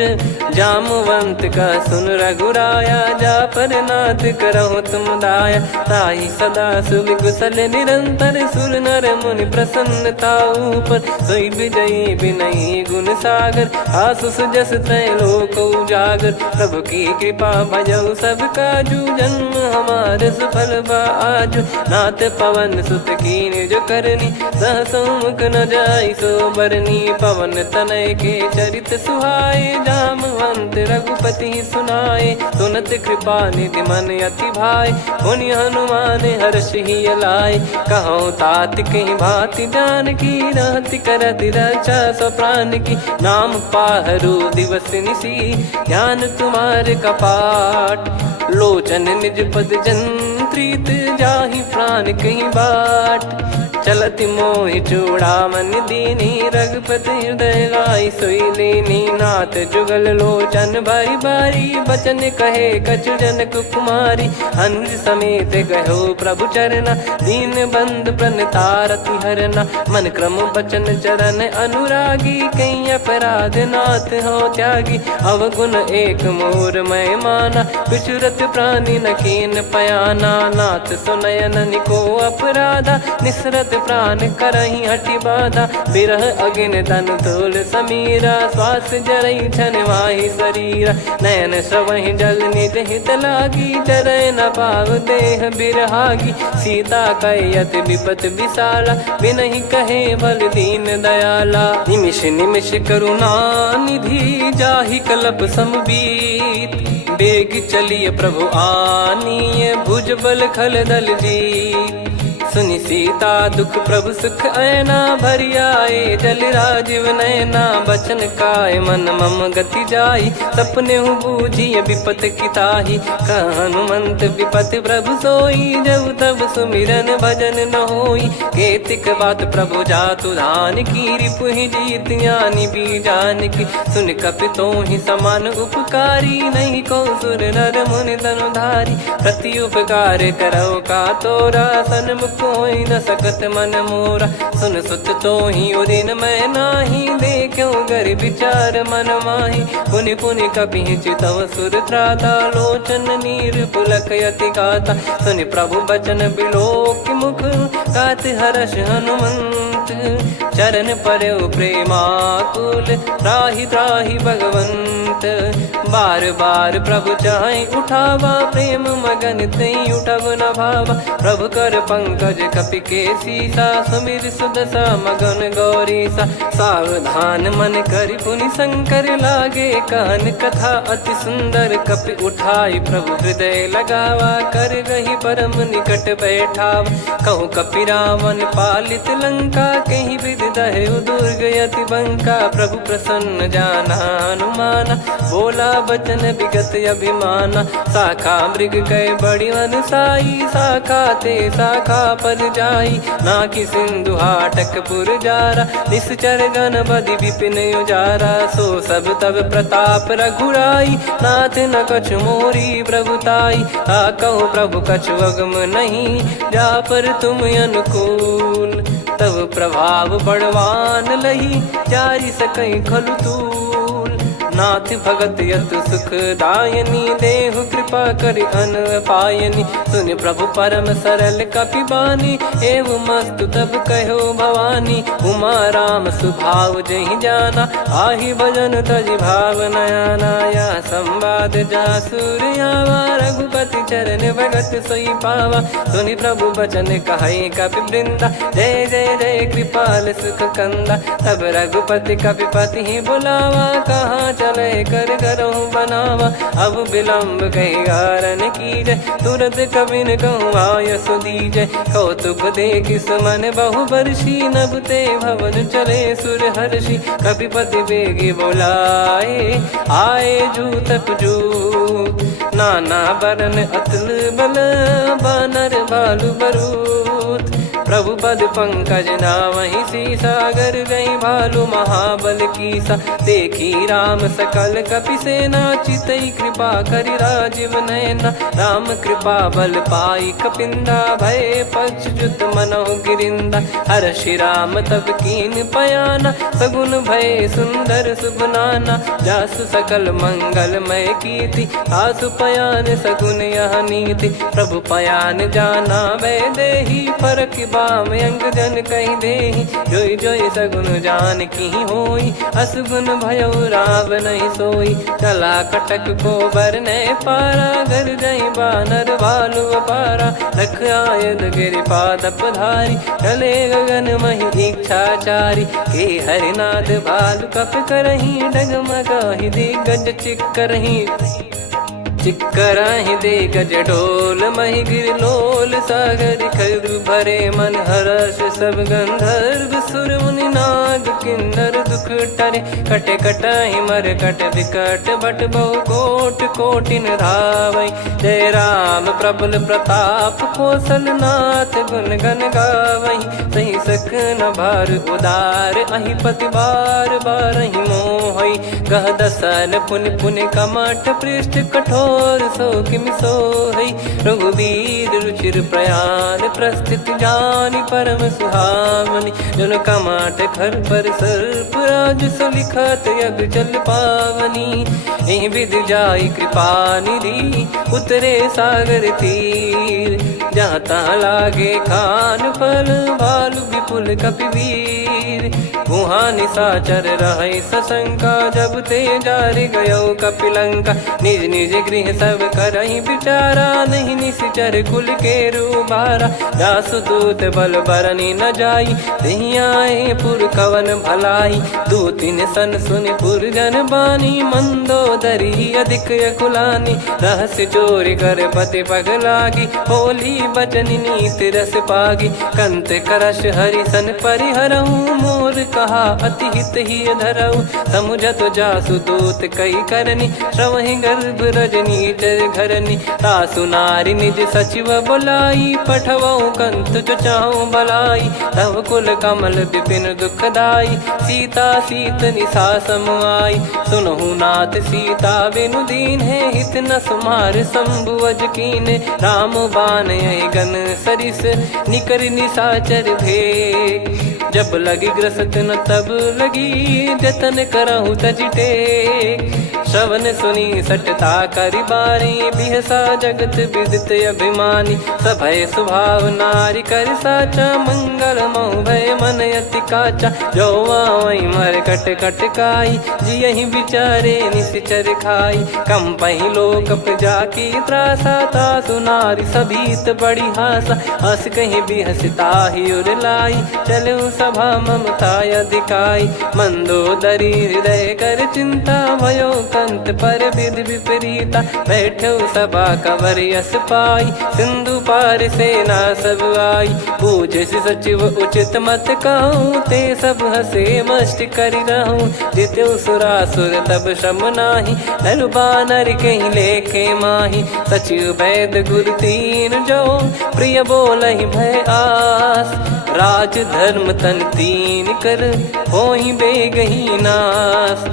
जामवंत का सुन रघुराया, जा पर नाथ करहु तुम दाया। ताहि सदा सुभि कुशल निरंतर, सुर नर मुनि प्रसन्नता ऊपर। सोई विजयी विनयी गुण सागर, आसु सुजस तय लोक उजागर। प्रभु की कृपा भजऊ सब काजू, जन्म हमार सफल बा आजु। नाथ पवन सुत कीन्ह जो करनी, सहसो मुख न जाई सो बरनी। पवन तनय के चरित सुहाए, जामवंत रघुपति सुनाए। सुनत कृपा निधि मन अति भाई, पुनि हनुमान हर्ष ही लाए। कहो तात कहीं भांति जानकी, रहति करति रक्षा सो प्राण की। नाम पाहरु दिवस निसी, ज्ञान तुम्हारे कपाट। लोचन निज पद जंत्रित, जाहि प्राण कहीं बाट। चलति मोहि चूड़ामणि दीनी, रघुपति हृदय लाई सोई लीनी। नाथ जुगल लोचन बारी बारी, बचन कहे कछु जनक कुमारी। हंस समेत गयो प्रभु चरना, दीन बंधु प्रणतारति हरना। मन क्रम बचन चरण अनुरागी, कहीं अपराध नाथ हो त्यागी। अवगुण एक मोर मैं माना, बिचुरत प्राणी न कीन पयाना। दीनानाथ सुनयन को अपराधा, निसरत प्राण करही हटि बाधा, बिरह अगिन तन तोल समीरा, श्वास जरई छन वाहि शरीरा, नयन श्रवहि जल निज हित लागी, चरय न पाव देह बिरहागी, सीता कैयत विपत विशाला, बिनहि कहे बल दीन दयाला, निमिष निमिष करुणा निधि, जाहि कल्प समबीत, बेग चलिए प्रभु आनीय, भुज बल खल दल जीत, सुनि सीता दुख प्रभु सुख ऐना, भरि आए जल राजीव नैना, बचन काय मन मम गति जाई, सपने बूझी विपत किताही, हनुमंत विपत प्रभु सोई, जब तब सुमिरन भजन न होई, केतिक बात प्रभु जातु धान की, रिपुहि जीत ज्ञानी बीजान की, सुन कपितो ही समान उपकारी, नहीं को सुर नर मुनि तनुधारी, प्रति उपकार करो का तोरा, सन्मुख कोई न सकत मन मोरा, सुन सुत तो ही उदिन मैं नाही, देखो गर विचार मन माही, पुनि पुनि कपि चितव सुर त्राता, लोचन नीर पुलक यति गाता, सुनि प्रभु बचन बिलोक मुख, गात हर्ष हनुमंत, चरण पर्यो प्रेमाकुल, त्राहि त्राहि भगवंत, बार बार प्रभु चाहि उठावा, प्रेम मगन तई उठब न भावा, प्रभु कर पंकज कपि के सीसा, सुमिर सुदशा मगन गौरीसा, सावधान मन करि पुनि शंकर लागे, कहन कथा अति सुंदर, कपि उठाई प्रभु हृदय लगावा, कर गही परम निकट बैठावा, कहूँ कपि रावण पालित लंका, कहीं विद दहु दुर्ग यति बंका, प्रभु प्रसन्न जाना हनुमाना, बोला बचन विगत अभिमाना, शाखा मृग कह बड़ी मनसाई, शाखा ते शाखा पर जाई, ना कि सिंधु हाटक पुर जारा, निश्चर गण बदि विपिन उजारा, सो सब तब प्रताप रघुराई, नाथ न कछु मोरी प्रभुताई, कहो प्रभु कछु अगम नहीं, जा पर तुम अनुकूल, तब प्रभाव बड़वान लही, जारी सकई खलु तूल, नाथ भगत यत सुख दायनी, देहु कृपा करि अन पायनी, सुन प्रभु परम सरल कपिबानी, एव मस्तु तब कहो भवानी, उमा राम सुभाव जहि जाना, आहि भजन तजि भाव नयाना, या संवाद जासुर आवा, रघुपति चरण भगत सोई पावा, सुनि प्रभु बचन कहै कपि वृंदा, जय जय जय कृपाल सुख कंदा, तब रघुपति कपिपति ही बुलावा, कहाँ चले कर करहु बनावा, अब विलम्ब कही कारण कीजय, तुरत कबिन कहूँ आय सुदीजय, कौतुक देख सुमन बहु बरसी, नभ ते भवन चले सुर हर्षि, कपिपति बेगी बोलाए, आए जूतक जूत, नाना बरन अतुल बल, बानर भालु बरूत, प्रभु पद पंकज नामहि सीसा, गर गई भालु महाबल कीसा, देखी राम सकल कपि सेना, चितई कृपा करि राजीव नैना, राम कृपा बल पाई कपिंदा, भय पक्षजुत मनोह गिरिंदा, हर्षि राम तब कीन पयाना, सगुन भय सुंदर शुभ नाना, जासु सकल मंगलमय कीर्ति, आसु पयान सगुन यह नीति, प्रभु पयान जाना वै देहि, फरक बाम अंग जन कहि देहि, जोई जोई सगुन जान की होई, असगुन भयो राव नहीं सोई, चला कटक को बरने पारा, घर जई बानर भालु अपारा, रख आयद गिरिपाद पधारी, चले गगन महि इच्छाचारी, के हरिनाथ भालु कप करही, डगमगाहि दिग्गज चिक्करही, चिक्कराहि दे गज ढोल, महि गिर लोल, सागर खर भरे मन हर्ष, सब गंधर्व सुर मुनि नाग किन्नर दुख टरे, कटे कटाहि मर कट विकट, बट बहु कोट कोटिन धावै, जय राम प्रबल प्रताप कौशल नाथ, गुण गन गावै, सही सख न भार उदार, अहि पति बार बार ही मोहै, गह दसन पुन पुन कमठ पृष्ठ कठोर सो किम सोहई रघुवीर रुचिर प्रयाण प्रस्थित जानि परम सुहावनी जन कमठ खर पर सर्प राज सो लिखत यग चल पावनी एहि विधि जाई कृपा निधि उतरे सागर तीर जहाँ तहाँ लागे खान फल भालु विपुल कपिवीर वहाँ निशाचर रहे सशंका जब ते जारि गयो कपिलंका निज निज गृह सब करहि विचारा नहीं निश्चर कुल के रूबारा जासुदूत बल बरनी न जाई तेहि आए पुर कवन भलाई दू तीन सन सुन पुर जन बानी मंदोदरी अधिक अकुलानी रहस्य चोरी कर पति पग लागी होली बचन नीत रस पागी कंत करश हरिसन परिहरऊ मोर कहा अति हित ही धरऊ समुझत जासु दूत कई करनी श्रवहि गर्भ रजनी चर घरनी तासु नारी निज सचिव बुलाई पठवऊ कंत जो चाहूं बलाई तव कुल कमल विपिन दुखदाई सीता सीत निशा समाई सुनहु नाथ सीता बिनु दीन है हित न सुमार शंभुवज कीने राम बान गन सरिस निकर निशाचर भेक जब लगी ग्रसत न तब लगी जतन करहु तजटे श्रवण सुनी सटता करि बारी बिहसा जगत विदित अभिमानी सभय स्वभाव नारी कर साचा मंगल मऊ भय मन अति काचा जो आवई मर कट कट काई जियहि विचारे निश्चर खाई कम पही लोक जाकी त्रासा तासु नारी सभीत बड़ी हासा हस कहीं भी हसता ही उर लाई चलो सभा ममता अधिकाई मंदोदरी हृदय कर चिंता भयो कंत पर विधि विपरीता बैठो सभा कवर यस पाई सिंधु पार सेना सब आई पूज सचिव उचित मत कहूँ ते सब हसे मष्ट करि रहूं जित्यो सुरासुर तब श्रम नाही नर बानर कहीं लेखे माही सचिव वैद गुरु तीन जो प्रिय बोलहि भय आस राज धर्म तन तीन कर होहि बेगही नास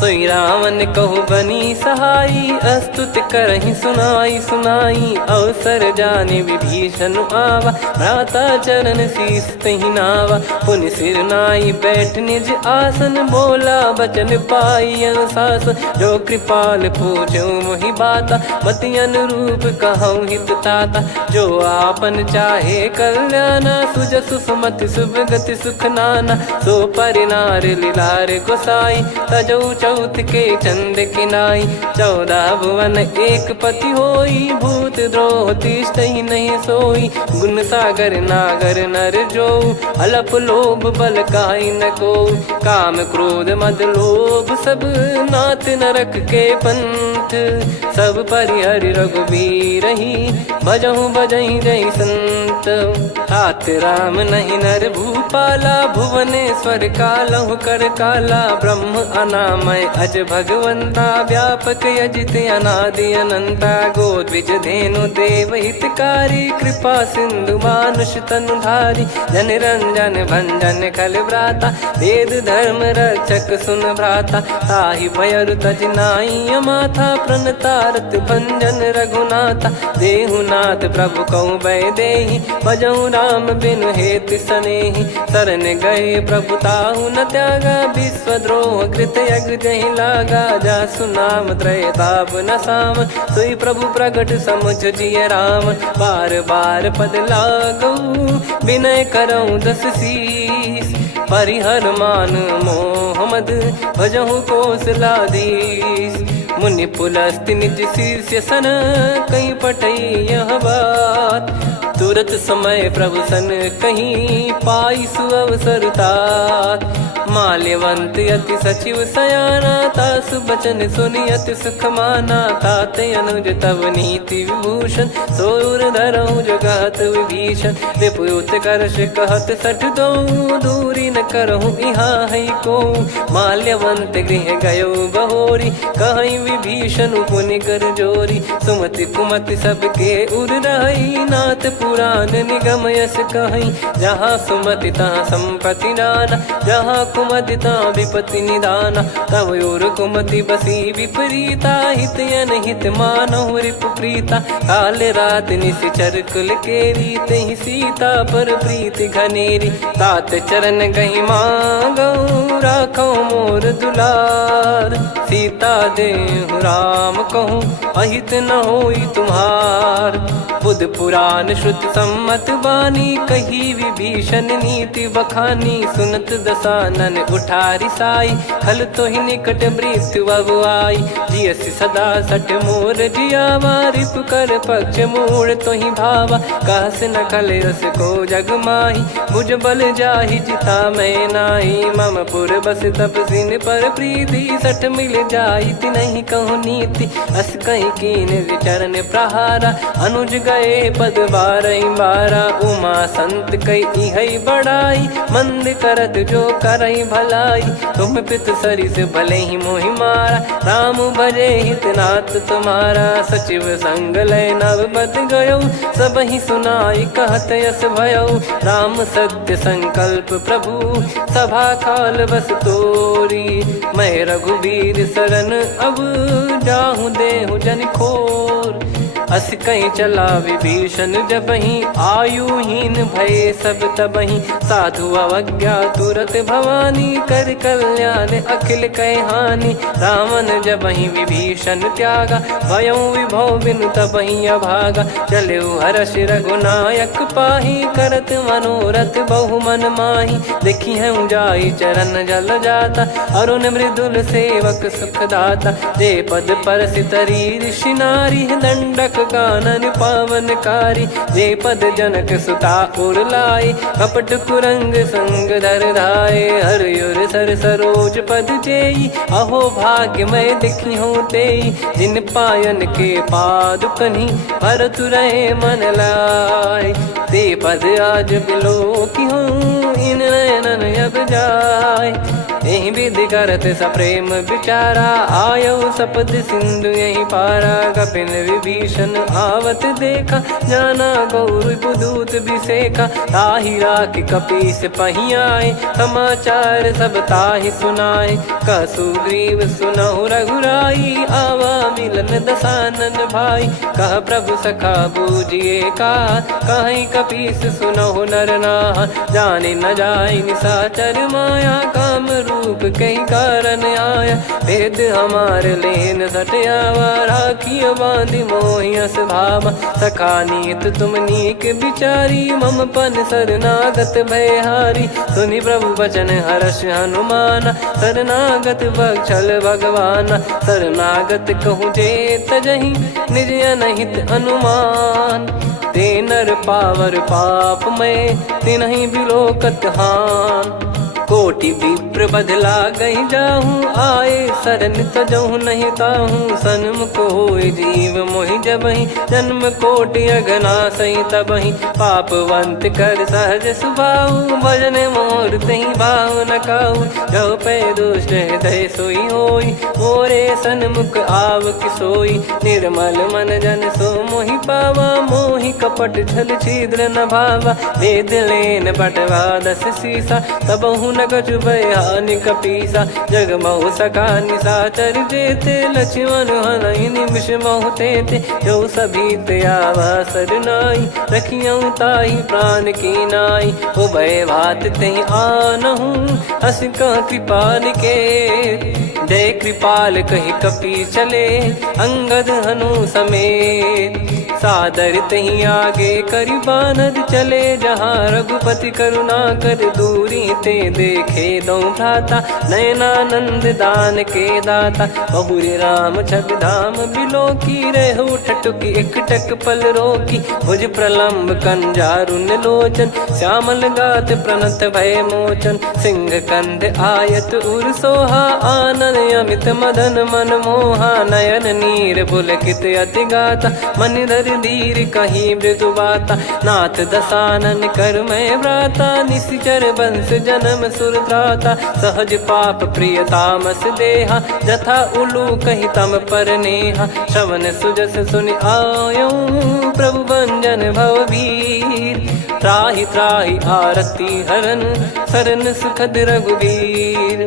सोई रावण कहु बनी सहाई अस्तुत करहि सुनाई सुनाई अवसर जाने विभीषण आवा भ्राता चरण शीस तहि नावा पुनि सिर नाई बैठ निज आसन बोला बचन पाई अनुशासन जो कृपाल पूछो मोहि बाता मति अनुरूप कहूँ हित ताता जो आपन चाहे कल्याणा सुजसु सुमति शुभ गति सुख नाना सो परिनार लीलार गोसाई तजौ चौथ के चंद किनाई 14 भुवन एक पति होई भूत द्रोह तिष्ठ ही नहीं सोई गुण सागर नागर नर जो अलप लोभ बल काई न को काम क्रोध मद लोभ सब नाथ नरक के पंथ सब परिहरि रघुबीर ही भजहु भजहि जय संत तात राम नहीं नर भूपाला भुवनेश्वर कालहु कर काला ब्रह्म अनामय अज भगवंता व्यापक यजित अनादि अनंता गोद्विज धेनु देव हितकारी कृपा सिंधु मानुष तनुधारी जन रंजन भंजन खल भ्राता वेद धर्म रक्षक सुन भ्राता ताहि भयरु तज नाई माथा प्रणतारत भंजन रघुनाथा देहुनाथ प्रभु कहु भय देहि भजहु राम बिनु हेत सनेहि शरण गए प्रभु ताहु न त्यागा विश्वद्रोह कृत यज्ञ जहि लागा जासु नाम त्रय ताप न साम सोई प्रभु प्रगट समुझ जिय राम बार बार पद लागऊ विनय करऊँ दस शीस परिहर मान मोह मद भजहु कौशलाधीश मुनि पुलस्ति निज शीर्ष सन कहीं पटई यह बात तुरत समय प्रभु सन कहीं पाई सुअवसर तात माल्यवंत अति सचिव सयाना ता दास बचन सुनियत सुख माना, तात अनुज तव नीति विभूषण, सोर धरऊ जगत विभीषण, रिपुत करश कहत सठ दो, दूरी न करहु यहाँ है को, माल्यवंत गृह गयो बहोरी, कहीं विभीषण पुनि कर जोरी, सुमति कुमति सबके उर रही, नाथ पुराण निगम यस कहीं, जहाँ सुमति तहाँ संपत्ति नाना, जहाँ कुमति तहाँ विपत्ति निदाना, तब और कुमति बसी विपरीता, हित अनहित मानव रिपु प्रीता, काल रात निशिचर कुल केरी, तहि सीता पर प्रीति घनेरी, तात चरण गही मांगऊ, राखो मोर दुलार, सीता देहु राम कहूँ, अहित न होई तुम्हार, बुध पुराण श्रुत सम्मत बानी, कही विभीषण नीति बखानी, सुनत दसानन उठारी साई, खल तो ही निकट मृत्यु अब आई, जियसि सदा सठ मोर जियावा, रिप कर पक्ष मूड़ तो ही भावा, कहस न खल रस को जग माही, भुज बल जाहि जिता मैं नाही, मम पुर बस तप सिन पर प्रीति, सठ मिल जाई नहीं कहूँ नीति, अस कहीं कीन चरण प्रहारा, अनुज गए पद बारही बारा, उमा संत कई है बड़ाई, मंद करत जो करई भलाई, तुम पित सरिस भले ही मोहि मारा, राम भजे हित नाथ तुम्हारा, सचिव संग लय नव बद गयो, सब ही सुनाई कहत यस भयो, राम सत्य संकल्प प्रभु, सभा काल बस तोरी, मैं रघुबीर शरण अब जाहूँ देहु जन खोर, अस कहीं चला विभीषण जबहि, आयुहीन भय सब तबहि, साधु अवज्ञा तुरत भवानी, कर कल्याण अखिल कह हानि, रावण जबहि विभीषण त्यागा, भयउ विभव बिनु तबहि अभागा, चलऊ हर्ष रघुनायक पाहि, करत मनोरथ बहु मन माहि, देखी है जाई चरण जल जाता, अरुण मृदुल सेवक सुखदाता, जे पद परसि तरी ऋषि नारी, दंडक कानन पावनकारी, जे पद जनक सुता उर लाए, कपट कुरंग संग धर धाये, हरियुर सर सरोज पद जेई, अहो भाग्य मैं दिखी हूँ तेई, जिन पायन के पादुकनी, भरत रहे मन लाए, ते पद आज बिलो की हूँ, इन नयनन अब जाय, यही विधि करत सप्रेम विचारा, आयो सपद सिंधु यही पारा, कपिन विभीषण आवत देखा, जाना गौर बुदूत बिसेखा, ताहि राख कपीस पही आए, समाचार सब ताहि सुनाए, कह सुग्रीव सुनहु रघुराई, आवा मिलन दसानन भाई, कह प्रभु सखा बूझिए का, कहीं कपीस सुनहु नर नाहा, जाने न जाय निशाचर माया, काम रूप कई कारण आया, भेद हमार लेन सटयावा, राखिय बांधि मोहियस भावा, सखा नीत तुम नीक बिचारी, मम पन शरणागत भयहारी, सुनि प्रभु बचन हर्ष हनुमाना, शरणागत बक्षल भगवाना, शरणागत कहूँ जे तजहि, निज अनहित अनुमान, ते नर पावर पाप में, तिन्हि बिलोकत हान, कोटि विप्र बदला गई जाहूँ, आए शरण तजहु नहीं ताहूँ, सन्मुख होय जीव मोहि जबहि, जन्म कोटि अगना सही तबहि, पापवंत कर सहज सुभाऊ, भजन मोर तहि भाव न काऊ, जो पै दुष्ट हृदय सोई होई, मोरे सन्मुख आव किसोई, निर्मल मन जन सो मोहि पावा, मोहि कपट छल छिद्र न भावा, वेद लेन बटवा दस सीसा, तबहु न कछु भयानि कपीसा, जग महु सका निशाचर जेते, लक्ष्मण हनहि निमिष महु तेते, जो सभी त्यावा सरनाई, रखियऊ ताहि प्राण की नाई, उभय भात तेहि आनहु, हस कह कृपाल के, जय कृपाल कहि कपी चले, अंगद हनु समेत, सादर तही आगे करी बानर चले जहाँ रघुपति करुणा कर दूरी ते देखे दो भ्राता नयनानंद दान के दाता बहुरे राम छग धाम बिलो की रेहू ठटुकी एकटक पल रोकी भुज प्रलंब कंजारुन लोचन श्यामल गात प्रणत भय मोचन सिंह कंध आयत उर सोहा आनन अमित मदन मन मोहा नयन नीर पुलकित अति गाता मन धर धीर कहीं मृदु बाता नाथ दसानन कर मैं व्राता निशिचर बंस जन्म सुरत्राता सहज पाप प्रिय तामस देहा जथा उलू कही तम पर नेहा श्रवण सुजस सुनि आयो प्रभु भंजन भववीर त्राहि त्राहि आरती हरन सरन सुखद रघुवीर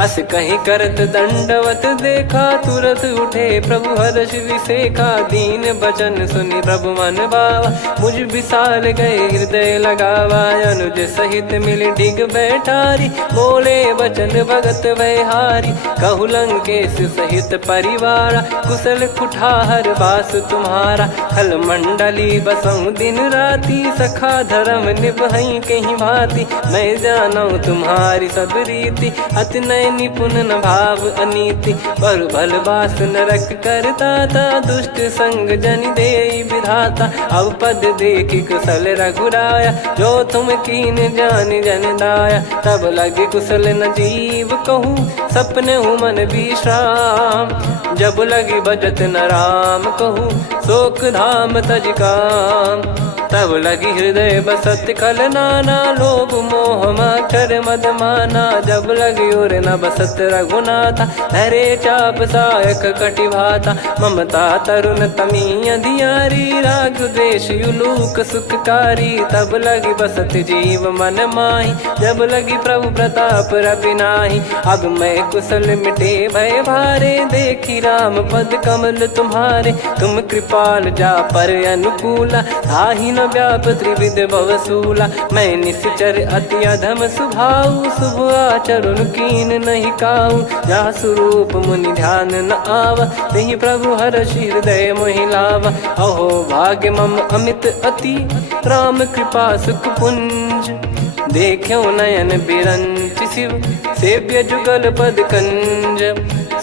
अस कहीं करत दंडवत देखा तुरत उठे प्रभु हर्ष विसेखा दीन बचन सुनि प्रभु मन भावा मुझ विशाल गए हृदय लगावा अनुज सहित मिल डिग बैठारी बोले बचन भगत वैहारी कहु लंकेश सहित परिवारा कुशल कुठार बास तुम्हारा खल मंडली बसऊं दिन राती सखा धर्म निभई कहीं भांति मैं जानू तुम्हारी सब रीति अति नय निपुण न भाव अनीति पर भल बास नरक करता था दुष्ट संग जन दे विधाता अब पद देखी कुशल रघुराया जो तुम कीन जान जन दाया तब लगे कुशल न जीव कहूँ सपने मन विश्राम जब लगी बजत न राम कहूँ शोक धाम तज काम तब लगी हृदय बसत खल नाना लोभ मोह मक्षर मद माना जब लगी उर न बसत रघुनाथा हरे चाप सायक कटि भाता ममता तरुण तमी अधियारी राग द्वेष युलूक सुखकारी तब लगी बसत जीव मन माही जब लगी प्रभु प्रताप रविनाही अब मैं कुशल मिटे भय भारे देखी राम पद कमल तुम्हारे तुम कृपाल जा पर अनुकूला ताहि न व्याप त्रिविध भवसूला मैं निश्चर अति अधम सुभाऊ शुभ आचरण कीन नहीं काऊ जा स्वरूप मुनि ध्यान न आवा नहीं प्रभु हर्ष हृदय मोहि लावा अहो भाग्य मम अमित अति राम कृपा सुख पुंज देखो नयन बिरंच शिव सेव्य जुगल पद कंज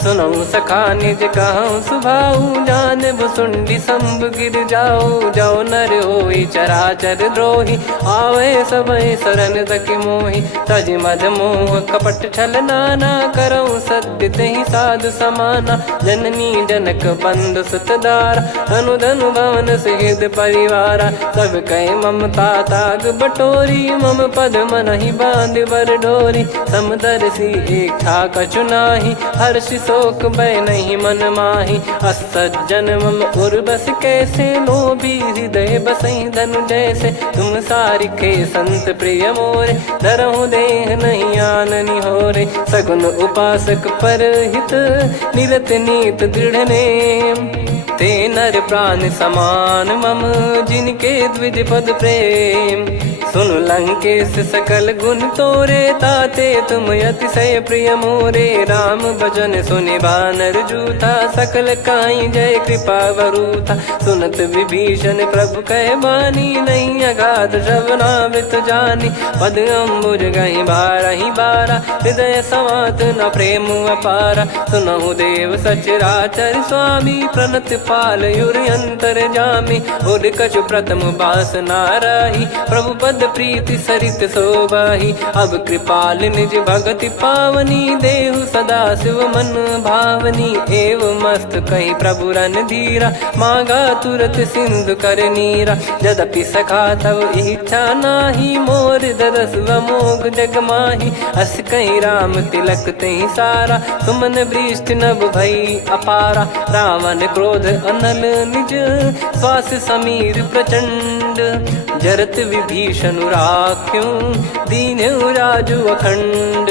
सुनऊ सखा निज कहूँ सुभाऊ जान भुसुंडी संभ गिर जाओ जाओ नर होई चराचर द्रोही आवे सबय शरण तक मोहि तज मद मोह कपट छल नाना करऊँ सत्य तहि साधु समाना जननी जनक बंधु सुतदार धनु धनु भवन सहित परिवारा सब कहे ममता ताग बटोरी मम पद मन ही बांध बर डोरी समदर्शी इच्छा कछु नाही हर्ष शोक भय नहीं मन माही असज्जन मम उर्वस कैसे लोभी हृदय बसई धनु जैसे तुम सारिखे संत प्रिय मोरे धरहु देह नहीं आननि होरे सगुन उपासक पर हित निरत नीत दृढ़ नेम ते नर प्राण समान मम जिनके द्विज पद प्रेम सुन लंकेश सकल गुण तोरे ताते तुम अतिशय प्रिय मोरे राम भजन सुनि बानर जूथा सकल काई जय कृपा वरूथा सुनत विभीषण प्रभु कह बानी नहीं अगाध श्रवणामृत जानी पद अम्बुज गही बारा हृदय समात न प्रेम अपारा सुनहु देव सचराचर स्वामी प्रणत पाल युर अंतर जामी उर कछु प्रथम बास नाराही प्रभु पद प्रीति सरित शोभाही अब कृपाल निज भगति पावनी देहु सदा शिव मन भावनी एव मस्त कही प्रभु रन धीरा मांगा तुरत सिंधु कर नीरा यद्यपि सखा तव इच्छा नाही मोर दरस मोग जग माही अस कहीं राम तिलक तही सारा सुमन वृष्टि नभ भई अपारा रावण क्रोध अनल निज श्वास समीर प्रचंड जरत विभीषण राख्यों दीन राजु अखंड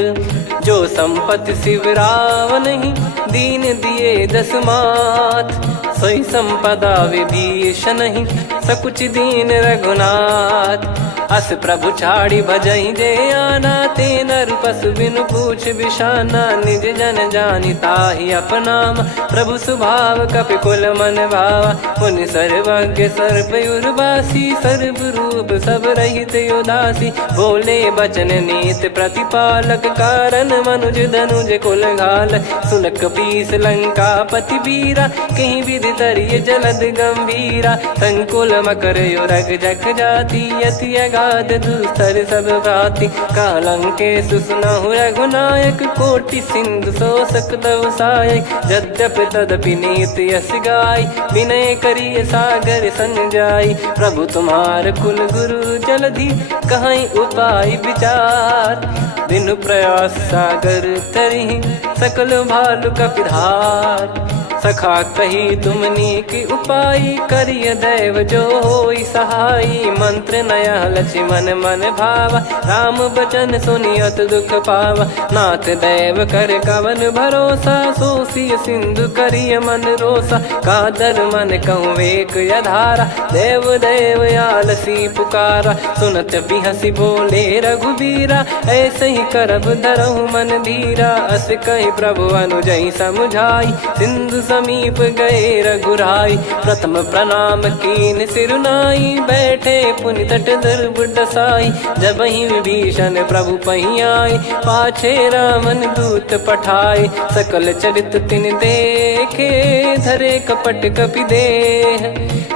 जो संपत्ति शिव रावण ही दीन दिए दस मात सोई संपदा विभीषण ही सकुच दीन रघुनाथ। अस प्रभु छाड़ी भजई जे आना, ते नर पशु बिनु पूछ बिशाना। निज जन जानि ताहि अपनाम, प्रभु स्वभाव कपि कुल मन भावा। मुनि सर्वज्ञ सर्वयुर्वासी, सर्व रूप सब रहित उदासी। बोले बचन नीत प्रतिपालक, कारण मनुज धनुज कुल घाल। सुनक पीस लंका पति बीरा, कहीं विधि तरिय जलद गंभीरा। संकुल मकर युरग जख जाति, यति अगाध दुस्तर सब भाति। कालंकेश सुनहु रघुनायक, कोटि सिंधु शोषक तव सहायक। यद्यपि तदपि नीति यस गाय, विनय करिय सागर सन जाई। प्रभु तुम्हार कुल गुरु जलधि, कहीं उपाय विचार। बिनु प्रयास सागर तरिहि, सकल भालु कपिधार। सखा कही तुमनी की उपाय, करिय दैव जो होई सहाई। मंत्र नया लक्ष्मण मन भावा, राम बचन सुनियत दुख पावा। नाथ दैव कर कवन भरोसा, सोसिय सिंधु करिय मन रोसा। कादर मन कहूँ एक यधारा, देव देव आलसी पुकारा। सुनत बिहसी बोले रघुबीरा, ऐसे ही करब धरहु मन धीरा। अस कही प्रभु अनुजई समुझाई, सिंधु समीप गए रघुराई। प्रथम प्रणाम कीन सिरुनाई, बैठे पुनि तट दर्भ डसाई। जब ही विभीषण प्रभु पही आए, पाछे रामन दूत पठाए। सकल चरित तिन देखे, धरे कपट कपि देह।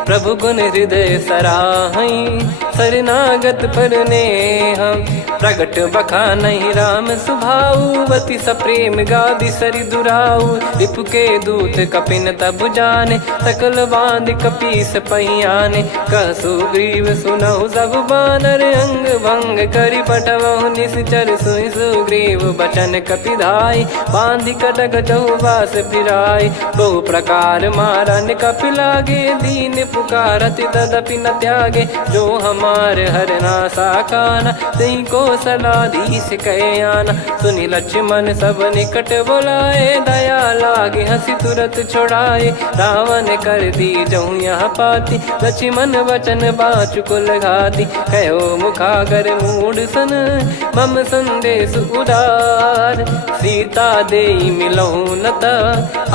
प्रभु गुण हृदय सराहई, शरणागत पर नेह। प्रगट बखानहि राम सुभाऊ, बति सप्रेम गादि सरि दुराऊ। रिपु के दूत कपिन तब जाने, सकल बांध कपीस पहियाने। कह सुग्रीव सुनहु सब बानर, अंग भंग करि पठवहु निश्चर। सुनि सुग्रीव बचन कपिधाई, बांधि कटक चौबास फिराई। बहु प्रकार मारन कपि लागे, दीन पुकारति तदपि न त्यागे। जो हमार हरना साकाना, तई को सलाधीश कहे आना। सुनि लक्ष्मण सब निकट बोलाए, दया लागे हंसी तुरत छोड़ाए। रावण कर दी जऊँ यहाँ पाती, लक्ष्मण वचन बाचु कुल घाती। कहो मुखागर मूड सन, मम संदेश उदार। सीता देई मिलहु नता,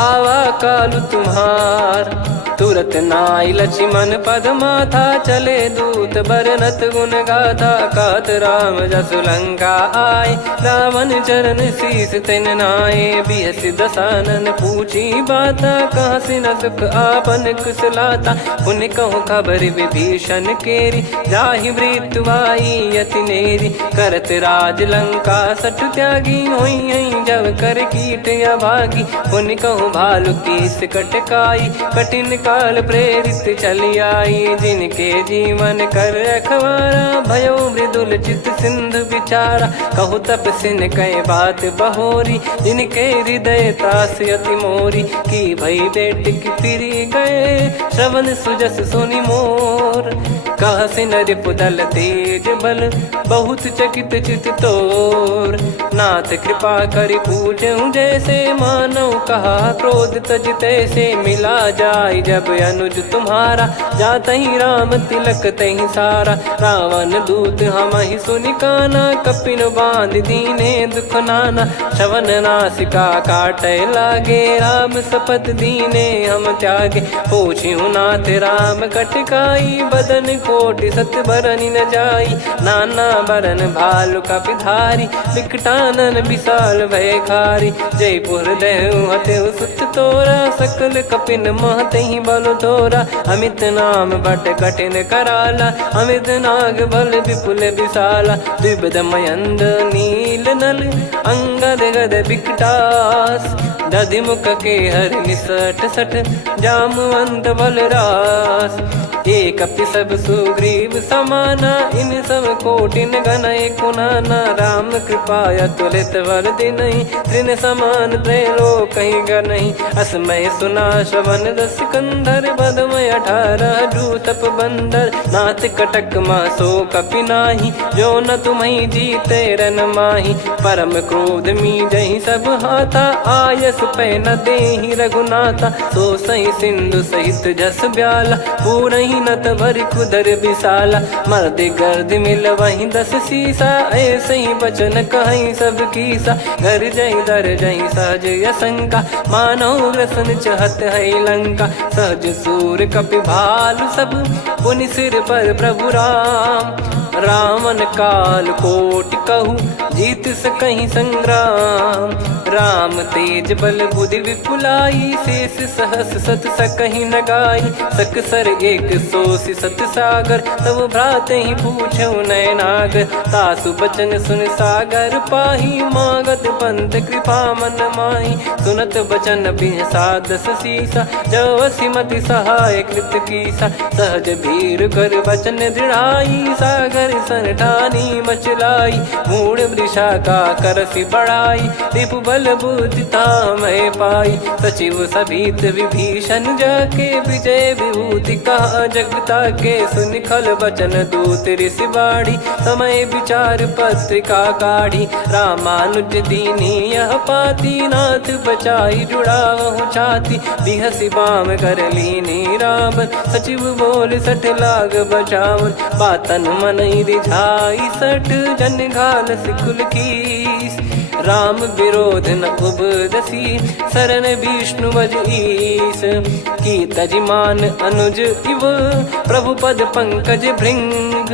आवा कालु तुम्हार। तुरत नाई लक्ष्मण पद माथा, चले दूत बरनत गुण गाथा। कहत राम जसु लंका आए, रावण चरण शीस तिन नाये। बिहस दसानन पूछी बाता, कहाँ से न सुख आपन कुशलाता। पुन कहूँ खबर विभीषण केरी, जाहि मृत्यु आई यति नेरी। करत राज लंका सठ त्यागी, होई जब कर कीट अभागी। पुन कहूँ भालु कीस कटकाई, कठिन काल प्रेरित चली आई। जिनके जीवन कर रखवारा, भयो मृदुल चित सिंधु विचारा। कहु तपसिन कई बात बहोरी, जिनके हृदय तास अति मोरी। की भई बेट की फिरी गए, श्रवण सुजस सुनि मोर। कह सिन रिपुदल तेज बल, बहुत चकित चित तोर। नाथ कृपा करि पूजऊं जैसे, मानव कहा क्रोध तज तैसे। मिला जाय जब अनुज तुम्हारा, जातहि राम तिलक तहि सारा। रावण दूत हमहि सुनि काना, कपिन बांध दीने दुख नाना। श्रवण नासिका काटय लागे, राम शपथ दीने हम त्यागे। पूछिहु नाथ राम कटकाई, बदन कोटि सत बरनि न जाई। नाना बरन भालु कपिधारी, विकटानन विशाल भयखारी। जयपुर देहु हतेउ सुत तोरा, सकल कपिन महतहि बल तोरा। अमित नाम बट कठिन कराला, अमित नाग बल विपुल विशाला। द्विविध मयंद नील नल, अंगद गद विकटास। दधि मुख के हर निसठ सठ, जामवंत बलरास। एक अपि सब सुग्रीव समाना, इन सब कोटिन गण कुनाना। राम कृपाया तुलित बल दिनहि, तृण समान त्रैलोक कहीं गनहि। असमय सुना श्रवण रस कंधर, बदमय 18 जूतप बंदर। नाथ कटक मासो कपि नाही, जो न तुम्हि जीते रन माही। परम क्रोध मी जहि सब हाथा, आयस पै न देहि रघुनाथा। सो सही सिंधु सहित जस ब्याला, पूरहि नत भर कुदर विशाला। मर्द गर्द मिल वहीं 10 सीसा, ऐसे ही बचन कहीं सब कीसा। घर जहि दर जहि सहज यसंका, मानव ग्रसन चहत है लंका। सहज सूर कपि भालु सब, पुनि सिर पर प्रभु राम। रामन काल कोटि कहू, जीत सकहि संग्राम। राम तेज बल बुद्धि विपुलाई, शेष सहस सत सकहि न गाई। सकसर 180 सत सागर, तब भ्राते ही पूछौ नयनागर। तासु बचन सुन सागर पाही, मागत पंत कृपा मन माही। सुनत बचन बिहसा 10 सीसा, जवसि मति सहाय कृत कीसा। सहज भीर कर बचन दृढ़ाई, सागर सन ठानी मचलाई। मूढ़ वृषा का करसि बढ़ाई, रिपु बल बुद्धि तामय पाई। सचिव सभीत विभीषण जाके, विजय विभूति कहा जगता के। सुनि खल बचन दूत ऋषि बाढ़ी, समय विचार पत्रिका काढ़ी। रामानुज दीनी यह पाती, नाथ बचाई जुड़ावहु छाती। बिहसि बाम कर लीनी रावण, सचिव बोल 60 लाग बचावन। बातन मन रिझाई 60, जन घाल सिकुल कीस। राम विरोध न उपदसी, शरण विष्णु बज ईस। की तजिमान अनुज इव, प्रभु पद पंकज भृंग।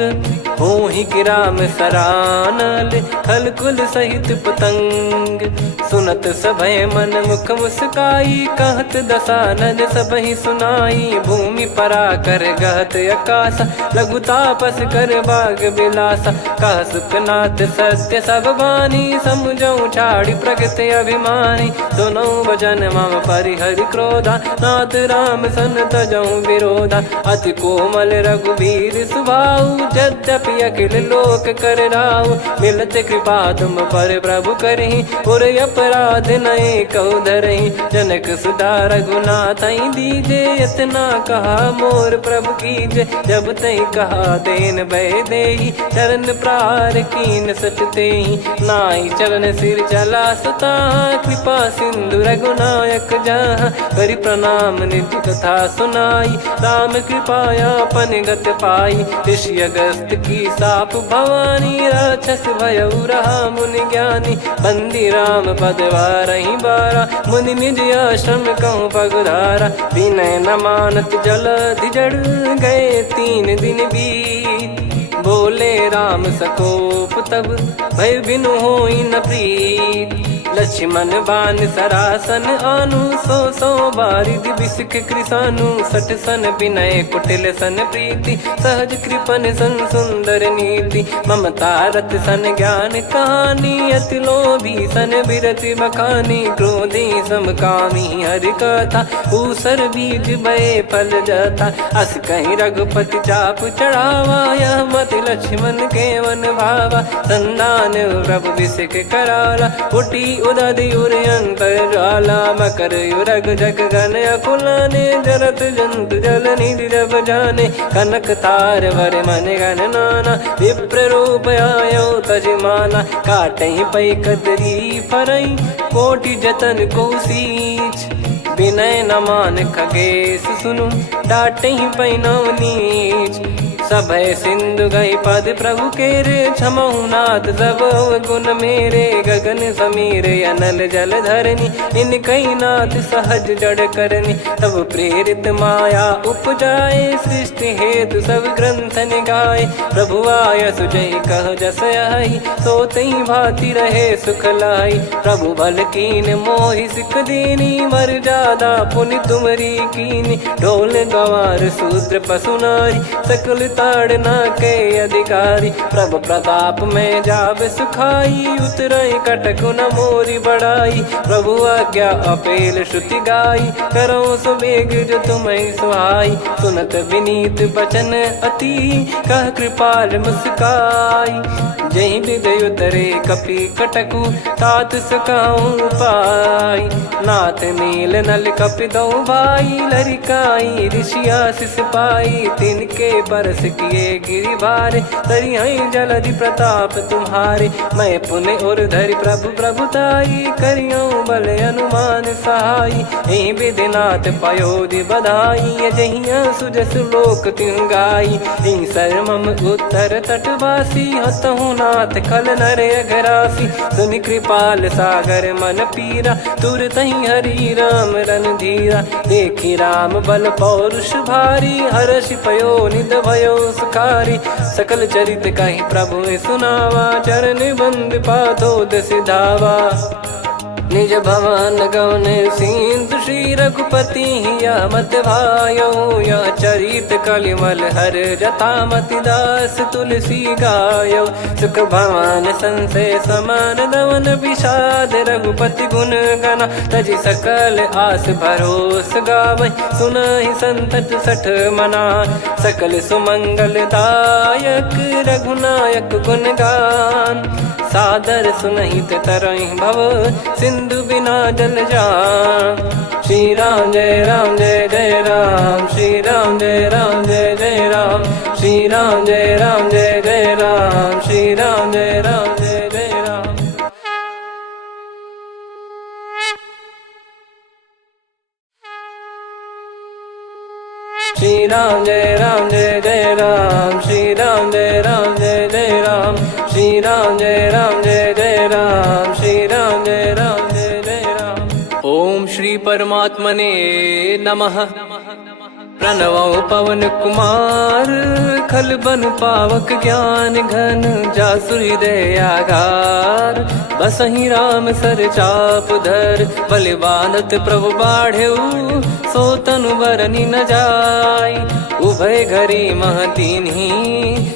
होहि कि राम सरानल, खल कुल सहित पतंग। सुनत सभय मन मुख मुस्काई, कहत दसानन सबहि सुनाई। भूमि परा कर गहत आकाशा, लघु तापस कर बाग बिलासा। कह सुखनाथ सत्य सब बानी, समुझऊ छाड़ी प्रगति अभिमानी। सुनौ वचन मम परिहरि क्रोधा, नाथ राम सन तजऊ विरोधा। अति कोमल रघुवीर सुभाऊ, यद्यपि अखिल लोक कर राऊ। मिलत कृपा तुम पर प्रभु करहि, और अपराध नए कौ धरहि। जनक सुधा रघुनाथ दीजे, इतना कहा मोर प्रभु कीजे। जब तई कहा देन भय देहि, चरण प्रार कीन सटतेहि। नाई चरण सिर चला सता, कृपा सिंधु रघुनायक जहाँ। करि प्रणाम निज कथा सुनाई, राम कृपाया अपन गत पाई। ऋषि अगस्त की साप भवानी, राक्षस भयउ रहा मुनि ज्ञानी। बंदी राम पद वारहि बारा, मुनि निज आश्रम कहूँ पगुधारा। विनय न मानत जलधि जड़, गए 3 दिन बीत। बोले राम सकोप तब, भय बिनु होई न प्रीत। लक्ष्मण बान सरासन आनु, 100 बारिद बिसिख कृसानु। 60 सन विनय कुटिल सन प्रीति, सहज कृपन सन सुंदर नीति। ममता रत सन ज्ञान कहानी, अति लोभी सन बिरति बखानी। क्रोधी समकामी हरि कथा, ऊसर बीज भय फल जाता। अस कहीं रघुपति चाप चढ़ावा, यह मति लक्ष्मण के वन भावा। संदान प्रभु बिसिख कराला, उठी उदधि उर अंतर ज्वाला। मकर युरग जग गण अकुलाने, जरत जंतु जल निधि जब जाने। कनक तार वर मन गण नाना, विप्र रूप आयो तजमाना। काटहि पै कतरी फरई, कोटि जतन को सींच। विनय न मान खगेश सुनु, डांटहि पै नव नीच। सभय सिंधु गई पद प्रभु केरे, क्षमहु नाथ सब गुण मेरे। गगन समीरे अनल जल धरनी, इन कई नाथ सहज जड़ करनी। तब प्रेरित माया उपजाए, सृष्टि हेतु सब ग्रंथ निगाए। प्रभु आय सुजय कह जस आई, सोतई भांति रहे सुख लाई। प्रभु बल कीन मोहि सिख दीनी, वर जादा पुनि तुमरी कीनी। ढोल गवार शूद्र पशु नारी, सकल ताड़ना के अधिकारी। प्रभु प्रताप में जाब सुखाई, उतरई कटक न मोरी बढ़ाई। प्रभु आज्ञा अपेल श्रुति गाई, करो सो बेग जो तुम्हें सुहाई। सुनत विनीत बचन अति, कह कृपाल मुस्काई। जय हृदय उतरे कपि कटकु, तात सकाऊं पाई। नाथ नील नल कपि दो भाई, लरिकाई ऋषि आशीष पाई। तिनके बरस किए गिरि भारे, तरिहई जलधि प्रताप तुम्हारे। मैं पुण्य और धरि प्रभु प्रभुताई, करियऊं बल अनुमान सहाई। एहि विधिनाथ पयोधि बधाई, जहिया सुजस लोक तिहुँ गाई। एहि सरमम उत्तर तटवासी, हतहु नाथ खल नर अघरासी। सुनि कृपाल सागर मन पीरा, तुरत ही हरि राम रणधीरा। देखि राम बल पौरुष भारी, हर्षि पयो निध भयो सुखारी। सकल चरित कहि प्रभु सुनावा, चरण बंद पादोद सिधावा। निज भवन गवन सिंधु, श्री रघुपति या मत भायो। या चरित कलिमल हर जथा, मति दास तुलसी गायो। सुख भवन संशय समान, दवन विषाद रघुपति गुण गना। तजि सकल आस भरोस गावै, सुनहि संतत सठ मना। सकल सुमंगल दायक, रघुनायक गुण गान। सादर सुनहित तरहि भव, सिंधु बिना जल जान। श्री राम जय जय राम, श्री राम जय जय राम। श्री राम जय जय राम, श्री राम जय जय राम। श्री राम जय जय राम, श्री राम जय जय राम। श्री राम जय जय राम, श्री राम जय जय राम। ओम श्री परमात्मने नमः। प्रणवौ पवन कुमार, खल बन पावक ज्ञान घन। जासु हृदय आगार, बसहि राम सर चाप धर। बलि बांधत प्रभु बाढ़ेउ, सो तनु बरनि न जाय। उभय घरी मह दीन्ही,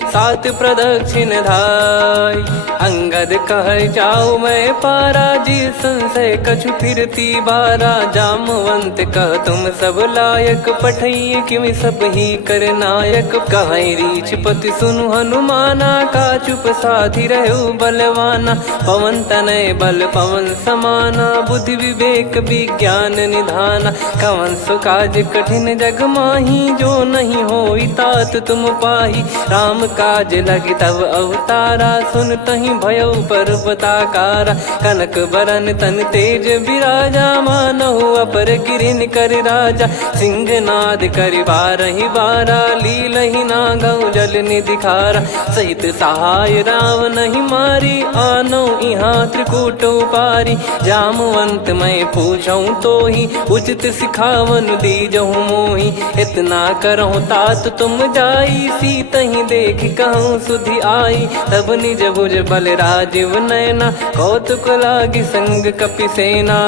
सात प्रदक्षिण धाय। अंगद कह जाऊ मैं पारा, जी संशय कछु फिरती बारा। जामवंत कह तुम सब लायक, पठई किमि सब ही कर नायक। कहीं रीछ पति सुनु हनुमाना, का चुप साधि रहु बलवाना। पवन तनय बल पवन समाना, बुद्धि विवेक विज्ञान निधाना। कवन सो काज कठिन जग माही, जो नहीं होई तात तुम पाही। राम काज लगी तब अवतारा, सुन तहि भयो पर्वताकारा। कनक बरन तन तेज बिराजा, मानहु अपर गिरिन कर राजा। सिंहनाद करि बारहि बारा, लीलहि नागौ जल निधि खारा। सहित सहाय रावण नहीं मारी, आनो इहाँ त्रिकूट उपारी। जामवंत मैं पूछऊं तो ही, उचित सिखावन दीजहु मोहि। इतना करहु तात तुम जाई, सीतहि देखि कहूँ सुधि आई। तब निज भुज बल राजीव नयना, कौतुक लागी संग कपिसेना।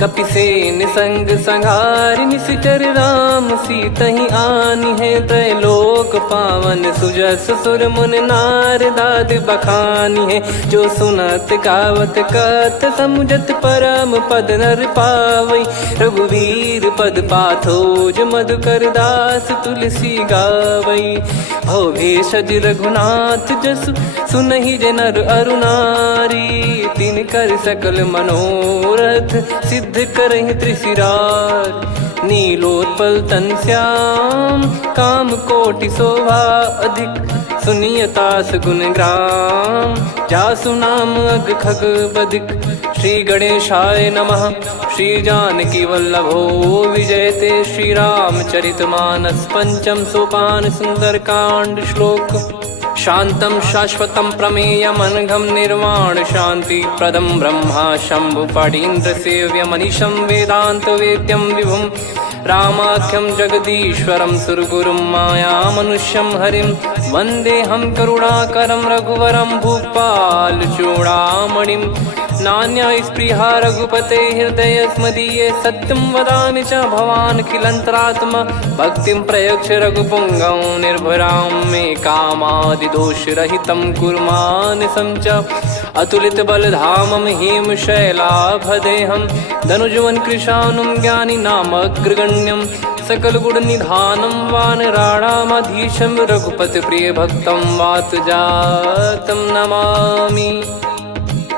कपिसेन संग संहारि निशिचर राम, सीतहि आनि है त्रैलोक पावन। सुजस सुर मुन नार दाद बखानी है, जो सुनत गावत कथ समुझत परम पद नर पावई। रघुवीर पद पाथोज मधुकर दास तुलसी गावई। भव भेषज रघुनाथ जसु, सुनहि जे नर अरु नारी। तिन कर सकल मनोरथ, सिद्ध करहि त्रिशिरार। नीलोत्पल तन श्याम, काम कोटि शोभा अधिक। सुनियतास गुण ग्राम, जासु नाम अग खग बदिक। श्री गणेशाय नमः। श्री जानकी वल्लभो विजयते, श्री रामचरित मानस पंचम सोपान सुंदरकांड श्लोक। शांतं शाश्वतं प्रमेयमनघं निर्वाण शांति प्रदं ब्रह्मा शंभु फणीन्द्र सेव्य मनीषं वेदांत वेद्यं विभुं। रामाख्यं जगदीश्वरं सुरगुरुं माया मनुष्यं हरिं। वन्देऽहं करुणाकरं रघुवरं भूपाल चूडामणिं। नान्या स्पृहा रघुपते हृदय स्मदीये सत्यं वदामि च भवान् खिलन्तरात्मा भक्तिं प्रयच्छ रघुपुङ्गं निर्भरां मे कामादिदोषरहितं कुर्मानसं च अतुलित बलधामं हेमशैलाभदेहं धनुजवन कृशानुं ज्ञानी नामग्रगण्यं सकल गुण निधानं वानराणामधीशं रघुपति प्रिय भक्तं वात जातं नमामि।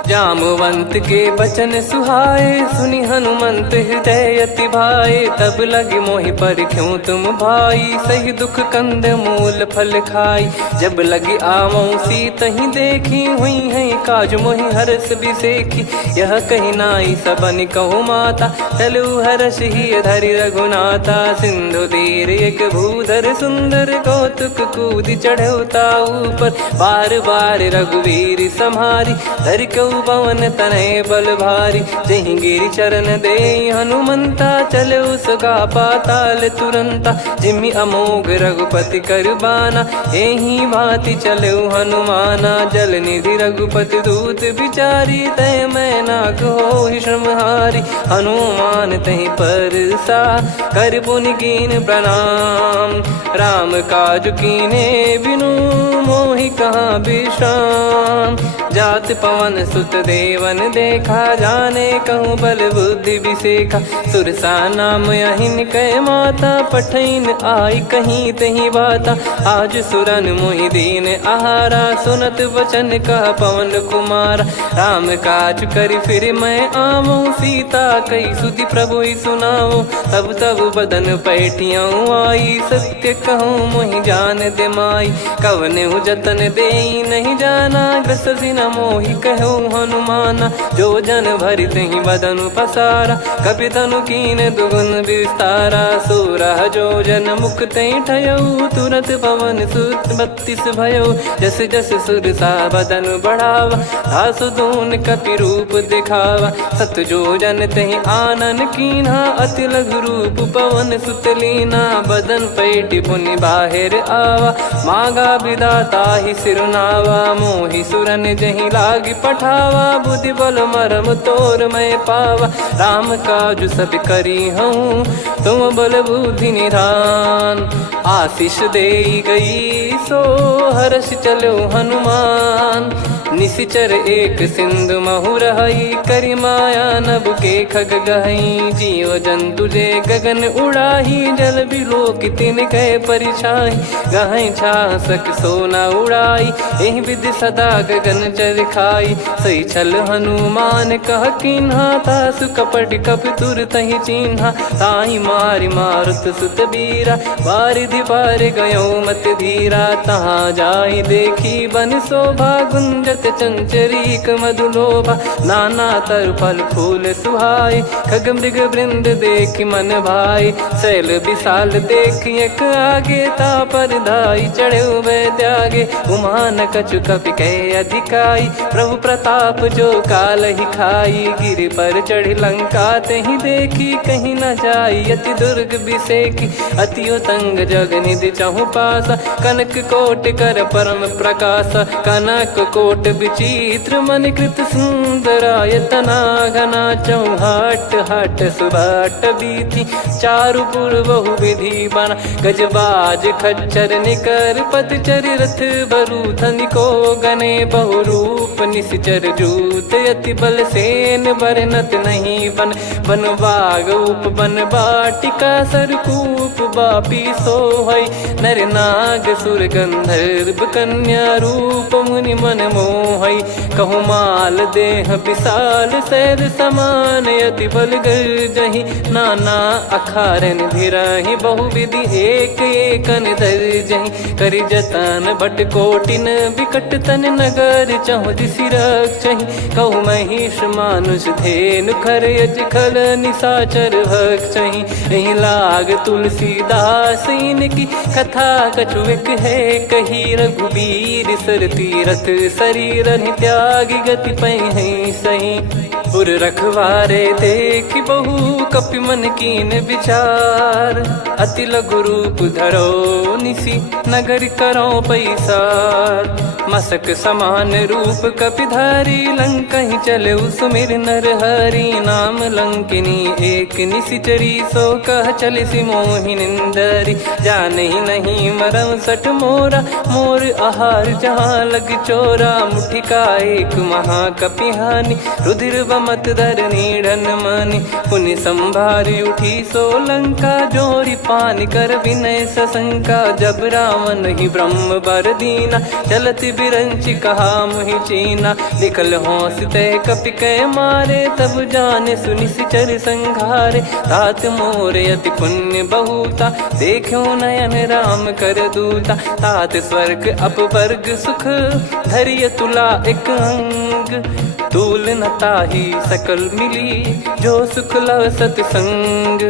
जामवंत के बचन सुहाए सुनि हनुमंत हृदय अति भाए तब लगे मोहि पर क्यों तुम भाई सही दुख कंद मूल फल खाई जब लगी आवों सीत ही देखी हुई है काज मोहि हरस बिसेखी यह कही नाई सबन कहु माता चलु हरस ही धरि रघुनाथा सिंधु तीर एक भूधर सुंदर कौतुक कूद चढ़ौता ऊपर बार बार रघुवीर सम्हारी धरि कऊ पवन तनय बल भारी जहि गिरि चरण दे हनुमंता चले उसका पाताल तुरंता जिमि अमोघ रघुपति करबाना एहि भांति चले हनुमाना जल निधि रघुपति दूत बिचारी तय मैं ना कहो श्रमहारी हनुमान तहि परसा कर पुनि कीन प्रणाम राम काज कीने बिनु मोहि कहाँ विश्राम जात पवन सुत देवन देखा जाने कहूँ बल बुद्धि विसेखा सुरसा नाम अहिन कह माता पठैन आई कहीं तही बाता आज सुरन मोहि दीन आहारा सुनत वचन कह पवन कुमारा राम काज करि फिर मैं आवूं सीता कई सुधि प्रभु ही सुनाओ तब तब बदन पैठियाँ आई सत्य कहूँ मोहि जान दे माई कवने जतन दे नहीं जाना ग्रसि न मोहि कहूँ हनुमाना जो जन भरि तहि बदनु पसारा कपि तनु कीन दुगुन विस्तारा सोरह जो जन मुख तहि ठयऊ तुरत पवन सुत 32 भयऊ जस जस सुरसा बदन बढ़ावा दासु दून कपि रूप दिखावा सत जो जन तहि आनन कीन्हा अति लघु रूप पवन सुत लीना बदन पैटि पुनि बाहिर आवा मागा विदाता ही सिरुनावा मोहि सुरन जहि लागी पठावा बुद्धि बल मरम तोर मैं पावा राम काज सब करी हूँ तुम बल बुद्धि निधान आशीष दे गई सो हर्ष चलो हनुमान निशिचर एक सिंधु महु रही करी माया नभ के खग गहई जीव जंतु जे गगन उड़ाही जल बिलो कितिन गए परिछाई गहई छासक सोना उड़ाई एहि विधि सदा गगन चर खाई सही छल हनुमान कह किन्हा तासु कपट कप तुर तहि चिन्हा ताई मारि मारुत सुत बीरा बारिधि पार गयो मत धीरा तहाँ जाई देखी बन शोभा गुंजत चंचरीक मधुलोभा नाना तर फल फूल सुहाय खग मृग वृंद देख मन भाई शैल विशाल देख एक आगे ता पर धाई चढ़े वै त्यागे उमान कछु कपि कह अधिकाई प्रभु प्रताप जो काल ही खाई गिर पर चढ़ी लंका तहि देखी कहीं न जाई अति दुर्ग बिसेकी अति उतंग जग निधि चहु पासा कनक कोट कर परम प्रकाश कनक कोट विचित्र मन कृत सुंदरायतना घना चौहाट हाट सुबाट बीथी चारु पुर बहु विधि बना गजबाज खच्चर निकर पतचर रथ बरु धनिको गने बहु रूप निश्चर जूत अति बल सेन बरनत नहीं बन बन बाग उप बन बाटिका सरकूप बापी सोहई नर नाग सुर गंधर्व कन्या रूप मुनि मन मोहई कहु माल देह विशाल सैर समान अति बल गर्जहि नाना अखारन भिरहि बहु विधि एक एकन दर्जहि करि जतन भट कोटिन विकट तन नगर चहु दिसि रक्षहि कहु महिष मानुष धेनु खर यज खल निशाचर भक्षहि एहि लाग तुलसीदास इनकी कथा कछु एक है कही रघुबीर सर तीरथ शरीर त्यागी गति पै सही। उर रखवारे देखी बहु कपि मन कीन विचार, अति लघु रूप धरो निसी नगर करो पैसार। मसक समान रूप कपिधारी लंकहि चले सुमिर नर हरि, नाम लंकिनी एक निसिचरी सो कह चल सी मोहि निंदरी। जाने ही नहीं मरम सठ मोरा मोर आहार जहाँ लग चोरा, मुठिका एक महाकपिहानी रुधिर बमत धरनी ढन मानी। पुनि संभारी उठी सो लंका जोरी पानी कर विनय सशंका, जब रावण ही ब्रह्म बर दीना चलत बिरंची कहा मुहि चीना। निकल होश तय कपि कै मारे तब जाने सुनि सिचर संघारे, तात मोरे अति पुण्य बहुता देखो नयन राम कर दूता। तात स्वर्ग अपवर्ग सुख धैर्य तुला एक अंग, तूल न ताहि सकल मिली जो सुख लव सतसंग।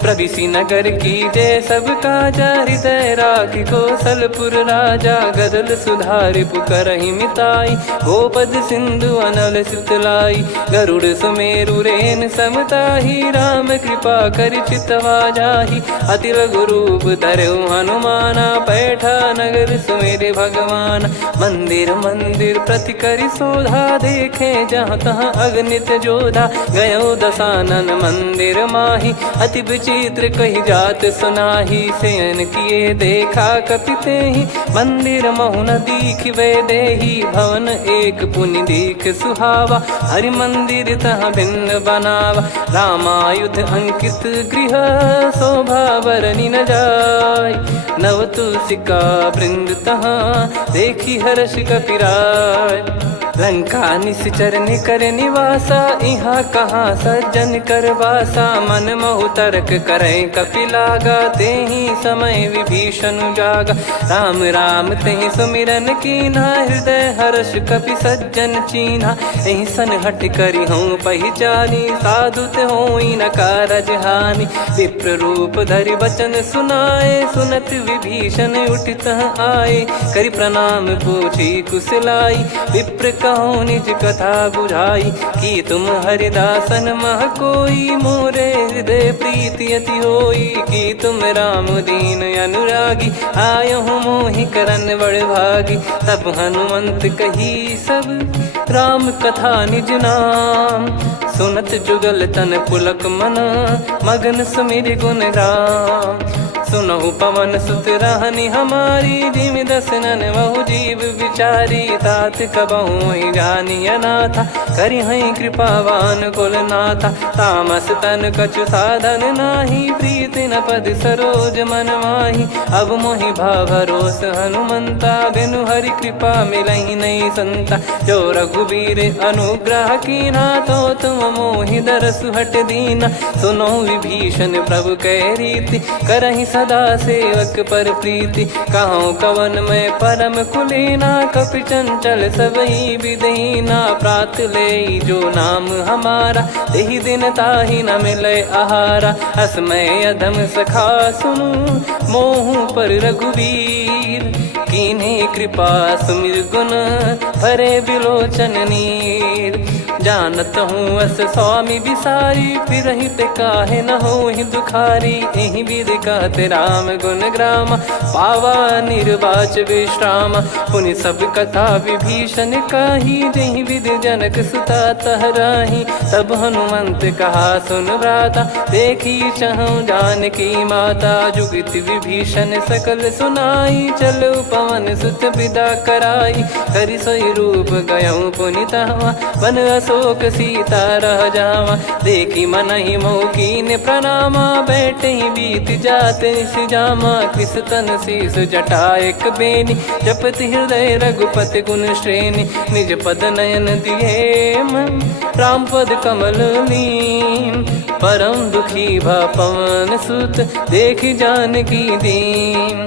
प्रविसी नगर की जय सब काजा, हृदय राखी कौशलपुर राजा। गदल सुधारि पुकरहि मिताई, गोपद सिंधु अनल सितलाई। गरुड़ सुमेरु रेन समताही, राम कृपा कर चितवा जाहि। अति लघु रूप धरऊ हनुमाना, पैठा नगर सुमेर भगवान। मंदिर मंदिर प्रति करि शोधा, देखे जहाँ तहाँ अगणित जोधा। गयो दशानन मंदिर माही, अति विचित्र कही जात सुनाही। शयन किए देखा कपिते ही, मंदिर महु न दीख वे देही। भवन एक पुनि दीख सुहावा, हरि मंदिर तहाँ भिन्न बनावा। रामायुध अंकित गृह, शोभा बरनी न जाय। नव तुलसिका वृंद तहाँ, देखी हर्ष कपिराय। लंका निश्चर कर निवासा, यहाँ कहाँ सज्जन कर वासा। मन महु तर्क करे कपिलागा, तेहि समय विभीषण जागा। राम राम तेहि सुमिरन कीन्हा, हृदय हर्ष कपि सज्जन चीन्हा। एहि सन हट करी हूँ पहिचानी, साधु ते होई न कारज हानि। विप्र रूप धरि वचन सुनाए, सुनत विभीषण उठित आए। करि प्रणाम पूछी कुशलाई, विप्र कहो निज कथा बुझाई। कि तुम हरिदासन मह कोई, मोरे हृदय प्रीति अति होई। कि तुम राम दीन अनुरागी, आयहु मोहि करन बड़ भागी। तब हनुमंत कही सब राम कथा निज नाम, सुनत जुगल तन पुलक मना, मगन सुमिर गुण राम। सुनहु पवन सुत रहनी हमारी, जिमि दसनन बहु जीव विचारी। तात कबहु ही जानिय नाथा, करि हई कृपावान कुल नाथा। तामस तन कछु साधन नाही, प्रीति न पद सरोज मन माही। अब मोहि भाव भरोस हनुमंता, बिनु हरि कृपा मिलहि नहीं संता। जो रघुबीर अनुग्रह कीना, तो तुम मोहि दरसु हट दीना। सुनो विभीषण प्रभु कह रीति, करहि सदा सेवक पर प्रीति। कहूँ कवन में परम कुलीना, कपि चंचल सबई विदहीना। प्रात ले जो नाम हमारा, तेहि दिन ताहि न मिले आहारा। असमय अधम सखा सुनु, मोहु पर रघुवीर। कीन्ही कृपा सुमिर गुण, भरे बिलोचन नीर। जानत हूँ अस स्वामी बिसारी, फिरहि ते काहे न होहि दुखारी। एहि विधि कहते राम गुण ग्राम, पावा निर्वाच विश्राम। पुनि सब कथा विभीषण काही, जेहि विधि जनक सुता तहराही। तब हनुमंत कहा सुन भ्राता, देखी चहु जानकी माता। जुगित विभीषण सकल सुनाई, चलो पवन सुत विदा कराई। करि सोई रूप गयऊँ पुनि तहवा, बन अशोक सीता रह जावा। देखी मनहि मौकीन प्रणामा, बैठे ही बीत जात निस जामा। कृस तन शीस जटा एक बेनी, जपति हृदय रघुपति गुण श्रेणी। निज पद नयन दिए मन, राम पद कमल लीन। परम दुखी भा पवन सुत, देखी जानकी दीन।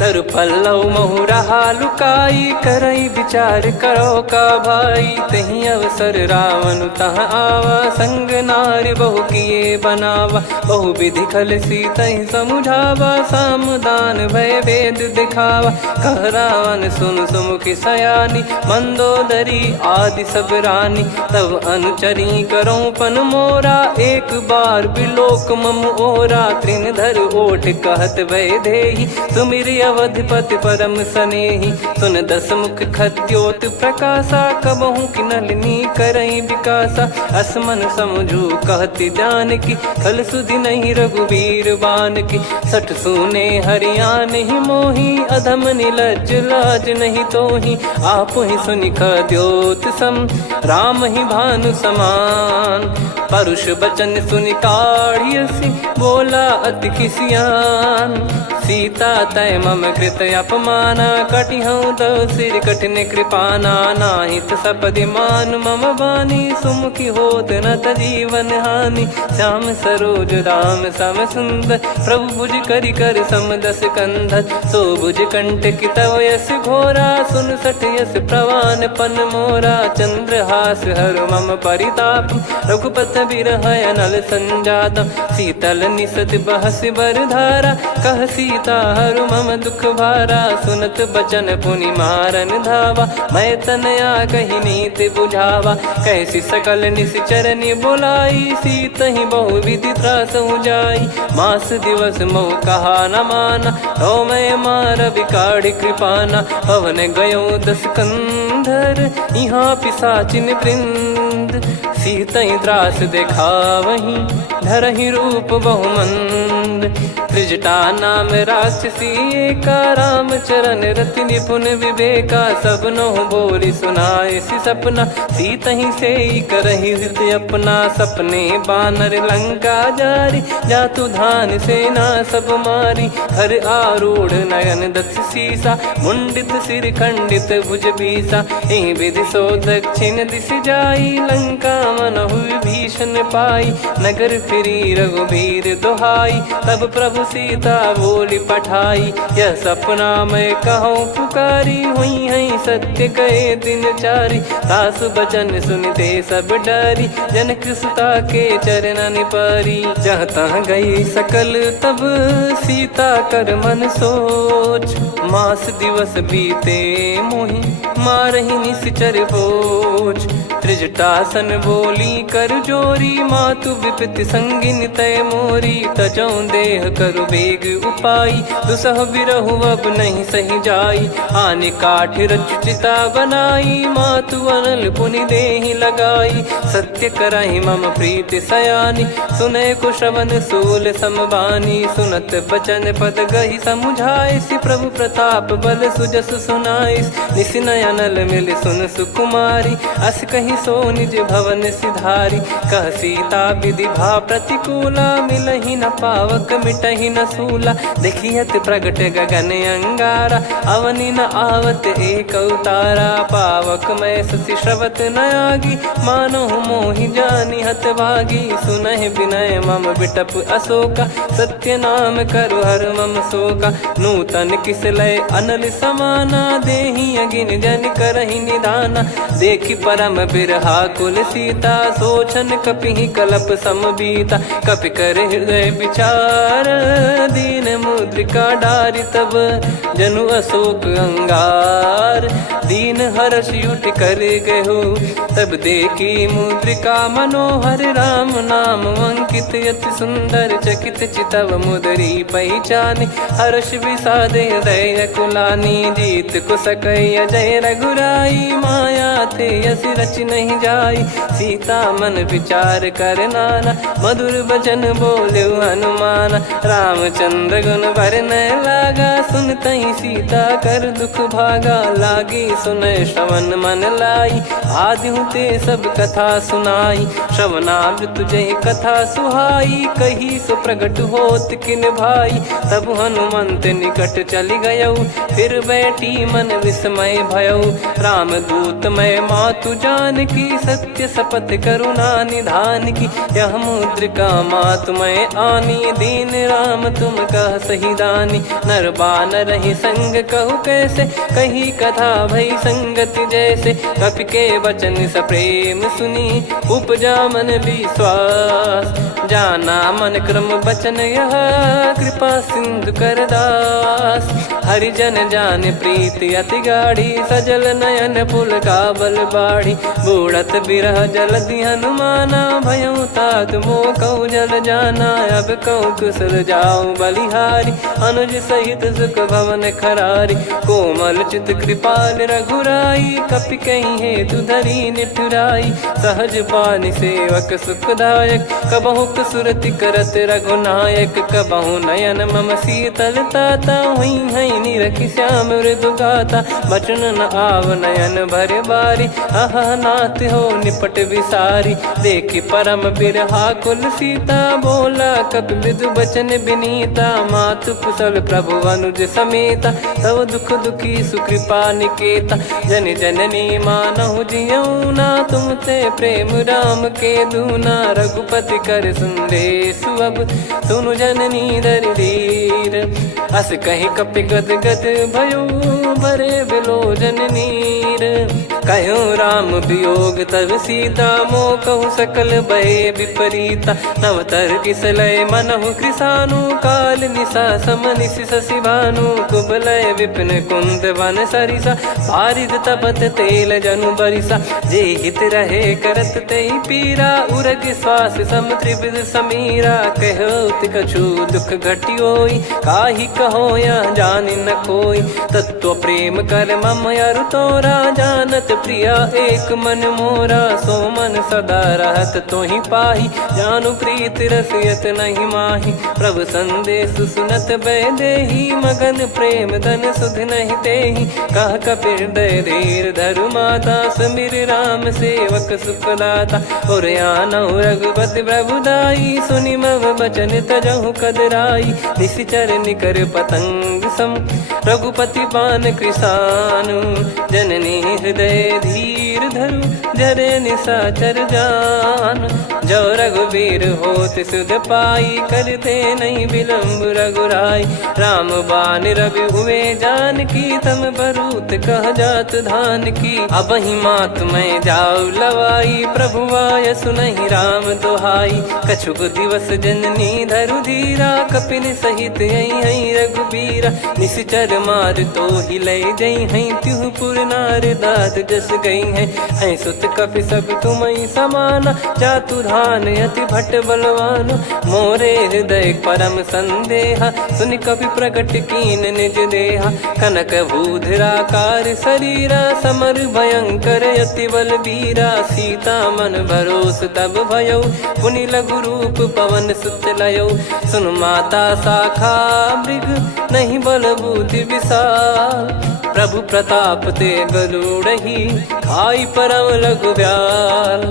तरु पल्लव महु रहा लुकाई, करई विचार करो का भाई। तही अवसर रावण तहाँ आवा, संग नार बहु किए बनावा। बहु विधि खल सीतहि समुझावा, सामदान भय वेद दिखावा। कह रावण सुन सुमुखी सयानी, मंदोदरी आदि सब रानी। तब अनुचरी करो पन मोरा, एक बार बिलोक मम ओरा। तृण धर ओठ कहत भय देहि, सुमिर अवधिपति परम सनेहि। सुन दस मुख खद्योत प्रकाशा, कबहु की नलिनी करई विकासा। असमन समझू कहती जानकी, खल सुधि नहीं रघुवीर बान की। सठ सुने हरियाण ही मोही, अधम निलज लाज नहीं तोही। आप ही सुनि खद्योत सम, राम ही भानु समान। परुष बचन सुनि काढ़ियसि, बोला अति किसियान। सीता तय मम कृत अपमाना, कटिहऊँ दो सिर कठिन कृपाना। नाहित सपदि मान मम बानी, सुमुखी होत न तजीवन हानि। श्याम सरोज राम सम सुंदर, प्रभु भुज करि कर सम दस कंधर। सो भुज कंठ की तव यस घोरा, सुन सठ यस प्रवान पन मोरा। चंद्रहास हर मम परिताप, रघुपत बिरह अनल संजात। शीतल निसत बहस बर धारा, कह सीता हरु मम दुख भारा। सुनत बचन पुनि मारन धावा, मैं तनया कही नीति बुझावा। कैसी सकल निश्चरनि बुलाई, सीतहि बहु विधि त्रासहु जाई। मास दिवस मोह कहा न माना, तो मैं मार बिकाढ़ी कृपाना। पवन गयो दस कंधर, यहाँ पिशाचिन वृंद। सीतहि त्रास देखावहीं, धरहि रूप बहुमंद। त्रिजटा नाम राक्षसी एका, राम चरण रति निपुण विवेका। सब नहुँ बोली सुनाए सि सपना, सीतहि से करहि हित अपना। सपने बानर लंका जारी, जातु धान सेना सब मारी। हर आरूढ़ नयन दस सीसा, मुंडित सिर खंडित भुज बीसा। एहि विधि सो दक्षिण दिश जाई, लंका मनहु भीषण पाई। नगर फिरी रघुबीर दोहाई, तब प्रभु सीता बोली पठाई। यह सपना मैं कहूँ पुकारी, हुई है सत्य गए दिन चारी। सासु बचन सुनते सब डरी, जनक सुता के चरण पारी। जहाँ तहाँ गई सकल तब सीता कर मन सोच। मास दिवस बीते मोहि, मारहि निश्चर बोझ। त्रिजटासन बोली कर जोरी, मातु विपति संगिन तय मोरी। तजौं देह करु बेग उपाई, दुसह बिरहु अब नहीं सही जाई। आने काठ रचु चिता बनाई, मातु अनल पुनि देहि लगाई। सत्य करहि मम प्रीति सयानी, सुनै को श्रवण सूल समबानी। सुनत बचन पद गहि समुझाइसि, प्रभु प्रताप बल सुजस सुनाइस। निसिनय अनल मिल सुन सुकुमारी, अस कहि सो निज भवन सिधारी। कह सीता विधि भा प्रतिकूला, मिलहि न पावक मिटहि न सूला। देखियत प्रगट गगन अंगारा, अवनि न आवत एक अवतारा। पावक मैं ससि श्रवत न आगी, मानो मोहि जानि हत भागी। सुनहि विनय मम बिटप अशोका, सत्य नाम करु हर मम शोका। नूतन किस लय अनल समाना, देहि अगिन जन करहि निदाना। देखि परम बिरहा कुल सीता, सोचन कपिहि कलप समबीता। कपि कर हृदय विचार, दीन मुद्रिका डारि तब जनु अशोक अंगार। दीन हर्ष उठ कर गहु, तब देखी मुद्रिका मनोहर। राम नाम अंकित अति सुंदर, चकित चितव मुदरी पहचान। हर्ष विषाद हृदय कुलानी, जीत को सकई अजय रघुराई। माया थे यस रच नहीं जाई, सीता मन विचार कर नाना। मधुर बचन बोले हनुमान, रामचंद्र गुण भरने लागा। सुनतहि सीता कर दुख भागा, लागी सुनय श्रवण मन लाई। आदिहु ते सब कथा सुनाई, श्रवणाब तुझे कथा सुहाई। कही सो प्रगट होत किन भाई, तब हनुमंत निकट चली गयऊ। फिर बैठी मन विस्मय भयऊ, राम दूत मैं मातु जान की, सत्य शपथ करुणा निधान की। यह मुद्रिका मातुमय आनी, दीन राम तुम कह सही दानी। नर बानर ही संग कहु कैसे, कही कथा भई संगति जैसे। कपि के वचन सप्रेम सुनी, उपजा मन विश्वास। जाना मन क्रम बचन यह, कृपा सिंधु कर दास। हरिजन जान प्रीति अति गाढ़ी, सजल नयन पुल काबल बाढ़ी। बूढ़त बिरह जलधि हनुमाना, भयउ तात मोह कहु जल जाना। अब कहु कुशल जाऊं बलिहारी, अनुज सहित सुख भवन खरारी। कोमल चित कृपाल रघुराई, कपि कहीं हेतु धरी निठुराई। सहज पानि सेवक सुखदायक, कबहु सुरति करत रघुनायक। कबहु नयन मम शीतल ताता, हुई हई निरखि श्याम मृदु गाता। बचन न आव नयन भर बारी, अह नाथ हो निपट विसारी। देखि परम बिरहा कुल सीता, बोला कपि मृदु बचन बिनीता। मातु कुशल प्रभु अनुज समेता, तव दुख दुखी सुकृपा निकेता। जन जननी मानहु जियऊ ना, तुम ते प्रेम राम के दूना। रघुपति कर संदेश अब, सुनु जननी दरि धीर। अस कहि कपि गद गद भयो, भरे बिलोचन नीर। कहूँ राम वियोग तब सीता, मोह कहूँ सकल भय विपरीता। नवतर किसलय मनहु कृसानु, काल निशा समनिश शशि भानु। कुबलय विपिन कुंद वन सरिसा, पारिद तपत तेल जनु बरिसा। जे हित रहे करत ते पीरा, उरग श्वास सम त्रिविध समीरा। कहो कछु दुख घटियोई, काहि कहो या जानि न कोई। तत्व प्रेम कर मम अरु तोरा, जानत प्रिया एक मन मोरा। सो मन सदा रहत तोहि पाही, जानु प्रीत रसियत नहीं माही। प्रभु संदेश सुनत भय देहि, मगन प्रेम धन सुध नहीं तेहि। कह कपिर दय धीर धरु माता, समीर राम सेवक सुखदाता। और आनहु रघुपति प्रभुदाई, सुनि मम बचन तजहु कदराई। निशिचर निकर पतंग सम, रघुपति पान कृसानु। जननी हृदय धीर धरु, जरे निशाचर जान। जो रघुवीर होत सुध पाई, करते नहीं विलम्ब रघुराई। राम बान रवि हुए जानकी, तम बरूत कह जात धान की। अब ही मात मैं जाऊ लवाई, प्रभु आय सुनहि राम दुहाई। कछुक दिवस जननी धरु धीरा, कपिन सहित यही रघुबीरा। निश्चर मार तो ही लय जई हैं, त्यों पुर नार दाद जस गई हैं। सुत कपि सब तुमई समाना, जातु धान अति भट बलवान। मोरे हृदय परम संदेहा, सुनि कपि प्रकट कीन निज देहा। कनक भूधराकार शरीरा, समर भयंकर अति बल बीरा। सीता मन भरोस तब भयउ, पुनि लघु रूप पवन सुत लयउ। सुन माता शाखा मृग, नहीं बल बुद्धि विशाल। प्रभु प्रताप ते गरुड़हि, खाई परम लघु ब्याल।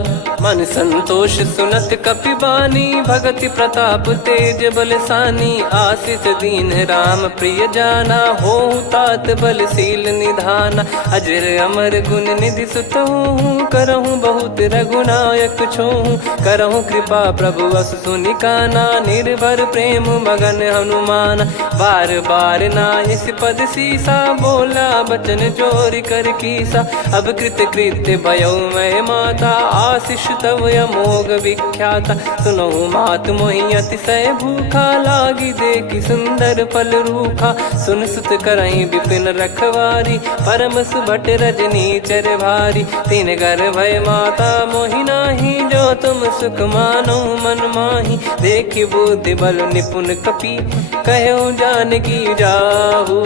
मन संतोष सुनत कपि बानी, भगति प्रताप तेज बलसानी। आशीष दीन राम प्रिय जाना, होहु तात बलशील निधाना। अजर अमर गुण निधि सुतहु, करहु बहुत रघुनायक छोहु। करहु कृपा प्रभु अस सुनि काना, निर्भर प्रेम मगन हनुमान। बार बार नायस पद सीसा, बोला बचन चोरी कर कीसा। अब कृत कृत्य भयो मैं माता, आशीष तव अमोघ विख्याता। सुनहु मात मोहि अतिशय भूखा, लागी देखि सुंदर फल रूखा। सुन सुत करहि विपिन रखवारी, परम सुभट रजनी चर भारी। तीन घर भय माता मोहि नाही, जो तुम सुख मानो मन माही। देखि बुद्धि बल निपुण कपि, कहो जानकी जाहू।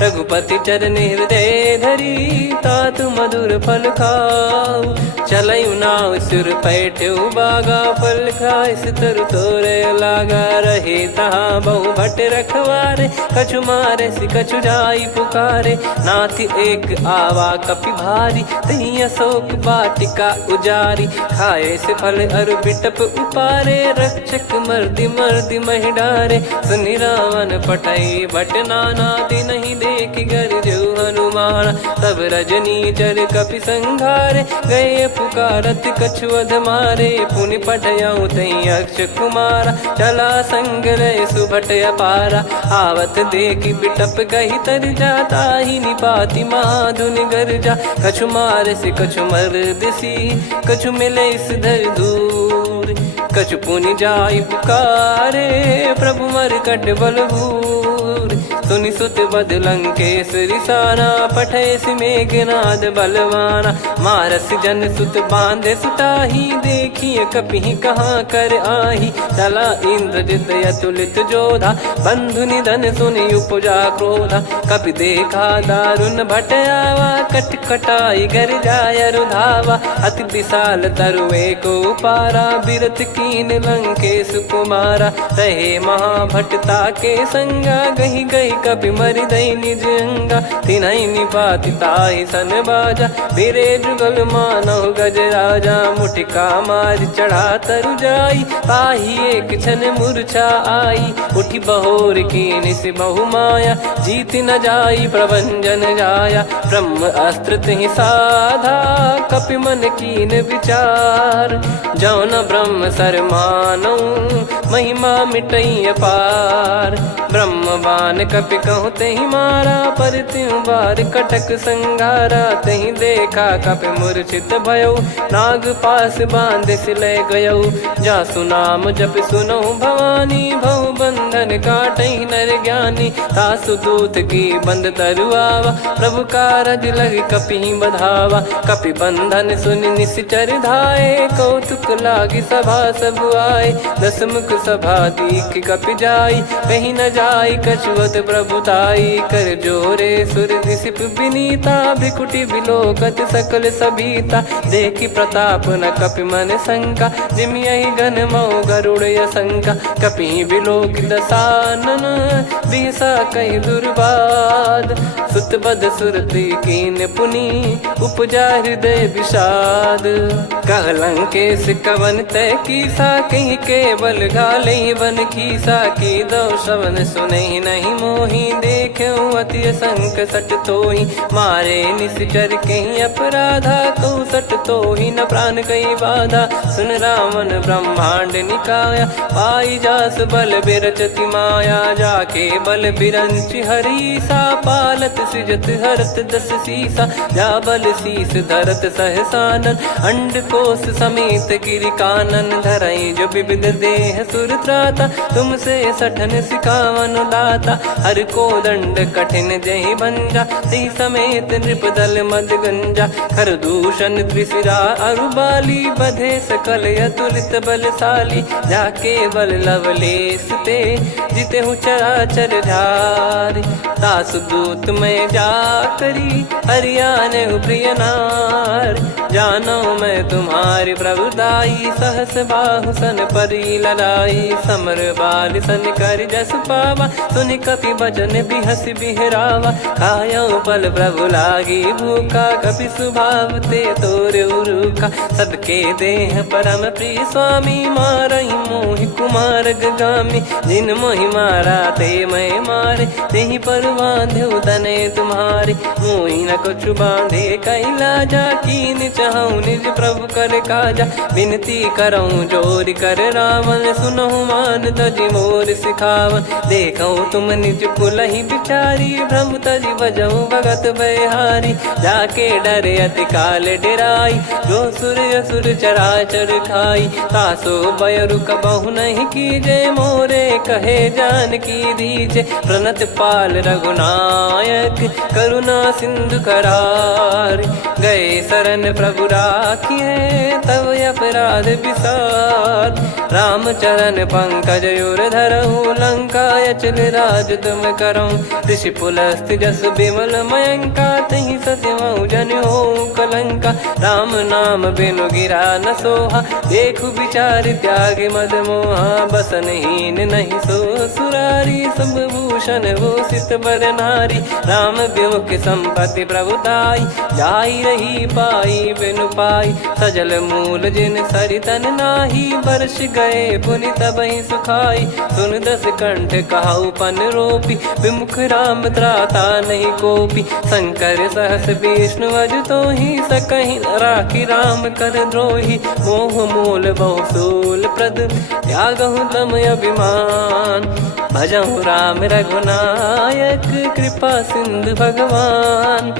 रघुपति चरण हृदय धरी, तात मधुर फल खाऊ। चलऊ नाव सुर पैठ्यु बागा, फल खाय सितर तोरे लागा। रहे तहाँ बहु भट रखवारे, कछु मारे सि कछु जाई पुकारे। नाथ एक आवा कपि भारी, तही अशोक वाटिका उजारी। खाए से फल अरु बिटप उपारे, रक्षक मर्दि मर्दि महि डारे। सुनि रावण पटई भट नाना, नहीं देख गर जो हनुमान। तब रजनी चर कपि संघारे, गए पुकारत कछु अध मारे। पुनि पठयऊ तई अक्ष कुमारा, चला संग रहे सुभट अपारा। आवत देखि बिटप कही तर जाता, ही निपाति महाधुनि गर्जा। कछु मार से कछु मर दिसी, कछु मिले इस धर दूर। कछु पुनि जाई पुकारे, प्रभु मरकट बलभूर। सुनि सुत बद लंकेश रिसाना, पठेस मेघनाद बलवाना। मारस जन सुत बांधे सुताही, देखिए कपि कहाँ कर आही। चला इंद्रजित अतुलित जोधा, बंधु निधन सुनि उपजा क्रोधा। कपि देखा दारुण भट आवा, कट कटाई घर जाय रुधावा। अति विशाल तरुए को पारा, बिरत कीन लंकेश कुमारा। रहे महाभटता के संगा, गही गही कपि मरि दई निज अंगा। तिन्हि निपाति ताहि सन बाजा, बिरे जुगल मानव गज राजा। मुटिका मार चढ़ा तरु जाई, ताहि एक क्षण मूर्छा आई। उठी बहोर कीन से बहु माया, जीत न जाई प्रभंजन जाया। ब्रह्म अस्त्र तिहि साधा, कपि मन कीन विचार। जौन ब्रह्म सर मानऊ, महिमा मिटई अपार। ब्रह्म बान कपि कहूँ तहि मारा, पर त्यों बार कटक संगारा। तहि देखा कपि मूर्छित भयऊ, नाग पास बांध सिले गयऊ। जासु नाम जप सुनऊ भवानी, भव बंधन काटई नर ज्ञानी। तासु दूत की बंद तरुआवा, प्रभु कारज लग कपि बधावा। कपि बंधन सुनि निश्चर धाये, कौतुक लागी सभा सब आए। दस मुख सभा दीख कपि जाई, कहीं न जाई कछुअत प्रभुताई। कर जोरे सुर निसिप विनीता, भ्रिकुटि बिलोकत सकल सबीता। देखि प्रताप न कपि मन शंका, जिमियहि घन मऊ गरुड़ असंका। कपि बिलोक दसानन, बिहसा कहि दुर्बाद। सुत बद सुरति कीन पुनि, उपजा हृदय विषाद। कह लंकेश कवन तय कीसा, कहीं केवल घाले बन खीसा। की दो श्रवण सुनहि नहीं मोही, देखऊँ अति संक सट तोहि। मारे निश्चर कहीं अपराधा, कहूँ सट तोहि न प्राण कई बाधा। सुन रावण ब्रह्मांड निकाया, पाई जास बल बिरचति माया। जाके बल बिरंच हरीसा, पालत सृजत हरत दस सीसा। जा बल शीस धरत सहसानन, अंड कोश समेत गिरि कानन। धरई जो विविध देह सुर त्राता, तुमसे सठन सिखावन दाता। हर को दंड कठिन जहि भंजा, ती समेत नृप दल मद गंजा। खर दूषण त्रिशिरा अरुबाली, बधे सकल अतुलित बलशाली। जाके बल लवलेस ते, जिते हूँ चराचर झारी। तासु दूत में जा करी, हरियाने प्रिय नार। जानो मैं तुम्हारी प्रभुदाई, सहस बाहु सन परी लड़ाई। समर बाल सन कर जस पावा, सुनि कपि बचन बिहस बिहरावा। खायऊ पल प्रभु लागी भूखा, कपि स्वभाव ते तोर उरुखा। सबके देह परम प्रिय स्वामी, मारई मोहि कुमार गामी। जिन मोहि मारा ते मैं मारे, तेहि पर बांधे तने तुम्हारे। मोहि न कछु बांधे कैलाजा, कीन चाहूँ निज प्रभु कर काजा। विनती करऊँ जोर कर रावण, सुनहु मान तजि मोर सिखावन। देखऊँ तुम निज कुलहि बिचारी, भ्रम तजि बजऊँ भगत बहारी। जाके डरे अति काल डेराई, जो सुर असुर चराचर खाई। तासो बयरु कबहु नहीं कीजे, मोरे कहे जानकी दीजे। प्रणत पाल रघुनायक, करुणा सिंधु करार। गए शरण प्रभु राखिए, तब अपराध विसार। राम चरण पंकज उर धरहु, लंका अचल राज तुम करऊँ। ऋषि पुलस्त जस विमल मयंका, तहि सत्यमऊ जन हो कलंका। राम नाम बिनु गिरा न सोहा, देखु विचार त्याग मद मोहा। बसनहीन नहीं सो सुरारी, सब भूषण भूषित बर नारी, राम विमुख संपत्ति प्रभुताई, जाई रही पाई बिनु पाई, सजल मूल जिन सरितन नाही, वर्ष गए पुनि तबहि सुखाई, सुन दस कंठ कहाऊ पन रोपी, विमुख राम त्राता नहीं कोपी, शंकर सहस विष्णु अज तो ही सकहि राखी राम कर द्रोही, मोह मूल बहुसूल प्रद त्यागहु तम अभिमान, भजहु राम रघुनायक कृपा सिंधु भगवान,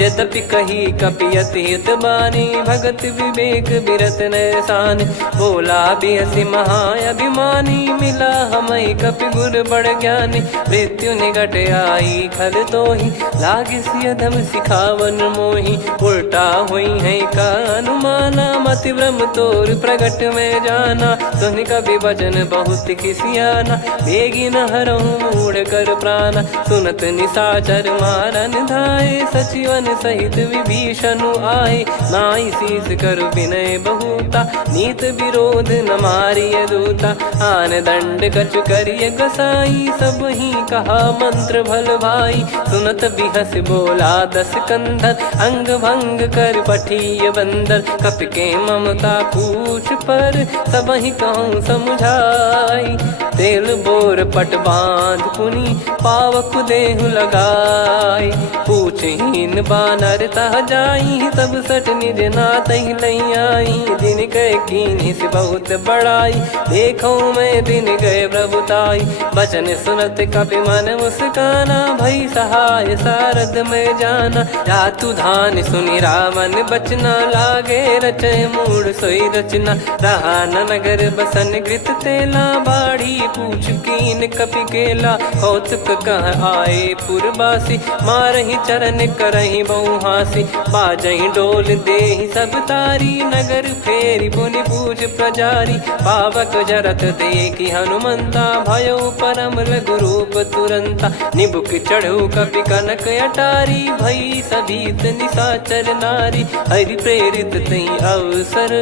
यद्यपि कही कपियति हित बानी, भगत विवेक बिरत नैसान, बोला बिहसी महाअभिमानी, मिला हमई कपि गुर बड़ ज्ञानी, मृत्यु निकट आई खल तोहि, लागे सियधम सिखावन मोहि, उल्टा हुई है का अनुमाना, मति ब्रह्म तोर प्रगट में जाना, सुनि कवि वचन बहुत किसियाना, बेगी न हरहु मूढ़ कर प्राणा, सुनत निशाचर मारन धाये, सचिवन सहित विभीषणु आए, नाई शीस कर विनय बहुता, नीत विरोध न मारिय दूता, आन दंड कछु करिय गसाई, सब ही कहा मंत्र भल भाई, सुनत बिहस बोला दस कंधर, अंग भंग कर पठिय बंदर, कपि के ममता पूछ पर, सब ही कहूँ समझाई, तेल बोर पट बांध पुनि, पावक देहु लगाई, पूछहीन बानर तह जाई, सब सट निज नाथ ही लई आई, दिन गए कीन्ही से बहुत बड़ाई, देखो मैं दिन गए प्रभुताई, बचन सुनत कपि मन मुस्काना, भई सहाय सारद में जाना, जातु धान सुनि रावण बचना, लागे रचय मूढ़ सोई रचना, रहा न नगर बसन कृत तेला, बाढ़ी पूछ कीन कपि केला, कौतुक कह आए पुरबासी, मारहि चरण करहि बहु हासी, बाजहि डोल देहि सब तारी, नगर फेरी पुनि पूछ प्रजारी, पावक जरत देखि हनुमंता, भयो परम रघुरूप तुरंता, निबुक चढ़ऊ कपि कनक अटारी, भई सभीत निशाचर नारी, हरि प्रेरित तहि अवसर,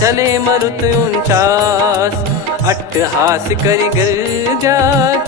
चले मरुत 49, अट्टहास करि गिरजा,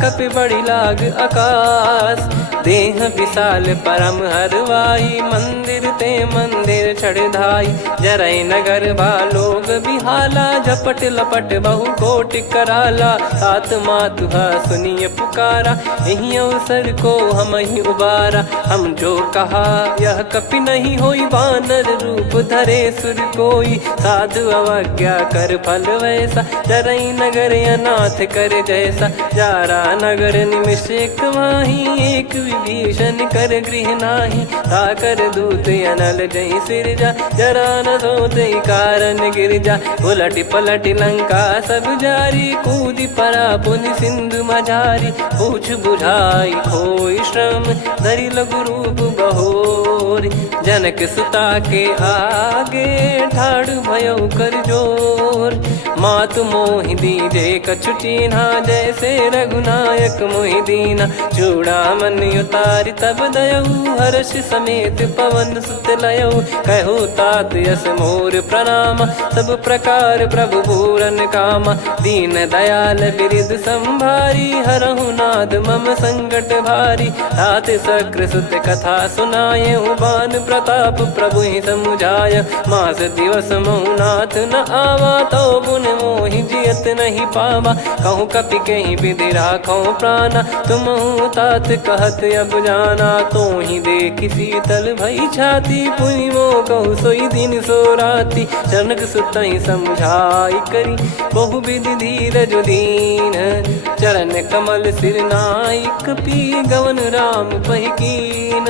कपि बड़ी लाग आकाश, देह विशाल परम हरवाई, मंदिर ते मंदिर चढ़धाई, जरई नगर बालोग बिहाला, झपट लपट बहु कोटि कराला, सात मातुहा सुनिय पुकारा, यही अवसर को हम ही उबारा, हम जो कहा यह कपि नहीं होई, वानर रूप धरे सुर कोई, साधु अवज्ञा कर फल वैसा, जरई नगर अनाथ कर जैसा, जारा नगर निमिष एक माही, एक विभीषण कर गृह नाही, ताकर दूत अनल जय सिरजा, जरा न सोते कारण गिरजा, उलट पलट लंका सब जारी, कूदी परा पुनि सिंधु मझारी, पूछ बुझाई खोई श्रम, धरि लघु रूप बहोरी, जनक सुता के आगे, ठाड़ भयो कर जोर, मातु मोहि दीजे कछु चीन्हा, जैसे रघुनायक मोहि दीना, चूड़ामन उतारि तब दयऊ, हर्ष समेत पवन सुत लयऊ, कहु तात यस मोर प्रणाम, सब प्रकार प्रभु पूरन कामा, दीन दयाल बिरिद संभारी, हरहु नाद मम संकट भारी, तात सक्र सुत कथा सुनाये, बान प्रताप प्रभु ही समुझाय, मास दिवस महु नाथ न आवा, तो पुन मोहि जियत नहीं पावा, कहूँ कपि कहीं विधि राखो प्राणा, तुम तात कहत अब जाना, तो ही देख शीतल भई छाती, पुनि मो कहु सोई दिन सो राती, जनक सुतहि समझाई करी, बहु विधि धीरज दीन, चरण कमल सिर नाई, कपि गवन राम पहि कीन,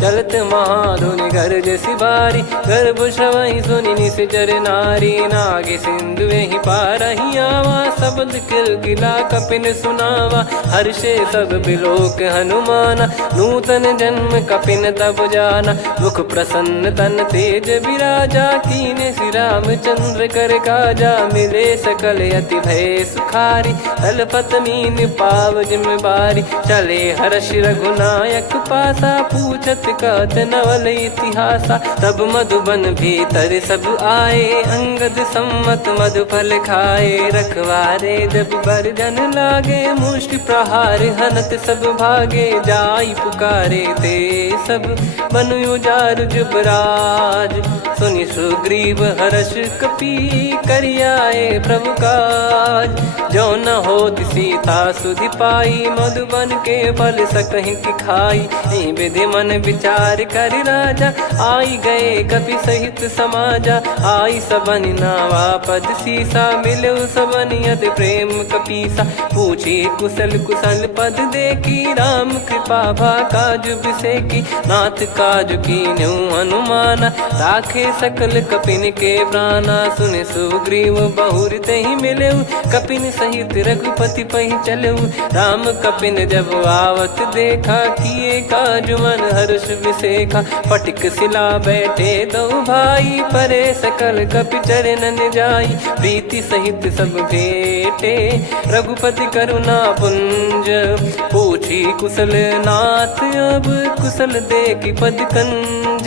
चलत महाधुनि गर्ज सिबारी, गर्भ श्रवहि सुनि निश्चर नारी, नागे सिंधु ही पारहि आवा, शब्द किलकिला कपिन सुनावा, हर्षे सब बिलोक हनुमाना, नूतन जन्म कपिन तब जाना, मुख प्रसन्न तन तेज विराजा, कीने श्री रामचंद्र कर काजा, मिले सकल अति भय सुखारी, तलपत मीन पावज बारी। चले हर्ष रघुनायक पासा, पूछत कहत नवल इतिहासा। तब मधुबन भीतर सब आए, अंगद सम्मत मधुफल खाए। रखवारे जब बरजन लागे, मुष्टि प्रहार हनत सब भागे। जाई पुकारे ते सब बन उजार जुबराज। सुनि सुग्रीव हर्ष कपि, करियाए प्रभु काज। जो न होत सीता सुधि पाई, मधुबन के बल सकहि की खाई। विधि मन विचार कर राजा, आई गए कपि सहित समाजा। आई सबनि नावा पद सीसा, मिलो सबनि यदि प्रेम कपीसा। पूछी कुशल कुशल पद देखी, राम कृपा भा काज बिसेकी। नाथ काज कीन्हु हनुमाना, राखे सकल कपिन के प्राणा। सुने सुग्रीव बहुर तेहि मिलेउ, कपिन सहित रघुपति पहि चलेउ। राम कपिन जब आवत देखा, किए काज मन हर्ष विसेखा। फटिक सिला बैठे दो भाई, परे सकल कपि चरणन जाई। प्रीति सहित सब भेटे, रघुपति करुणा पुंज। पूछी कुशल नाथ अब, कुशल देखि पद कंज।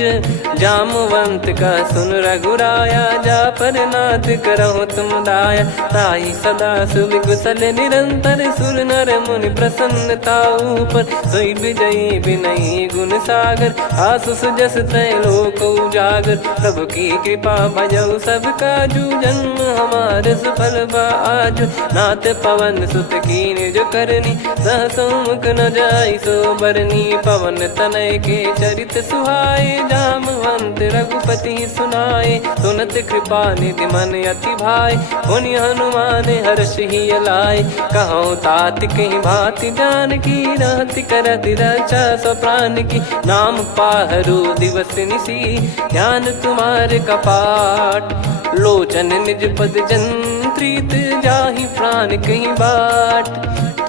जामवंत का सुन रघुराया, जा पर नाथ करहु तुम दाया। ताहि सदा सुभि कुशल निरंतर, सुर नर मुनि प्रसन्नता ऊपर। सोई विजयी विनयी गुण सागर, आसु सुजस त्रैलोक उजागर। प्रभु की कृपा भजऊ सब काजू, जन्म हमार सफल बा आजु। नाथ पवन सुत कीन्ह जो करनी, सहसो मुख न जाई सो बरनी। पवन तनय के चरित सुहाए, जामवंत रघुपति सुनाए। सुनत कृपा निधि मन अति भाई, पुनि हनुमान हर्ष ही लाए। कहो तात कहीं भांति जानकी, रहति करति रक्षा सो प्राण की। नाम पाहरु दिवस निसी, ध्यान तुम्हारे कपाट। लोचन निज पद जंत्रित, जाहि प्राण कहीं बाट।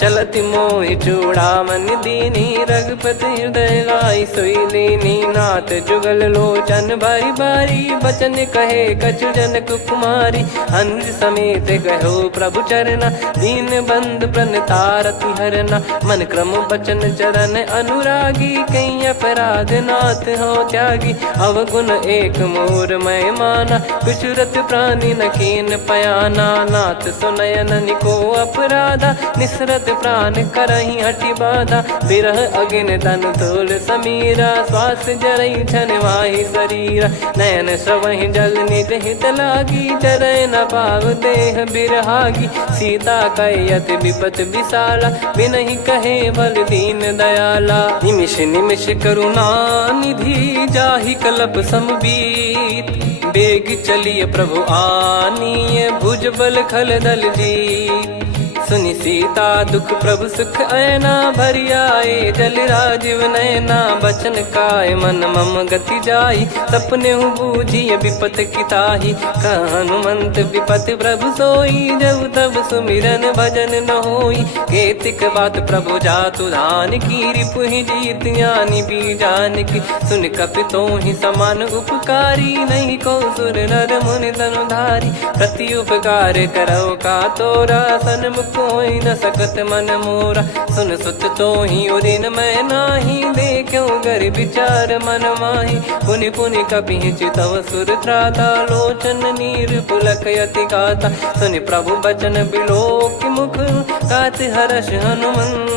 चलति मोहि चूड़ामन दीनी, रघुपति हृदय लाई सोई लीनी। नाथ जुगल लोचन बारी बारी, बचन कहे कछु जनक कुमारी। अनुज समेत गयो प्रभु चरना, दीन बंद प्रणतारति हरना। मन क्रम बचन चरण अनुरागी, कहीं अपराध नाथ हो त्यागी। अवगुण एक मोर मैं माना, कुछुरत प्राणी न कीन पयाना। नाथ सुनयन को अपराधा, निसरत प्राण करही हटि बाधा। बिरह अगिन तन तोल समीरा, श्वास जरई छन वाहि शरीरा। नयन श्रवहि जल निज हित लागी, चरय न पाव देह बिरहागी। सीता कयत विपत विशाला, बिनहि कहे बल दीन दयाला। निमिष निमिष करुणा निधि, जाहि कल्प समबीत। बेग चलिए प्रभु आनीय, भुज बल खल दल जीत। सुनि सीता दुख प्रभु सुख ऐना, भरि आए जल राजीव नैना। बचन काय मन मम गति जाई, सपने बूझी विपत किताही। हनुमंत विपत प्रभु सोई, जब तब सुमिरन भजन न होई। केतिक बात प्रभु जातु धान की, रिपुहि जीत ज्ञानी बीजान की। सुन कपि तोहि समान उपकारी, नहीं को सुर नर मुनि तनुधारी। प्रति उपकार करौ का तोरा, सन्मुख होई न सकत मन मोरा। सुन सुत तोहि उरिन मैं नाही, देखो गर विचार मन माही। पुनि पुनि कपि चितव सुर त्राता, लोचन नीर पुलक यति गाता। सुनि प्रभु बचन बिलोक मुख, कात हर्ष हनुमंत।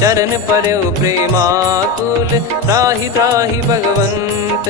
चरण परौ प्रेमाकुल, त्राहि त्राहि भगवंत।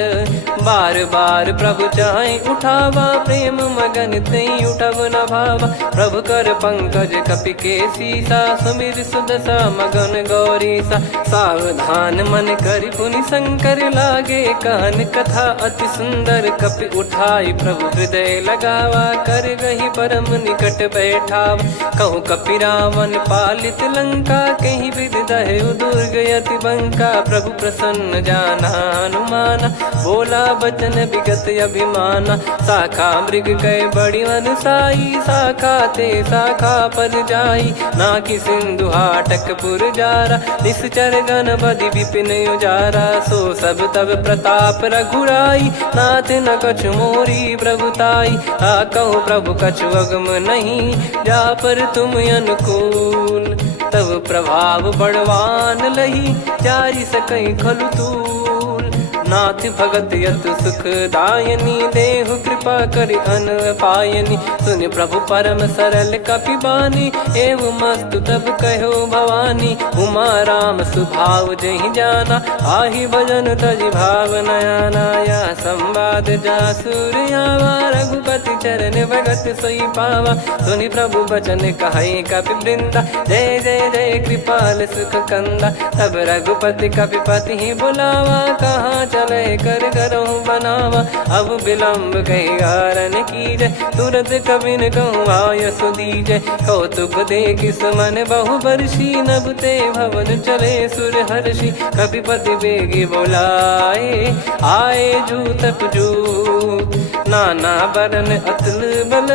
बार बार प्रभु चाहि उठावा, प्रेम मगन तई उठब न भावा। प्रभु कर पंकज कपि के सीसा, सुमिर सुदशा मगन गौरीसा। सावधान मन करि पुनि शंकर, लागे कहन कथा अति सुंदर। कपि उठाई प्रभु हृदय लगावा, कर गही परम निकट बैठावा। कहु कपि रावण पालित लंका, कहीं विधि दहु दुर्ग यति बंका। प्रभु प्रसन्न जाना हनुमाना, बोला बचन विगत अभिमाना। शाखा मृग गए बड़ी अनुसाई, शाखा ते शाखा पर जाई। नाकि सिंधु हाटक पुर जारा, निश्चर गण बदि विपिन उजारा। सो सब तब प्रताप रघुराई, नाथ न कछु मोरी प्रभुताई। कहो प्रभु कछु अगम नहीं, जा पर तुम अनुकूल। तब प्रभाव बड़वान लही जारी सकई खलु तूल। नाथ भगत यत सुख दायनी देहु कृपा करि अन पायनी। सुन प्रभु परम सरल कपिबानी एव मस्तु तब कहो भवानी। उमा राम सुभाव जहि जाना आहि भजन तजि भाव नयाना। या संवाद जासुर आवा रघुपति चरण भगत सोई पावा। सुनि प्रभु बचन कहै कपि वृंदा जय जय जय कृपाल सुख कंदा। तब रघुपति कपिपति ही बुलावा कहाँ चले कर करहु बनावा। अब विलम्ब कही कारण कीजय तुरंत कबिन कहूँ आय सुदीजय। कौतुक देख सुमन बहु बरसी नभ ते भवन चले सुर हर्षि। कपिपति बेगी बोलाए आए जूतप जूत। नाना बरन अतुल बल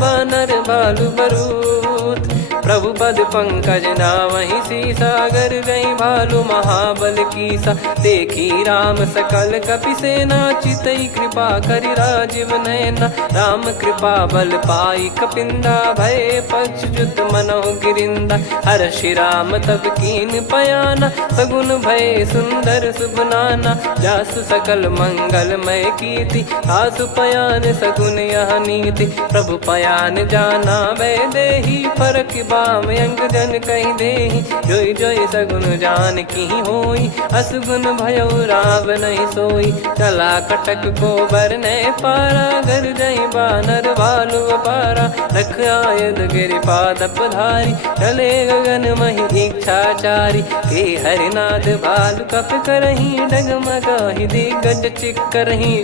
बानर बालु बरूत। प्रभु पद पंकज नामहि सीसागर गई भालु महाबल कीसा। देखी राम सकल कपि सेना चितई कृपा करि राजीव नयना। राम कृपा बल पाई कपिंदा भय पक्षजुत मनोह गिरिंदा। हर्षि राम तब कीन पयाना सगुन भय सुंदर सुभनाना। जासु सकल मंगलमय कीर्ति आसु पयान सगुन यह नीति। प्रभु पयान जाना वै देहि फरक बाम अंग जन कहि देहि। जोई जोई सगुन जान की होई असगुन भयो राव नहीं सोई। चला कटक को बरने पारा घर जई बानर भालु अपारा। रख आयद गिरिपाद पधारी चले गगन महि इच्छाचारी। के हरिनाथ भालु कप करही डगमगाहि दिग्गज चिक्करही।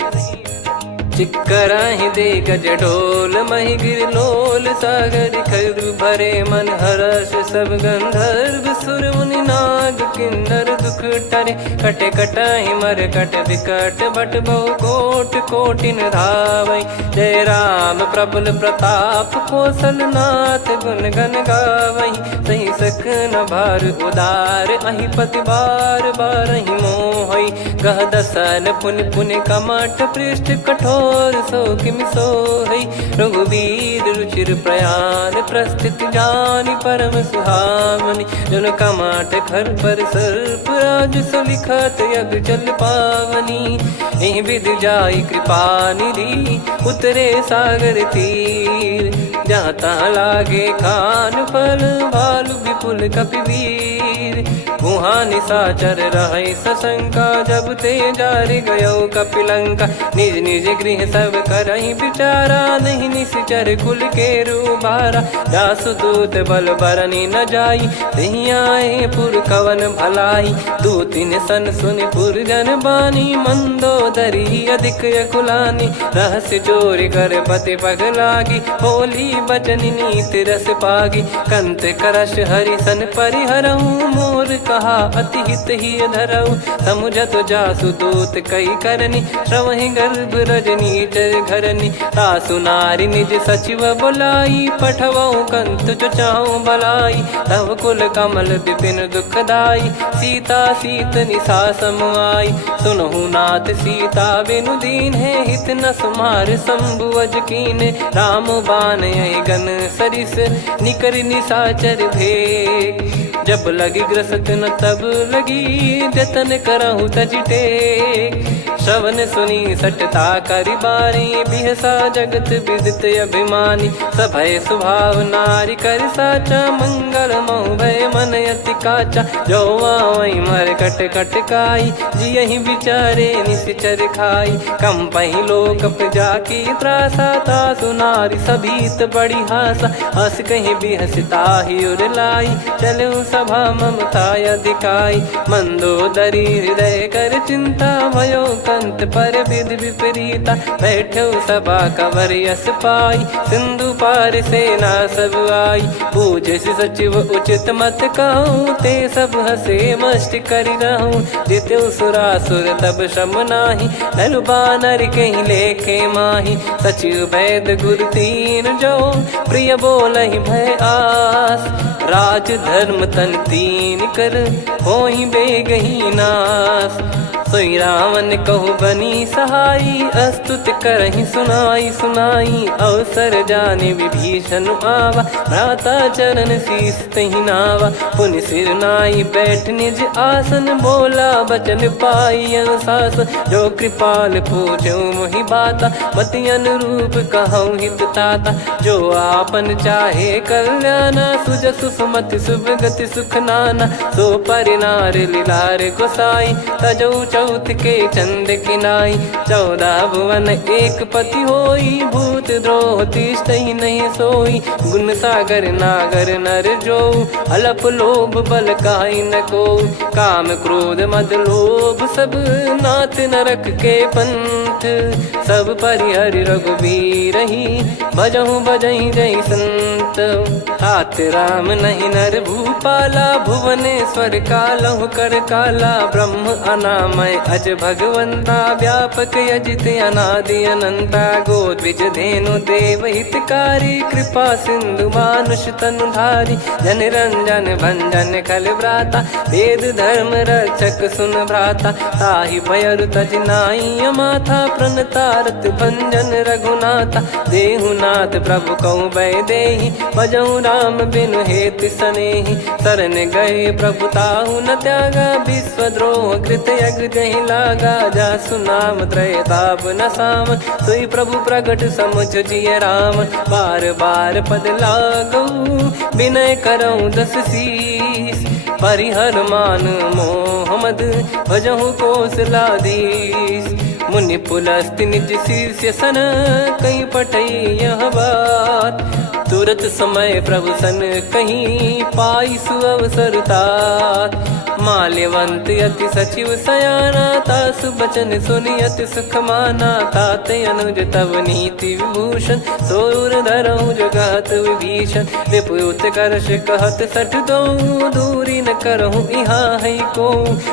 चिक्कराहि दे गज ढोल महि गिर लोल सागर खर भरे मन हर्ष सब गंधर्व सुर मुनि नाग किन्नर दुख टरे। कट कटाहि मर कट विकट बट बहु कोट कोटिन धावै। जय राम प्रबल प्रताप कौशल नाथ गुण गन गावै। सही सख न भार उदार अहि पति बार बारहि मोहै। गह दसन पुन पुन कमठ पृष्ठ कठोर सो किमि सोहै। रघुवीर रुचिर प्रयाण प्रस्थित जानि परम सुहावनी। जन कमाट खर पर सर्प राज सलिखत यग चल पावनी। एहि विधि जाई कृपा निधि उतरे सागर तीर। जाता लागे खान फल भालु विपुल कपिवीर। वहाँ निशाचर रहै सशंका जब ते जारि गयो कपिलंका। निज निज गृह सब करहि विचारा नहीं निश्चर कुल के रूबारा। जासु दूत बल बरनी न जाई तेहि आए पुर कवन भलाई। दू तीन सन सुन पुर जन बानी मंदोदरी अधिक अकुलानी। रहस्य चोरी कर पति पग लागी होली बचन नीत रस पागी। कंत करश हरि सन परिहरऊ मोर कहा अति हित ही धरऊ। समुझत जासु दूत कई करनी श्रवहि गर्भ रजनी चर घरनी। तासु नारी निज सचिव बुलाई पठवऊ कंत जो चाहू बलाई। तव कुल कमल विपिन दुखदाई सीता सीत निशा समाई। सुनहु नाथ सीता बिनु दीन है हित न सुमार शंभुवज कीने। राम बान यही गन सरिस निकर निशाचर भेग। जब लगी ग्रसत न तब लगी जतन करहु तजिटे। श्रवण सुनी सटता करि बारी बिहसा जगत विदित अभिमानी। सभय स्वभाव नारी कर साचा मंगल महु भय मन अति काचा। जो आवै मर कट कट काई जियहि विचारे निश्चर खाई। कम पहि लोक प्रजा की त्रासा तासु नारी सभीत बड़ी हासा। हस कहीं बिहसता ही उर लाई चलऊ सभा ममता अधिकाई। मंदोदरी हृदय कर चिंता भयो कंत पर विधि विपरीता। बैठो सभा कवर यस पाई सिंधु पार सेना सब आई। पूजे सचिव उचित मत कहूँ ते सब हसे मस्त करि रहूँ। जित्यु सुरासुर तब श्रम नाही नल बानर कहीं लेखे माही। सचिव वैद गुरु तीन जो प्रिय बोलहि भय आस। राज धर्म तन तीन कर होहि बेगही नास। सोई रावण कहु बनी सहाई, अस्तुत करहि सुनाई सुनाई। अवसर जाने विभीषण आवा, भ्राता चरण शीस तहि नावा। पुनि सिर नाई बैठ निज आसन, बोला बचन पाई अनुशासन। जो कृपाल पूछो मोहि बाता, मति अनुरूप कहूँ हित ताता। जो आपन चाहे कल्याणा, सुजसु सुमति सुभगति सुख नाना। सो परिनार लीलार गोसाई, तजौ चौथ के चंद किनाई। 14 भुवन एक पति होई, भूत द्रोह तिष्ठहि नहीं सोई। गुण सागर नागर नर जो, अलप लोभ बल काई न को। काम क्रोध मद लोभ सब, नाथ नरक के पंथ। सब परिहरि रघुबीर ही, भजहु भजहि जय संत। तात राम नहीं नर भूपाला, भुवनेश्वर कालहु कर काला। ब्रह्म अनामय अज भगवंता, व्यापक यजित अनादि अनंता। गोद्विज धेनु देव हितकारी, कृपा सिंधु मानुष तनुधारी। जन रंजन भंजन खल भ्राता, वेद धर्म रक्षक सुन भ्राता। ताहि भयरु तज नाई माथा, प्रणतारत भंजन रघुनाथा। देहुनाथ प्रभु कहु भय देहि, भजहु राम बिनु हेतु सनेहि। शरण गए प्रभु ताहु न त्यागा, विश्वद्रोह कृत यज्ञ जहि लागा। जासु नाम त्रय ताप न साम, सोई प्रभु प्रगट समुझ जिय राम। बार बार पद लागऊ, विनय करऊँ दस शीस। परिहर मान मोह मद, भजहु कौशलाधीश। मुनि पुलस्त्य निज शिष्य सन, कहीं पठई यह बात। तुरत समय प्रभु सन कहीं, पाई सुअवसर तात। माल्यवंत अति सचिव सयाना, तासु बचन सुनि अति सुख माना। तात अनुज तव नीति विभूषण, सोर धरऊ जगत विभीषण। विपुत करश कहत सठ दो, दूरी न करहु इहाँ है को।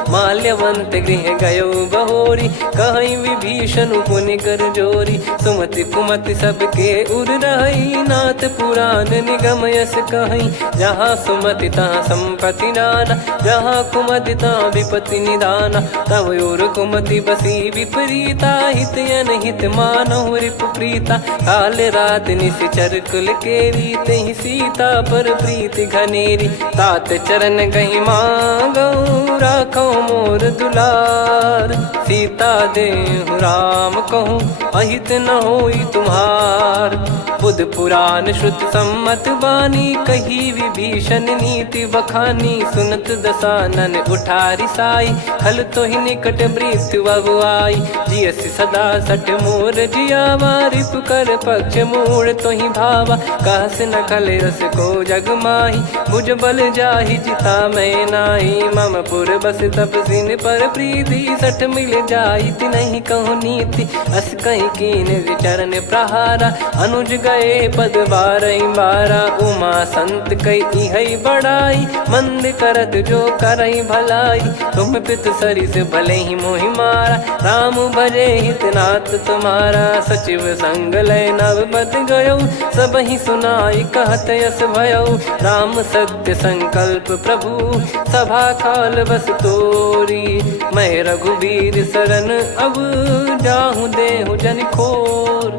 माल्यवंत गृह गयो बहोरी, कहीं विभीषण पुनि कर जोरी। सुमति कुमति सबके उर रही, नाथ पुराण निगम यस कहीं। जहाँ सुमति तहाँ संपत्ति नाना, जहाँ कुमति तहाँ विपत्ति निदाना। तव और कुमति बसी विपरीता, हित अनहित मानहु रिपु प्रीता। काल रात निश्चर कुल केरी, तहि सीता पर प्रीति घनेरी। तात चरण गहि मांगऊ, राखो मोर दुलार। सीता देहु राम कहूँ, अहित न होई तुम्हार। बुध पुराण श्रुत सम्मत बानी, कही विभीषण नीति बखानी। सुनत दसानन उठारी साई, खल तो ही निकट मृत्यु अब आई। जियसि सदा सठ मोर जियावा, रिप कर पक्ष मूड़ तो ही भावा। कहस न खल रस को जग माही, भुज बल जाहि जिता मैं नाही। मम पुर बस तपसिन पर प्रीति, सठ मिल जाई तिनहि कहु नीति। अस कहीं कीन चरण प्रहारा, अनुज गए पद बारहि बारा। उमा संत कई इहै बड़ाई, मंद करत जो करई भलाई। तुम पित सरिस भले ही मोहि मारा, राम भजे हितनाथ तुम्हारा। सचिव संग लय नव बद गयो, सब ही सुनाई कहत यस भयो। राम सत्य संकल्प प्रभु, सभा काल बस तोरी। मैं रघुबीर शरण अब, जाहूँ देहु जन खोर।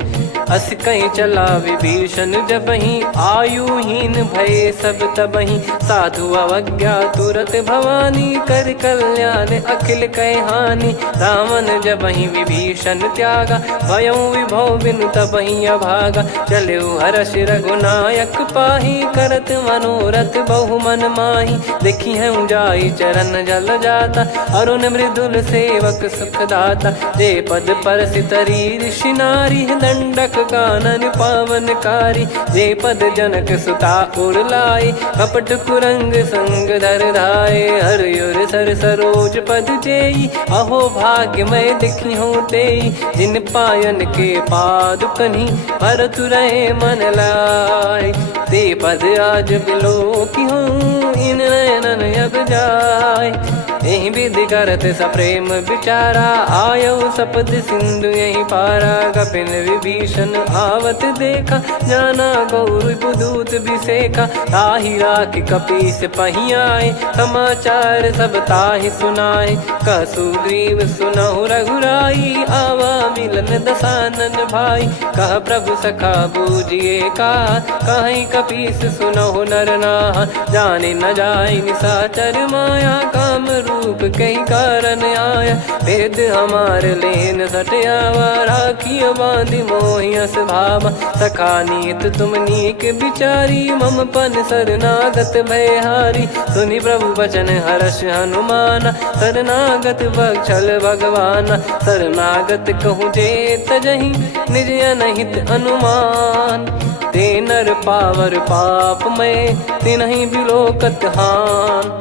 अस कहीं चला विभीषण जबहि, आयुहीन भये सब तबहि। साधु अवज्ञा तुरत भवानी, कर कल्याण अखिल कह हानि। रावण जबहि विभीषण त्यागा, भयउ विभव बिनु तबहि अभागा। चलऊ हर्ष रघुनायक पाहि, करत मनोरथ बहु मन माहि। देखी है जाई चरण जल जाता, अरुण मृदुल सेवक सुखदाता। जे पद परसि तरी ऋषि नारी, दंडक कानन पावनकारी। जे पद जनक सुता उर लाई, कपट कुरंग संग धर धाये। हरियुर सर सरोज पद जेई, अहो भाग्य मैं देखी हूँ तेई। जिन पायन के पाद कन्ही, भरतु रहे मन लाई। ते पद आज बिलो की हूँ, इन नयनन अब जाय। यही विधि करत सप्रेम विचारा आयो सपद सिंधु यही पारा। कपिल विभीषण आवत देखा जाना गौर बुदूत बिसेखा। ताहि राख कपीस पहियाए समाचार सब ताहि सुनाए। कह सुग्रीव सुनहु रघुराई आवा मिलन दसानन भाई। कह प्रभु सखा बूझिए का कहीं कपीस सुनहु नर नाहा। जाने न जाय निशाचर माया काम रूप कई कारण आया। वेद हमार लेन सटयावा राखिय बांधि मोहियस भावा। सखा नीत तुम नीक बिचारी मम पन शरणागत भयहारी। सुनि प्रभु वचन हर्ष हनुमाना शरणागत बक्षल भगवाना। शरणागत कहूँ जेत जहीं निज अनहित अनुमान। ते नर पावर पाप में तिन्हि बिलोकत हान।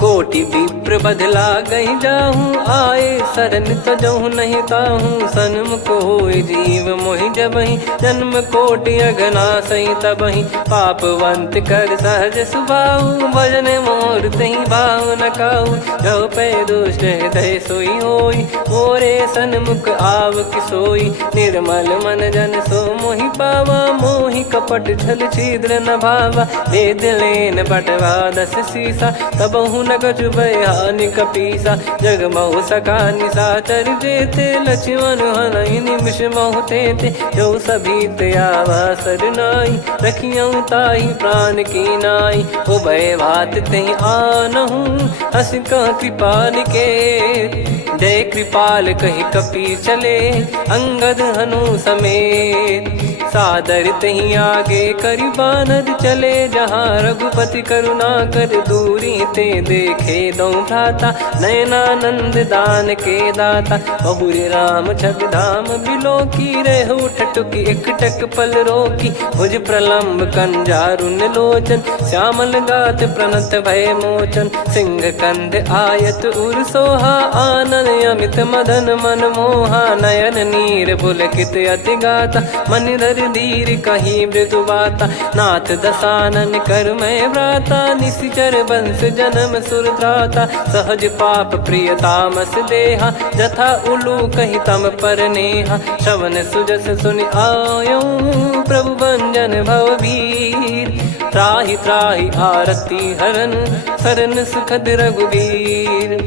कोटि विप्र बदला गई जाहूँ आए शरण तजहु नहीं ताहूँ। सन्मुख होय जीव मोहि जबहि जन्म कोटि अगना सही तबहि। पापवंत कर सहज सुभाऊ भजन मोर तहि भाव न काऊ। जो पै दुष्ट हृदय सोई होई मोरे सन्मुख आव किसोई। निर्मल मन जन सो मोहि पावा मोहि कपट छल छिद्र न भावा। वेद लेन बटवा दस सीसा तबहु न कछु भयानि कपीसा। जग महु सका निशाचर जेते लक्ष्मण हनहि निमिष महु तेते। जो सभी त्यावा सरनाई रखियऊँ ताहि प्राण की नाई। ओ भय भात तहि आनहु हस कह कृपाल के। जय कृपाल कहि कपी चले अंगद हनु समेत। सादर तहि आगे करि बानर चले जहाँ रघुपति करुणा कर दूरी ते देखे दो भ्राता। नयनानंद दान के दाता बहुरे राम छग धाम बिलो की रहु ठटुकी एकटक पल रोकी। भुज प्रलम्ब कंजारुन लोचन श्यामल गात प्रणत भय मोचन। सिंह कंद आयत उर सोहा आनन अमित मदन मन मोहा। नयन नीर पुलकित अति गाता मन धर धीर कहीं मृदु बाता। नाथ दसानन कर मैं व्राता निशिचर बंस जन्म सुरत्राता। सहज पाप प्रिय तामस देहा जथा उलू कही तम पर नेहा। श्रवण सुजस सुनि आयो प्रभु भंजन भवभीर। त्राहि त्राहि आरती हरन सरन सुखद रघुवीर।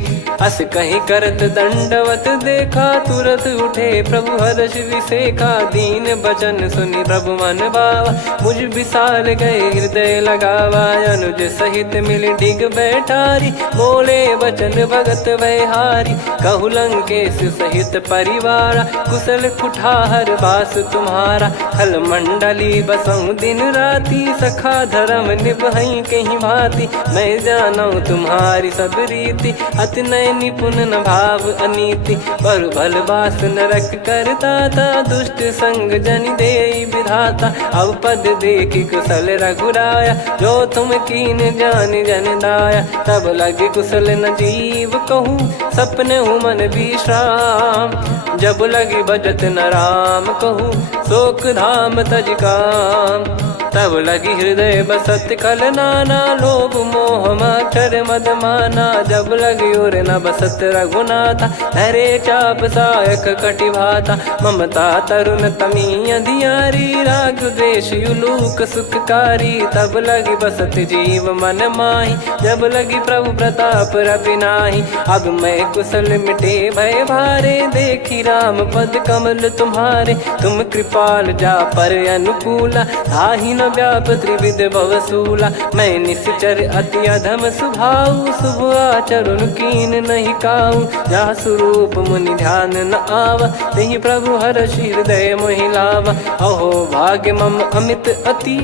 अस कहीं करत दंडवत देखा तुरत उठे प्रभु हर्ष विसेखा। दीन बचन सुनि प्रभु मन भावा मुझ विशाल गए हृदय लगावा। अनुज सहित मिल डिग बैठारी बोले बचन भगत वैहारी। कहु लंकेश सहित परिवारा कुशल कुठार बास तुम्हारा। खल मंडली बसऊं दिन राती सखा धर्म निभई कहीं भांति। मैं जानू तुम्हारी सब रीति अति नय निपुण न भाव अनीति। पर भल बास नरक करता था दुष्ट संग जन दे विधाता। अब पद देखी कुशल रघुराया जो तुम कीन जान जन दाया। तब लगे कुशल न जीव कहूँ सपने हूँ मन विश्राम। जब लगी बजत न राम कहूँ शोक धाम तज काम। तब लगी हृदय बसत खल नाना लोभ मोह मक्षर मद माना। जब लगी उर न बसत रघुनाथा हरे चाप सायक कटि भाता। ममता तरुण तमी अधियारी राग द्वेष युलूक सुखकारी। तब लगी बसत जीव मन माही जब लगी प्रभु प्रताप रवि नाही। अब मैं कुशल मिटे भय भारे देखी राम पद कमल तुम्हारे। तुम कृपाल जा पर अनुकूला ताहि न व्याप त्रिविध भवसूला। मैं निश्चर अति अधम सुभाऊ शुभ आचरण कीन नहीं काऊ। जा स्वरूप मुनि ध्यान न आवा तेहि प्रभु हर्ष हृदय मोहि लावा। अहो भाग्य मम अमित अति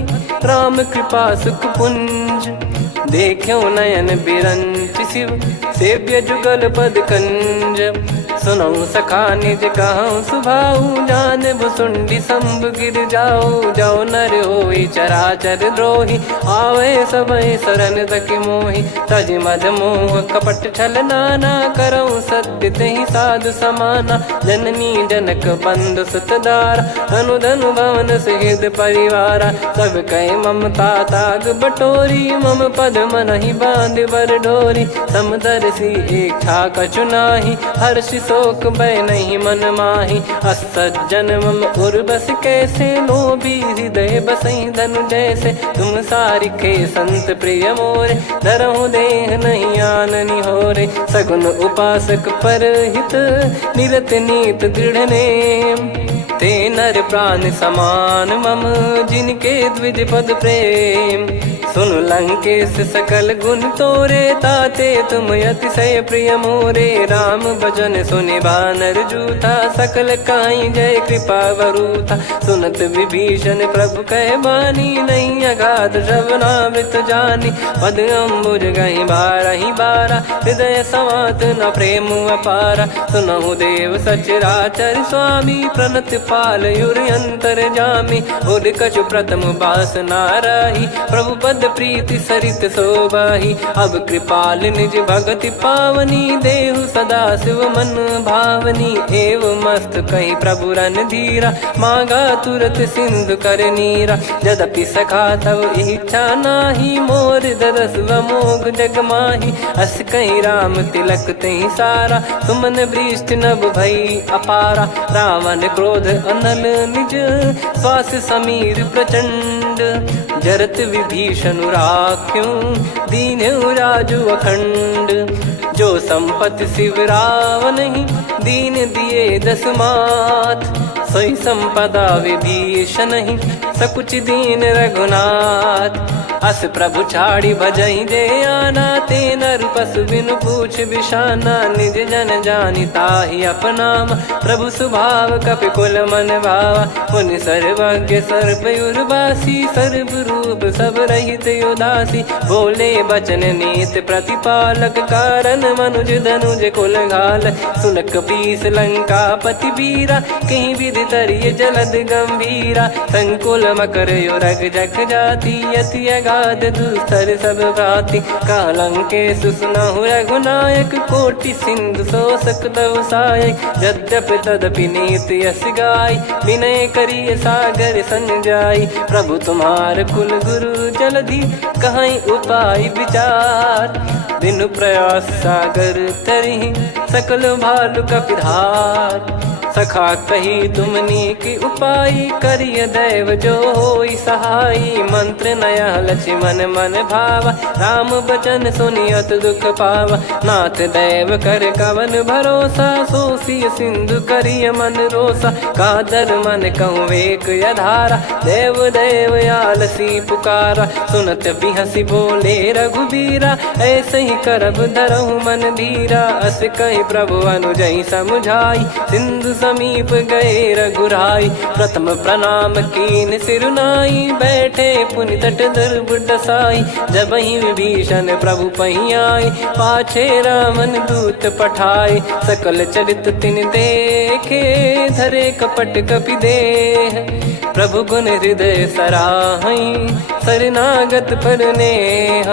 राम कृपा सुख पुंज। देखो नयन बिरंच शिव सेव्य जुगल पद कंज। सुनऊ सखा निज कहूँ सुभाऊ जान भुसुंडी संभ गिर जाओ जाओ नर होई चराचर द्रोही आवे सबय शरण तक मोहि तज मद मोह कपट छल नाना करऊँ सत्य तेहि साधु समाना जननी जनक बंधु सुतदार धनु धनु भवन सहित परिवारा सब कहे ममता ताग बटोरी मम पद मनहि बांध बर डोरी समदर्शी इच्छा कछु नाही हर्ष शोक भय नहीं मन माही असज्जन मम उर्वश कैसे लोभी हृदय बसई धनु जैसे तुम सारिखे संत प्रिय मोरे धरहु देह नहीं आननि होरे सगुन उपासक पर हित निरत नीत दृढ़ नेम ते नर प्राण समान मम जिनके द्विज पद प्रेम सुन लंकेश सकल गुण तोरे ताते तुम अतिशय प्रिय मोरे राम भजन सुनि बानर जूथा सकल काई जय कृपा वरूथा सुनत विभीषण प्रभु कह बानी नहीं अगाध श्रवणामृत जानी पद अम्बुज गहि बारहि बारा हृदय समात न प्रेम अपारा सुनहु देव सचराचर स्वामी प्रणत पाल युर अंतर जामी उर कछु प्रथम बास नाराही प्रभु पद प्रीति सरित शोभाही अब कृपाल निज भगति पावनी देहु सदा शिव मन भावनी एव मस्त कहीं प्रभु रन धीरा मांगा तुरत सिंधु कर नीरा यद्यपि सखा तव इच्छा नाही मोर दरस व मोग जग माही अस कहीं राम तिलक तही सारा सुमन वृष्टि नभ भई अपारा रावण क्रोध अनल निज श्वास समीर प्रचंड जरत विभीषण राख्यूं दीन्हु राजु अखंड जो संपत्ति शिव रावण ही दीन दिए दस मात सोई संपदा विभीषण ही सकुच दीन रघुनाथ अस प्रभु छाड़ी भजई जे आना ते नर पशु बिनु पूछ बिशाना निज जन जानी ताहि अपनाम प्रभु स्वभाव कपि कुल मन भावा मुनि सर्वज्ञ सर्वयुर्वासी सर्व रूप सब रहित उदासी बोले बचन नीत प्रतिपालक कारण मनुज धनुज कुल घाल सुनक पीस लंका पति बीरा कहीं विधि तरिय जलद गंभीरा संकुल मकर युरग जग जाति यति अगाध दुस्तर सब भाति कालंकेश सुनहु रघुनायक कोटि सिंधु शोषक तव सहायक यद्यपि तदपि नीत यस गाय विनय करिय सागर सन जाई प्रभु तुम्हार कुल गुरु जलधि कहीं उपाय विचार बिनु प्रयास सागर तरहि सकल भालु कपिधार सखा कही तुमनी की उपाय करिय दैव जो होई सहाई मंत्र नया लक्ष्मण मन भावा राम बचन सुनियत दुख पावा नाथ दैव कर कवन भरोसा सोसिय सिंधु करिय मन रोसा कादर मन कहूँ वेक यधारा देव देव आलसी पुकारा सुनत बिहसी बोले रघुबीरा ऐसे ही करब धरहु मन धीरा अस कही प्रभु अनुजई समुझाई सिंधु समीप गए रघुराई प्रथम प्रणाम कीन सिरुनाई बैठे पुनि तट दुर्ब डसाई जब ही विभीषण प्रभु पही आए पाछे रामन दूत पठाए सकल चरित तिन देखे धरे कपट कपि देह प्रभु गुण हृदय सराहई शरणागत पर नेह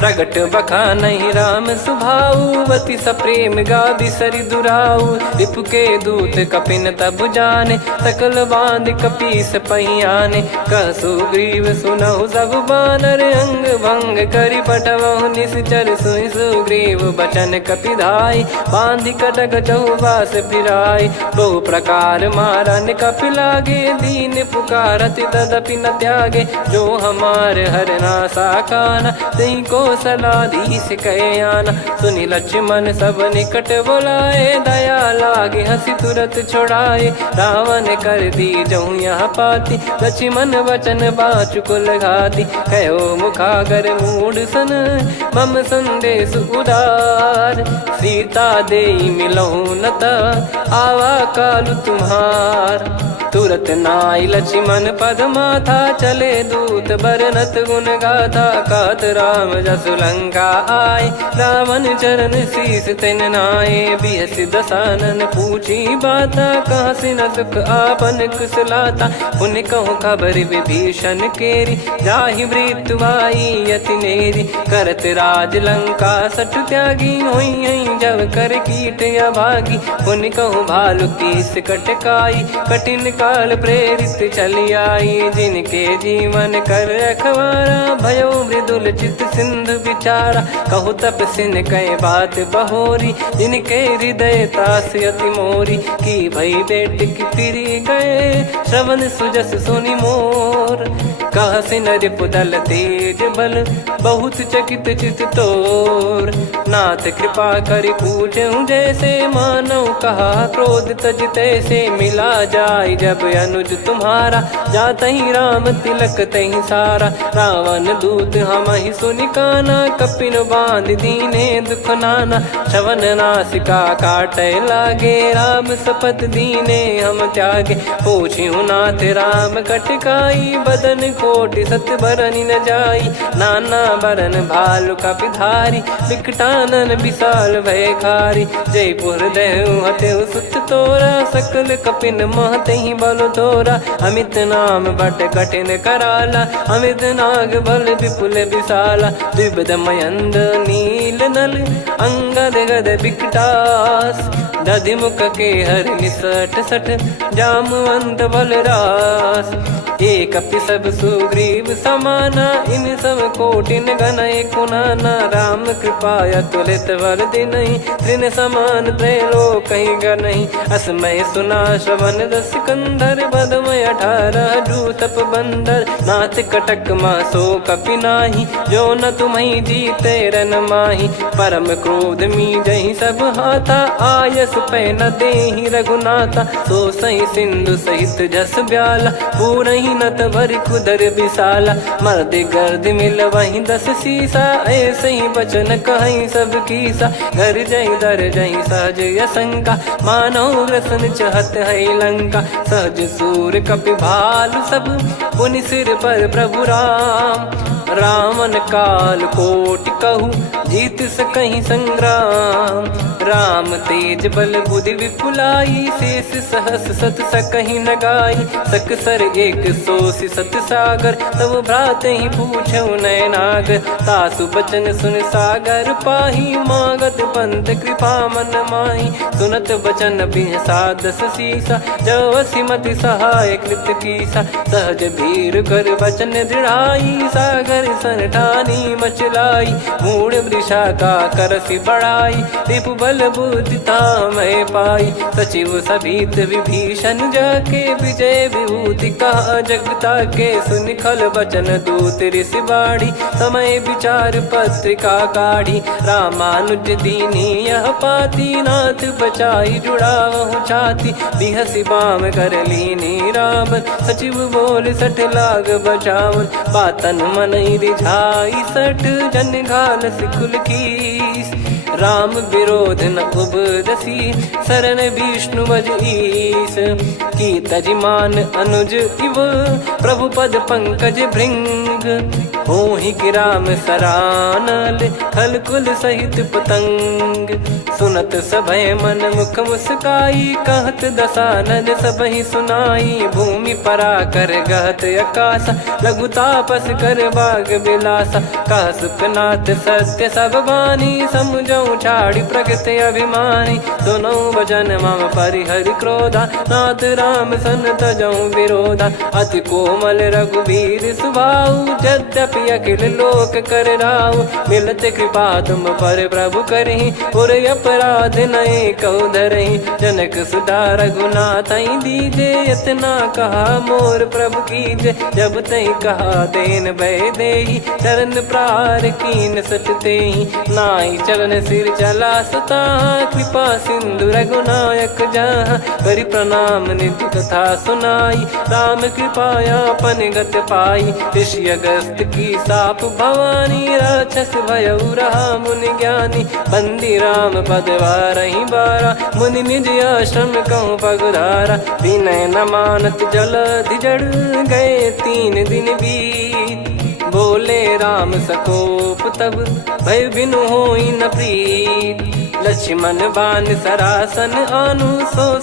प्रगट बखा नहीं राम सुभाऊ वति सप्रेम गादि सरि दुराऊ रिपु के दूत कपिन तब जाने सकल बांध कपीस पहियाने कह सुग्रीव सुनहु सब बानर अंग भंग करि पटवहु निश्चर सुनि सुग्रीव बचन कपिधाई बांधि कटक चौबास फिराई बहु प्रकार मारन कपि लागे दीन पुकारत तदपि न त्यागे जो हमार हरना साकाना तई को सलाधीश कहे आना सुनि लक्ष्मण सब निकट बुलाए दया लागे हंसी तुरत छोड़ाए रावण कर दी जऊँ यहाँ पाती लक्ष्मण वचन बाचु कुल घाती कहो मुखागर मूड सन मम संदेश उदार सीता देई मिलहु नता आवा कालु तुम्हार तुरत नाई लक्ष्मण पद माथा, चले दूत बरनत गुण गाथा। कहत राम जसु लंका आए, रावण चरण शीस तिन नाये। बिहस दसानन पूछी बाता, कहाँ से न सुख आपन कुशलाता। पुन कहूँ खबर विभीषण केरी, जाहि मृत्यु आई अति नेरी। करत राज लंका सठ त्यागी, होई जब कर कीट अभागी। पुन कहूँ भालु कीस कटकाई, कठिन काल प्रेरित चली आई। जिनके जीवन कर रखवारा, भयो मृदुल चित सिंधु विचारा। कहु तपसिन कई बात बहोरी, जिनके हृदय तास अति मोरी। की भई बेट की फिरी गए, श्रवण सुजस सुनि मोर। कह सिन रिपुदल तेज बल, बहुत चकित चित तोर। नाथ कृपा करि पूछऊं जैसे, मानव कहा क्रोध तज तैसे। मिला जाय जब अनुज तुम्हारा, जातहि राम तिलक तहि सारा। रावण दूत हमहि सुनि काना, कपिन बांध दीने दुख नाना। श्रवण नासिका काटै लागे, राम शपथ दीने हम त्यागे। पूछिहु नाथ राम कटकाई, बदन कोटि सत बरनि न जाई। नाना बरन भालु कपिधारी, विकटानन विशाल भयखारी। जयपुर देहु हतेउ सुत तोरा, सकल कपिन महतहि बल तोरा। अमित नाम बट कठिन कराला, अमित नाग बल विपुल विशाला। द्विविध मयंद नील नल, अंगद गद विकटास। दधिमुख के हर निसठ सठ, जामवंत बलरास। एक अपि सब सुग्रीव समाना, इन सब कोटिन गणय कुनाना। राम कृपा अतुलित बल दिनहि, त्रिन समान त्रैलोकहि गणहि। असमय सुना श्रवण रस कंधर, बदमय 18 जूतप बंदर। नाथ कटक मासो कपि नाही, जो न तुम्हि जीते रन माही। परम क्रोध मीजहि सब हाथा, आयस पै न देहि रघुनाथा। सो सही सिंधु सहित जस ब्याला, पूरहि नत भरि कुदर विशाला। मर्द गर्द मिल वहीं 10 सीसा, ऐसे ही बचन कहीं सब कीसा। घर जहि दर जहि सहज यसंका, मानव ग्रसन चहत है लंका। सहज सूर कपि भालु सब, पुनि सिर पर प्रभु राम। रामन काल कोटि कहु, जीत सकहि संग्राम। राम तेज बल बुद्धि विपुलाई, शेष सहस सत सकहि न गाई। सकसर 180 सत सागर, तब भ्राते ही पूछऊ नयनागर। तासु बचन सुन सागर पाही, मागत पंथ कृपा मन माही। सुनत बचन बिहसा 10 सीसा, जवसि मति सहाय कृत कीसा। सहज भीर कर बचन दृढ़ाई, सागर सन ठानी मचलाई। मूढ़ वृषा का करसि बढ़ाई, रिपु बल बुद्धि तामय पाई। सचिव सभीत विभीषण जाके, विजय विभूति कहा जगता के। सुनि खल बचन दूत ऋषि बाड़ी, समय विचार पत्रिका काढ़ी। रामानुज दीनी यह पाती, नाथ बचाई जुड़ावहु छाती। बिहसि बाम कर लीनी रावण, सचिव बोल सठ लाग बचावन। बातन मन रिझाई सठ, जन घाल सिकुल कीस। राम विरोध न उपदसी, शरण विष्णु बज ईस। की तजिमान अनुज इव, प्रभु पद पंकज भृंग। होहि कि राम सरानल, खल कुल सहित पतंग। सुनत सभय मन मुख मुस्काई, कहत दसानन सबहि सुनाई। भूमि परा कर गहत आकाशा, लघु तापस कर बाग बिलासा। कह सुखनाथ सत्य सब बानी, समुझऊ छाड़ी प्रकृति अभिमानी। सुनो वचन मम परिहरि क्रोधा, नाथ राम सन तजऊ विरोधा। अति कोमल रघुवीर सुभाऊ, यद्यपि अखिल लोक कर राऊ। मिलत कृपा तुम पर प्रभु करहि, और अपराध नये कौ धरहि। जनक सुता रघुनाथ दीजे, इतना कहा मोर प्रभु कीजे। जब तहि कहा देन भय देहि, चरण प्रार कीन सट तेहि। नाहि चरण से सिर चला सुता कृपा सिंधु रघुनायक जहाँ करि प्रणाम निधि कथा सुनाई राम कृपाया पन गत पाई ऋषि अगस्त की साप भवानी राक्षस भयउ रहा मुनि ज्ञानी बंदी राम पद वारहि बारा मुनि निज आश्रम कहूँ पगधारा विनय न मानत जलधि जड़ गए 3 दिन बीत बोले राम सकोप तब भय बिनु होई न प्रीत लक्ष्मण बान सरासन आनु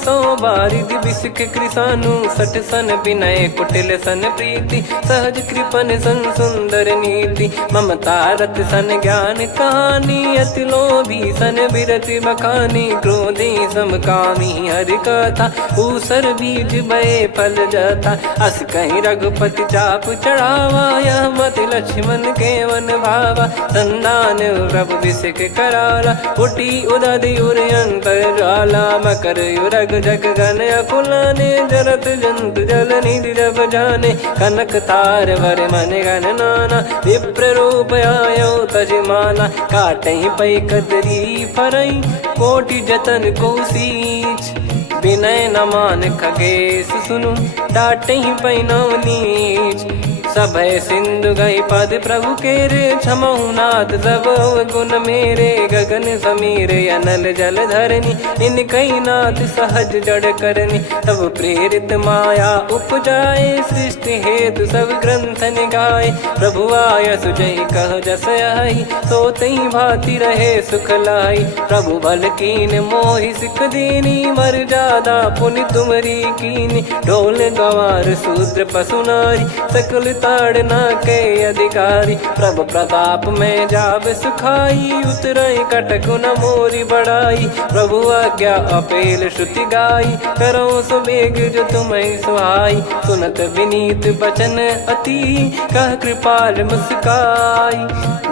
सो बारिद बिसिक कृसानु सठ सन विनय कुटिल सन प्रीति सहज कृपन सन सुंदर नीति ममता रत सन ज्ञान कहानी अति लोभी सन बिरति बखानी क्रोधी समकामी हरि कथा ऊसर बीज बये फल जथा अस कहीं रघुपति चाप चढ़ावा यह मति लक्ष्मण के वन भावा संदान प्रभु बिसिक कराला उठी उदधि उर अंतर ज्वाला मकर युरग जग गन अकुलाने जरत जंतु जल निधि जब जाने कनक तार वर मन गन नाना विप्र रूप आयो तजमाना काटहि पै कदरी फरई कोटि जतन को सींच विनय न मान खगेश सुनु डाटहि पै नव नीच सभय सिंधु गई पद प्रभु केरे क्षमहु नाथ सब गुण मेरे गगन समीरे अनल जल धरनी इन कई नाथ सहज जड़ करनी तब प्रेरित माया उपजाए सृष्टि हेतु सब ग्रंथ निगाए प्रभु आय सुजय कह जस आई सो तई भांति रहे सुख लाई प्रभु बल कीन मोहि सिख दीनी मर जादा पुनि तुमरी कीनी ढोल गवार शूद्र पशु नारी सकल ताड़ना के अधिकारी प्रभु प्रताप में जाब सुखाई उतरई कटक न मोरी बढ़ाई प्रभु आज्ञा अपेल श्रुति गाई करो सुबेग जो तुम्हें सुहाई सुनत विनीत बचन अति कह कृपाल मुस्काई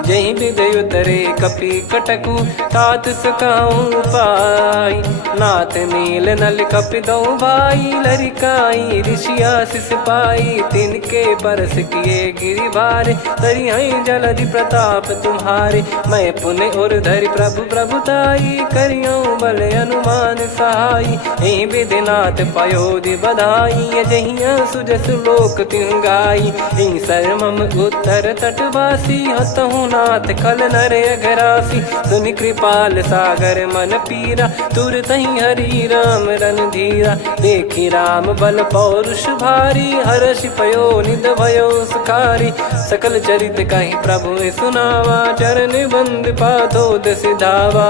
जय विदय उतरे कपि कटकु तात सकाऊं पाई नाथ नील नल कपि दो भाई लरिकाई ऋषि आशीष पाई तिनके परस किए गिरि भारे तरी हई जलधि प्रताप तुम्हारे मैं पुण्य और धरि प्रभु प्रभुताई करियो बल अनुमान सहाई एहि विधिनाथ पयोधि बधाई जहिया सुजस लोक तिहु गाई एहि सरमम उत्तर तटवासी हतहु नाथ खल नर अघरासी सुनि कृपाल सागर मन पीरा तुरत ही हरि राम रन धीरा देखी राम बल पौरुष भारी हर्षि पयो निध भयो सुखारी सकल चरित कहीं प्रभु सुनावा चरण बंद पादोद सिधावा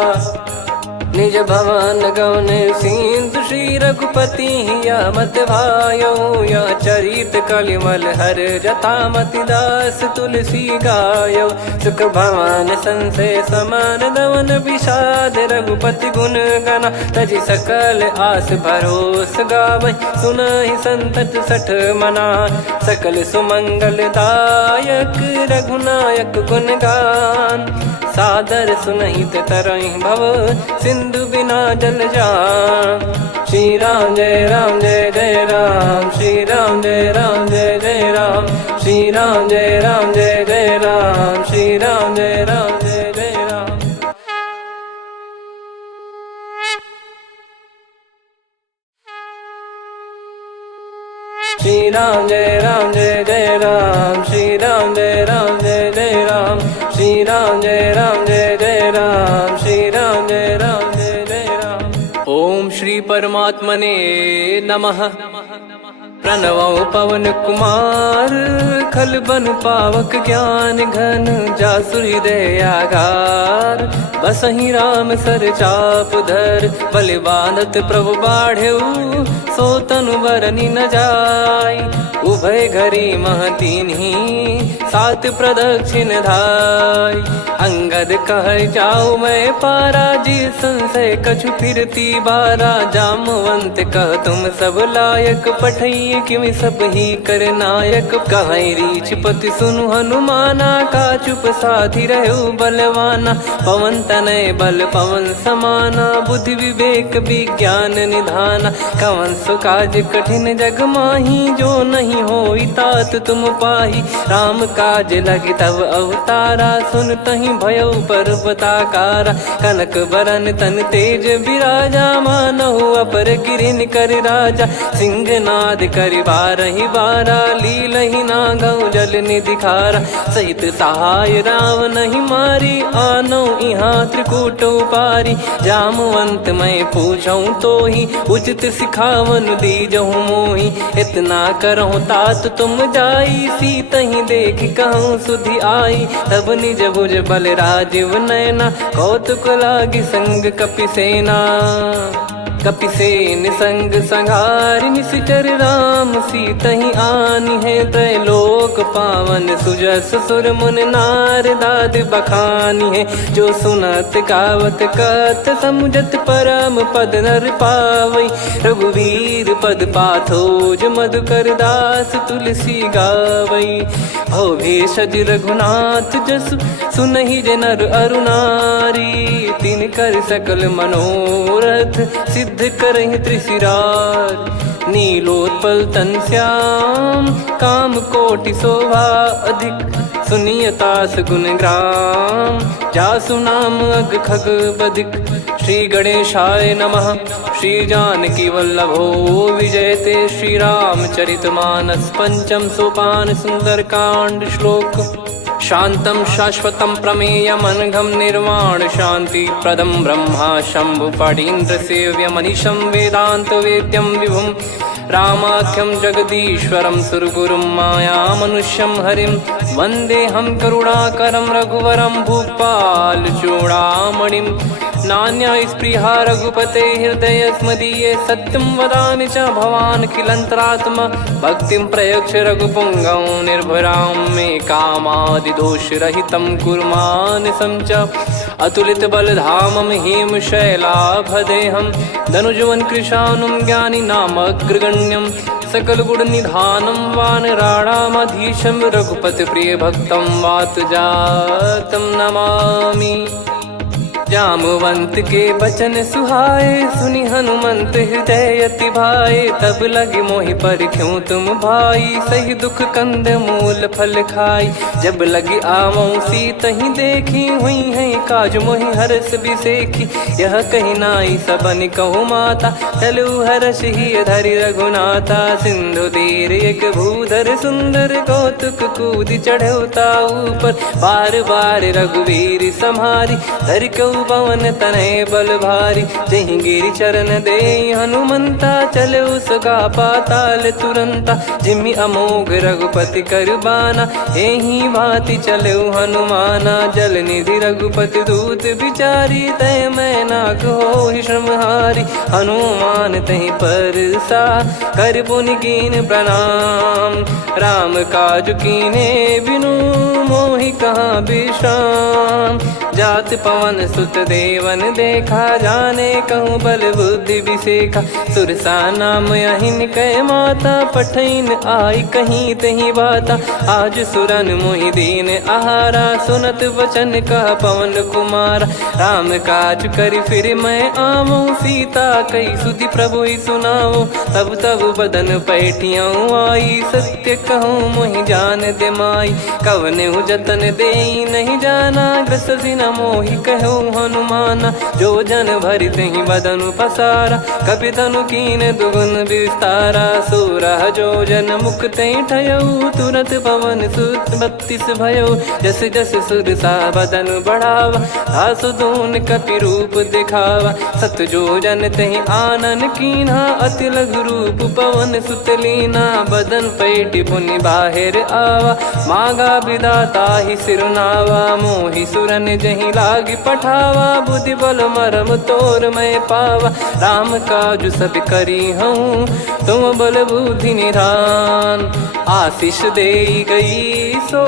निज भवन गौन सिंधु श्री रघुपति या मत भायो या चरित कलिमल हर जथा मति दास तुलसी गायो सुख भवन संशय समान दवन विषाद रघुपति गुण गना तजि सकल आस भरोस गावै सुनहि संतत सठ मना सकल सुमंगल दायक रघुनायक गुण गान सादर सुनहित तरहि भव सिंधु बिना जल जान श्री राम जय जय राम श्री राम जय जय राम श्री राम जय जय राम श्री राम जय जय राम श्री राम जय जय राम श्री राम जय जय राम श्री राम जय जय राम श्री राम जय जय राम। ओम श्री परमात्मने नमः। प्रणवौ पवन कुमार खल बन पावक ज्ञान घन जासु हृदय आगार बसहि राम सर चाप धर बलि बांधत प्रभु बाढ़ेऊ सो तनु बरनि न जाय उभय घरी महतीन्ही सात प्रदक्षिण धाय अंगद कह जाऊ मैं पारा जी संशय कछु फिरती बारा, जामवंत कह तुम सब लायक, पठइए किमि सब ही कर नायक। कहीं रीछ पति सुनु हनुमाना, का चुप साधि रहु बलवाना। पवन तनय बल पवन समाना, बुद्धि विवेक विज्ञान निधाना। कवन सो काज कठिन जग माही, जो नहीं होई तात तुम पाही। राम काज लगी तब अवतारा, सुन तहि भयउ पर्वताकारा। कनक बरन तन तेज बिराजा, मानहु अपर गिरिन कर राजा। सिंहनाद करि बारहि बारा, लीलहि नागौ जल निधि खारा। सहित सहाय रावण ही मारी, आनो इहाँ त्रिकूट उपारी। जामवंत मैं पूछऊँ तो ही, उचित सिखावन दीजहु मोहि। इतना करहु तात तुम जाई, सीतहि देख कहूँ सुधि आई। तब निज भुज बल राजीव नैना, कौतुक लागी संग कपिसेना। कपिसेन संग संहारि निशिचर राम, सीतहि आनि है त्रैलोक पावन। सुजस सुर मुन नार दाद बखानी है, जो सुनत गावत कथ समुझत परम पद नर पावई। रघुवीर पद पाथोज मधुकर दास तुलसी गावई। भव भेषज रघुनाथ जसु, सुनहि जे नर अरु नारी। तिन कर सकल मनोरथ, सिद्ध करहि त्रिशिरार। नीलोत्पल तन श्याम, काम कोटि शोभा अधिक। सुनियतास गुण ग्राम, जासु नाम अग खग बदिक। श्री गणेशाय नमः। श्री जानकी वल्लभो विजयते, श्री रामचरित मानस पंचम सोपान सुंदरकांड श्लोक। शांतं शाश्वतं प्रमेयमनघं निर्वाण शांति प्रदं ब्रह्मा शंभु फणीन्द्र सेव्य मनीषं वेदांत वेद्यं विभुं। रामाख्यं जगदीश्वरं सुरगुरुं माया मनुष्यं हरिं। वन्देऽहं करुणाकरं रघुवरं भूपाल चूडामणिं। नान्या स्पृहा रघुपते हृदय स्मदीये, सत्यं वदामि च भवान् खिलन्तरात्मा। भक्तिं प्रयच्छ रघुपुङ्गं निर्भरां मे कामादिदोषरहितं कुर्मानसं च। अतुलित बलधामं हेमशैलाभदेहं, धनुजवन कृशानुं ज्ञानी नामग्रगण्यं। सकल गुण निधानं वानराणामधीशं, रघुपति प्रिय भक्तं वात जातं नमामि। जामवंत के बचन सुहाए, सुनि हनुमंत हृदय अति भाए। तब लगे मोहि परख्यूं तुम भाई, सही दुख कंद मूल फल खाई। जब लगी आवऊं सीतहि देखी, हुई है काज मोहि हरस बिसेखी। यह कही नाई सबन कहु माता, चलु हरष ही धरि रघुनाथा। सिंधु तीर एक भूधर सुंदर, कौतुक कूद चढ़ौता ऊपर। बार बार रघुवीर सम्हारी, धरि कऊ पवन तनय बल भारी। जहि गिरि चरण दे हनुमंता, चले उसका पाताल तुरंता। जिमि अमोघ रघुपति कर बाना, एहि भांति चले हनुमाना। जल निधि रघुपति दूत बिचारी, तय मैं नाक होहि श्रमहारी। हनुमान तहि परसा, कर पुनि कीन प्रणाम। राम काज कीने बिनु, मोहि कहाँ विश्राम। जात पवन सुत देवन देखा, जाने कहूँ बल बुद्धि विसेखा। सुरसा नाम अहिन कै माता, पठैन आई कहीं तहीं बाता। आज सुरन मोहि दीन आहारा, सुनत वचन कह पवन कुमारा। राम काज करि फिर मैं आवऊं, सीता कई सुधि प्रभु ही सुनाओ। तब तब बदन पैठियाँ आई, सत्य कहूँ मोहि जान दे माई। कवनेहु जतन देई नहीं जाना, ग्रसि न मोहि कहूँ हनुमाना। जो जन भरि तहि बदनु पसारा, कपितनु कीन दुगुन विस्तारा। सोरह जो जन मुख तहि ठयऊ, तुरत पवन सुत 32 भयऊ। जस जस सुरसा बदन बढ़ावा, आसु दून कपि रूप दिखावा। सत जो जन तहि आनन कीन्हा, अति लघु रूप पवन सुत लीना। बदन पैटि पुनि बाहिर आवा, मागा विधाता ही सिरुनावा। मोहि सुरन जहि नहीं लागी पठावा, बुद्धि बल मरम तोर मैं पावा। राम काज सब करी हूँ, तुम बल बुद्धि निधान। आशीष दे गई सो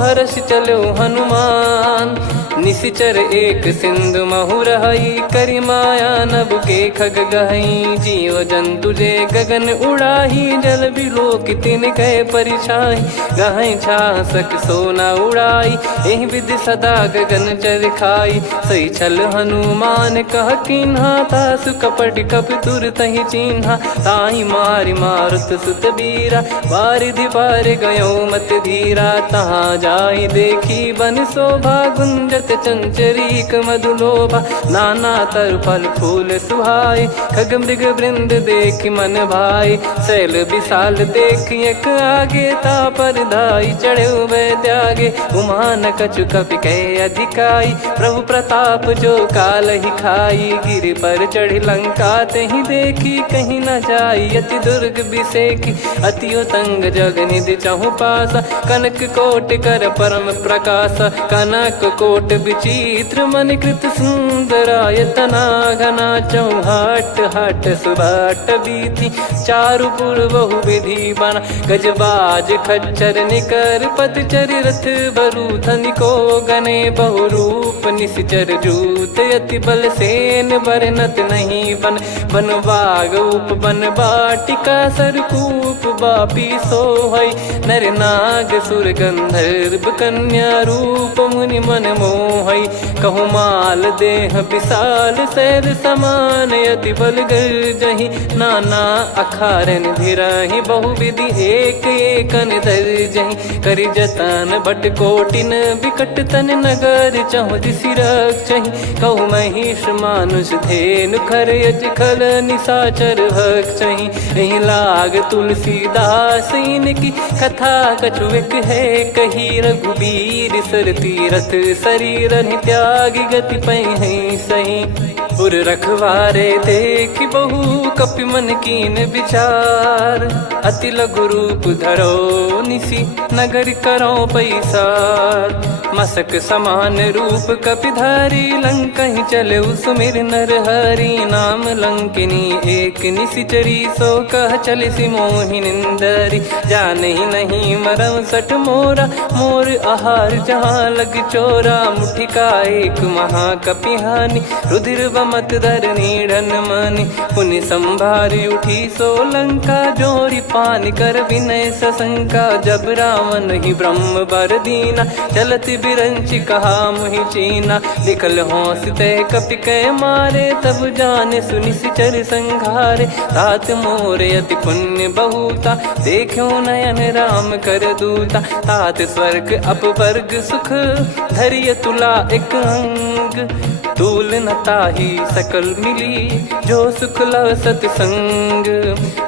हर्ष चलो हनुमान। निशिचर एक सिंधु महु रहई, करी माया नभ के खग गहई। जीव जंतु जे गगन उड़ाही, जल बिलोक तिन कह परिछाई। गहई छासक सोना उड़ाई, एहि विधि सदा गगन चर खाई। सही छल हनुमान कह किन्हा, तासु कपट कप तुर तहि चिन्हा। ताहि मारि मारुत सुत बीरा, बारिधि पार गयो मत धीरा। तहाँ जाई देखी बन शोभा, गुंजत चंचरीक मधुलोभा। नाना तर फल फूल सुहाए, खग मृग वृंद देख मन भाई। शैल विशाल देख एक आगे, तापर धाई चढ़े वै त्यागे। उमा न कछु कपि कह अधिकाई, प्रभु प्रताप जो काल ही खाई। गिर पर चढ़ी लंका तहि देखी, कहीं न जाई अति दुर्ग बिसेकी। अति उतंग जग निधि चहु पासा, कनक कोट कर परम प्रकाशा। कनक कोट विचित्र मन कृत सुंदरायतना घना। चौहाट हाट सुबाट बीथी, चारु पुर बहु विधि बना। गजबाज खच्चर निकर पतचर, रथ बरु धनिको गने। बहु रूप निशिचर जूत, अति बल सेन बरनत नहीं बन। बन बाग उप बन बाटिका, सरकूप बापी सोहई। नर नाग सुर गंधर्व कन्या, रूप मुनि मन मोहई। कहु माल देह विशाल, शैल समान अति बल गर्जहि। नाना अखारन भिराहि, बहु विधि एक एकन दर्जहि। करि जतन भट कोटिन, विकट तन नगर चहु दिसि रक्षहि। कहु महिष मानुष धेनु, खर यज खल निशाचर भक्षहि। एहि लाग तुलसीदास इनकी, कथा कछु एक है कही। रघुबीर सर तीरथ शरीर, त्यागी गति पै सही। पुर रखवारे देख बहु, कपि मन कीन विचार। अति लघु रूप धरो निसी, नगर करो पैसार। मसक समान रूप कपिधारी, लंकहि चले सुमिर नर हरि। नाम लंकिनी एक निशिचरी, सो कह चल सि मोहि निंदरी। जानहि नहीं मरम सठ मोरा, मोर आहार जहाँ लग चोरा। मुठिका एक महाकपिहानि, रुधिर बमत धरनी ढन मनि। पुनि संभारी उठी सो लंका, जोरी पान कर विनय सशंका। जब रावण ही ब्रह्म बर दीना, चलत बिरंच कहा मुहि चीना। निकल होंस तय कपि कै मारे, तब जाने सुनिशिचर संघारे। तात मोर अति पुण्य बहुता, देखो नयन राम कर दूता। तात स्वर्ग अपवर्ग सुख, धरिय तुला एक अंग। तूल न ताहि सकल मिली, जो सुख लव सतसंग।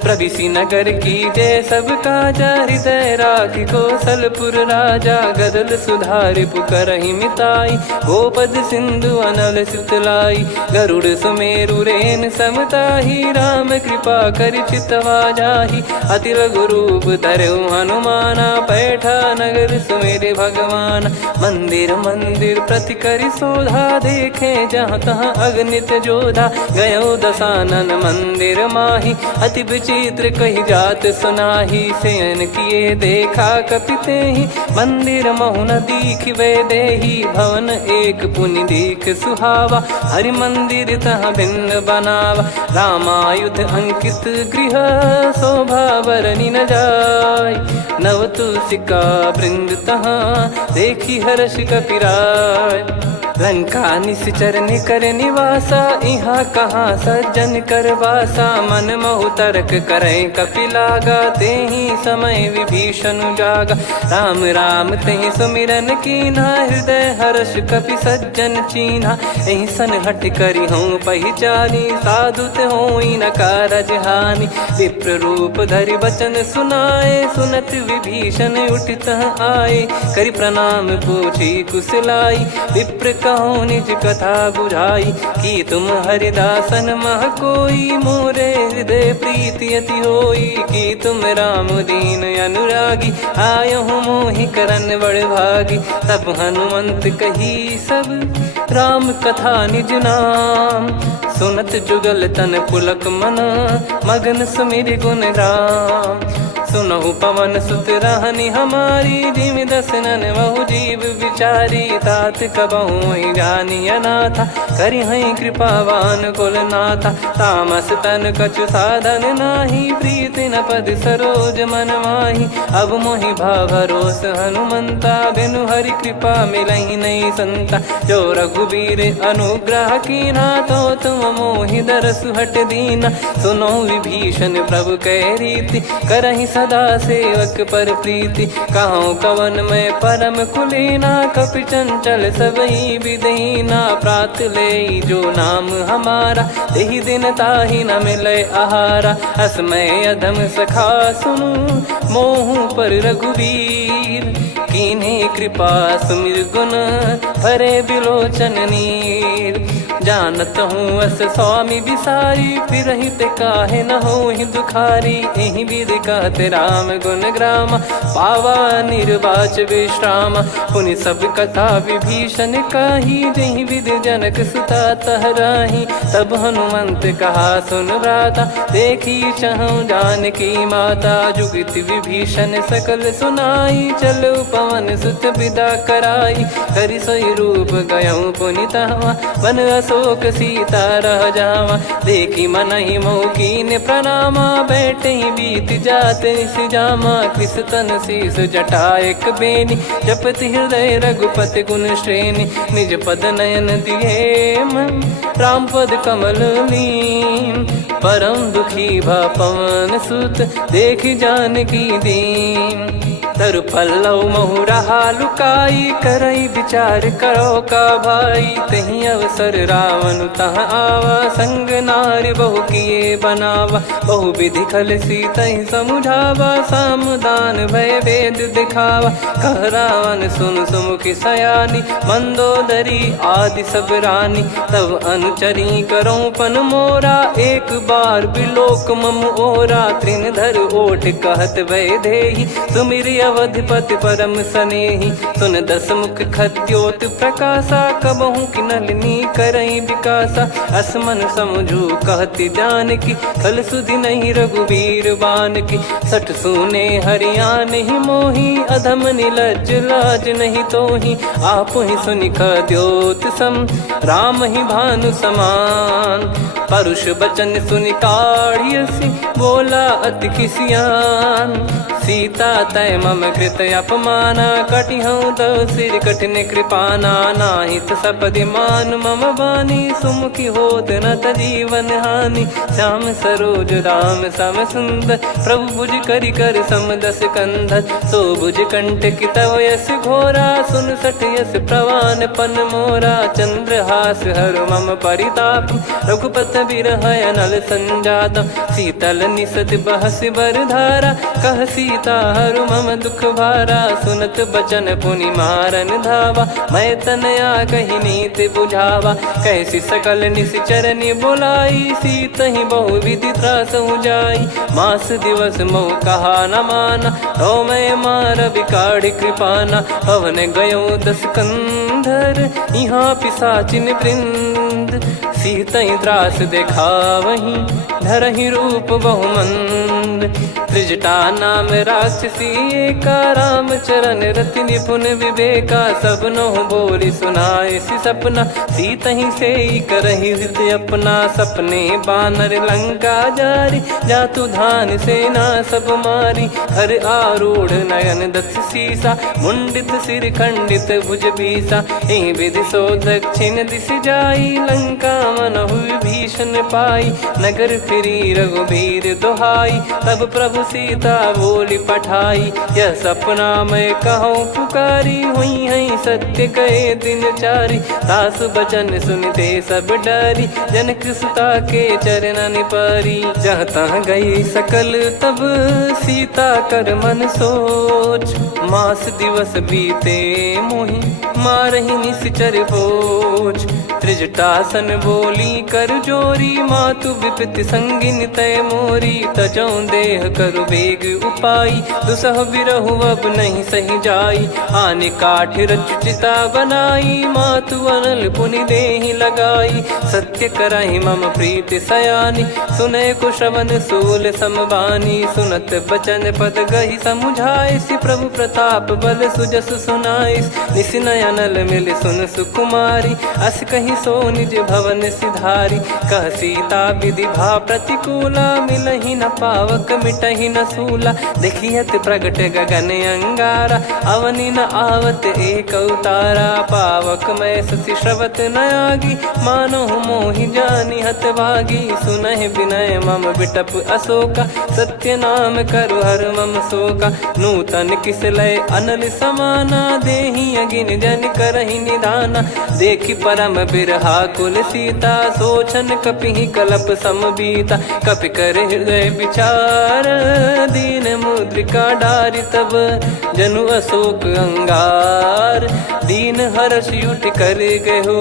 प्रविशि नगर की जय सब काजा, हृदय राखि कौशलपुर राजा। गदल सुधारि पुकारहि मिताई, गोपद सिंधु अनल सितलाई। गरुड़ सुमेरु रेन समताहि, राम कृपा करि चितवा जाहि। अति लघु रूप धरऊ हनुमाना, पैठा नगर सुमेरे भगवान। मंदिर मंदिर प्रति करि शोधा, देखे जहाँ तहाँ अगणित जोधा। गयो दशानन मंदिर माही, अति विचित्र कही जात सुनाही। शयन किए देखा कपि तेहि, मंदिर महु न दीख वे देही। भवन एक पुनि दीख सुहावा, हरि मंदिर तहाँ भिन्न बनावा। रामायुध अंकित गृह, शोभा बरनि न जाय। नव तुलसिका वृंद तहाँ, देखी हर्ष कपिराय। लंका निश्चर निकर निवासा, यहाँ कहाँ सज्जन कर वासा। मन महु तर्क करें कपि लागा, तेहि समय विभीषण जागा। राम राम तेहि सुमिरन कीन्हा, हृदय हर्ष कपि सज्जन चीन्हा। एहि सन हट करि हूँ पहिचानी, साधु होई न कारज हानि। विप्र रूप धरि वचन सुनाए, सुनत विभीषण उठित आए। करि प्रणाम पूछी कुशलाई, विप्र कहो निज कथा बुझाई। कि तुम हरिदासन मह कोई, मोरे हृदय प्रीति अति होई। कि तुम राम दीन अनुरागी, आयहु मोहि करन बड़ भागी। तब हनुमंत कही सब राम कथा निज नाम, सुनत जुगल तन पुलक मना, मगन सुमिर गुण राम। सुनहु पवन सुत रहनी हमारी, जिमि दसनन बहु जीव विचारी। तात कबहु ही जानी अनाथा, करि हई कृपावान कुल नाथा। तामस तन कछु साधन नाही, प्रीति न पद सरोज मन माही। अब मोहि भाव भरोस हनुमंता, बिनु हरि कृपा मिलहि नहीं संता। जो रघुबीर अनुग्रह कीना, तो तुम मोहि दरसु हट दीना। सुनो विभीषण प्रभु कह रीति, करहि सदा सेवक पर प्रीति। कहूँ कवन में परम कुलीना, कपि चंचल सबई विदहीना। प्रात ले जो नाम हमारा, तेहि दिन ताहि न मिले आहारा। असमय अधम सखा सुनु, मोहु पर रघुवीर। कीन्ही कृपा सुमिर गुण, भरे बिलोचन नीर। जानत हूँ अस स्वामी बिसारी, फिरहित काहे न होहि दुखारी। एहि विधि कहते राम गुण ग्राम, पावा निर्वाच विश्राम। पुनि सब कथा विभीषण काही, जेहि विधि जनक सुता तहराही। तब हनुमंत कहा सुन भ्राता, देखी चहु जानकी माता। जुगित विभीषण सकल सुनाई, चलो पवन सुत विदा कराई। हरि सोई रूप गयऊँ पुनितवा, बन अशोक सीता रह जावा। देखी मनहि मोकीन प्रणामा, बैठे ही बीत जात निस जामा। कृस तन शीस जटा एक बेनी, जपति हृदय रघुपति गुण श्रेणी। निज पद नयन दिए मन, राम पद कमल लीन। परम दुखी भा पवन सुत, देखी जानकी दीन। तरु पल्लव महु रहा लुकाई, करई विचार करो का भाई। तही अवसर रावण तहाँ आवा, संग नारी बहु किए बनावा। बहु विधि खल सीतहि समुझावा, सामदान भय वेद दिखावा। कह रावण सुन सुमुखी सयानी, मंदोदरी आदि सब रानी। तब अनुचरी करो पन मोरा, एक बार बिलोक मम ओरा। तृण धर ओठ कहत भय देहि, सुमिर अवधिपति परम सनेहि। सुन दस मुख खद्योत प्रकाशा, कबहु कि नलिनी करई विकासा। असमन समझू कहती जानकी, कल सुधि नहीं रघुबीर बान की। सठ सुने हरियाण ही मोही, अधम निलज लाज नहीं तोही। आप ही सुनि खद्योत सम, राम ही भानु समान। परुष बचन सुनि काढ़ियसि, बोला अति किसियान। सीता तय मम कृत अपमाना, कटिहऊँ तव सिर कठिन कृपाना। नाहित सपदि मान मम बानी, सुमुखी होत न तजीवन हानि। श्याम सरोज राम सम सुंदर, प्रभु भुज करि कर सम दस कंधर। सो भुज कंठ की तव यस घोरा, सुन सठ यस प्रवान पन मोरा। चंद्रहास हर मम परिताप, रघुपत बिरह अनल संजातम। शीतल निसत बहस बर धारा, कह सीता हरु मम दुख भारा। सुनत बचन पुनि मारन धावा, मैं तनया कही नीति बुझावा। कैसी सकल निश्चरनि बोलाई, सीतहि बहु विधि त्रासहु जाई। मास दिवस मोह कहा न माना, तो मैं मार बिकाढ़ कृपाना। पवन गयो दस कंधर, यहाँ पिशाचिन वृंद। सीतहि त्रास देखावहीं, धरहि रूप बहुमंद। त्रिजटा नाम राक्षसी एका, राम चरण रति निपुण विवेका। सब नोह बोली सुनाए सि सपना, सीतहि से करहि हृद अपना। सपने बानर लंका जारी, जातु धान सेना सब मारी। हर आरूढ़ नयन दस सीसा, मुंडित सिर खंडित भुज भीसा। एहि विधि सो दक्षिण दिशि जाई, लंका मनहु विभीषण विभीषण पाई, नगर फिरी रघुबीर दुहाई, तब प्रभु सीता बोली पठाई, यह सपना मैं कहूँ पुकारी, हुई है सत्य कहे दिन चारी, दास बचन सुनते सब डरी, जनक सुता के चरण परी, जहाँ तहाँ गई सकल तब सीता कर मन सोच, मास दिवस बीते मोहि मारहि निश्चर बोझ, त्रिजटासन बोली कर जोरी, मातु विपत्ति संगिन तय मोरी, तजौ देह करु बेग उपाई, दुसह बिरहु अब नहीं सही जाई, आने काठ रचिता बनाई, मातु अनल पुनि देहि लगाई, सत्य कराई मम प्रीति सयानी, सुनय को श्रवण सूल समबानी, सुनत बचन पद गही समुझाइसि, प्रभु प्रताप बल सुजस सुनाइस, निस नयनल मिल सुन सुकुमारी, अस कहीं सो निज भवन सिधारी, कह सीता विधि भा प्रतिकूला, मिलहि न पावक मिटहि न सूला, देखियत प्रगट गगन अंगारा, अवनि न आवत एक उतारा, पावक मैं ससी श्रवत न आगी, मानो मोहि जानि हत भागी, सुनहि विनय मम बिटप अशोका, सत्य नाम करु हर मम शोका, नूतन किस लय अनल समाना, देहि अगिन जन करहि निधाना, देखि परम बिरहा कुल सीता, सोचन कपिहि कलप समबीता, कपि कर हृदय विचार, दीन मुद्रिका डारि तब जनु अशोक अंगार, दीन हर्ष उठ कर गयो,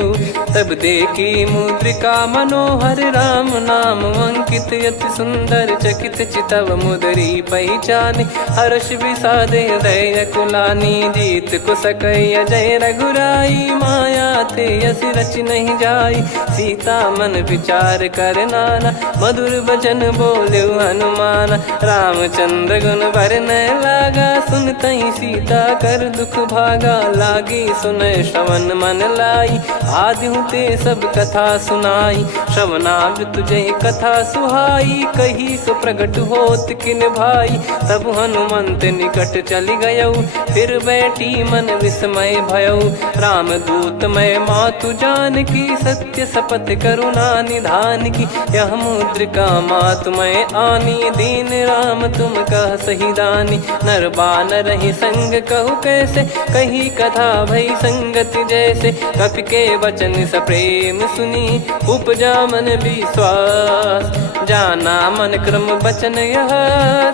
तब देखी मुद्रिका मनोहर, राम नाम अंकित अति सुंदर, चकित चितव मुदरी पहचान, हर्ष विषाद हृदय कुलानी, जीत को सकई अजय रघुराई, माया थे यस रच नहीं जाई, सीता मन विचार कर नाना, मधुर बचन बोले हनुमान, रामचंद्र गुण वरनै लागा, सुनतहि सीता कर दुख भागा, लागी सुनय श्रवण मन लाई, आदिहु ते सब कथा सुनाई, श्रवणाव तुझे कथा सुहाई, कही सो प्रगट होत किन भाई, तब हनुमंत निकट चली गयौ, फिर बैठी मन विस्मय भयौ, राम दूत मैं मातु जान की, सत्य शपथ करुणा निधान की, यह मुद्रिका मातु मैं आनी, दीन राम तुम कह सही दानी, नर बानर रही संग कहु कैसे, कही कथा भई संगति जैसे, कपि के वचन सप्रेम सुनी, उपजा मन विश्वास, जाना मन क्रम बचन यह,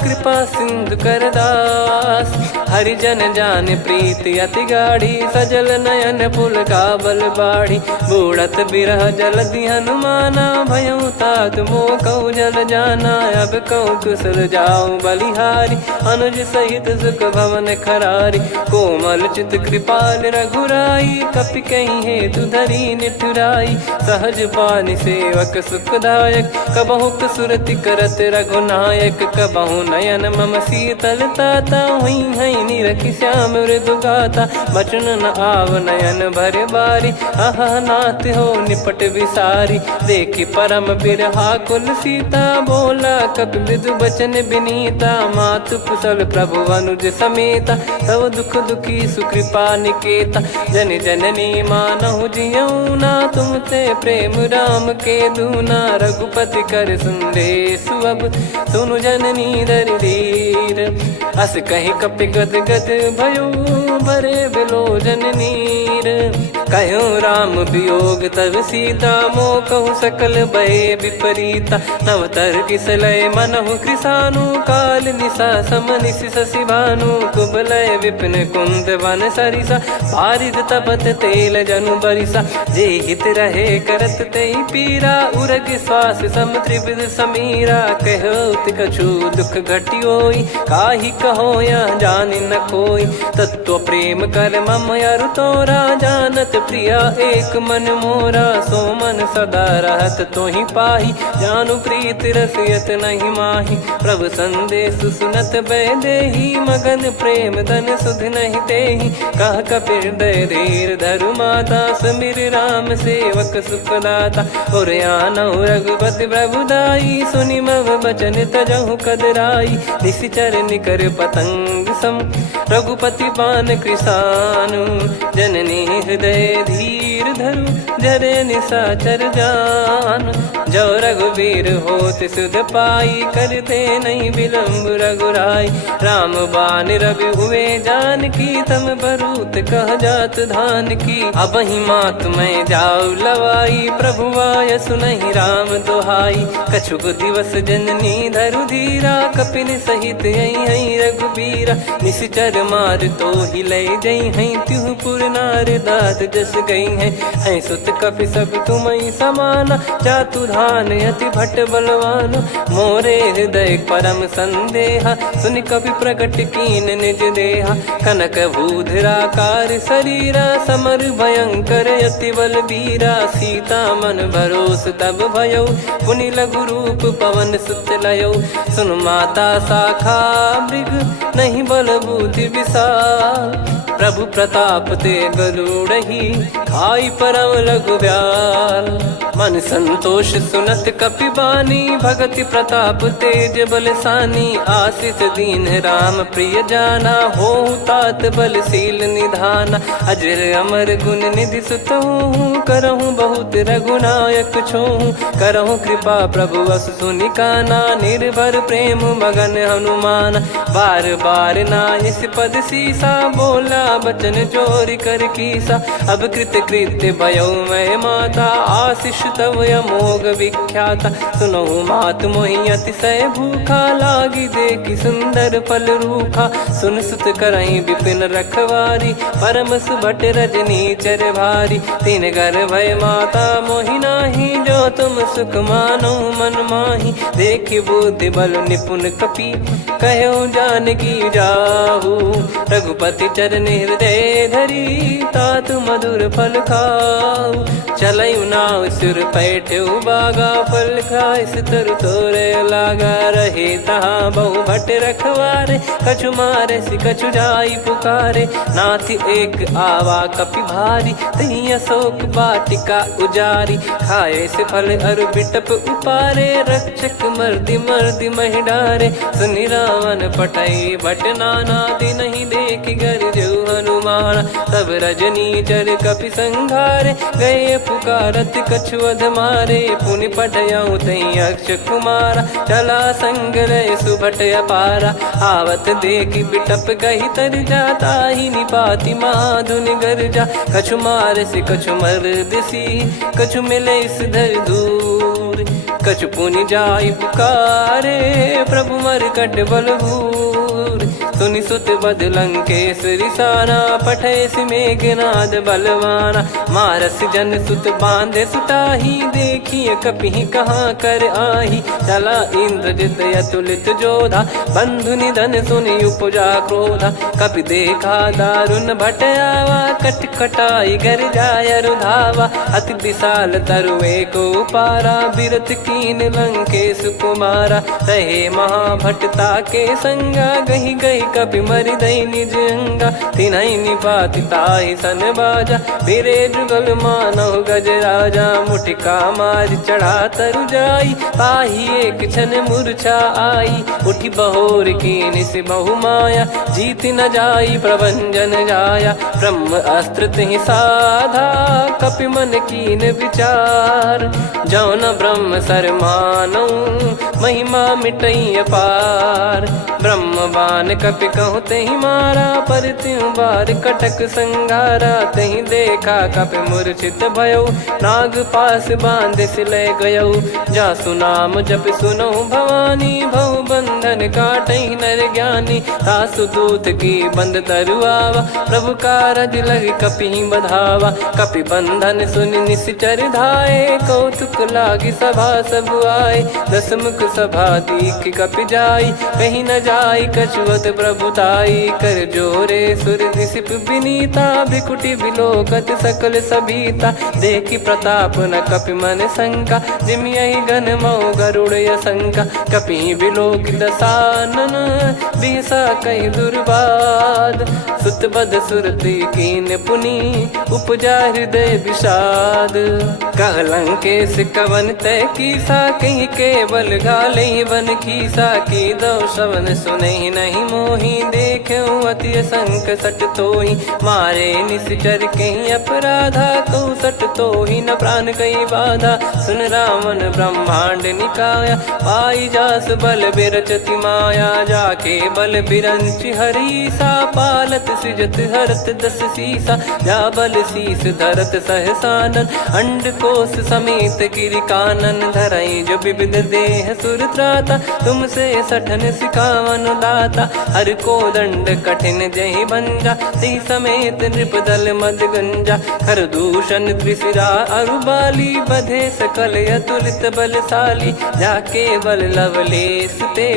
कृपा सिंधु कर दास, हरिजन जान प्रीति अति गाढ़ी, सजल नयन पुल काबल बाढ़ी, बूढ़त बिरह जलधि हनुमाना, भयउ तात मोह कहु जल जाना, अब कहु कुशल जाऊं बलिहारी, अनुज सहित सुख भवन खरारी, कोमल चित कृपाल रघुराई, कपि कहीं हेतु धरी निठुराई, सहज पानि सेवक सुखदायक, कबहु सुरति करत रघुनायक, कबहु नयन मम शीतल ताता, हुई है निरखि श्याम मृदु गाता, बचन न आव नयन भर बारी, अह नाथ हो निपट विसारी, देखि परम बिरहा कुल सीता, बोला कपि मृदु बचन विनीता, मातु कुशल प्रभु अनुज समेता, तव दुख दुखी सुकृपा निकेता, जन जननी मानहु जियऊ ना, तुम ते प्रेम राम के दूना, रघुपति कर संदेश अब सुनु जननी दर धीर, अस कहि कपि गद गद भयो, भरे बिलोचन नीर, कहो राम वियोग तब सीता, मोह कहु सकल भय विपरीता, नवतर किसलय मनहु कृसानु, काल निशा समनिश शशि भानु, कुबलय विपिन कुंद वन सरिसा, पारिद तपत तेल जनु बरिसा, जे हित रहे करत ते पीरा, उरग श्वास सम त्रिविध समीरा, कहो कछु दुख घटियोई, काहि कहो या जानि न कोई, तत्व प्रेम कर मम अरु तोरा, जानत प्रिया एक मन मोरा, सो मन सदा रहत तोहि पाही, जानु प्रीत रसियत नहीं माही, प्रभु संदेश सुनत बैदेही, मगन प्रेम धन सुध नहीं तेहि, कह कपि हृदय धीर धरु माता, समीर राम सेवक सुखदाता, और आनहु रघुपति प्रभुदाई, सुनि मम बचन तजहु कदराई, निशिचर निकर पतंग सम, रघुपति पान कृसानु, जननी हृदय धीर धरु, जरे निशाचर जान, जो रघुवीर होत सुध पाई, करते नहीं विलम्ब रघुराई। राम बान रवि हुए जानकी, तम बरूत कह जात धान की। अब ही मात मैं जाऊ लवाई, प्रभु आय सुनहि राम दोहाई। कछुक दिवस जननी धरु धीरा, कपिन सहित आई रघुबीरा। निश्चर मार तो ही लय जई हैं, त्यों पुर नार दात जस गई हैं। सुत कपि सब तुमई समाना, जातु धान अति भट बलवान। मोरे हृदय परम संदेहा, सुनि कपि प्रकट कीन निज देहा। कनक भूधराकार शरीरा, समर भयंकर अति बल बीरा। सीता मन भरोस तब भयो, पुनि लघु रूप पवन सुत लयो। सुन माता शाखा मृग, नहीं बल बुद्धि विशाल। प्रभु प्रताप ते गरुड़हि, खाई परम लघु ब्याल। मन संतोष सुनत कपि बानी, भगति प्रताप तेज बलसानी। आशीष दीन राम प्रिय जाना, होहु तात बलशील निधाना। अजर अमर गुण निधि सुतहु, करहु बहुत रघुनायक छोहु। करहु कृपा प्रभु अस सुनि काना, निर्भर प्रेम मगन हनुमान। बार बार नायस पद सीसा, बोला बचन चोरी कर कीसा। अब कृत कृत्य भयो मैं माता, आशीष तव अमोघ विख्याता। सुनहु मात मोहि अतिशय भूखा, लागी देखि सुंदर फल रूखा। सुन सुत करहि विपिन रखवारी, परम सुभट रजनी चर भारी। तीन घर भय माता मोहि नाही, जो तुम सुख मानो मन माही। देखि बुद्धि बल निपुण कपि, कहो जानकी जाहू। रघुपति चरण हृदय धरी, तात मधुर फल खाऊ। चलयु नाव सिर पैठ्यु बागा, फल खाय सितर तोरे लागा। रहे तहाँ बहु भट रखवारे, कछु मारे सि कछु जाई पुकारे। नाथ एक आवा कपि भारी, तही अशोक वाटिका उजारी। खाए से फल अरु बिटप उपारे, रक्षक मर्दि मर्दि महि डारे। सुनि रावण पटई भट नाना, तिनहि देख गरजु हनुमान। तब रजनी चर कपि संघारे, गए पुकारत कछु अध मारे। पुनि पटयऊ तई अक्ष कुमारा, चला संग रहे सुभट अपारा। आवत देखि बिटप गही तर जाता, ही निपाति माधुनि गर्जा। कछु मार से कछु मर दिसी, कछु मिले इस धर दूर। कछु पुनि जाई पुकारे, प्रभु मरकट बलभूर। सुनि सुत बद लंकेश रिसाना, पठय सि मेघनाद बलवाना। मारस जन सुत बांधे सुताही, देखिए कपि कहाँ कर आही। चला इंद्रजित अतुलित जोधा, बंधु निधन सुनि उपजा क्रोधा। कपि देखा दारुण भट आवा, कट कटाई घर जाय रुधावा। अति विशाल तरुए को पारा, बिरत कीन लंकेश कुमारा। रहे महाभटता के संगा, गही गही कपि मरि दई निज अंगा। तिन्हि निपाति ताहि सन बाजा, बिरे जुगल मानव गज राजा। मुटिका मार चढ़ा तरु जाई, ताहि एक क्षण मूर्छा आई। उठि बहोर कीन से बहु माया, जीत न जाई प्रभंजन जाया। ब्रह्म अस्त्र तिहि साधा, कपि मन कीन विचार। जौन ब्रह्म सर मानौ, महिमा मिटई अपार। ब्रह्म बान कपि कहु तहि मारा, पर त्यों बार कटक संगारा। तहि देखा कपि मूर्छित भयो, नाग पास बांध सिलय गयो। जासु नाम जप सुनो भवानी, भव बंधन काटहि नर ज्ञानी। तासु दूत की बंद तरुआवा, प्रभु कारज लग कपि बधावा। कपि बंधन सुनि निश्चर धाये, कौतुक लागी सभा सब आए। दस मुख सभा दीख कपि जाई, कहीं न जाई कछुअत प्रभुताई। कर जोरे सुर निसिप विनीता, भ्रिकुटि बिलोकत सकल सबीता। देखि प्रताप न कपि मन शंका, जिमियहि गन मऊ गरुड़ असंका। कपि बिलोकित दसानन, बिहसा कहि दुर्बाद। सुत बद सुरति कीन पुनि, उपजा हृदय विषाद। कह लंकेश कवन तय कीसा, कहीं केवल गाले बन खीसा। की दो श्रवण सुनहि नहीं मोहि, ही देखे अति संक सट तो ही मारे निश्चर कहीं अपराधा को सट तो ही न प्राण कई बाधा सुन रावण ब्रह्मांड निकाया पाई जास बल बिरचति माया जाके बल बिरंच हरी सा पालत सृजत हरत दस सीसा जा बल शीस धरत सहसानन अंड कोश समेत गिरि कानन धरई जो विविध देह सुर त्राता तुमसे सठन सिखावन दाता हर को दंड कठिन जय बंजा सी समेत नृपदल मद गंजा खर दूषण त्रिशिरा अरुबाली बधे सकल अतुलित बलशाली जाके बल लवलेस ते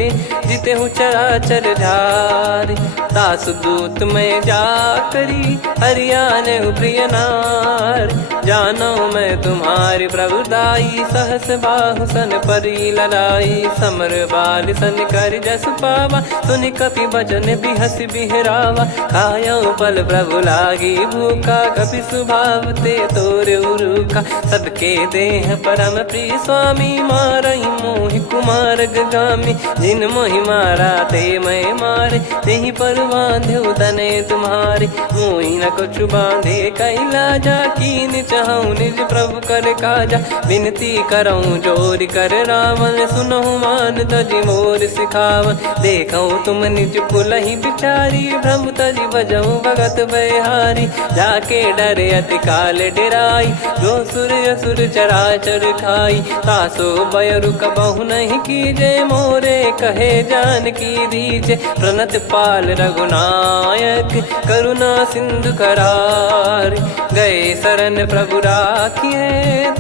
जिते हूँ चराचर झार तासु दूत में जा करी हरियाने प्रिय नार जानो मैं तुम्हारी प्रभुदाई सहस बाहु सन परी लड़ाई समर बाल सन कर जस पावा सुनि कपि भजन बिहस बिहरावा खायो पल प्रभु लागी भूखा कपि स्वभाव ते तोर उरुखा सबके देह परम प्रिय स्वामी मारई मोहि कुमार गामी जिन मोहि मारा ते मैं मारे तेहि पर बांधे तने तुम्हारे मोहि न कुछ बांधे कैला जा कीन चाहूं निज प्रभु कर काजा विनती करऊं जोर कर रावण सुनहु मान तजि मोर सिखावन देखऊं तुम निज पुलहि बिचारी भ्रम तजि बजऊं भगत बहारी जाके डरे अति काल डेराई जो सुर असुर चराचर खाई तासो बयरु कबहु नहीं कीजे मोरे कहे जान की दीजे प्रणत पाल रघुनायक करुणा सिंधु करार गए शरण प्रभु राखिए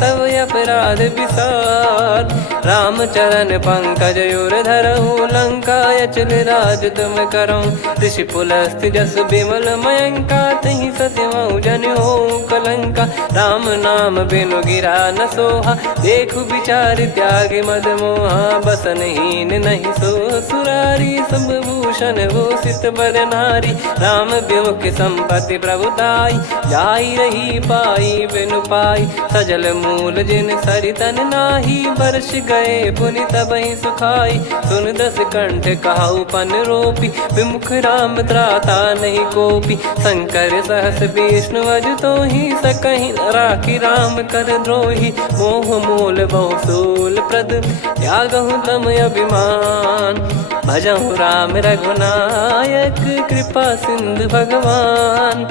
तब अपराध विसार राम चरण पंकज युर धरहु लंका अचल राज तुम करऊं ऋषि पुलस्त जस विमल मयंका तहि सत्यमऊ जन हो कलंका राम नाम बिनु गिरा न सोहा देखु विचार त्याग मद मोहा बसनहीन नहीं सो सुरारी सब भूषण वो सित बर नारी राम विमुख संपत्ति प्रभुताई जाई रही पाई बिनु पाई सजल मूल जिन सरितन नाही वर्ष गए पुनि तबहि सुखाई सुन दस कंठ कहाऊ पन रोपी विमुख राम त्राता नहीं कोपी शंकर सहस विष्णु अज तो ही सकहि राखी राम कर द्रोही मोह मूल बहु सूल प्रद त्यागहु तम अभिमान भजहु राम रघुनायक कृपा सिंधु भगवान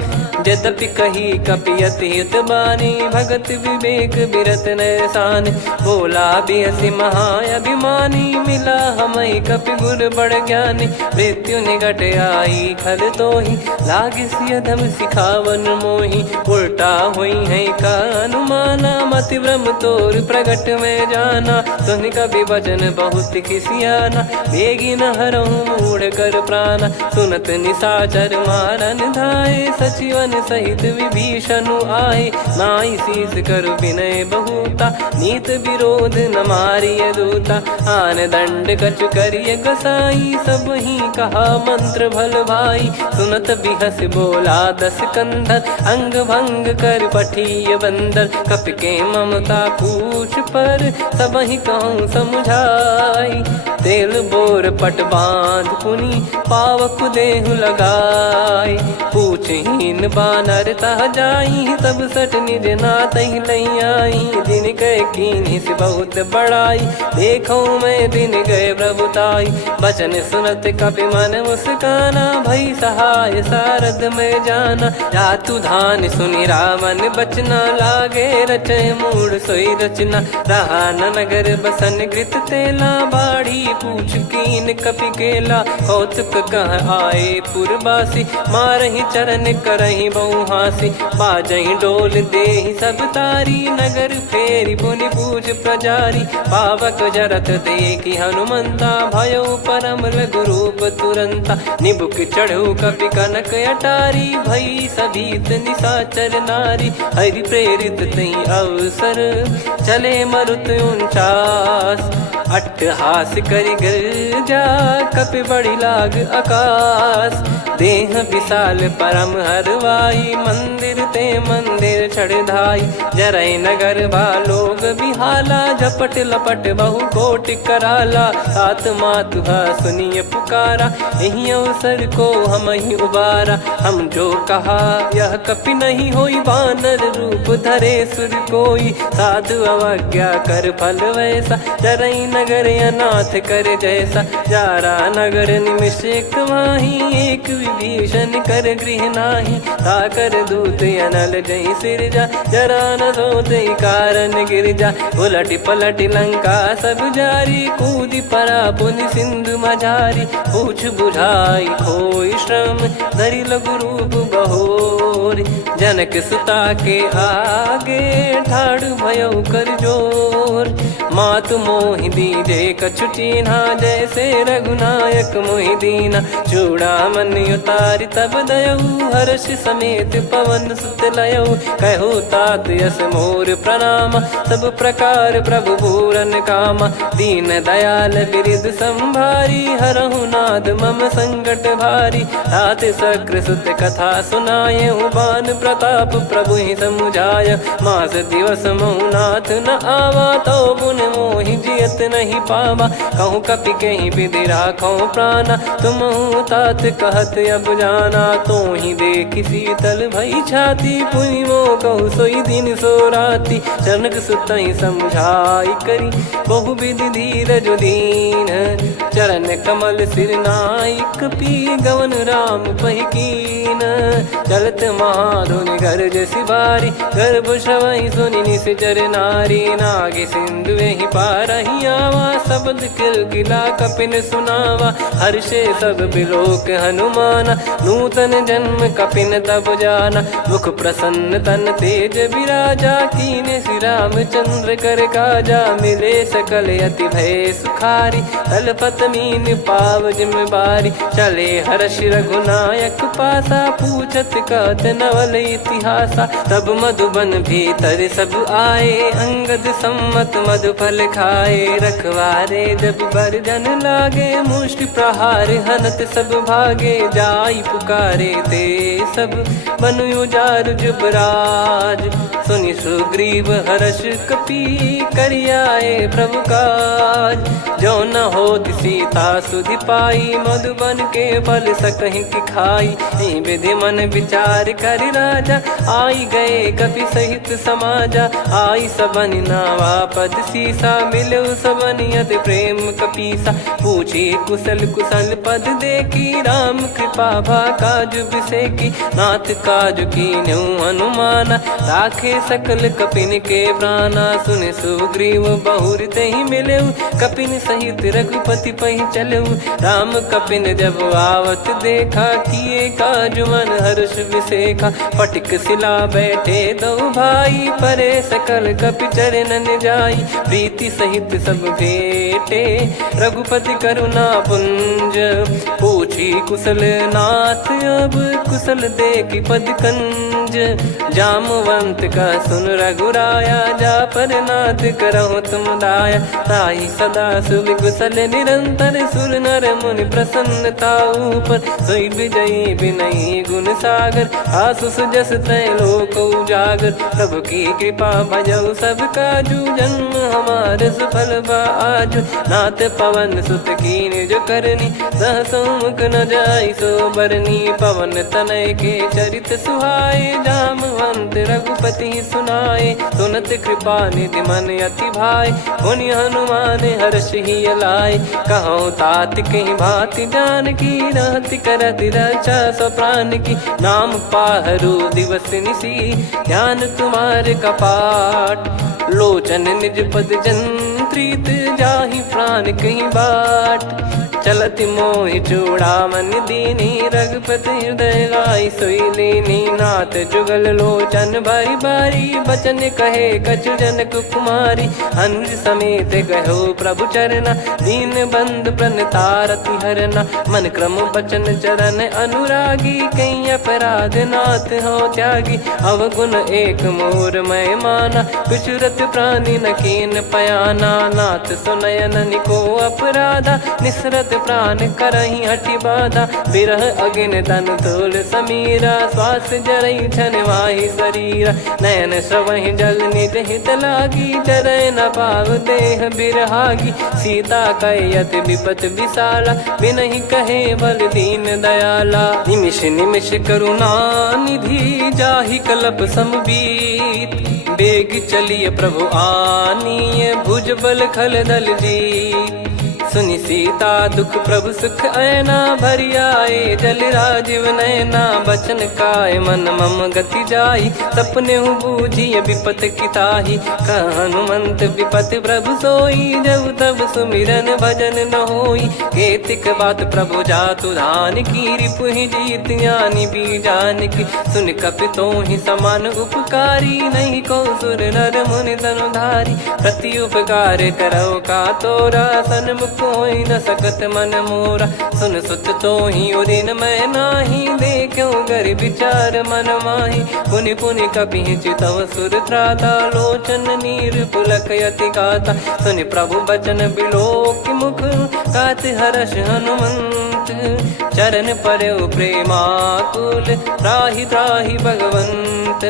यद्यपि कही कपियति हित बानी भगत विवेक बिरत नैसान बोला बिहसी महाअभिमानी मिला हमई कपि गुर बड़ ज्ञानी मृत्यु निकट आई खल तो ही लागे सियधम सिखावन मोही उल्टा हुई है का अनुमाना मति ब्रह्म तोर प्रगट में जाना सुन कभी वचन बहुत खिसियाना बेगी न हरहु मूढ़ कर प्राण सुनत निशाचर मारन धाये सचिवन सहित विभीषणु आए नाई शीस कर विनय बहुता नीत विरोध न मारिय दूता आन दंड कछ करिय गसाई सब ही कहा मंत्र भल भाई सुनत बिहस बोला दस कंधर अंग भंग कर पठिय बंदर कपि के ममता पूछ पर सब ही कहूँ समझाई तेल बोर पट बांध पुनि पावक देहु लगाई पूछहीन बानर तह जाई तब सट निज नाथ ही लई आई दिन गए कीन्ही से बहुत बड़ाई देखो मैं दिन गए प्रभुताई बचन सुनत कपि मन मुस्काना भई सहाय सारद में जाना जातु धान सुनि रावण बचना लागे रचे मूड सोई रचना रहा न नगर बसन कृत तेला बाड़ी पूछ कीन कपि केला कौतुक कह आए पुरबासी मारहि चरण करहि बहु हासी बाजहि डोल देहि सब तारी नगर फेरी पुनि पूज प्रजारी पावक जरत देखि हनुमंता भयो परम रघुरूप तुरंता निबुक चढ़ऊ कपि कनक अटारी भई सभीत निशाचर नारी हरि प्रेरित तहि अवसर चले मरुत 49 अट्टहास करि गिरजा कपि बड़ी लाग आकाश। देह विशाल परम हरवाई मंदिर ते मंदिर चढ़धाई। जरई नगर बालोग बिहाला झपट लपट बहु कोटि कराला। सात मातुहा सुनिय पुकारा यही अवसर को हम ही उबारा। हम जो कहा यह कपि नहीं होई वानर रूप धरे सुर कोई। साधु अवज्ञा कर फल वैसा जरई नगर अनाथ कर जैसा। जारा नगर निमिष एक माही एक विभीषण कर गृह नाही। ताकर दूत अनल जय सिरजा जरा न सोते कारण गिरजा। उलट पलट लंका सब जारी कूदी परा पुनि सिंधु मझारी। पूछ बुझाई खोई श्रम धरि लघु रूप बहोर। जनक सुता के आगे ठाड़ भयउ कर जोर। मातु मोहि दीजे कछु चिन्हा जैसे रघुनायक मोहि दीना। चूड़ामन उतारि तब दयऊ हर्ष समेत पवन सुत लयऊ। कहो तात यस मोर प्रणाम सब प्रकार प्रभु पूरन कामा। दीन दयाल बिरिद संभारी हरहु नाद मम संकट भारी। तात सक्र सुत कथा सुनाये बान प्रताप प्रभु ही समुझाय। मास दिवस महु नाथ न आवा तो पुन मोहि जियत नहीं पावा। कहूँ कपि कहीं विधि राखो प्राणा तुम तात कहत अब जाना। तो ही देखी शीतल भई छाती पुनि मो कहु सोई दिन सो राती। जनक सुत ही समझाई करी बहु विधि धीरज दीन। चरण कमल सिर नाई कपि गवन राम पहि कीन। चलत महाधुनि गर्ज सिबारी गर्भ श्रवहि सुनि निश्चर नारी। नागे सिंधु ही पारहि आवा शब्द किलकिला कपिन सुनावा। हर्षे सब बिलोक हनुमाना नूतन जन्म कपिन तब जाना। मुख प्रसन्न तन तेज विराजा कीने श्री रामचंद्र कर काजा। मिले सकल अति भय सुखारी तलपत मीन पाव जिम बारी। चले हर्ष रघुनायक पासा पूछत कहत नवल इतिहासा। तब मधुबन भीतर सब आए अंगद सम्मत मधुफल खाए। रखवारे जब बरजन लागे मुष्टि प्रहार हनत सब भागे। जाई पुकारे ते सब बन उजार जुबराज। सुनि सुग्रीव हर्ष कपि करियाए प्रभु काज। जो न होत सीता सुधि पाई मधुबन के फल सकहि की खाई। विधि मन विचार कर राजा आई गए कपि सहित समाजा। आई सबन नावा पद सीसा मिलो सबन यति प्रेम कपीसा। पूछी कुशल कुशल पद देखी राम कृपा भा काज बिसेकी। नाथ काज कीन्हु हनुमाना राखे सकल कपिन के प्राणा। सुन सुग्रीव बहुर तहि मिलेऊ कपिन सहित रघुपति पहि चलेऊ। राम कपिन जब आवत देखा किए काज मन हर्ष विसेखा। फटिक सिला बैठे दो भाई परे सकल कपि चरणन जाई। प्रीति सहित सब भेटे रघुपति करुणा पुंज। पूछी कुशल नाथ अब कुशल देखी पद कंज। जामवंत का सुन रघुराया जा पर नाथ करहु तुम दाया। ताहि सदा सुभ कुशल निरंतर सुर नर मुनि प्रसन्नता ऊपर। सोई विजयी विनयी गुण सागर आसु सुजस त्रैलोक उजागर। प्रभु की कृपा भजऊ सब काजू जन्म हमार सफल बा आजु। नाथ पवन सुत कीन जो करनी सहसो मुख न जाई सो बरनी। पवन तनय के चरित सुहाए जामवंत रघुपति सुनाए। सुनत कृपा निधि मन अति भाई मुनि हनुमान हर्ष ही लाए। कहो तात कहीं भांति जान की रहति करति रक्षा सो प्राण की। नाम पाहरू दिवस निसी ध्यान तुम्हारे कपाट। लोचन निज पद जंत्रित जाहि प्राण कहीं बाट। चलत मोहि चूड़ामन दीनी रघुपति हृदय लाई सोई लीनी नाथ जुगल लोचन बारी बारी बचन कहे कछु जनक कुमारी अनुज समेत गयो प्रभु चरना दीन बंद प्रणतारति हरना मन क्रम बचन चरण अनुरागी कई अपराध नाथ हो त्यागी अवगुण एक मोर मैं माना कुचरत प्राणी न कीन पयाना नाथ सुनयन निको अपराधा निसरत प्राण करही हटि बाधा बिरह अगिन तन तोल समीरा श्वास जरई छन वाही शरीरा नयन श्रवहि जल निज हित लागी चरय न पाव देह बिरहागी सीता कैयत विपत विशाला बिनहि कहे बल दीन दयाला निमिष निमिष करुणा निधि जाहि कलप समबीत बेग चलिए प्रभु आनीय भुज बल खल दल जीत सुनि सीता दुख प्रभु सुख ऐना भरि आए जल राजीव नैना बचन काय मन मम गति जाई सपने हूँ बूझिए विपत किताही हनुमंत विपत प्रभु सोई जब तब सुमिरन भजन न होई केतिक बात प्रभु जातु धान की रिपुहि जीत ज्ञानी बीजान की सुन कपितो ही समान उपकारी नहीं को सुर नर मुनि तनुधारी प्रति उपकार करो का तोरा सन्मुख कोई न सकत मन मोरा सुन सुत तो ही उदिन मैं नाही देखो गर विचार मन माही पुनि पुनि कपि चितव सुर त्राता लोचन नीर पुलक यति गाता सुनि प्रभु बचन बिलोक मुख कात हर्ष हनुमंत चरण परयो प्रेमाकुल त्राहि त्राहि भगवंत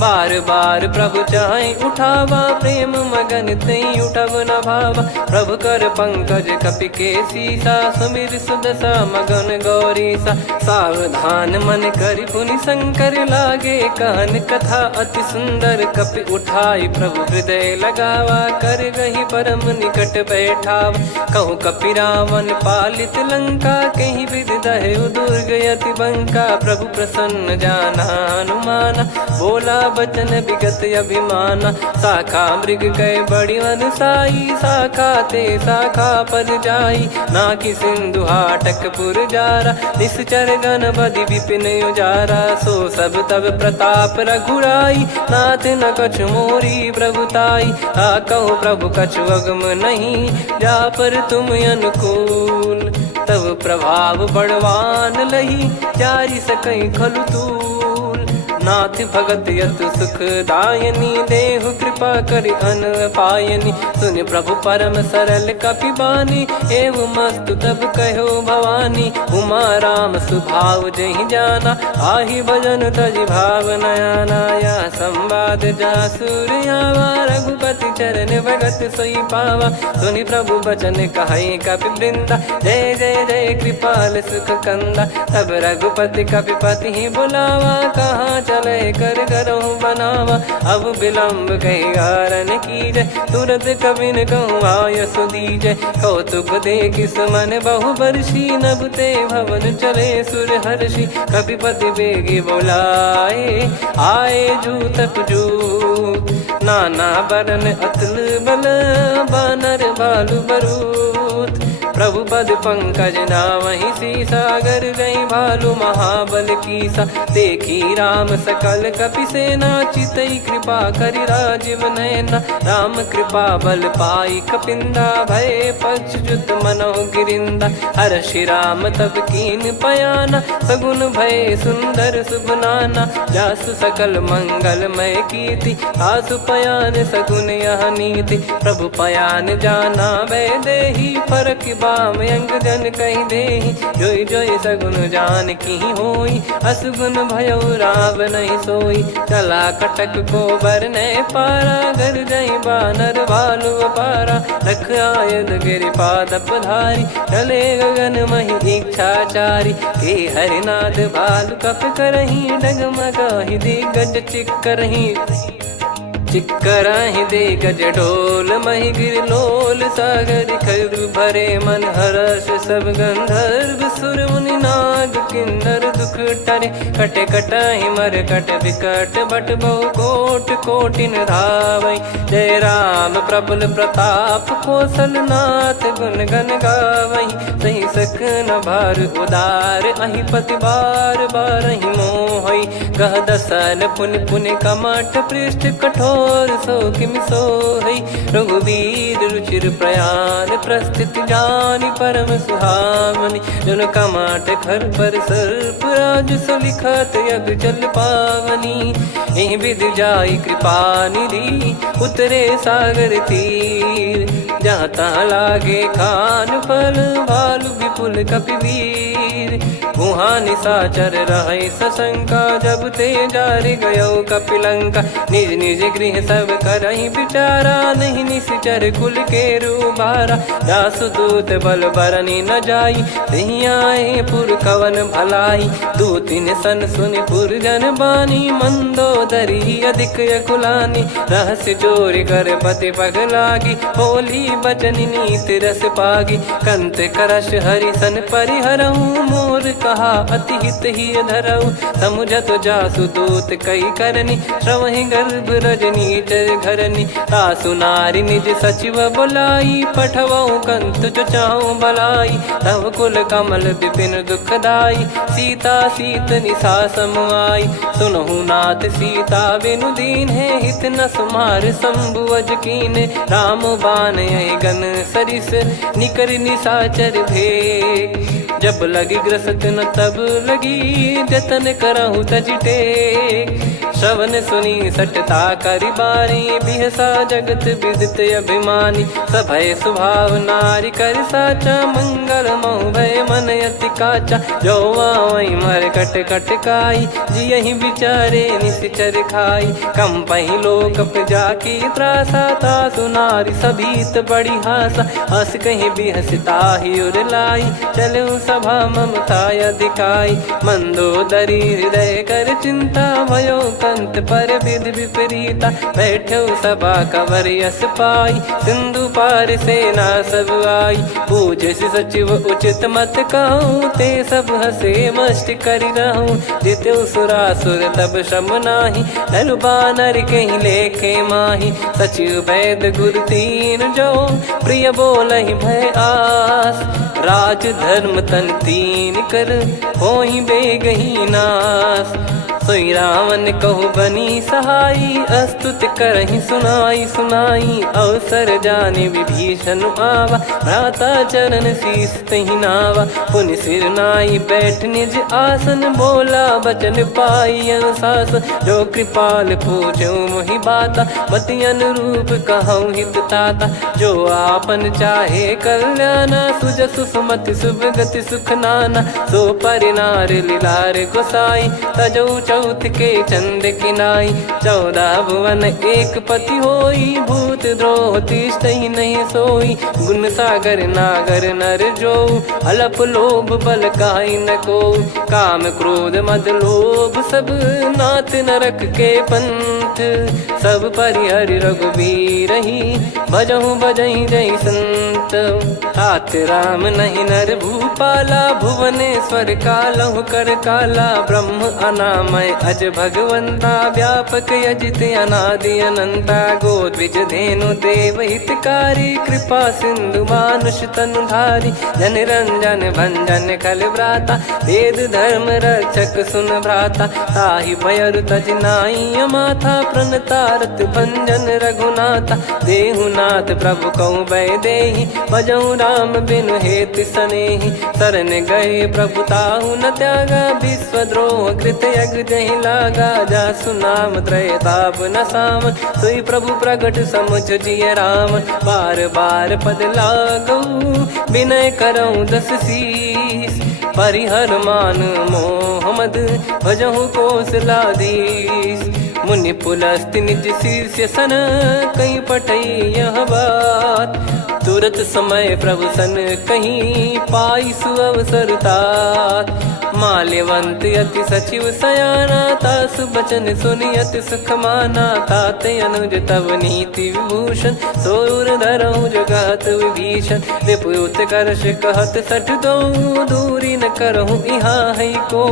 बार बार प्रभु चाहि उठावा प्रेम मगन तई उठब न भावा प्रभु कर पंकज कपि के सीसा सुमिर सुदशा मगन गौरीसा सावधान मन करि पुनि शंकर लागे कहन कथा अति सुंदर कपि उठाई प्रभु हृदय लगावा कर गही परम निकट बैठावा कहु कपि रावण पालित लंका कहीं विद दहु दुर्ग यति बंका प्रभु प्रसन्न जाना हनुमाना बोला बचन विगत अभिमाना शाखा मृग गए बड़ी वनसाई शाखा ते शाखा पर जाई ना कि सिंधु हाटक पुर जारा निश्चर गण बदि विपिन उजारा सो सब तब प्रताप रघुराई नाथ न कछु मोरी प्रभुताई आ कहो प्रभु कछु अगम नहीं जा पर तुम अनुकूल तब प्रभाव बड़वान लही जारी सकई खलु तूल नाथ भगत यत सुख दायनी देहु कृपा करि अन पायनी सुन प्रभु परम सरल कपि बानी एव मस्तु तब कहो भवानी उमा राम सुभाव जहि जाना आहि भजन तजि भाव नयाना या संवाद जासुर आवा रघुपति चरण भगत सोई पावा सुनि प्रभु बचन कहै कपि वृंदा जय जय जय कृपाल सुख कंदा तब रघुपति कपि पति ही बुलावा कहाँ चले कर करहु बनावा अब विलम्ब कही कारण की जय तुरंत कवि न कहूँ आयस दीजय कौतुक देख सुमन बहु बरसी नभते भवन चले सुर हर्षि कपिपति बेगी बोलाए आए जूतप जूत नाना बरन अतुल बल बानर बालु बरूत प्रभु पद पंकज नामहि सीसागर गई भालु महाबल कीसा देखी राम सकल कपि सेना चितई कृपा करि राजीव नयना राम कृपा बल पाई कपिंदा भय पक्षजुत मनो गिरिंदा हर्षि राम तब कीन पयाना सगुन भय सुंदर सुगुनाना जासु सकल मंगलमय कीर्ति आसु पयान सगुन यह नीति प्रभु पयान जाना वै देहि फरक बाम अंग जन कहि देहि जोई जोई सगुन जान की होई असुगुन भयो राव नहीं सोई चला कटक को बरने पारा घर जई बानर भालु अपारा रख आयद गिरि पाद पधारी चले गगन महि इच्छाचारी के हरिनाथ भालु कप करही डगमगाहि दिग्गज चिक्करही चिक्कराहि दिग्गज ढोल महि गिर लोल कुल सागर खर भरे मन हर्ष सब गंधर्व सुर मुनि नाग किन्नर दुख टरे कटे कटाहि मर कट विकट बट बहु कोट कोटिन धावै जय राम प्रबल प्रताप कौशल नाथ गुण गण गावै सही सक न भार उदार अहि पति बार बार ही मोहै गह दसन पुन पुन कमठ पृष्ठ कठोर सो किमि सोहै रघुवीर रुचिर प्रयाण प्रस्थित जानि परम सुहावनि जन कमठ खर पर सर्प राज सलिखत यग जल पावनी एहि विध जाई कृपा निधि उतरे सागर तीर जहाँ तहाँ लागे खान फल भालु विपुल कपिवीर वहाँ निशाचर रहे सशंका जब ते जारि गयो कपिलंका निज निज गृह सब करहि बिचारा नहीं निश्चर कुल के रूबारा दासदूत बल बरनी न जाई तहि आए पुर कवन भलाई दू तीन सन सुनि पुर जन बानी मंदोदरी अधिक अकुलानी रहस्य चोरी कर पति पग लागी होली बचन नीत रस पागी कंत करश हरि सन परिहरऊ मोर कहा अति हित ही धरऊ समुझत जासु दूत कई करनी श्रवहि गर्भ रजनी चर घरनी तासु नारी निज सचिव बुलाई पठवऊ कंत जो चाहू बलाई तव कुल कमल विपिन दुखदाई सीता सीत निशा समुआई सुनहु नाथ सीता बिनु दीन है हित न सुमार शंभुअज कीन राम बान गन सरिस निकर निशाचर भेग जब लगी ग्रसत न तब लगी जतन करहु तज टेक श्रवण सुनी सटता करि बारी बिहसा जगत विदित अभिमानी सभय स्वभाव नारी कर साचा मंगल महु भय मन अति काचा जो आवई मर कट कट काई जियहि बिचारे निश्चर खाई कम पही लोक प्रजा की त्रासा तासु नारी सभीत बड़ी हासा हस कहीं बिहसता ही उर लाई चलऊ सभा ममता अधिकाई मंदोदरी हृदय कर चिंता भयो कंत पर विधि विपरीता बैठो सभा कवर यस पाई सिंधु पार सेना सब आई पूज सचिव उचित मत कहूँ ते सब हसे मस्त करि रहूं जित्यो सुरासुर तब श्रम नाही धनु बानर कहीं लेखे माही सचिव वैद गुरु तीन जो प्रिय बोलहि भय आस राज धर्म तन तीन कर होई बेगही नास सोई रावण कहु बनी सहाई अस्तुत करहि सुनाई सुनाई अवसर जाने विभीषण आवा भ्राता चरण शीस तहि नावा पुन सिर नाई बैठ निज आसन बोला बचन पाई अनुशासन जो कृपाल पूछो मोहि बाता मति अनुरूप कहूँ हित ताता जो आपन चाहे कल्याणा सुजसु सुमति शुभ गति सुख नाना सो परिनार लीलार गोसाई तजौ चौथ के चंद किनाई 14 भुवन एक पति होई भूत द्रोह तिष्ठहि नहीं सोई गुण सागर नागर नर जो अलप लोभ बल काई न को काम क्रोध मद लोभ सब नाथ नरक के पंथ सब परिहरि रघुबीर ही भजहु बजहि जय संत तात राम नहीं नर भूपाला भुवनेश्वर कालहु कर काला ब्रह्म अनामय अज भगवंता व्यापक यजित अनादि अनंता गोद्विज धेनु देव हितकारी कृपा सिंधु मानुष तनुधारी जन रंजन भंजन खल भ्राता वेद धर्म रक्षक सुन भ्राता ताहि भयरु तज नाई माथा प्रणतारत भंजन रघुनाथा देहुनाथ प्रभु कहु भय देहि भजहु राम बिनु हेत सनेहि शरण गए प्रभु ताहु न त्यागा विश्वद्रोह कृत यज्ञ जहि लागा जासु नाम त्रय ताप न सामन सोई प्रभु प्रगट समुझ जिय रामन बार बार पद लागऊ विनय करऊँ दस शीस परिहर मान मोह मद भजहु कौशलाधीश मुनि पुलस्त्य निज शीर्ष सन कहीं पटई यह बात तुरत समय प्रभु सन कहीं पाई सुअवसर तात माल्यवंत अति सचिव सयाना, तासु बचन सुनि अति सुख माना। ताते अनुज तव नीति विभूषण, सोर धरहु जगत विभीषण। विपुत करश कहत सठ दो, दूरी न करहु इहाँ है को।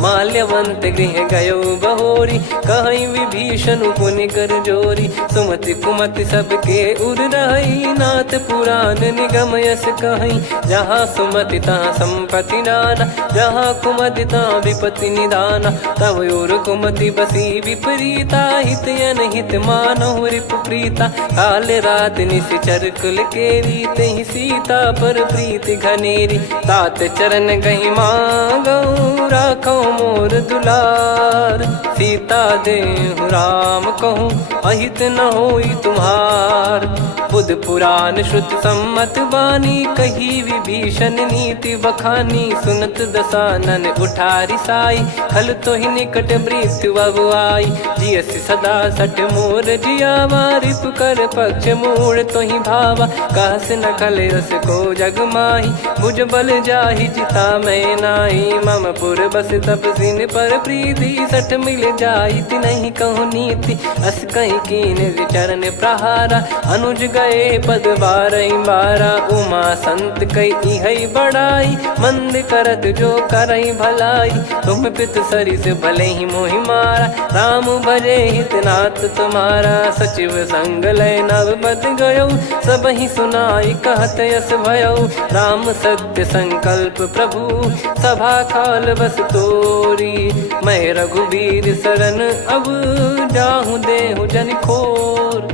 माल्यवंत गृह गयो बहोरी, कहीं विभीषण पुनि कर जोरी। सुमति कुमति सबके उर रही, नाथ पुराण निगम यस कहीं। जहाँ सुमति तहाँ संपत्ति नाना, जहाँ कुमति तहाँ विपत्ति निदाना। तव और कुमति बसी विपरीता, हित अनहित मानहु रिपु प्रीता। काल रात निश्चर कुल केरी, तहि सीता पर प्रीति घनेरी। तात चरण गही मांगऊ, राखो मोर दुलार। सीता देहु राम कहूँ, अहित न होई तुम्हार। बुध पुराण श्रुत सम्मत बानी, कही विभीषण नीति बखानी। सुनत दसानन उठारी साई, खल तो ही निकट मृत्यु अब आई। जियस सदा सठ मोर जियावा, रिपु कर पक्ष मूड़ तो ही भावा। कहस न खल रस को जग माही, भुज बल जाहि जिता मैं नाई। मम पुर बस तब सिन पर प्रीति, सठ मिल जाई नहीं कहूँ नीति। अस कहीं कीन चरण प्रहारा, अनुज गए पद बारई बारा। उमा संत कई है बड़ाई, मंद करत जो करई भलाई। तुम पित सरिस भले ही मोहि मारा, राम भजे हित नाथ तुम्हारा। सचिव संग लय नव बद गयो, सब ही सुनाई कहत यस भयो। राम सत्य संकल्प प्रभु, सभा काल बस तोरी। मैं रघुबीर शरण अब, जाहूँ देहु जन खोर।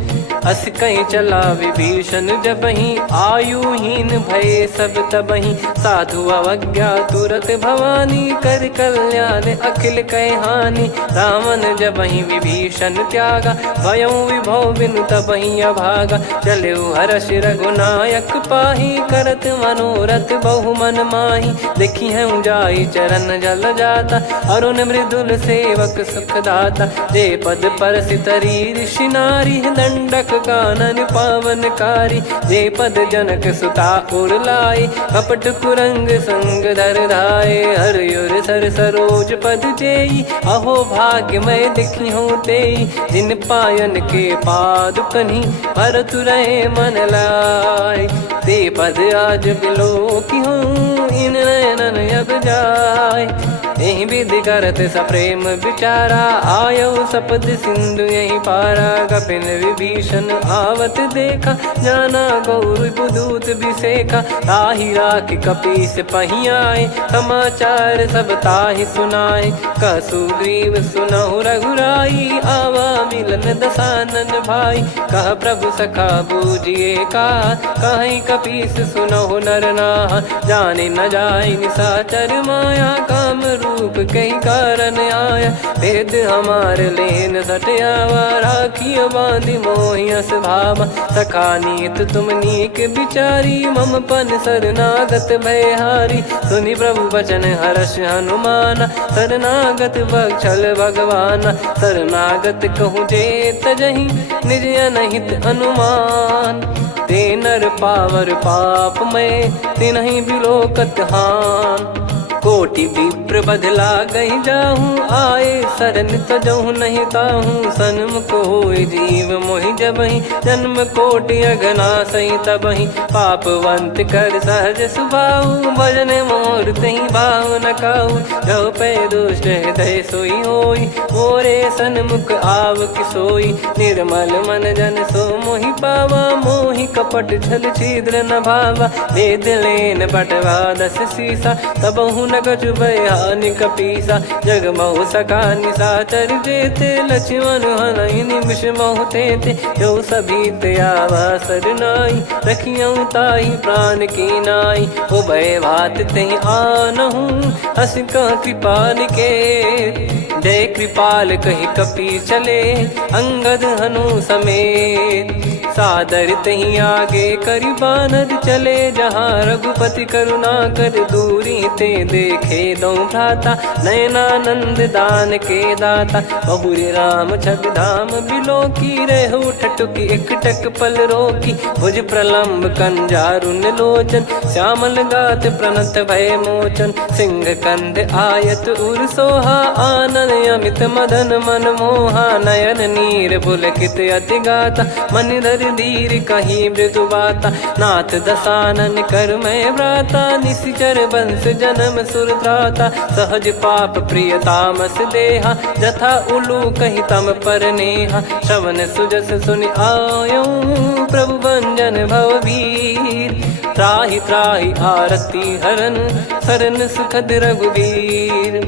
अस कहीं चला विभीषण जबहि, आयुहीन भय सब तबहि। साधु अवज्ञा तुरत भवानी, कर कल्याण अखिल कह हानि। रावण जबहि विभीषण त्यागा, भयउ विभव बिनु तबहि अभागा। चलऊ हर्ष रघुनायक पाही, करत मनोरथ बहु मन माही। देखी है जाई चरण जल जाता, अरुण मृदुल सेवक सुख दाता। जे पद परसि तरी ऋषि नारी, दंडक कानन पावनकारी। जे पद जनक सुता उर लाए, कपट कुरंग संग धर धाये। हरियुर सर सरोज पद जेई, अहो भाग्य मैं दिखी हूँ तेई। जिन पायन के पाद कन्ही, भरतु रहे मन लाय। ते पद आज बिलो की हूँ, इन नयनन अब जाय। यही विधि करत सप्रेम विचारा, आयो सपद सिंधु यही पारा। कपिन विभीषण आवत देखा, जाना गौर बुदूत बिसेखा। ताहि राख कपीस पही आए, समाचार सब ताहि सुनाए। कह सुग्रीव सुनहु रघुराई, आवा मिलन दसानन भाई। कह प्रभु सखा बूझिए का, कहीं कपीस सुनहु नर नाहा। जाने न जाय निशाचर माया, काम रूप कई कारण आया। भेद हमार लेन सटयावा, राखिय बांधि मोहियस भावा। सखा नीत तुम नीक बिचारी, मम पन शरणागत भयहारी। सुनि प्रभु बचन हर्ष हनुमाना, शरणागत बक्षल भगवाना। शरणागत कहूँ जे तजहि, निज अनहित अनुमान। ते नर पावर पाप में, तिन्हि बिलोकत हान। कोटि विप्र बदला गई जाहूँ, आए शरण तजहु नहीं ताहूँ। सन्मुख होय जीव मोहि जबहि, जन्म कोटि अगना सही तबहि। पापवंत कर सहज सुभाऊ, भजन मोर तहि भाव न काऊ। जो पै दुष्ट हृदय सोई होई, मोरे सन्मुख आव किसोई। निर्मल मन जन सो मोहि पावा, मोहि कपट छल छिद्र न भावा। वेद लेन बटवा दस सीसा, तबहु न कछु भयानि कपीसा। जग महु सका निशाचर जेते, लक्ष्मण हनहि निमिष महु तेते। जो सभी त्यावा सरनाई, रखियऊ ताहि प्राण की नाई। उभय भात तेहि आनहु, अस कह कृपाल के। जय कृपाल कहि कपी चले, अंगद हनु समेत। सादर तही आगे करि बानर चले, जहाँ रघुपति करुणा कर दूरी ते देखे दो भ्राता। नयनानंद दान के दाता, बहुरी राम छग धाम बिलो की रहे उठ ठटुकी एक टक पल रोकी, भुज प्रलम्ब कंजारुन लोचन, श्यामल गात प्रणत भय मोचन, सिंह कंध आयत उर सोहा, आनन अमित मदन मन मोहा, नयन नीर पुलकित अति गाता, मन धर धीर कहीं मृदु बाता, नाथ दसानन कर मैं व्राता, निशिचर बंस जन्म सुर त्राता, सहज पाप प्रिय तामस देहा, जथा उलू कही तम पर नेहा, श्रवण सुजस सुनि आयो प्रभु भंजन भववीर, त्राहि त्राहि आरती हरन सरन सुखद रघुवीर,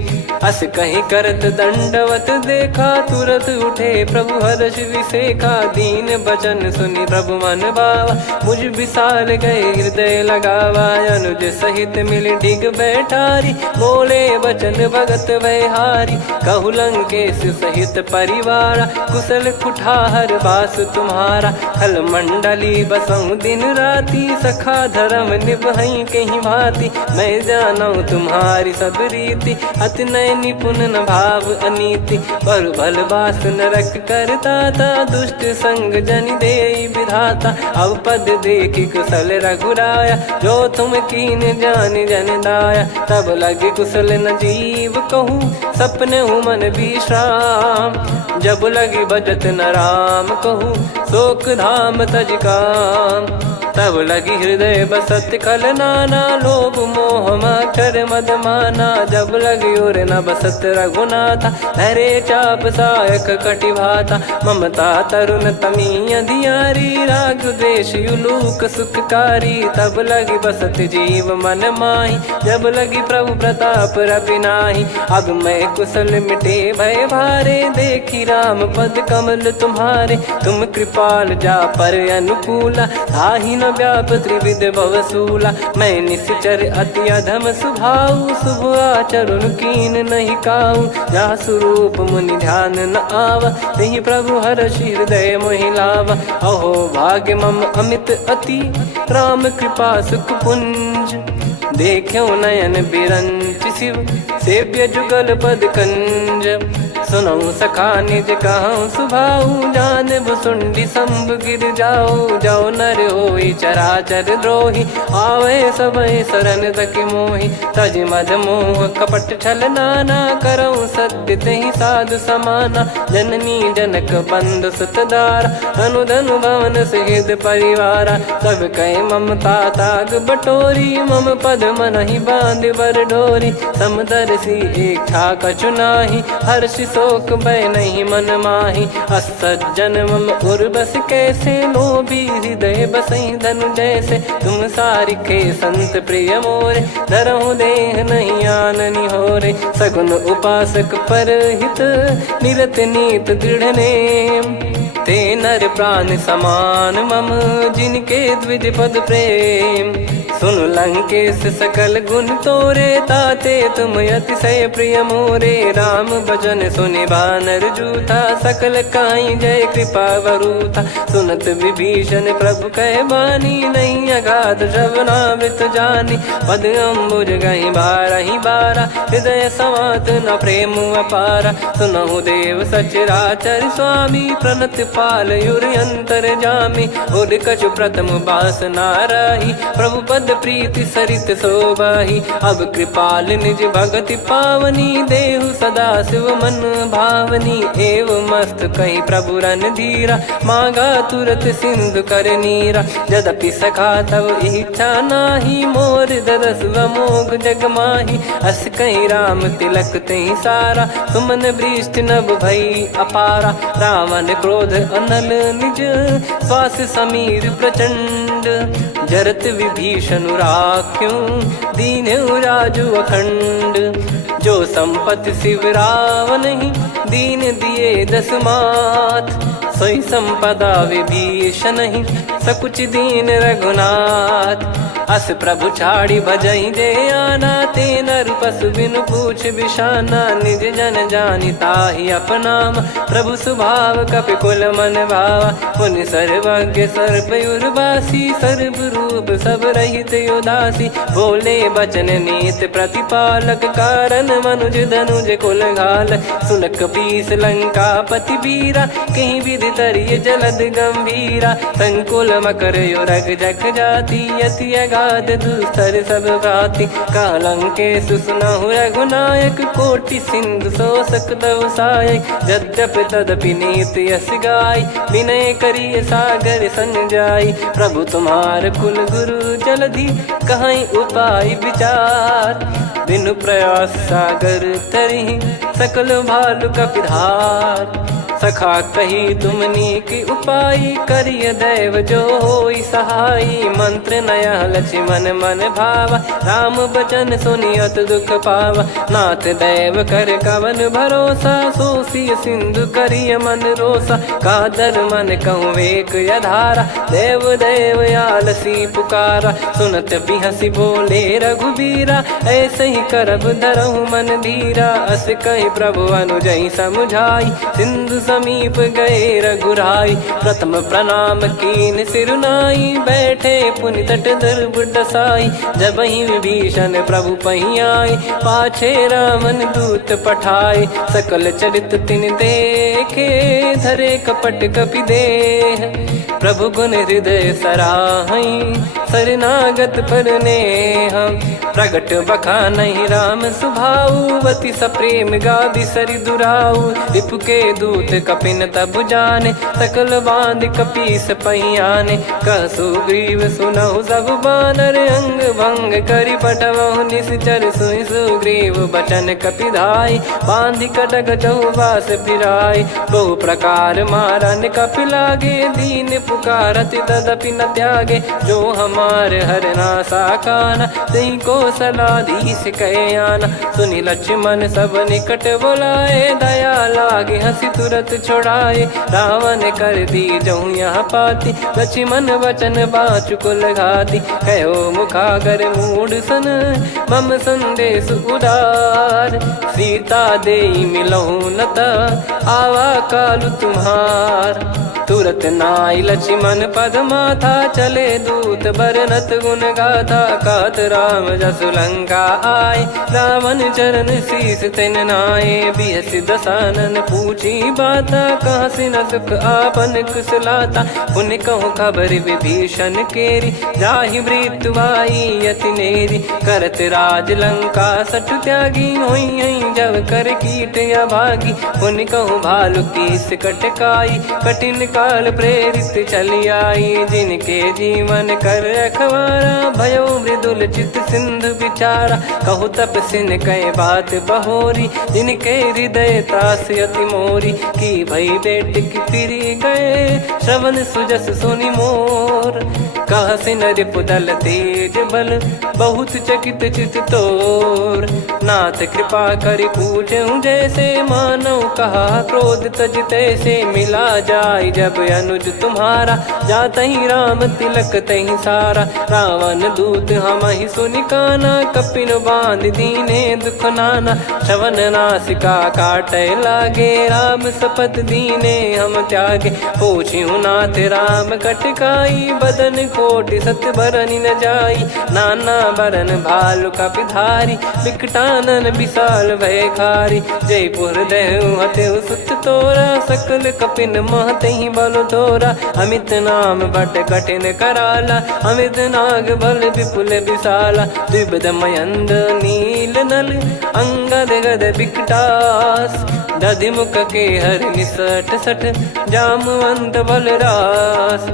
अस कहीं करत दंडवत देखा, तुरत उठे प्रभु हर्ष विसेखा, दीन बचन सुनि प्रभु मन भावा, मुझ विशाल गए हृदय लगावा, अनुज सहित मिल डिग बैठारी, बोले बचन भगत वैहारी, कहु लंकेश सहित परिवारा, कुशल कुठार बास तुम्हारा, खल मंडली बसऊं दिन राती, सखा धर्म निभई कहीं भांति, मैं जानू तुम्हारी सब रीति, अति नय निपुण न भाव अनीति, पर भल बास नरक करता था, दुष्ट संग जन दे विधाता, अब पद देखी कुशल रघुराया, जो तुम कीन जान जन दाया, तब लगे कुशल न जीव कहूँ, सपने हूँ मन विश्राम, जब लगी भजत न राम कहूँ, शोक धाम तज काम, तब लगी हृदय बसत खल नाना, लोभ मोह मक्षर मद माना, जब लगी उर न बसत रघुनाथा, हरे चाप सायक कटि भाता, ममता तरुण तमी अधियारी, राग द्वेष युलूक सुखकारी, तब लगी बसत जीव मन माही, जब लगी प्रभु प्रताप रवि नाही, अब मैं कुशल मिटे भय भारे, देखी राम पद कमल तुम्हारे, तुम कृपाल जा पर अनुकूला, ताहि न व्याप त्रिविध भवसूला, मैं निश्चर अति अधम सुभाऊ, शुभ आचरण कीन नहीं काऊ, जा स्वरूप मुनि ध्यान न आवा, तेहि प्रभु हर्ष हृदय मोहि लावा, अहो भाग्य मम अमित अति, राम कृपा सुख पुंज, देख्यो नयन बिरंच शिव, सेव्य जुगल पद कंज, सुनऊ सखा निज कहूँ सुभाऊ, जान भुसुंडी संभ गिर जाओ, जाओ नर होई चराचर द्रोही, आवे सबय शरण तक मोहि, तज मद मोह कपट छल नाना, करऊँ सत्य तेहि साधु समाना, जननी जनक बंधु सुतदारा, अनुधनु भवन सहित परिवारा, सब कहे ममता ताग बटोरी, मम पद मनहि बांध बर डोरी, समदर्शी इच्छा कछु नाही, हर्ष शोक भय नहीं मन माही, असज्जन मम उर्वश कैसे, लोभी हृदय बसई धनु जैसे, तुम सारिखे संत प्रिय मोरे, धरहु देह नहीं आननि होरे, सगुन उपासक पर हित, निरत नीत दृढ़ नेम, ते नर प्राण समान मम, जिनके द्विज पद प्रेम, सुन लंकेश सकल गुण तोरे, ताते तुम अतिशय प्रिय मोरे, राम भजन सुनि बानर जूथा, सकल काई जय कृपा वरूथा, सुनत विभीषण प्रभु कह बानी, नहीं अगाध श्रवणामृत जानी, पद अम्बुज गहि बारहि बारा, हृदय समात न प्रेम अपारा, सुनहु देव सचराचर स्वामी, प्रणत पाल युर अंतर जामी, उर कछु प्रथम बास नाराही, प्रभु पद प्रीति सरित शोभाही, अब कृपाल निज भगति पावनी, देहु सदा शिव मन भावनी, एव मस्त कहीं प्रभु रन धीरा, मांगा तुरत सिंधु कर नीरा, यद्यपि सखा तब इच्छा नाही, मोर दरस मोग जग माही, अस कहीं राम तिलक तेहि सारा, सुमन वृष्टि नभ भई अपारा, रावण क्रोध अनल निज, श्वास समीर प्रचंड, जरत विभीषण राख्यों, दीन राजु अखंड, जो संपत्ति शिव रावण ही, दीन दिए दस मात, सोई संपदा विभीषण ही, सकुच दीन रघुनाथ, अस प्रभु छाड़ी भजई जे आना, ते नर पशु बिनु पूछ बिशाना। निज जन जानी ताहि अपनाम, प्रभु स्वभाव कपि कुल मन भावा। मुनि सर्वज्ञ सर्वयुर्वासी, सर्व रूप सब रहित उदासी। बोले बचन नीत प्रतिपालक, कारण मनुज धनुज कुल घाल। सुन कपीस लंका पति वीरा, कहीं विधि तरिय जलद गंभीरा। संकुल मकर युरग जग जाति, अति अगाध दुस्तर सब भांति। कालंकेश सुनहु रघुनायक, कोटि सिंधु शोषक तव सहायक। यद्यपि तदपि नीति यस गाय, विनय करिय सागर सन जाई। प्रभु तुम्हार कुल गुरु जलधि, कहीं उपाय विचार। बिनु प्रयास सागर तरिहि, सकल भालु कपिधार। सखा कही तुमनी की उपाय, करिय दैव जो होई सहाई। मंत्र नया लक्ष्मण मन भावा, राम बचन सुनियत दुख पावा। नाथ दैव कर कवन भरोसा, सोसिय सिंधु करिय मन रोसा। कादर मन कहूँ एक यधारा, देव देव आलसी पुकारा। सुनत बिहसी बोले रघुबीरा, ऐसे ही करब धरहु मन धीरा। अस कहीं प्रभु अनुजई समुझाई, सिंधु समीप गए रघुराई। प्रथम प्रणाम कीन सिरुनाई, बैठे पुनि तट दर्भ डसाई। जब ही विभीषण प्रभु पही आए, पाछे रामन दूत पठाए। सकल चरित तिन देखे, धरे कपट कपि देह। प्रभु गुण हृदय सराहई, शरणागत पर नेह। प्रगट बखानहि राम सुभाऊ, बति सप्रेम गादि सरि दुराऊ। रिपु के दूत कपिन तब जाने, सकल बांध कपीस पहियाने। कह सुग्रीव सुनहु सब बानर, अंग भंग करि पटवहु निश्चर। सुनि सुग्रीव बचन कपिधाई, बांधि कटक चौबास फिराई। बहु प्रकार मारन कपि लागे, दीन पुकारत तदपि न त्यागे। जो हमार हरना साकाना, तही को सलाधीश कहे आना। सुनि लक्ष्मण सब निकट बुलाए, दया लागे हंसी तुरत छोड़ाए। रावण कर दी जहूँ यहाँ पाती, लक्ष्मण वचन बाचु कुल घाती। कहो मुखागर मूढ़ सन, मम संदेश उदार। सीता देई मिलहु नता, आवा कालु तुम्हार। तुरत नाई लक्ष्मण पद माथा, चले दूत बरनत गुण गाथा। कहत राम जसु लंका आए, रावण चरण शीस तिन नाये। बिहस दसानन पूछी बाता, कहाँ से न सुख आपन कुशलाता। पुन कहूँ खबर विभीषण केरी, जाहि मृत्यु आई अति नेरी। करत राज लंका सठ त्यागी, होई जब कर कीट अभागी। पुन कहूँ भालु कीस कटकाई, कठिन काल प्रेरित चली आई। जिनके जीवन कर रखवारा, भयो मृदुल चित सिंधु विचारा। कहु तपसिन कह बात बहोरी, जिनके हृदय तास अति मोरी। की भई बेट की फिरी गए, श्रवण सुजस सुनि मोर। कह सिन रिपुदल तेज बल, बहुत चकित चित तोर। नाथ कृपा करि पूछऊँ जैसे, मानव कहा क्रोध तज तैसे। मिला जाय जब अनुज तुम्हारा, जातहि राम तिलक तहि सारा। रावण दूत हमहि सुनि काना, कपिन बांध दीने दुख नाना। श्रवण नासिका काटै लागे, राम शपथ दीने हम त्यागे। पूछिहु नाथ राम कटकाई, बदन कोटि सत बरनि न जाई। नाना बरन भालु कपिधारी, बिकटानन विशाल भयखारी। जयपुर देहु हतेउ सुत तोरा, सकल कपिन महतहि बल तोरा। अमित नाम बट कठिन कराला, अमित नाग बल विपुल विशाला। द्विविध मयंद नील नल, अंगद गद बिकटास। दधिमुख के हर निसठ सठ, जामवंत बलरास।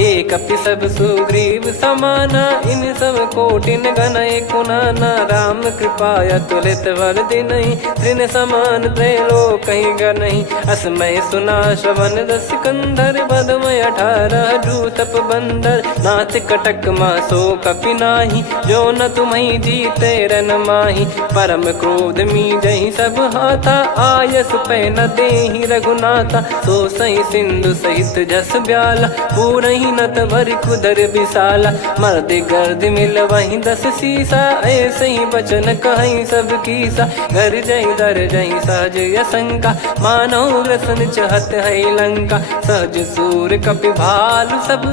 एक अपि सब सुग्रीव समाना, इन सब कोटिन गणय कुनाना। राम कृपा अतुलित बल दिनहि, तृण समान त्रैलोक कहीं गनहि। असमय सुना श्रवण रस कंधर, बदमय 18 जूतप बंदर। नाथ कटक मासो कपि नाही, जो न तुम्हि जीते रन माही। परम क्रोध मी जहि सब हाथा, आयस पास पै न देहि रघुनाथा। सो सही सिंधु सहित जस ब्याला, पूरही नत भर कुदर विशाला। मर्द गर्द मिल वहीं 10 सीसा, ऐसे ही बचन कहीं सब कीसा। घर जई दर जई सहज यसंका, मानव ग्रसन चहत है लंका। सहज सूर कपि भालु सब,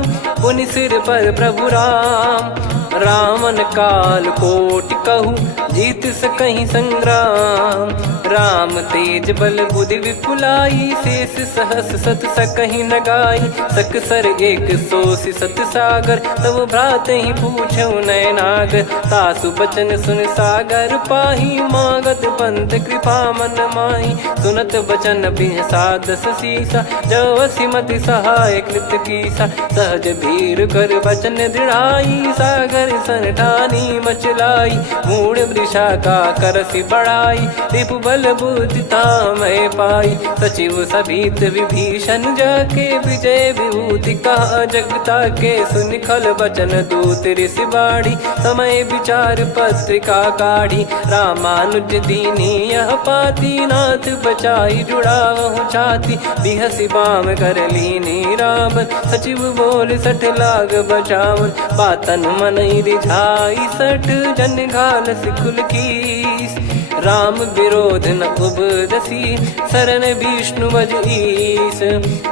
पुनि सिर पर प्रभु राम। रामन काल कोटि कहूँ, जीत सकहीं संग्राम। राम तेज बल बुद्धि विपुलाई, शेष सहस सत सकहीं न गाई। सकसर एक सोसी सत सागर, तब भ्राते ही पूछौ नयनागर। तासु बचन सुन सागर पाही, मांगत पंथ कृपा मन माही। सुनत बचन बिहसादस सीसा, जवसि मति सहाय कृत कीसा। सहज भीर कर बचन दृढ़ाई, सागर सन ठानी मचलाई। मूढ़ वृषा का करसि बढ़ाई, रिपु बल बुद्धि तामय पाई। सचिव सभीत विभीषण जाके, विजय विभूति कहा जगता के। सुनि खल बचन दूत ऋषि बाढ़ी, समय विचार पत्रिका काढ़ी। रामानुज दीनी यह पाती, नाथ बचाई जुड़ावहु छाती। बिहसि बाम कर लीनी रावण, सचिव बोल 60 लाग बचावन। बातन मनई रिझाई 60, जन घाल सिकुल कीस। राम विरोध न उपजसी, शरण विष्णु बज ईस।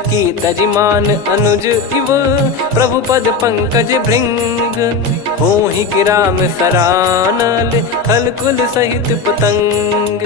की तजिमान अनुज इव, प्रभु पद पंकज भृंग। होहि कि राम सरानल, खल कुल सहित पतंग।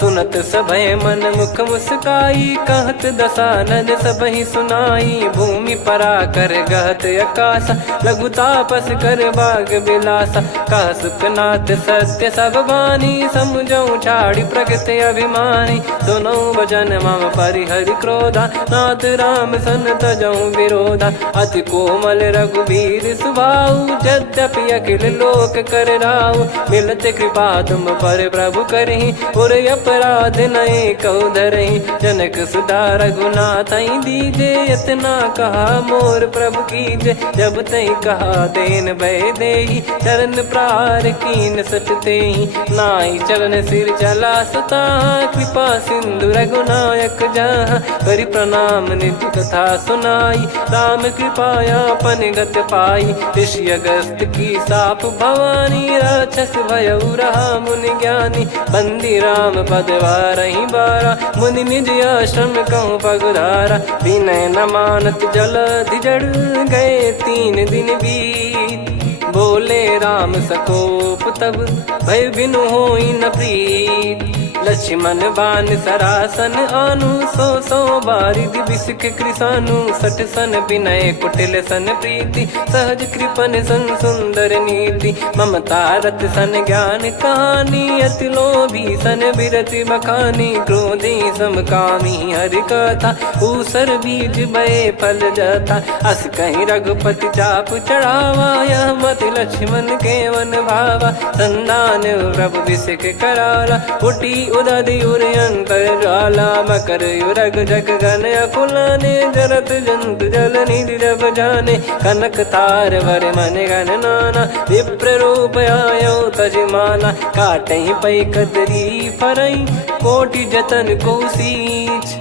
सुनत सभय मन मुख मुस्काई, कहत दसानन सबहि सुनाई। भूमि परा कर गहत आकाशा, लघु तापस कर बाग बिलासा। कह सुखनाथ सत्य सब बानी, समझौ छाड़ी प्रगति अभिमानी। सुनौ वचन मम परिहरि क्रोधा, नाथ राम सन तजौ विरोधा। अति कोमल रघुबीर सुभाऊ, यद्यपि अखिल लोक कर राऊ। मिलत कृपा तुम पर प्रभु करहि, और अपराध नये कौ धरहि। जनक सुता रघुनाथ दीजे, इतना कहा मोर प्रभु कीजे। जब तई कहा देन भय देहि, चरण प्रार कीन सटतेहि। नाई चरण सिर चला सता, कृपा सिंधु रघुनायक जहाँ। करि प्रणाम निज कथा सुनाई, राम कृपाया पन गत पाई। ऋषि अगस्त की साप भवानी, राक्षस भयउ रहा मुनि ज्ञानी। बंदी राम पद वारहि बारा, मुनि निज आश्रम कहूँ पगुधारा। विनय न मानत जलधि जड़, गए 3 दिन बीत। बोले राम सकोप तब, भय बिनु होई न प्रीत। लक्ष्मण बान सरासन आनु, 100 बारिधि बिसिक कृसानु। 60 सन विनय कुटिल सन प्रीति, सहज कृपन सन सुंदर नीति। ममता रत सन ज्ञान कहानी, अति लोभी सन बिरति बखानी। क्रोधी समकामी हरि कथा, ऊसर बीज भय फल जथा। अस कहीं रघुपति चाप चढ़ावा, यह मति लक्ष्मण के वन भावा। संदान प्रभु बिसिक कराला, उटी उदधि उर अंतर ज्वाला। मकर युरग जग गन अकुलाने, जरत जंतु जल निधि जब जाने। कनक तार वर मन गण नाना, विप्र रूप आयो तजमाना। काटहि पै कदरी फरई, कोटि जतन को सींच।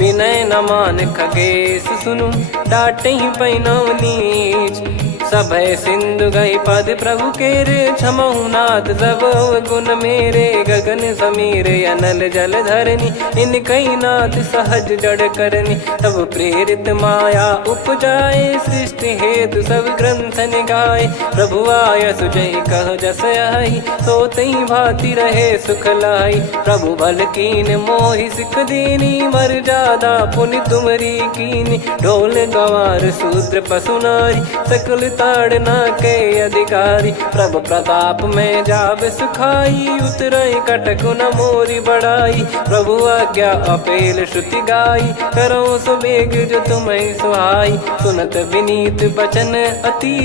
विनय न मान खगेश सुनु, डांटहि पै नव नीच। सभय सिंधु गई पद प्रभु केरे, क्षमहु नाथ सब गुण मेरे। गगन समीर अनल जल धरनी, इनकई नाथ सहज जड़ करनी। तब प्रेरित माया उपजाए, सृष्टि हेतु सब ग्रंथ निगाए। प्रभु आय सुजय कह जस आई, सोतहि भांति रहे सुख लाई। प्रभु बल कीन मोहि सिख दीनी, मर्यादा पुनि तुमरी कीनी। ढोल गवार शूद्र पशु नारी, सकल ताड़ना के अधिकारी। प्रभु प्रताप में जाब सुखाई, उतरई कटक न मोरी बढ़ाई। प्रभु आज्ञा अपेल श्रुति गाई, करो सुबेग जो तुम्हें सुहाई। सुनत विनीत बचन अति,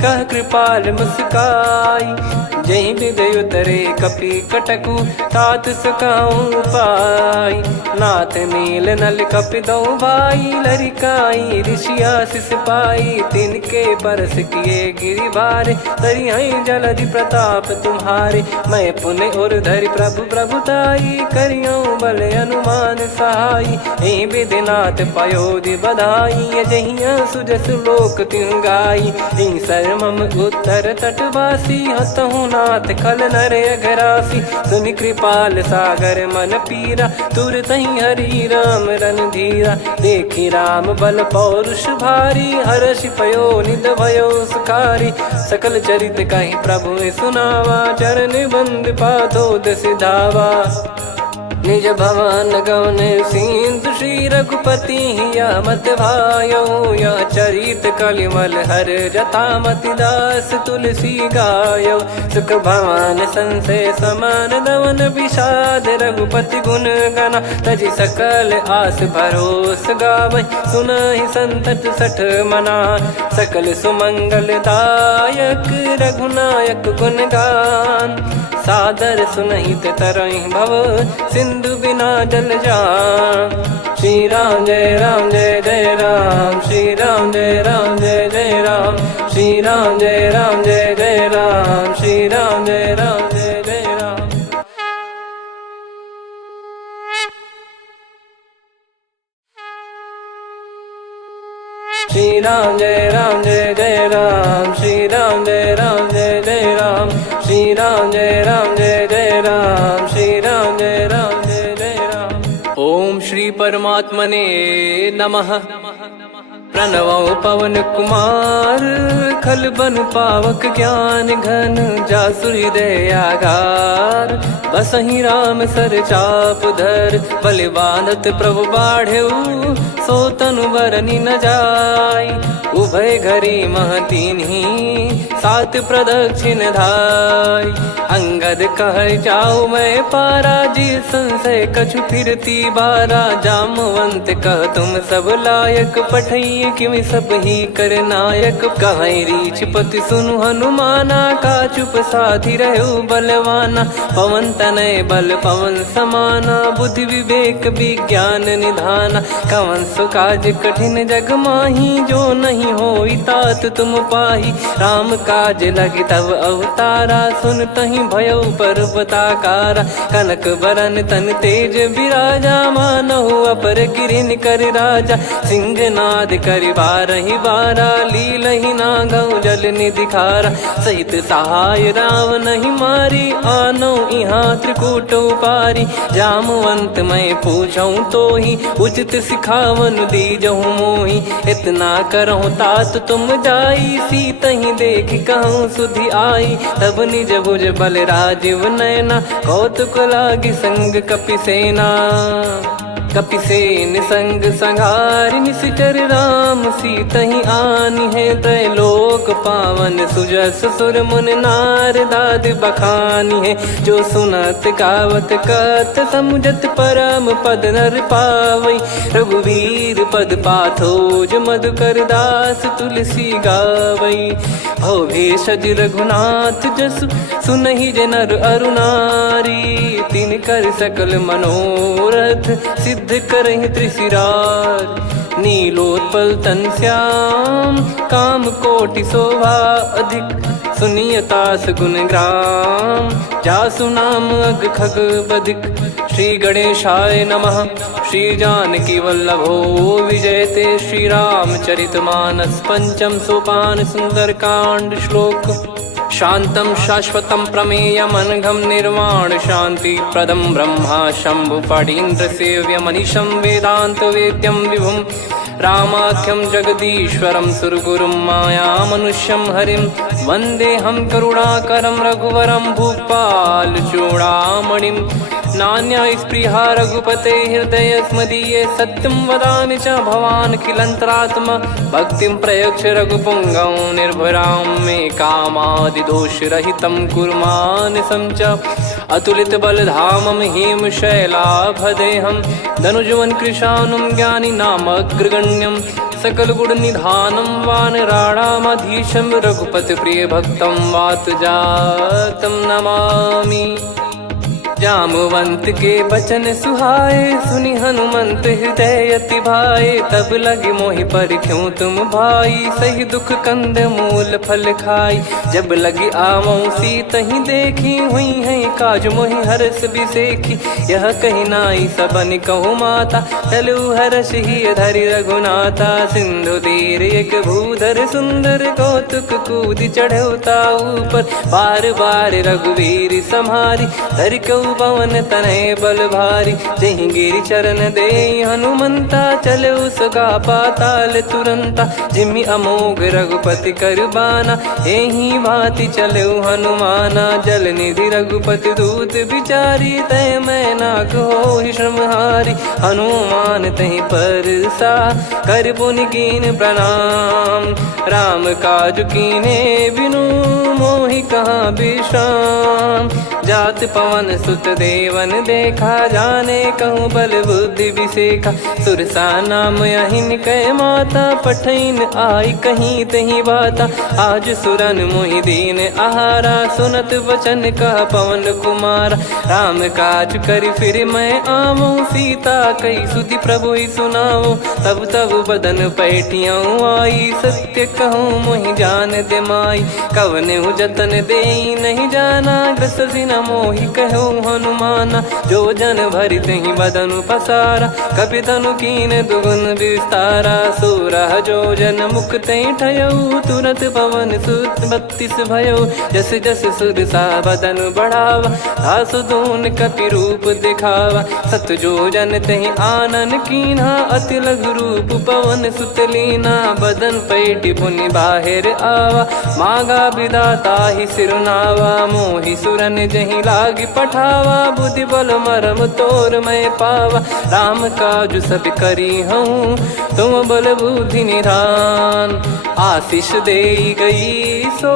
कह कृपाल मुस्काई। जहि विदय उतरे कपि कटकु, तात सकाऊं पाई। नाथ नील नल कपि दो भाई, लरिकाई ऋषि आशीष पाई। तिनके परस किए गिरिबारे, करियई जलधि प्रताप तुम्हारे। मैं पुण्य और धरि प्रभु प्रभुताई, करियऊँ बल अनुमान सहाई। ए विधिनाथ पयोधि बधाई, जहिया सुजस लोक तिहुँ गाई। ई सरमम उत्तर तटवासी, हतहु नाथ खल नर अघरासी। सुनि कृपाल सागर मन पीरा, तुरतहि हरि राम रणधीरा। देखि राम बल पौरुष भारी, हर्षि पयो निध भयो सुखारी। सकल चरित कहि प्रभु सुनावा, चरण बंद पादो दस धावा। निज भवन गवन सिंधु, श्री रघुपति या मत भायो। या चरित कलिमल हर जथामति दास, तुलसी गायो। सुख भवन संशय समान दवन, विषाद रघुपति गुण गना। तजि सकल आस भरोस गावै, सुनहि संतत सठ मना। सकल सुमंगल दायक, रघुनायक गुण गान। सादर सुनहित तरहि भव, सिंधु बिना जल जान। श्री राम जय राम जय जय राम, श्री राम जय राम जय जय राम। श्री राम जय राम जय जय राम, श्री राम जय राम जय जय राम। श्री राम जय राम जय जय राम, श्री राम जय राम जय जय राम। श्री राम जय राम जय जय राम, श्री राम जय राम जय जय राम। ओम श्री परमात्मने नमः। प्रणवो पवन कुमार, खल बन पावक ज्ञान घन। जासु हृदय आगार, बसहि राम सर चाप धर। बलि बांधत प्रभु बाढ़ऊ, सो तनु बरनि न जाय। उभय घरी मह दीन्ही, सात प्रदक्षिण धाय। अंगद कह जाऊ मैं पारा, जी संशय कछु फिरती बारा। जामवंत कह तुम सब लायक, पठई किमि सब ही कर नायक। कहीं रीछ पति सुनु हनुमाना, का चुप साधि रहु बलवाना। पवन तनय बल पवन समाना, बुद्धि विवेक विज्ञान निधाना। कवन सु काज कठिन जग माही, जो नहीं होई तात तुम पाही। राम काज लगी तब अवतारा, सुन तहि भयो पर्वताकारा। कनक बरन तन तेज बिराजा, मानहु अपर गिरिन कर राजा। सिंहनाद करि बारहि बारा, लीलहि नागौ जल निधि खारा। सहित सहाय रावण ही मारी, आनो इहाँ त्रिकूट उपारी। जामवंत मैं पूछऊँ तो ही, उचित सिखावन दीजहु मोहि। इतना करहु तात तुम जाई, सीतहि देख कहूँ सुधि आई। तब निज भुज बल राजीव नयना, कौतुक लागी संग कपिसेना। कपिसेन संग संघारि, निशिचर राम सीतहि आनि है। त्रैलोक पावन सुजस सुर मुन नार, दाद बखानी है। जो सुनत गावत कथ, समुझत परम पद नर पावै। रघुवीर पद पाथोज, मधुकर दास तुलसी गावै। भव भेषज रघुनाथ जसु, सुनहि जे नर अरु नारी। तिन कर सकल मनोरथ, सिद्ध करहि त्रिशिराज। नीलोत्पल तन श्याम, काम कोटि शोभा अधिक। सुनियतास गुण ग्राम, जासु नाम अग खग बधिक। श्री गणेशाय नमः। श्री जानकी वल्लभो विजयते, श्री रामचरित मानस। पंचम सोपान सुंदरकांड श्लोक। शांतं शाश्वतं प्रमेयमनघं, निर्वाण शांति प्रदं ब्रह्मा शंभु फणीन्द्र सेव्य मनीषं। वेदांत वेद्यं विभुं रामाख्यं जगदीश्वरं, सुरगुरुं माया मनुष्यं हरिं। वन्देऽहं करुणाकरं रघुवरं, भूपाल चूडामणिं। नान्या स्पृहा रघुपते हृदय स्मदीये, सत्यं वदामि च भवान् खिलन्तरात्मा। भक्तिं प्रयच्छ रघुपुङ्गं, निर्भरां मे कामादिदोषरहितं कुर्मानिशं च। अतुलित बलधामं हेमशैलाभदेहं, धनुजवन कृशानुं ज्ञानी नामग्रगण्यं। सकल गुण निधानं वानराणामधीशं, रघुपति प्रिय भक्तं वात जातं नमामि। जामवंत के बचन सुहाए, सुनि हनुमंत हृदय अति भाए। तब लगे मोहि पर क्यों तुम भाई, सही दुख कंद मूल फल खाई। जब लगी आवऊं सीतहि देखी, हुई है काज मोहि हरस बिसेखी। यह कही नाई सबन कहु माता, चलु हरष ही धरि रघुनाथा। सिंधु तीर एक भूधर सुंदर, कौतुक कूद चढ़ौता ऊपर। बार बार रघुवीर सम्हारी, धरि कऊ पवन तनय बल भारी। जहि गिरि चरण दे हनुमंता, चले उसका पाताल तुरंता। जिमि अमोघ रघुपति कर बाना, एहि भांति चले हनुमाना। जल निधि रघुपति दूत बिचारी, तय मैं नाक होहि श्रमहारी। हनुमान तहि परसा, कर पुनि कीन प्रणाम। राम काज कीने बिनु, मोहि कहाँ विश्राम। जात पवन सुत देवन देखा, जाने कहूँ बल बुद्धि विसेखा। सुरसा नाम अहिन कै माता, पठैन आई कहीं तहीं बाता। आज सुरन मोहि दीन आहारा, सुनत वचन कह पवन कुमारा। राम काज करि फिर मैं आवऊं, सीता कई सुधि प्रभु ही सुनाऊं। तब तब बदन पैठियाँ आई, सत्य कहूँ मोहि जान दे माई। कवने जतन दे नहीं जाना, ग्रसि न मोहि कहूँ हनुमाना। जो जन भरि तहि बदनु पसारा, कपि तनु कीन दुगुन विस्तारा। सोरह जो जन मुख तहि ठयऊ, तुरत पवन सुत 32 भयऊ। जस जस सुरसा बदन बढ़ावा, आसु दून कपि रूप दिखावा। सत जो जन तहि आनन कीन्हा, अति लघु रूप पवन सुत लीना। बदन पैठि पुनि बाहिर आवा, मांगा विधाता ही सिरुनावा। मोहि सुरन जहि लागी पठावा, बुद्धि बल मरम तोर मैं पावा। राम काज सब करी हूँ, तुम बल बुद्धि निधान। आशीष दे गई सो,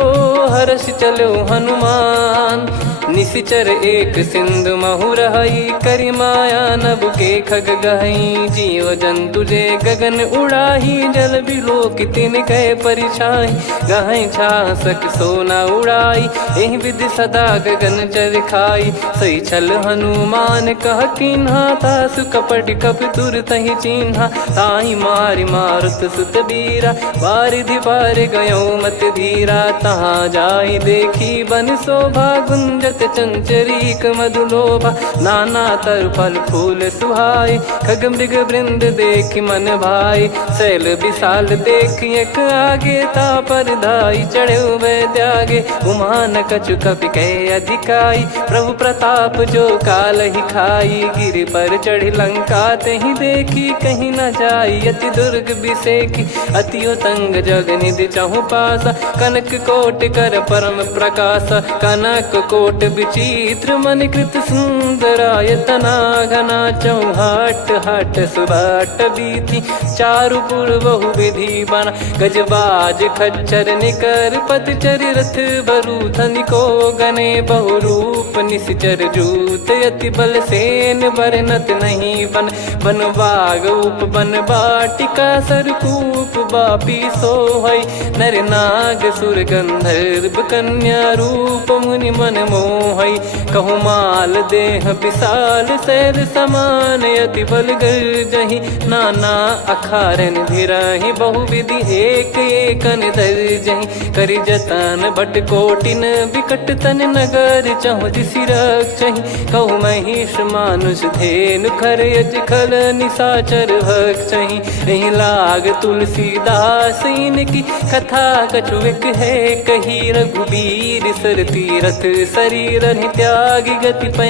हर्ष चलो हनुमान। निशिचर एक सिंधु महु रहई, करि माया नभ के खग गहई। जीव जंतु जे गगन उड़ाही, जल बिलोक तिन कह परिछाई। गहई छासक सोना उड़ाई, एहि विधि सदा गगन चर खाई। सही छल हनुमान कह कीन्हा, तासु कपट कपि तुर तहि चिन्हा। ताहि मारि मारुत सुत बीरा, बारिधि पार गयो मत धीरा। तहाँ जाई देखी बन शोभा, गुंजत चंचरीक मधुलोभा। नाना तर फल फूल सुहाए, खग मृग वृंद देखि मन भाई। शैल विशाल देखि एक आगे, तापर धाई चढ़े वै त्यागे। उमा न कछु कपि कह अधिकाई, प्रभु प्रताप जो काल ही खाई। गिरि पर चढ़ी लंका तहि देखी, कहीं न जाई अति दुर्ग बिसेखी। अति उतंग जग निधि चहु पासा, कनक कोट कर परम प्रकाशा। कनक कोट विचित्र मन कृत सुंदरायतना। घना चौहाट हाट सुबाट बीती, चारुपुर बहु विधि बना। गजबाज खच्चर निकर पतचर, रथ बरूथन को गने। बहु रूप निश्चर जूत, अति बल सेन बरनत नहीं बन। बन बाग उप बन बाटिका, सरकूप बापी सोहई। नर नाग सुर गंधर्व कन्या, रूप मुनि मन मोहई। कहु माल देह विशाल, शैल समान अति बल गर्जहि। नाना अखारन भिरहि, बहु विधि एक एकन दर्जहि। करि जतन भट कोटिन, विकट तन नगर चहु दिसि रक्षहि। कहु महिष मानुष धेनु, खर यज खल निशाचर भक्षहि। एहि लाग तुलसीदास इनकी, कथा कछु एक है कही। रघुबीर सर तीरथ शरीर, त्यागी गति पै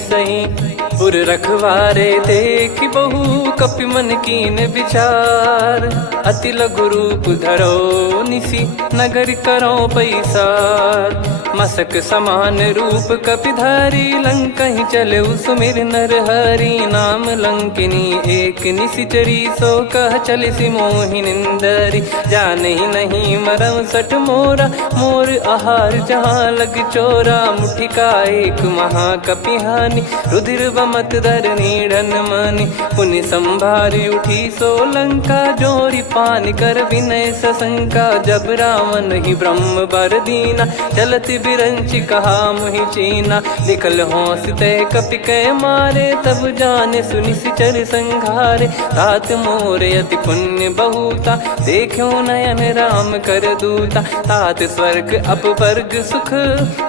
सही। पुर रखवारे देखि बहु, कपि मन कीन विचार। अति लघु रूप धरो निसी, नगर करो पैसार। मसक समान रूप कपिधारी, लंकहि चले सुमिर नर हरि। नाम लंकिनी एक निशिचरी, सो कह चलिसि मोहि निंदरी। जानहि नहीं मरम सठ मोरा, मोर आहार जहाँ लग चोरा। मुठिका एक महाकपि हानि, रुधिर मत धरनी ढन मानी। पुनि संभारी उठी सो लंका, जोरी पान कर विनय सशंका। जब रावण ही ब्रह्म बर दीना, चलत बिरंच कहा मुहि चीना। निकल होंस ते कपि कै मारे, तब जाने सुनि सिचर संघारे। तात मोर अति पुण्य बहुता, देखो नयन राम कर दूता। तात स्वर्ग अपवर्ग सुख,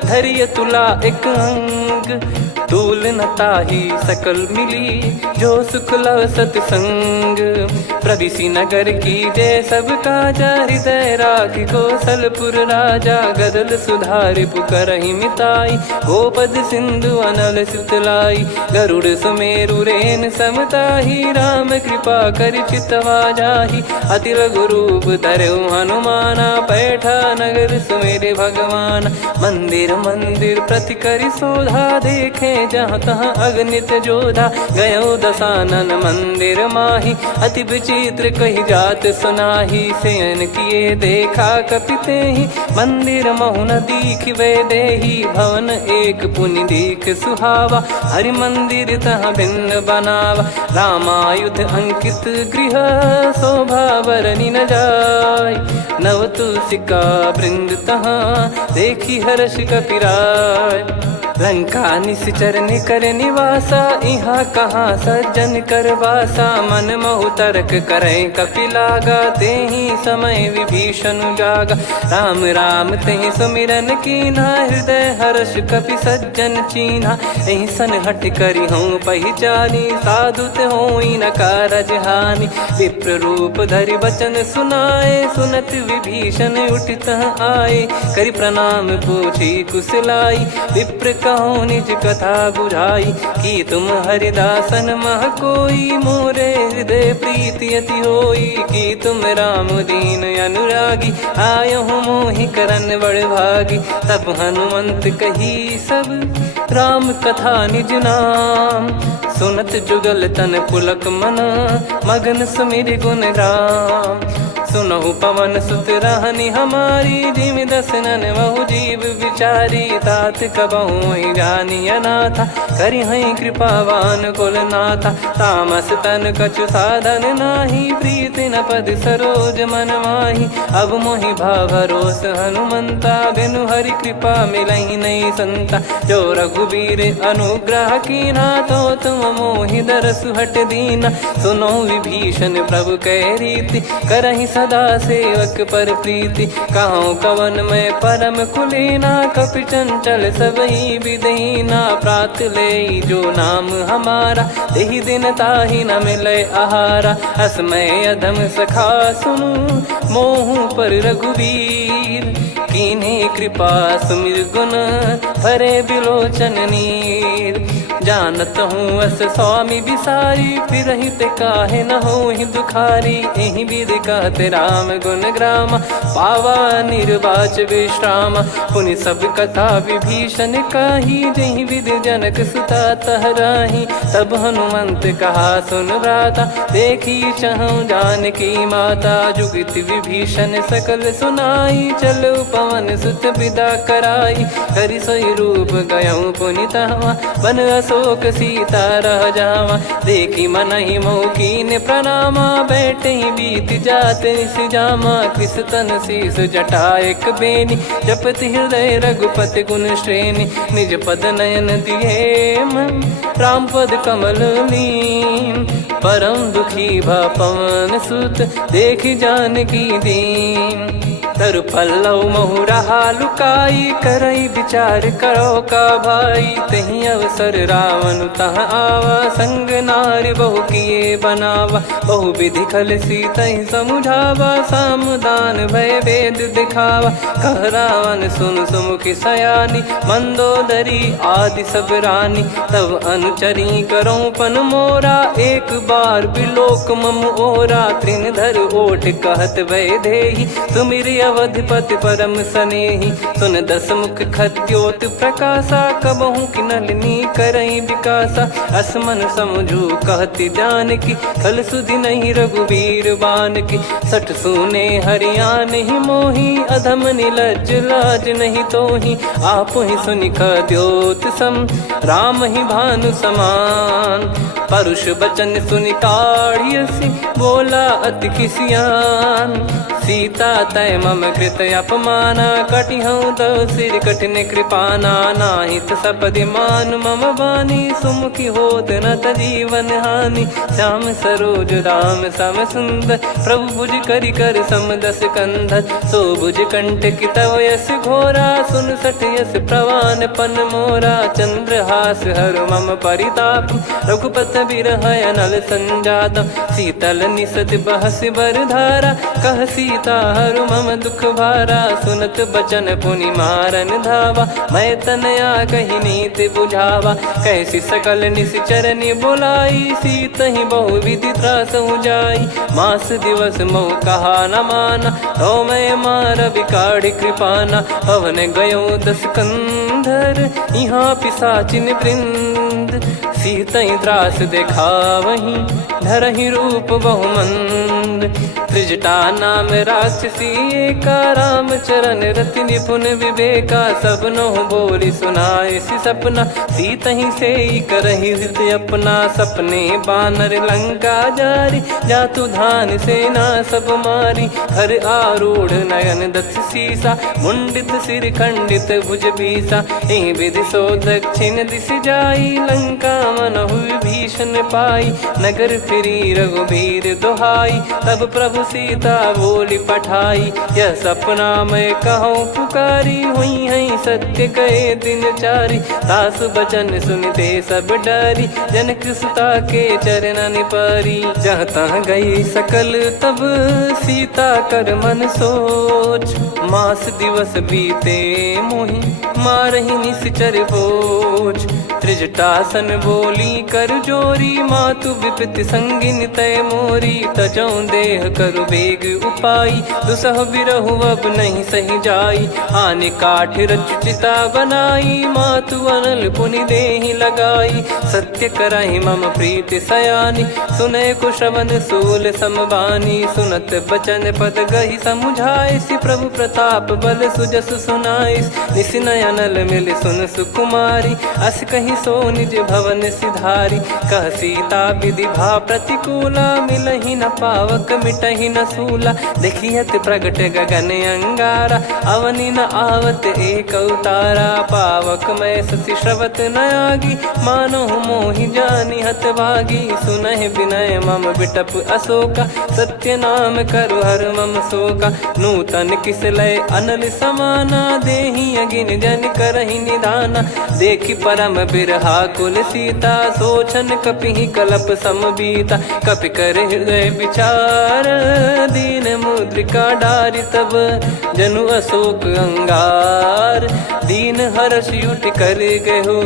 धरिय तुला एक अंग। तूल न ताहि सकल मिली, जो सुख लव सतसंग। प्रविशि नगर की जय सब काजा, हृदय राखि कौशलपुर राजा। गदल सुधारि पुकारहि मिताई, गोपद सिंधु अनल सुतलाई। गरुड़ सुमेरु रेन समताहि, राम कृपा करि चितवा जाहि। अति लघु रूप धरऊ हनुमाना, पैठा नगर सुमेरे भगवान। मंदिर मंदिर प्रति करि शोधा, देखे जहाँ तहाँ अगणित जोधा। गयो दशानन मंदिर माही, अति विचित्र कही जात सुनाही। शयन किए देखा कपिते ही, मंदिर महु न दीख वे देही। भवन एक पुनि दीख सुहावा, हरि मंदिर तहाँ भिन्न बनावा। रामायुध अंकित गृह, शोभा बरनी न जाय। नव तुलसी का वृंद तहाँ, देखी हर्ष कपिराय। लंका निश्चर निकर निवासा, इहाँ कहाँ सज्जन कर वासा। मन महु तर्क करें कपिलागा, तेहि समय विभीषण जागा। राम राम तेहि सुमिरन कीन्हा, हृदय हर्ष कपि सज्जन चीन्हा। एहि सन हट करि हूँ पहिचानी, साधु होई न कारज हानि। विप्र रूप धरि वचन सुनाए, सुनत विभीषण उठित आए। करि प्रणाम पूछी कुशलाई, विप्र कहो निज कथा बुझाई। कि तुम हरिदासन मह कोई, मोरे हृदय प्रीति अति होई। कि तुम राम दीन अनुरागी, आयहु मोहि करन बड़ भागी। तब हनुमंत कही सब राम कथा निज नाम। सुनत जुगल तन पुलक मना, मगन सुमिर गुण राम। सुनहु पवन सुत रहनी हमारी, जिमि दसनन महु जीव विचारी। तात कबहु ही जानी अनाथा, करि हई कृपावान कुल नाथा। तामस तन कछु साधन नाही, प्रीति न पद सरोज मन माही। अब मोहि भाव भरोस हनुमंता, बिनु हरि कृपा मिलहि नहीं संता। जो रघुबीर अनुग्रह कीना, तो तुम मोहि दरसु हट दीना। सुनो विभीषण प्रभु कह रीति, करहि सदा सेवक पर प्रीति। कहूँ कवन में परम कुलीना, कपि चंचल सबई विदहीना। प्रात ले जो नाम हमारा, तेहि दिन ताहि न मिले आहारा। असमय अधम सखा सुनु, मोहु पर रघुवीर। कीन्हे कृपा सुमिर गुण, भरे बिलोचन नीर। जानत हूँ अस स्वामी बिसारी, फिर हित काहे न हो ही दुखारी। एहि विधि कहते राम गुण ग्राम, पावा निर्वाच विश्राम। पुनि सब कथा विभीषण काही, जहि विधि जनक सुता तहराही। तब हनुमंत कहा सुन भ्राता, देखी चहु जानकी माता। जुगित विभीषण सकल सुनाई, चलो पवन सुत विदा कराई। हरि सोई रूप गयऊँ पुनि तहवा, बन अशोक सीता रह जावा। देखी मनहि मोकीन प्रणामा, बैठे ही बीत जात निस जामा। कृस तन शीस जटा एक बेनी, जपति हृदय रघुपति गुण श्रेणी। निज पद नयन दिए मन, राम पद कमल लीन। परम दुखी भा पवन सुत, देखि जानकी दीन। तरु पल्लव महु रहा लुकाई, करई विचार करो का भाई। तही अवसर रावण तहाँ आवा, संग नार बहु किए बनावा। बहु विधि खल सीतहि समुझावा, सामदान भय वेद दिखावा। कह रावण सुन सुमुखि सयानी, मंदोदरी आदि सब रानी। तब अनुचरी करो पन मोरा, एक बार बिलोक मम ओरा। तृण धर ओठ कहत भय देहि, सुमिर अवधिपति परम स्नेही। सुन दस मुख खद्योत प्रकाशा, कबहू की नलिनी करई विकासा। असमन समझू कहती जान की, कल सुधि नहीं रघुबीर बान की। सठ सुने हरियाण ही मोही, अधम निलज लाज नहीं तोही। आप ही सुनि खद्योत सम, राम ही भानु समान। परुष बचन सुनि काढ़ियसि, बोला अति किसियान। सीता तय मम कृत अपमाना, कटिहऊँ तो सिर कठिन कृपाना। नाहित सपदि मान मम बानी, सुमुखी होत न जीवन हानि। श्याम सरोज राम सम सुंदर, प्रभु भुज करि कर समदस कंधर। सो भुज कंठ की तव यस घोरा, सुन सठ यस प्रवान पन मोरा। चंद्रहास हर मम परिताप, रघुपत बिरह अनल संजातम। शीतल निसत बहस बर धारा, कह सीता हरु मम दुख भारा। सुनत बचन पुनि मारन धावा, मैं तनया कही नीति बुझावा। कैसी सकल निश्चरनि बुलाई, सीत ही बहु विधि त्रासहु जाई। मास दिवस मोह कहा न माना, तो मैं मार बिकाढ़ कृपाना। पवन गयो दस कंधर, यहाँ पिशाचिन वृंद। सीतई त्रास देखावहीं, धरहि रूप बहुमंद। त्रिजटा नाम राक्षसी एका, राम चरण रति निपुण विवेका। सब नहुँ बोली सुनाए सि सपना, सीतहि से करहि हित अपना। सपने बानर लंका जारी, जातु धान सेना सब मारी। हर आरूढ़ नयन दस सीसा, मुंडित सिर खंडित भुज बीसा। एहि विधि सो दक्षिण दिस जाई, लंका मनहु विभीषण पाई। नगर फिरी रघुबीर दुहाई, तब प्रभु सीता बोली पठाई। यह सपना मैं कहूँ पुकारी, हुई है सत्य कहे दिन चारी। सासु बचन सुनते सब डरी, जनक सुता के चरण परी। जहाँ तहाँ गई सकल तब, सीता कर मन सोच। मास दिवस बीते मोहि, मारहि निश्चर बोझ। त्रिजटासन बोली कर जोरी, मातु विपति संगिन तय मोरी। तजौ देह करु बेग उपाई, दुसह बिरहु अब नहीं सही जाई। आने काठ रचिता बनाई, मातु अनल पुनि देहि लगाई। सत्य कराहि मम प्रीति सयानी, सुनय कुशवन सूल समबानी। सुनत बचन पद गहि समुझाए, सि प्रभु प्रताप बल सुजस सुनाइस। निस नयनल मिल सुन सुकुमारी, अस कहि सो निज भवन सिधारी। कह सीता विधि भा प्रतिकूला, मिलहि न पावक मिटहि न सूला। देखियत प्रगट गगन अंगारा, अवनि न आवत एक अवतारा। पावक मैं शशि श्रवत न आगी, मानो मोहि जानि हत भागी। सुनहि विनय मम बिटप अशोका, सत्य नाम करु हर मम शोका। नूतन किस लय अनल समाना, देहि अगिन जन करहि निधाना। देखि परम बिरहा कुल सीता, सोचन कपिहि कलप समबीता। कपि कर हृदय विचार, दीन मुद्रिका डारि तब। जनु अशोक अंगार, दीन हर्ष उठ कर गहु।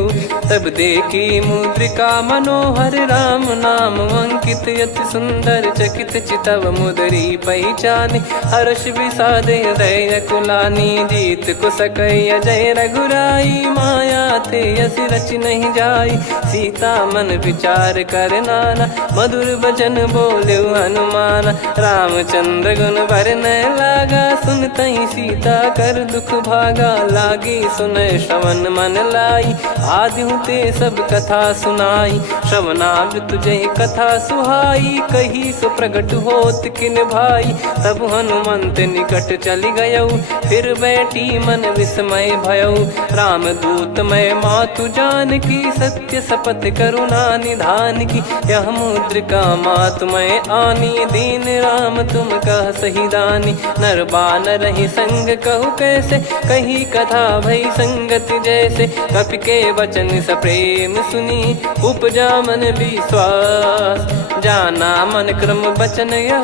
तब देखी मुद्रिका मनोहर, राम नाम अंकित अति सुंदर। चकित चितव मुदरी पहचानी, हर्ष विषाद हृदय कुलानी। जीत को सकई अजय रघुराई, माया थे यस रच नहीं जाई। सीता मन विचार कर नाना, मधुर वचन बोले हनुमान। रामचंद्र गुण भरन लागा, सुनतहि सीता कर दुख भागा। लागी सुनय श्रवण मन लाई, आदिहु ते सब कथा सुनाई। श्रवणाव तुझे कथा सुहाई, कही सो प्रगट होत किन भाई। तब हनुमंत निकट चली गयौ, फिर बैठी मन विस्मय भयौ। राम दूत मैं मातु जान की, सत्य शपथ करुणा निधान की। यह मुद्रिका मातु मैं आनी, दीन राम तुम कह सही दानी। नर बानर ही संग कहु कैसे, कही कथा भई संगत जैसे। कपि के वचन सप्रेम सुनी, उपजा मन विश्वास। जाना मन क्रम बचन यह,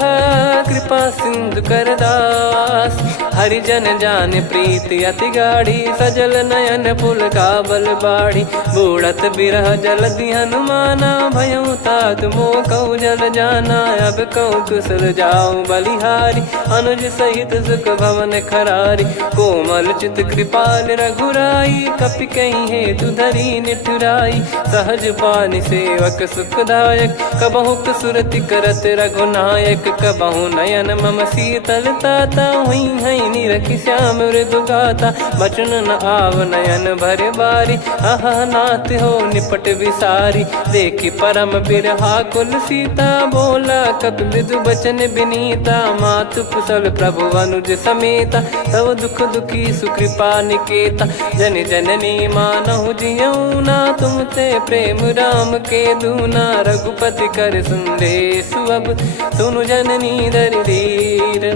कृपा सिंधु कर दास। हरिजन जान प्रीति अति गाढ़ी, सजल नयन पुल काबल बाढ़ी। बूढ़त बिरह जलधि हनुमाना, भयउ तात मोह कहु जल जाना। अब कहु कुशल जाऊं बलिहारी, अनुज सहित सुख भवन खरारी। कोमल चित कृपाल रघुराई, कपि कहीं हेतु धरी निठुराई। सहज पानि सेवक सुखदायक, कबहु सुरति करत रघुनायक। कबहु नयन मम शीतल ताता, हुई है निरखि श्याम मृदु गाता। बचन न आव नयन भर बारी, अह नाथ हो निपट विसारी। देखि परम बिरहा कुल सीता, बोला कपि मृदु बचन बिनीता। मातु कुशल प्रभु अनुज समेता, तव दुख दुखी सुकृपा निकेता। जन जननी मानहु जियऊ ना, तुम ते प्रेम राम के दूना। रघुपति कर संदेश अब, सुनु जननी दर धीर।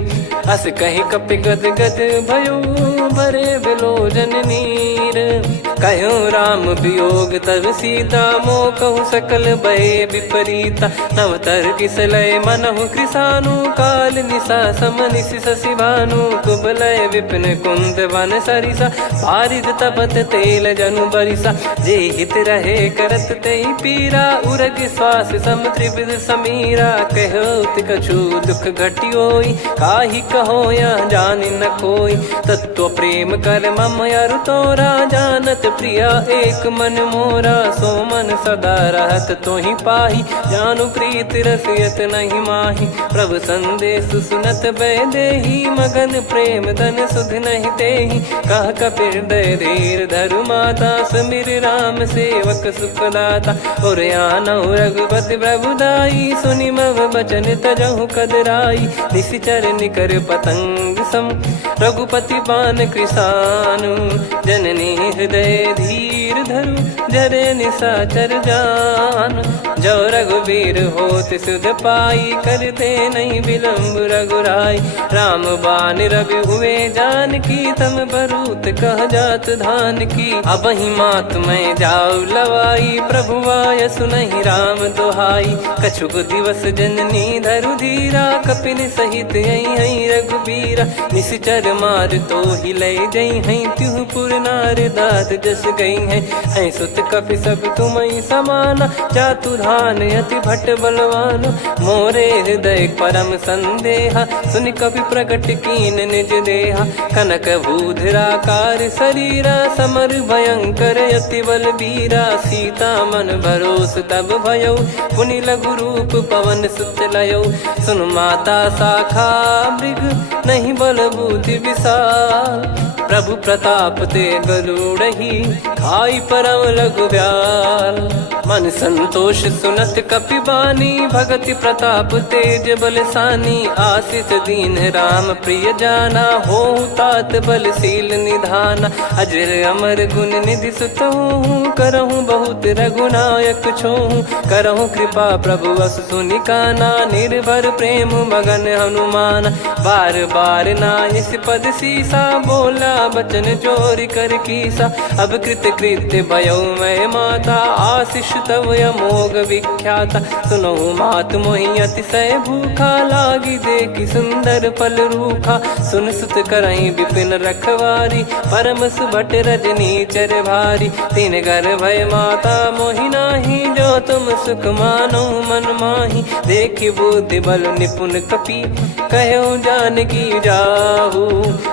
अस कहि कपि गद गद भयो, भरे बिलोचन नीर। कहूँ राम वियोग तब सीता, मोह कहूँ सकल भय विपरीता। नवतर किसलय मनहु कृसानु, काल निशा समनिश शशि भानु। कुबलय विपिन कुंद वन सरिसा, पारिद तपत तेल जनु बरिसा। जे हित रहे करत ते पीरा, उरग श्वास सम त्रिविध समीरा। कहत कछु दुख घटियोई, काहि कहो या जानि न कोई। तत्व प्रेम कर मम अरु तोरा, जानत प्रिया एक मन मोरा। सो मन सदा रहत तोहि पाही, जानु प्रीत रसियत नहीं माही। प्रभु संदेश सुनत बैदेही, मगन प्रेम धन सुध नहीं तेहि। कह कपिर दय धीर धरु माता, सुमिर राम सेवक सुखदाता। और आनहु रघुपति प्रभु दाई, सुनि मम बचन तजहु कदराई। निशिचर निकर पतंग सम, रघुपति पान कृसानु। जननी हृदय धीर धरु, जरे निशाचर जान। जो रघुवीर होत सुध पाई, करते नहीं विलम्ब रघुराई। राम बान रवि हुए जानकी, तम बरूत कह जात धान की। अब ही मात मैं जाऊ लवाई, प्रभु आय सुनहि राम दुहाई। कछुक दिवस जननी धरु धीरा, कपिन सहित यही रघुबीरा। निशिचर मार तो ही लय जई हैं, त्यों पुर नार दाद जस गई हैं। सुत कपि सब तुमहि समाना, जातु धान अति भट बलवान। मोरे हृदय परम संदेहा, सुनि कपि प्रकट कीन निज देहा। कनक भूधराकार शरीरा, समर भयंकर अति बल बीरा। सीता मन भरोस तब भयउ, पुनि लघु रूप पवन सुत लयउ। सुन माता शाखा मृग, नहीं बल बुद्धि विशाल। प्रभु प्रताप ते गरुड़हि, खाई परम लघु ब्याल। मन संतोष सुनत कपि बानी, भगति प्रताप तेज बलसानी। आशीष दीन राम प्रिय जाना, होहु तात बलशील निधाना। अजर अमर गुण निधि सुतहु, करहु बहुत रघुनायक छोहु। करहु कृपा प्रभु अस सुनि काना, निर्भर प्रेम मगन हनुमान। बार बार नायस पद सीसा, बोला बचन चोरी कर कीसा। अब कृत कृत्य भयो मैं माता, आशीष तव अमोघ विख्याता। सुनो मात मोहि अतिशय भूखा, लागी देखि सुंदर फल रूखा। सुन सुत करहि विपिन रखवारी, परम सुभट रजनी चर भारी। तीन घर भय माता मोहि नाही, जो तुम सुख मानो मन माही। देखि बुद्धि बल निपुण कपि, कहो जानकी जाहू।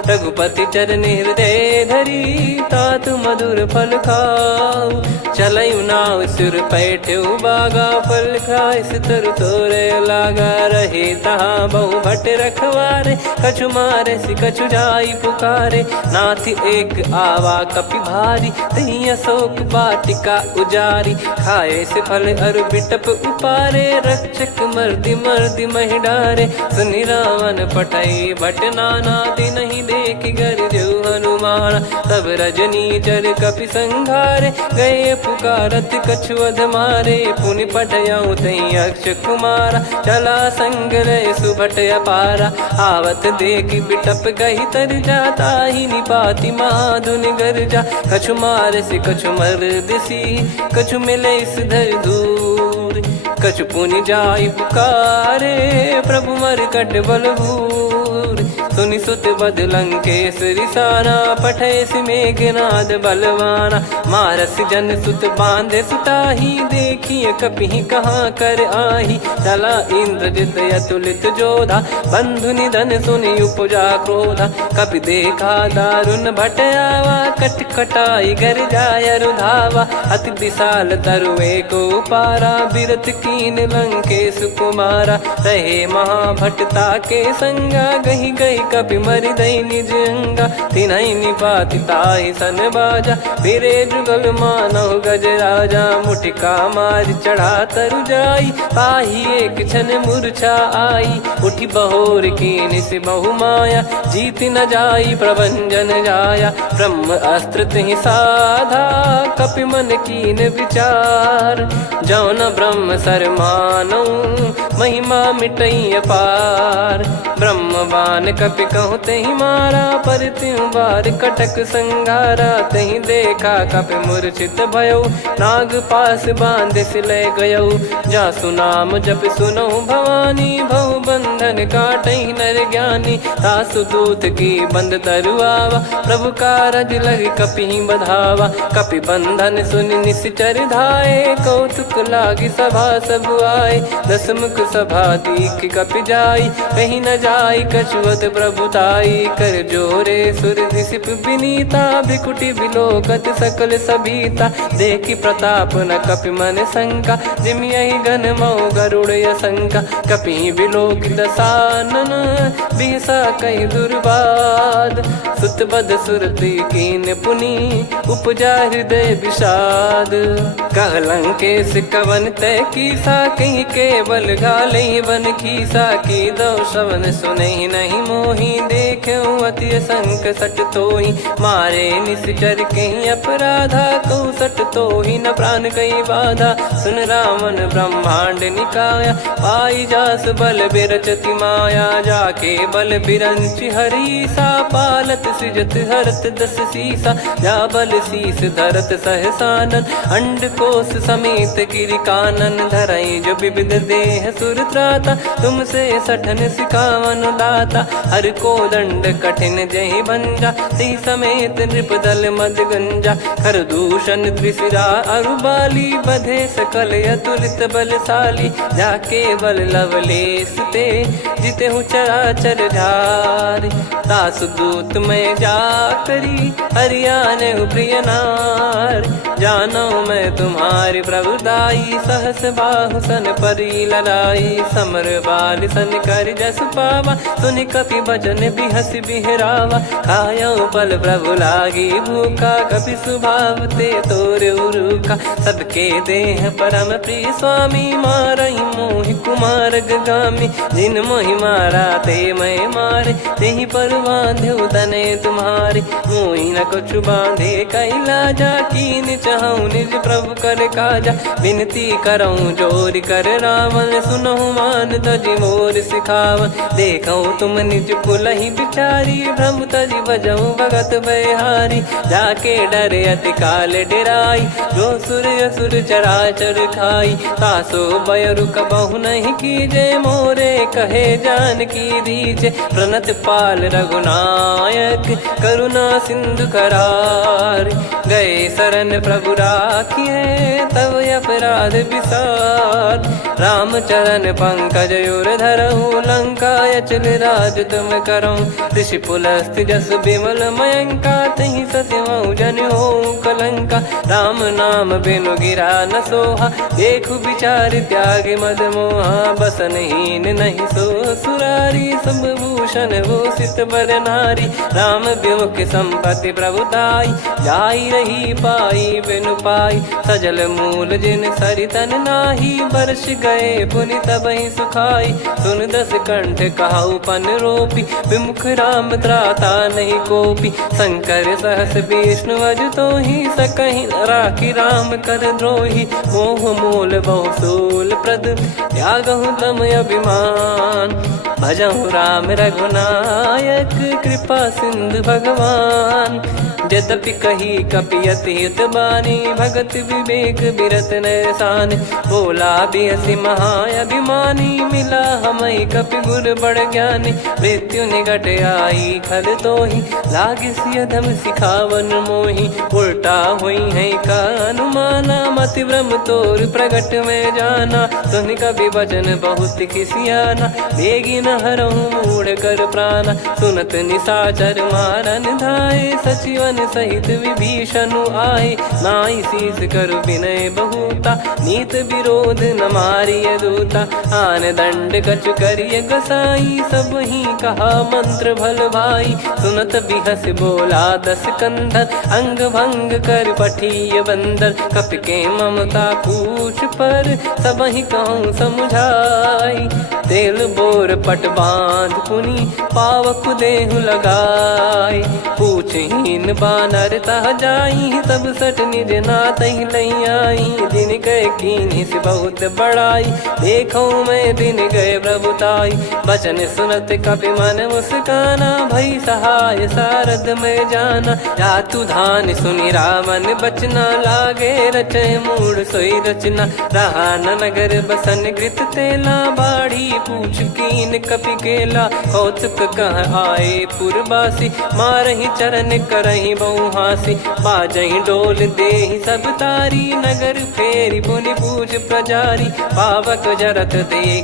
रघुपति चरण हृदय धरी, तात मधुर फल खाऊ। चलयु नाव सिर पैठ्यु बागा, फल खाइस तरु तोरे लागा। रहे तहाँ बहु भट रखवारे, कछु मारे सि कछु जाई पुकारे। नाथ एक आवा कपि भारी, तही अशोक वाटिका उजारी। खाए से फल अरु बिटप उपारे, रक्षक मर्दि मर्दि महि डारे। सुनि रावण पटई भट नाना, दिनहि देखि गरजउ हनुमान। तब रजनी चर कपि संघारे, गए पुकारत कछु अध मारे। पुनि पटयउ तई अक्ष कुमारा, चला संग लय सुभट अपारा। आवत देखि बिटप गहि तर जाता, ही निपाति माधुनि गर्जा। कछु मार से कछु मर्दिसी, कछु मिले इस धर दूर। कछु पुनि जाई पुकारे, प्रभु मरकट बलभूर। सुनि सुत बद लंकेश रिसाना, पठैसि मेघनाद बलवाना। मारस जन सुत बांधे सुताही, देखिए कपिहि कहाँ कर आही। चला इंद्रजित अतुलित जोधा, बंधु निधन सुनि उपजा क्रोधा। कपि देखा दारुण भट आवा, कट कटाई गर जाय रुधावा। अति विशाल तरुए को पारा, बिरत कीन लंकेश कुमारा। रहे महाभटता के संगा, गही गई कपि मरि दई निज अंगा। तिन्हि निपाति ताहि सन बाजा, बिरे जुगल मानव गज राजा। मुटिका मार चढ़ा तरु जाई, पाही एक क्षण मूर्छा आई। उठी बहोर कीन से बहु माया, जीत न जाई प्रभंजन जाया। ब्रह्म अस्त्र तिहि साधा, कपि मन कीन विचार। जौन ब्रह्म सर मानौ, महिमा मिटई अपार। ब्रह्म बान कपि कहूँ तहि मारा, पर त्यों बार कटक संगारा। तहि देखा कपि मूर्छित भयौ, नाग पास बांध सिलय गयौ। जासु नाम जप सुनौ भवानी, भव बंधन काटहि नर ज्ञानी। तासु दूत की बंद तरुआवा, प्रभु कारज लग कपि बधावा। कपि बंधन सुनि निश्चर धाये, कौतुक लागी सभा सब आए। दस मुख सभा दीख कपि जाई, कहीं न जाई कछुअत प्रभुताई। कर जोरे सुर दिसिप विनीता, भ्रिकुटि बिलोकत सकल सबीता। देखि प्रताप न कपि मन शंका, जिमियहि गन मऊ गरुड़ असंका। कपि बिलोक दसानन, बिहसा कहि दुर्बाद। सुत बद सुरति कीन पुनि, उपजा हृदय विषाद। कह लंकेश कवन तय कीसा, कहीं केवल घालई बन खीसा। की दो श्रवण सुनहि नहीं मोहि, देखऊँ अति संक सट तोहि। मारे निश्चर कहीं अपराधा, कहूँ सट तोहि न प्राण कई बाधा। सुन रावण ब्रह्मांड निकाया, पाई जास बल बिरचति माया। जाके बल बिरंचि हरीसा, पालत सृजत हरत दस सीसा। जा बल शीस धरत सहसानन, अंड कोश समेत गिरि कानन। धरई जो विविध देह सुर त्राता, तुमसे सठन सिखावन दाता। हर को दंड कठिन जहि भंजा, ती समेत नृपदल मद गंजा। खर दूषण त्रिशिरा अरुबाली, बधे सकल अतुलित बलशाली। जाके बल लवलेस ते, जिते हूँ चराचर झार। तासु दूत में जा करी, हरियाने प्रिय नार। जानो मैं तुम्हारी प्रभुताई, सहस बाहु सन परी लड़ाई। समर बाल सन कर जस पावा, सुनि कपि भजन बिहस बिहरावा। खायो पल प्रभु लागी भूखा, कपि स्वभाव ते तोर उरुका। सबके देह परम प्रिय स्वामी, मारहि मोहि कुमार गामी। जिन मोहि मारा ते मैं मारे, तेहि पर बांधे तने तुम्हारे। मोहि न कछु बांधे कैलाजा, कीन चाहूँ निज प्रभु कर काजा। विनती करऊँ जोर कर रावण, सुनहु मान तजि मोर सिखावन। देखऊँ तुम निज कुलहि बिचारी, भ्रम तजि भजऊँ भगत बयहारी। जाके डरे अति काल डेराई, जो सुर असुर चराचर खाई। तासो बयरु कबहु नहीं कीजे, मोरे कहे जान की दीजे। प्रणत पाल रघुनायक, करुणा सिंधु करार। गए शरण प्रभु राखिए, तब अपराध विसार। राम चरण पंकज उर धरहु, लंका अचल राज तुम करऊँ। ऋषि पुलस्त जस विमल मयंका, तहि ससिमऊ जन हो कलंका। राम नाम बिनु गिरा न सोहा, देखु विचार त्याग मद मोहा। बसनहीन नहीं सो सुरारी, सब भूषण भूषित बर नारी। राम विमुख संपत्ति प्रभुताई, जाई रही पाई बिनु पाई। सजल मूल जिन सरितन नाही, बरस गए पुनि तबहि सुखाई। सुन दस कंठ कहाऊ पन रोपी, विमुख राम त्राता नहीं कोपी। शंकर सहस विष्णु अजतो ही, सकहि राखी राम कर द्रोही। मोह मूल बहु सूल प्रद, त्यागहु तम अभिमान। भजहु राम रघुनायक, कृपा सिंधु भगवान। यद्यपि कही कपियति हित बानी, भगत विवेक बिरत नैसान। बोला बिहसी महाअभिमानी, मिला हमई कपि गुर बड़ ज्ञानी। मृत्यु निकट आई खल तोहि, लागे सियधम सिखावन मोहि। उल्टा हुई है का अनुमाना, मति भ्रम तोर प्रगट में जाना। सुन कवि वचन बहुत खिसियाना, बेगी न हरहु मूढ़ कर प्राण। सुनत निशाचर मारन धाये, सचिवन सहित विभीषण आए। नाई शीस कर विनय बहुता, नीत विरोध न मारिय दूता। आन दंड कछु करिय गसाई, सब ही कहा मंत्र भल भाई। सुनत बिहस बोला दस कंधर, अंग भंग कर पठिय बंदर। कपि के ममता पूछ पर, सब ही कहूँ समझाई। तेल बोर पट बांध पुनि, पावक देहु लगाई। पूछहीन बानर तह जाई, तब सट निज नाथ ही लई आई। दिन गए कीन्ही से बहुत बड़ाई, देखो मैं दिन गए प्रभुताई। बचन सुनत कपि मन मुस्काना, भई सहाय सारद में जाना। जातु धान सुनि रावण बचना, लागे रचे मूढ़ सोई रचना। रहा न नगर बसन कृत तेला, बाढ़ी पूछ कीन कपि केला। कौतुक कह आए पुरबासी, मारहि चरण करहि बहु हासी। बाजहि डोल देहि सब तारी, नगर फेरी पुनि पूछ प्रजारी। पावक जरत देख